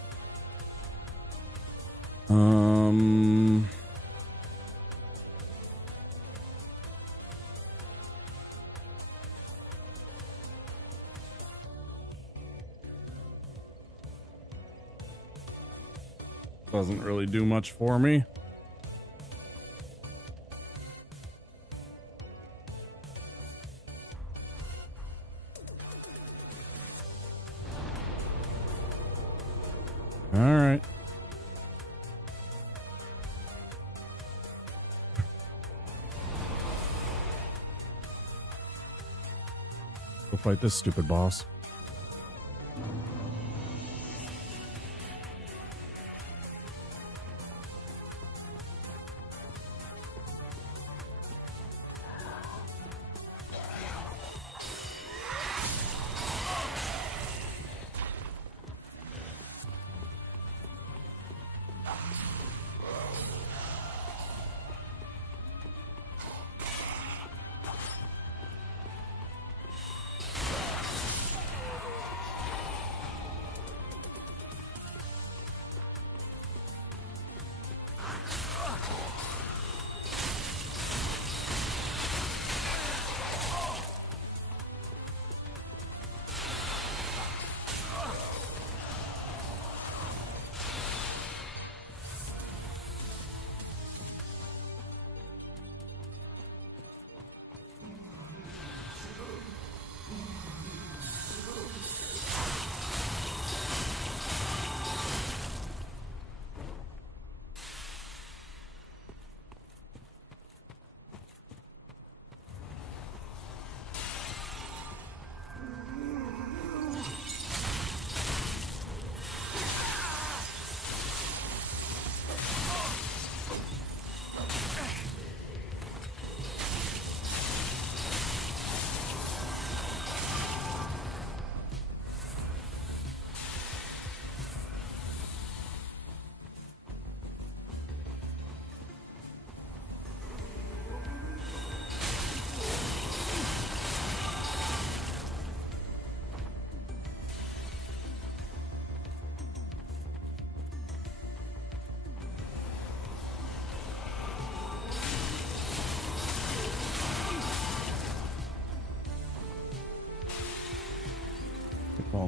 Doesn't really do much for me. All right. Go fight this stupid boss.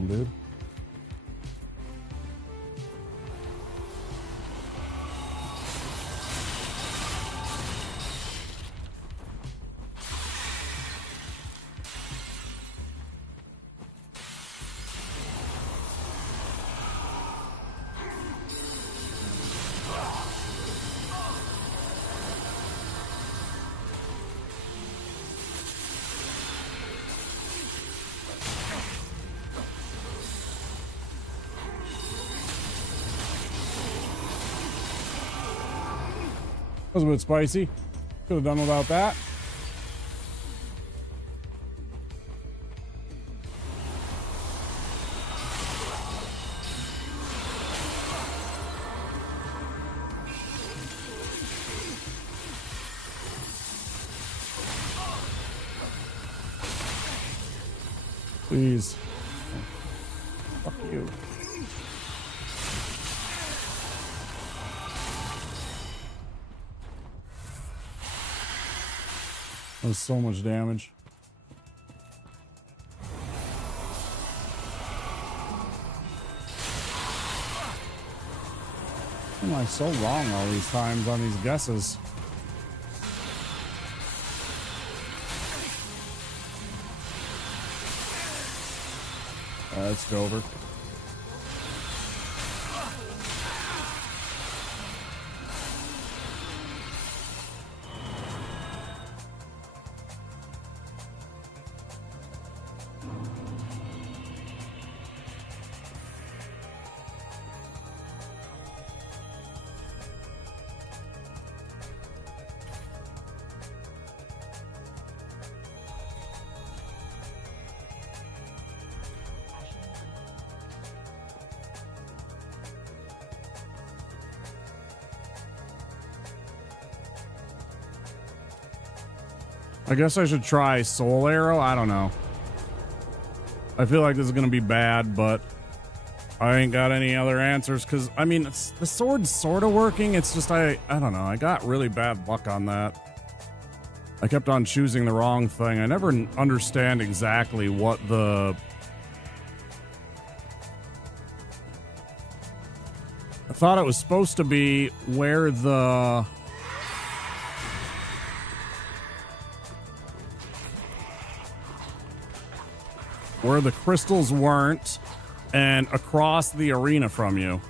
down, dude. That was a bit spicy. Could have done without that. Please. Fuck you. That was so much damage. Why am I so wrong all these times on these guesses? It's over. I guess I should try Soul Arrow. I don't know. I feel like this is going to be bad, but I ain't got any other answers because, I mean, the sword's sort of working. It's just, I don't know. I got really bad luck on that. I kept on choosing the wrong thing. I never understand exactly what the... I thought it was supposed to be where the... where the crystals weren't and across the arena from you.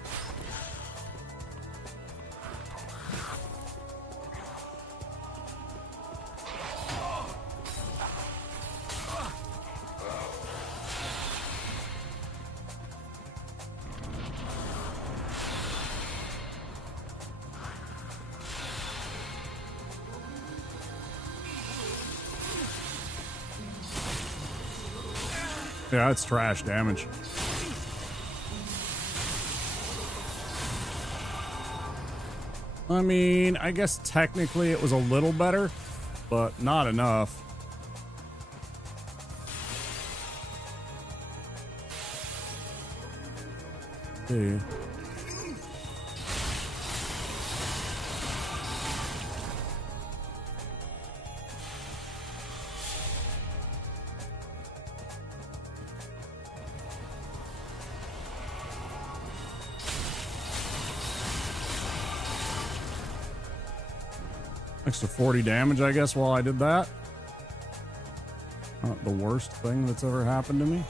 Yeah, it's trash damage. I mean, I guess technically it was a little better, but not enough. See. Extra 40 damage, I guess, while I did that. Not the worst thing that's ever happened to me.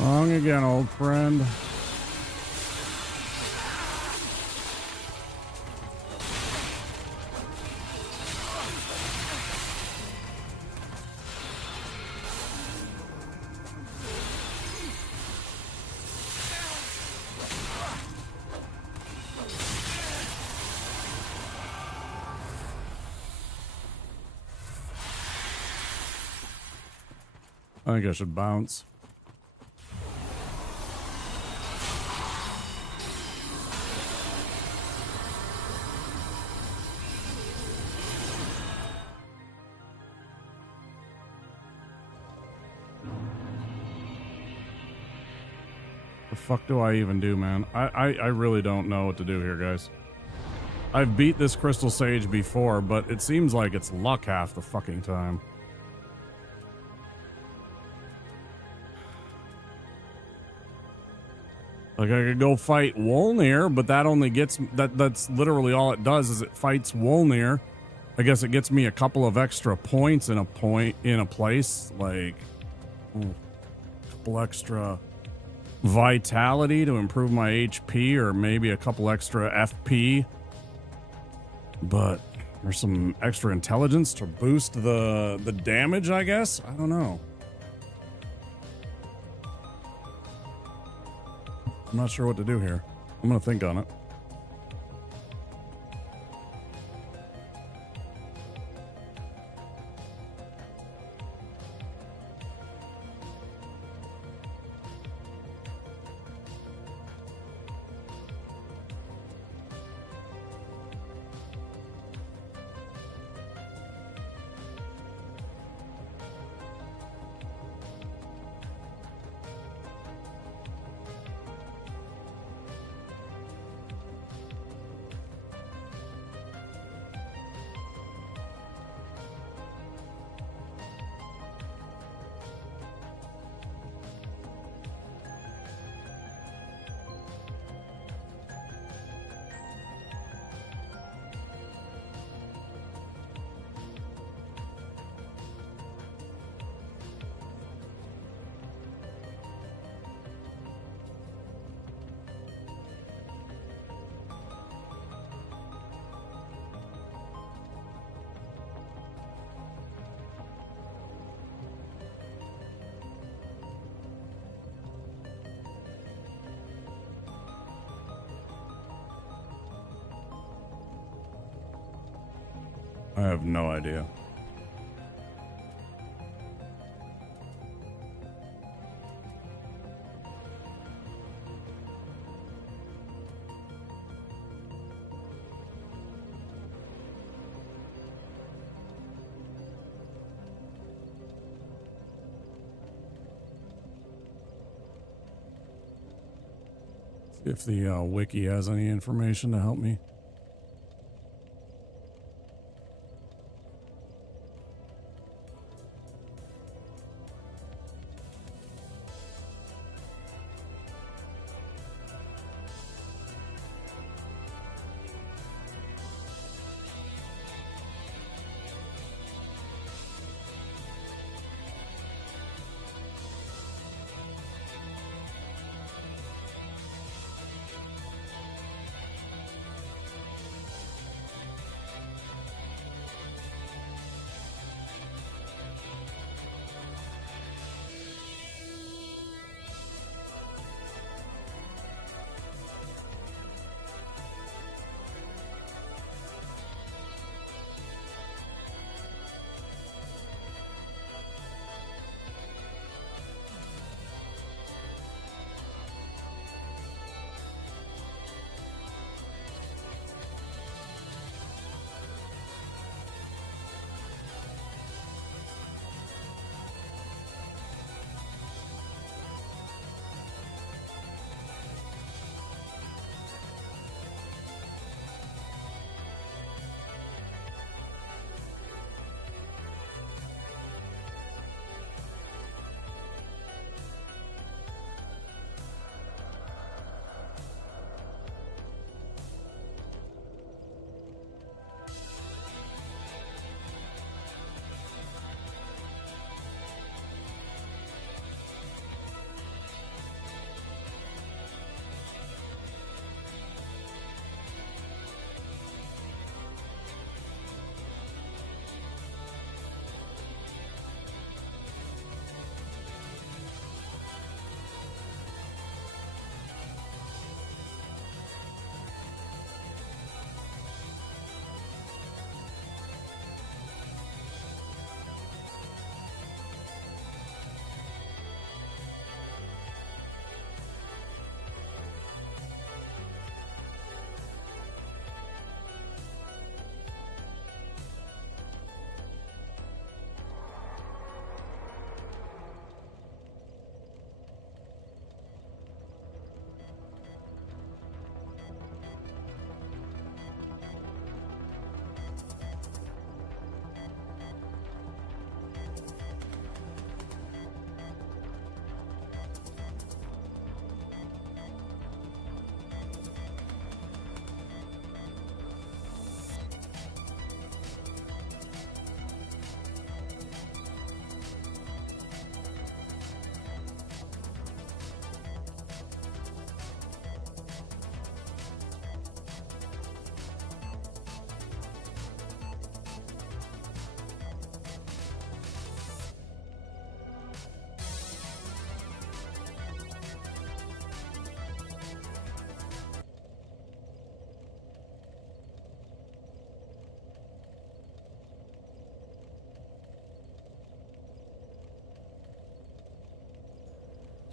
Wrong again, old friend. I think I should bounce. The fuck do I even do, man? I really don't know what to do here, guys. I've beat this Crystal Sage before, but it seems like it's luck half the fucking time. Like, I could go fight Wolnir, but that only gets... That's literally all it does, is it fights Wolnir. I guess it gets me a couple of extra points in a place. Like, a couple extra vitality to improve my HP, or maybe a couple extra FP. But there's some extra intelligence to boost the damage, I guess? I don't know. I'm not sure what to do here. I'm gonna think on it. I have no idea. See if the wiki has any information to help me.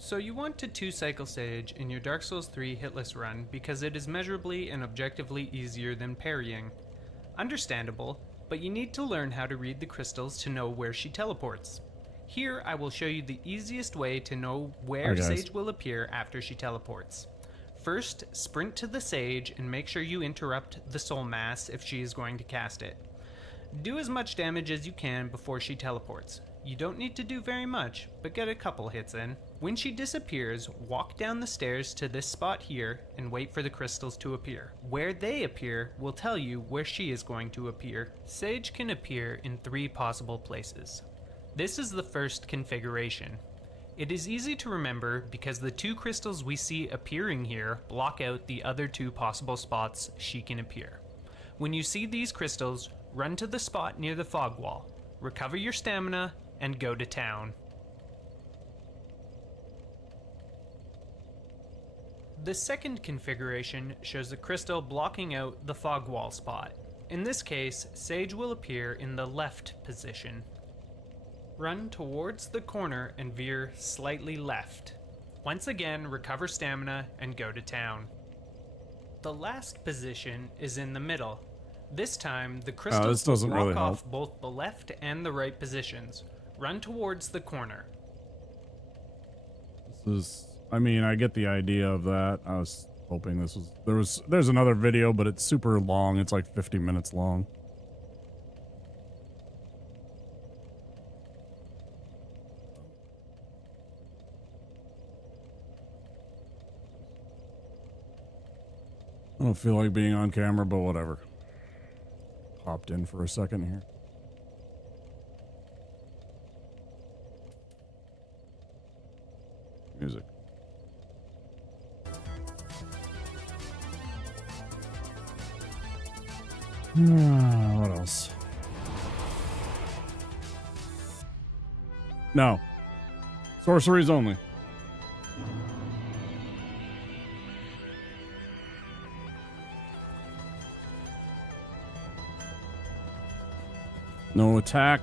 So you want to 2-cycle Sage in your Dark Souls 3 hitless run because it is measurably and objectively easier than parrying. Understandable, but you need to learn how to read the crystals to know where she teleports. Here I will show you the easiest way to know where Sage will appear after she teleports. First, sprint to the Sage and make sure you interrupt the Soul Mass if she is going to cast it. Do as much damage as you can before she teleports. You don't need to do very much, but get a couple hits in. When she disappears, walk down the stairs to this spot here and wait for the crystals to appear. Where they appear will tell you where she is going to appear. Sage can appear in 3 possible places. This is the first configuration. It is easy to remember because the 2 crystals we see appearing here block out the other 2 possible spots she can appear. When you see these crystals, run to the spot near the fog wall, recover your stamina, and go to town. The second configuration shows the crystal blocking out the fog wall spot. In this case, Sage will appear in the left position. Run towards the corner and veer slightly left. Once again, recover stamina and go to town. The last position is in the middle. This time, the crystals will block off both the left and the right positions. Run towards the corner. I mean, I get the idea of that. I was hoping there's another video, but it's super long. It's like 50 minutes long. I don't feel like being on camera, but whatever. Hopped in for a second here. Music. What else? No. Sorceries only. No attack,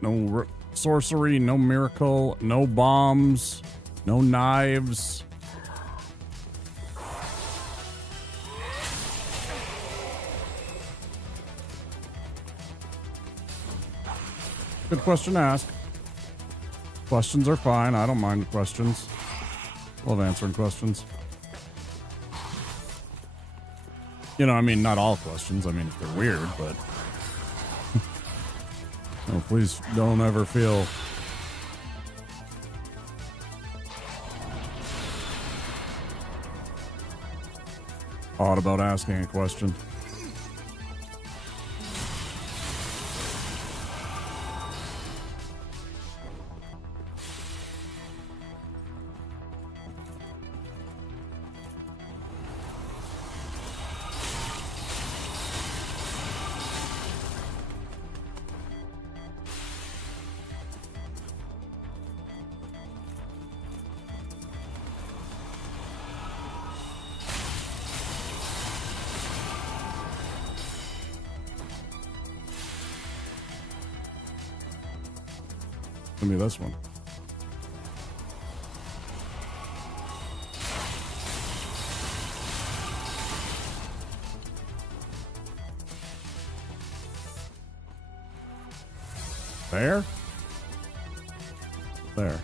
no sorcery, no miracle, no bombs, no knives. Good question to ask. Questions are fine. I don't mind questions. Love answering questions. You know, I mean, not all questions. I mean, if they're weird, but... Oh, please don't ever feel odd about asking a question. Give me this one. There? There.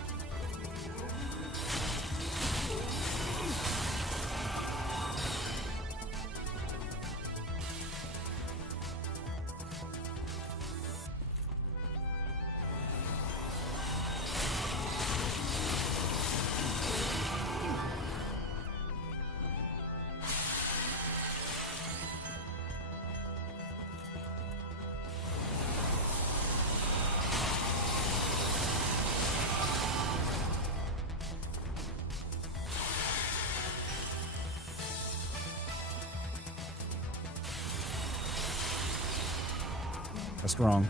That's wrong.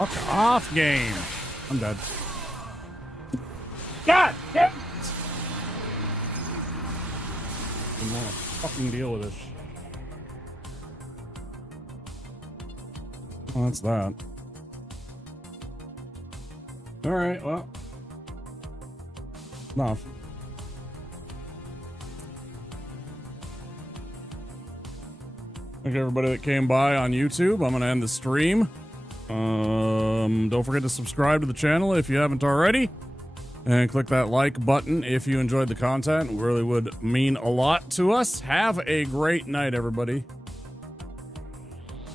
Fuck off, game. I'm dead. God damn it! I don't want to fucking deal with this. Oh, that's that. Alright, well. Enough. Thank you everybody that came by on YouTube. I'm going to end the stream. Don't forget to subscribe to the channel if you haven't already. And click that like button if you enjoyed the content. It really would mean a lot to us. Have a great night, everybody.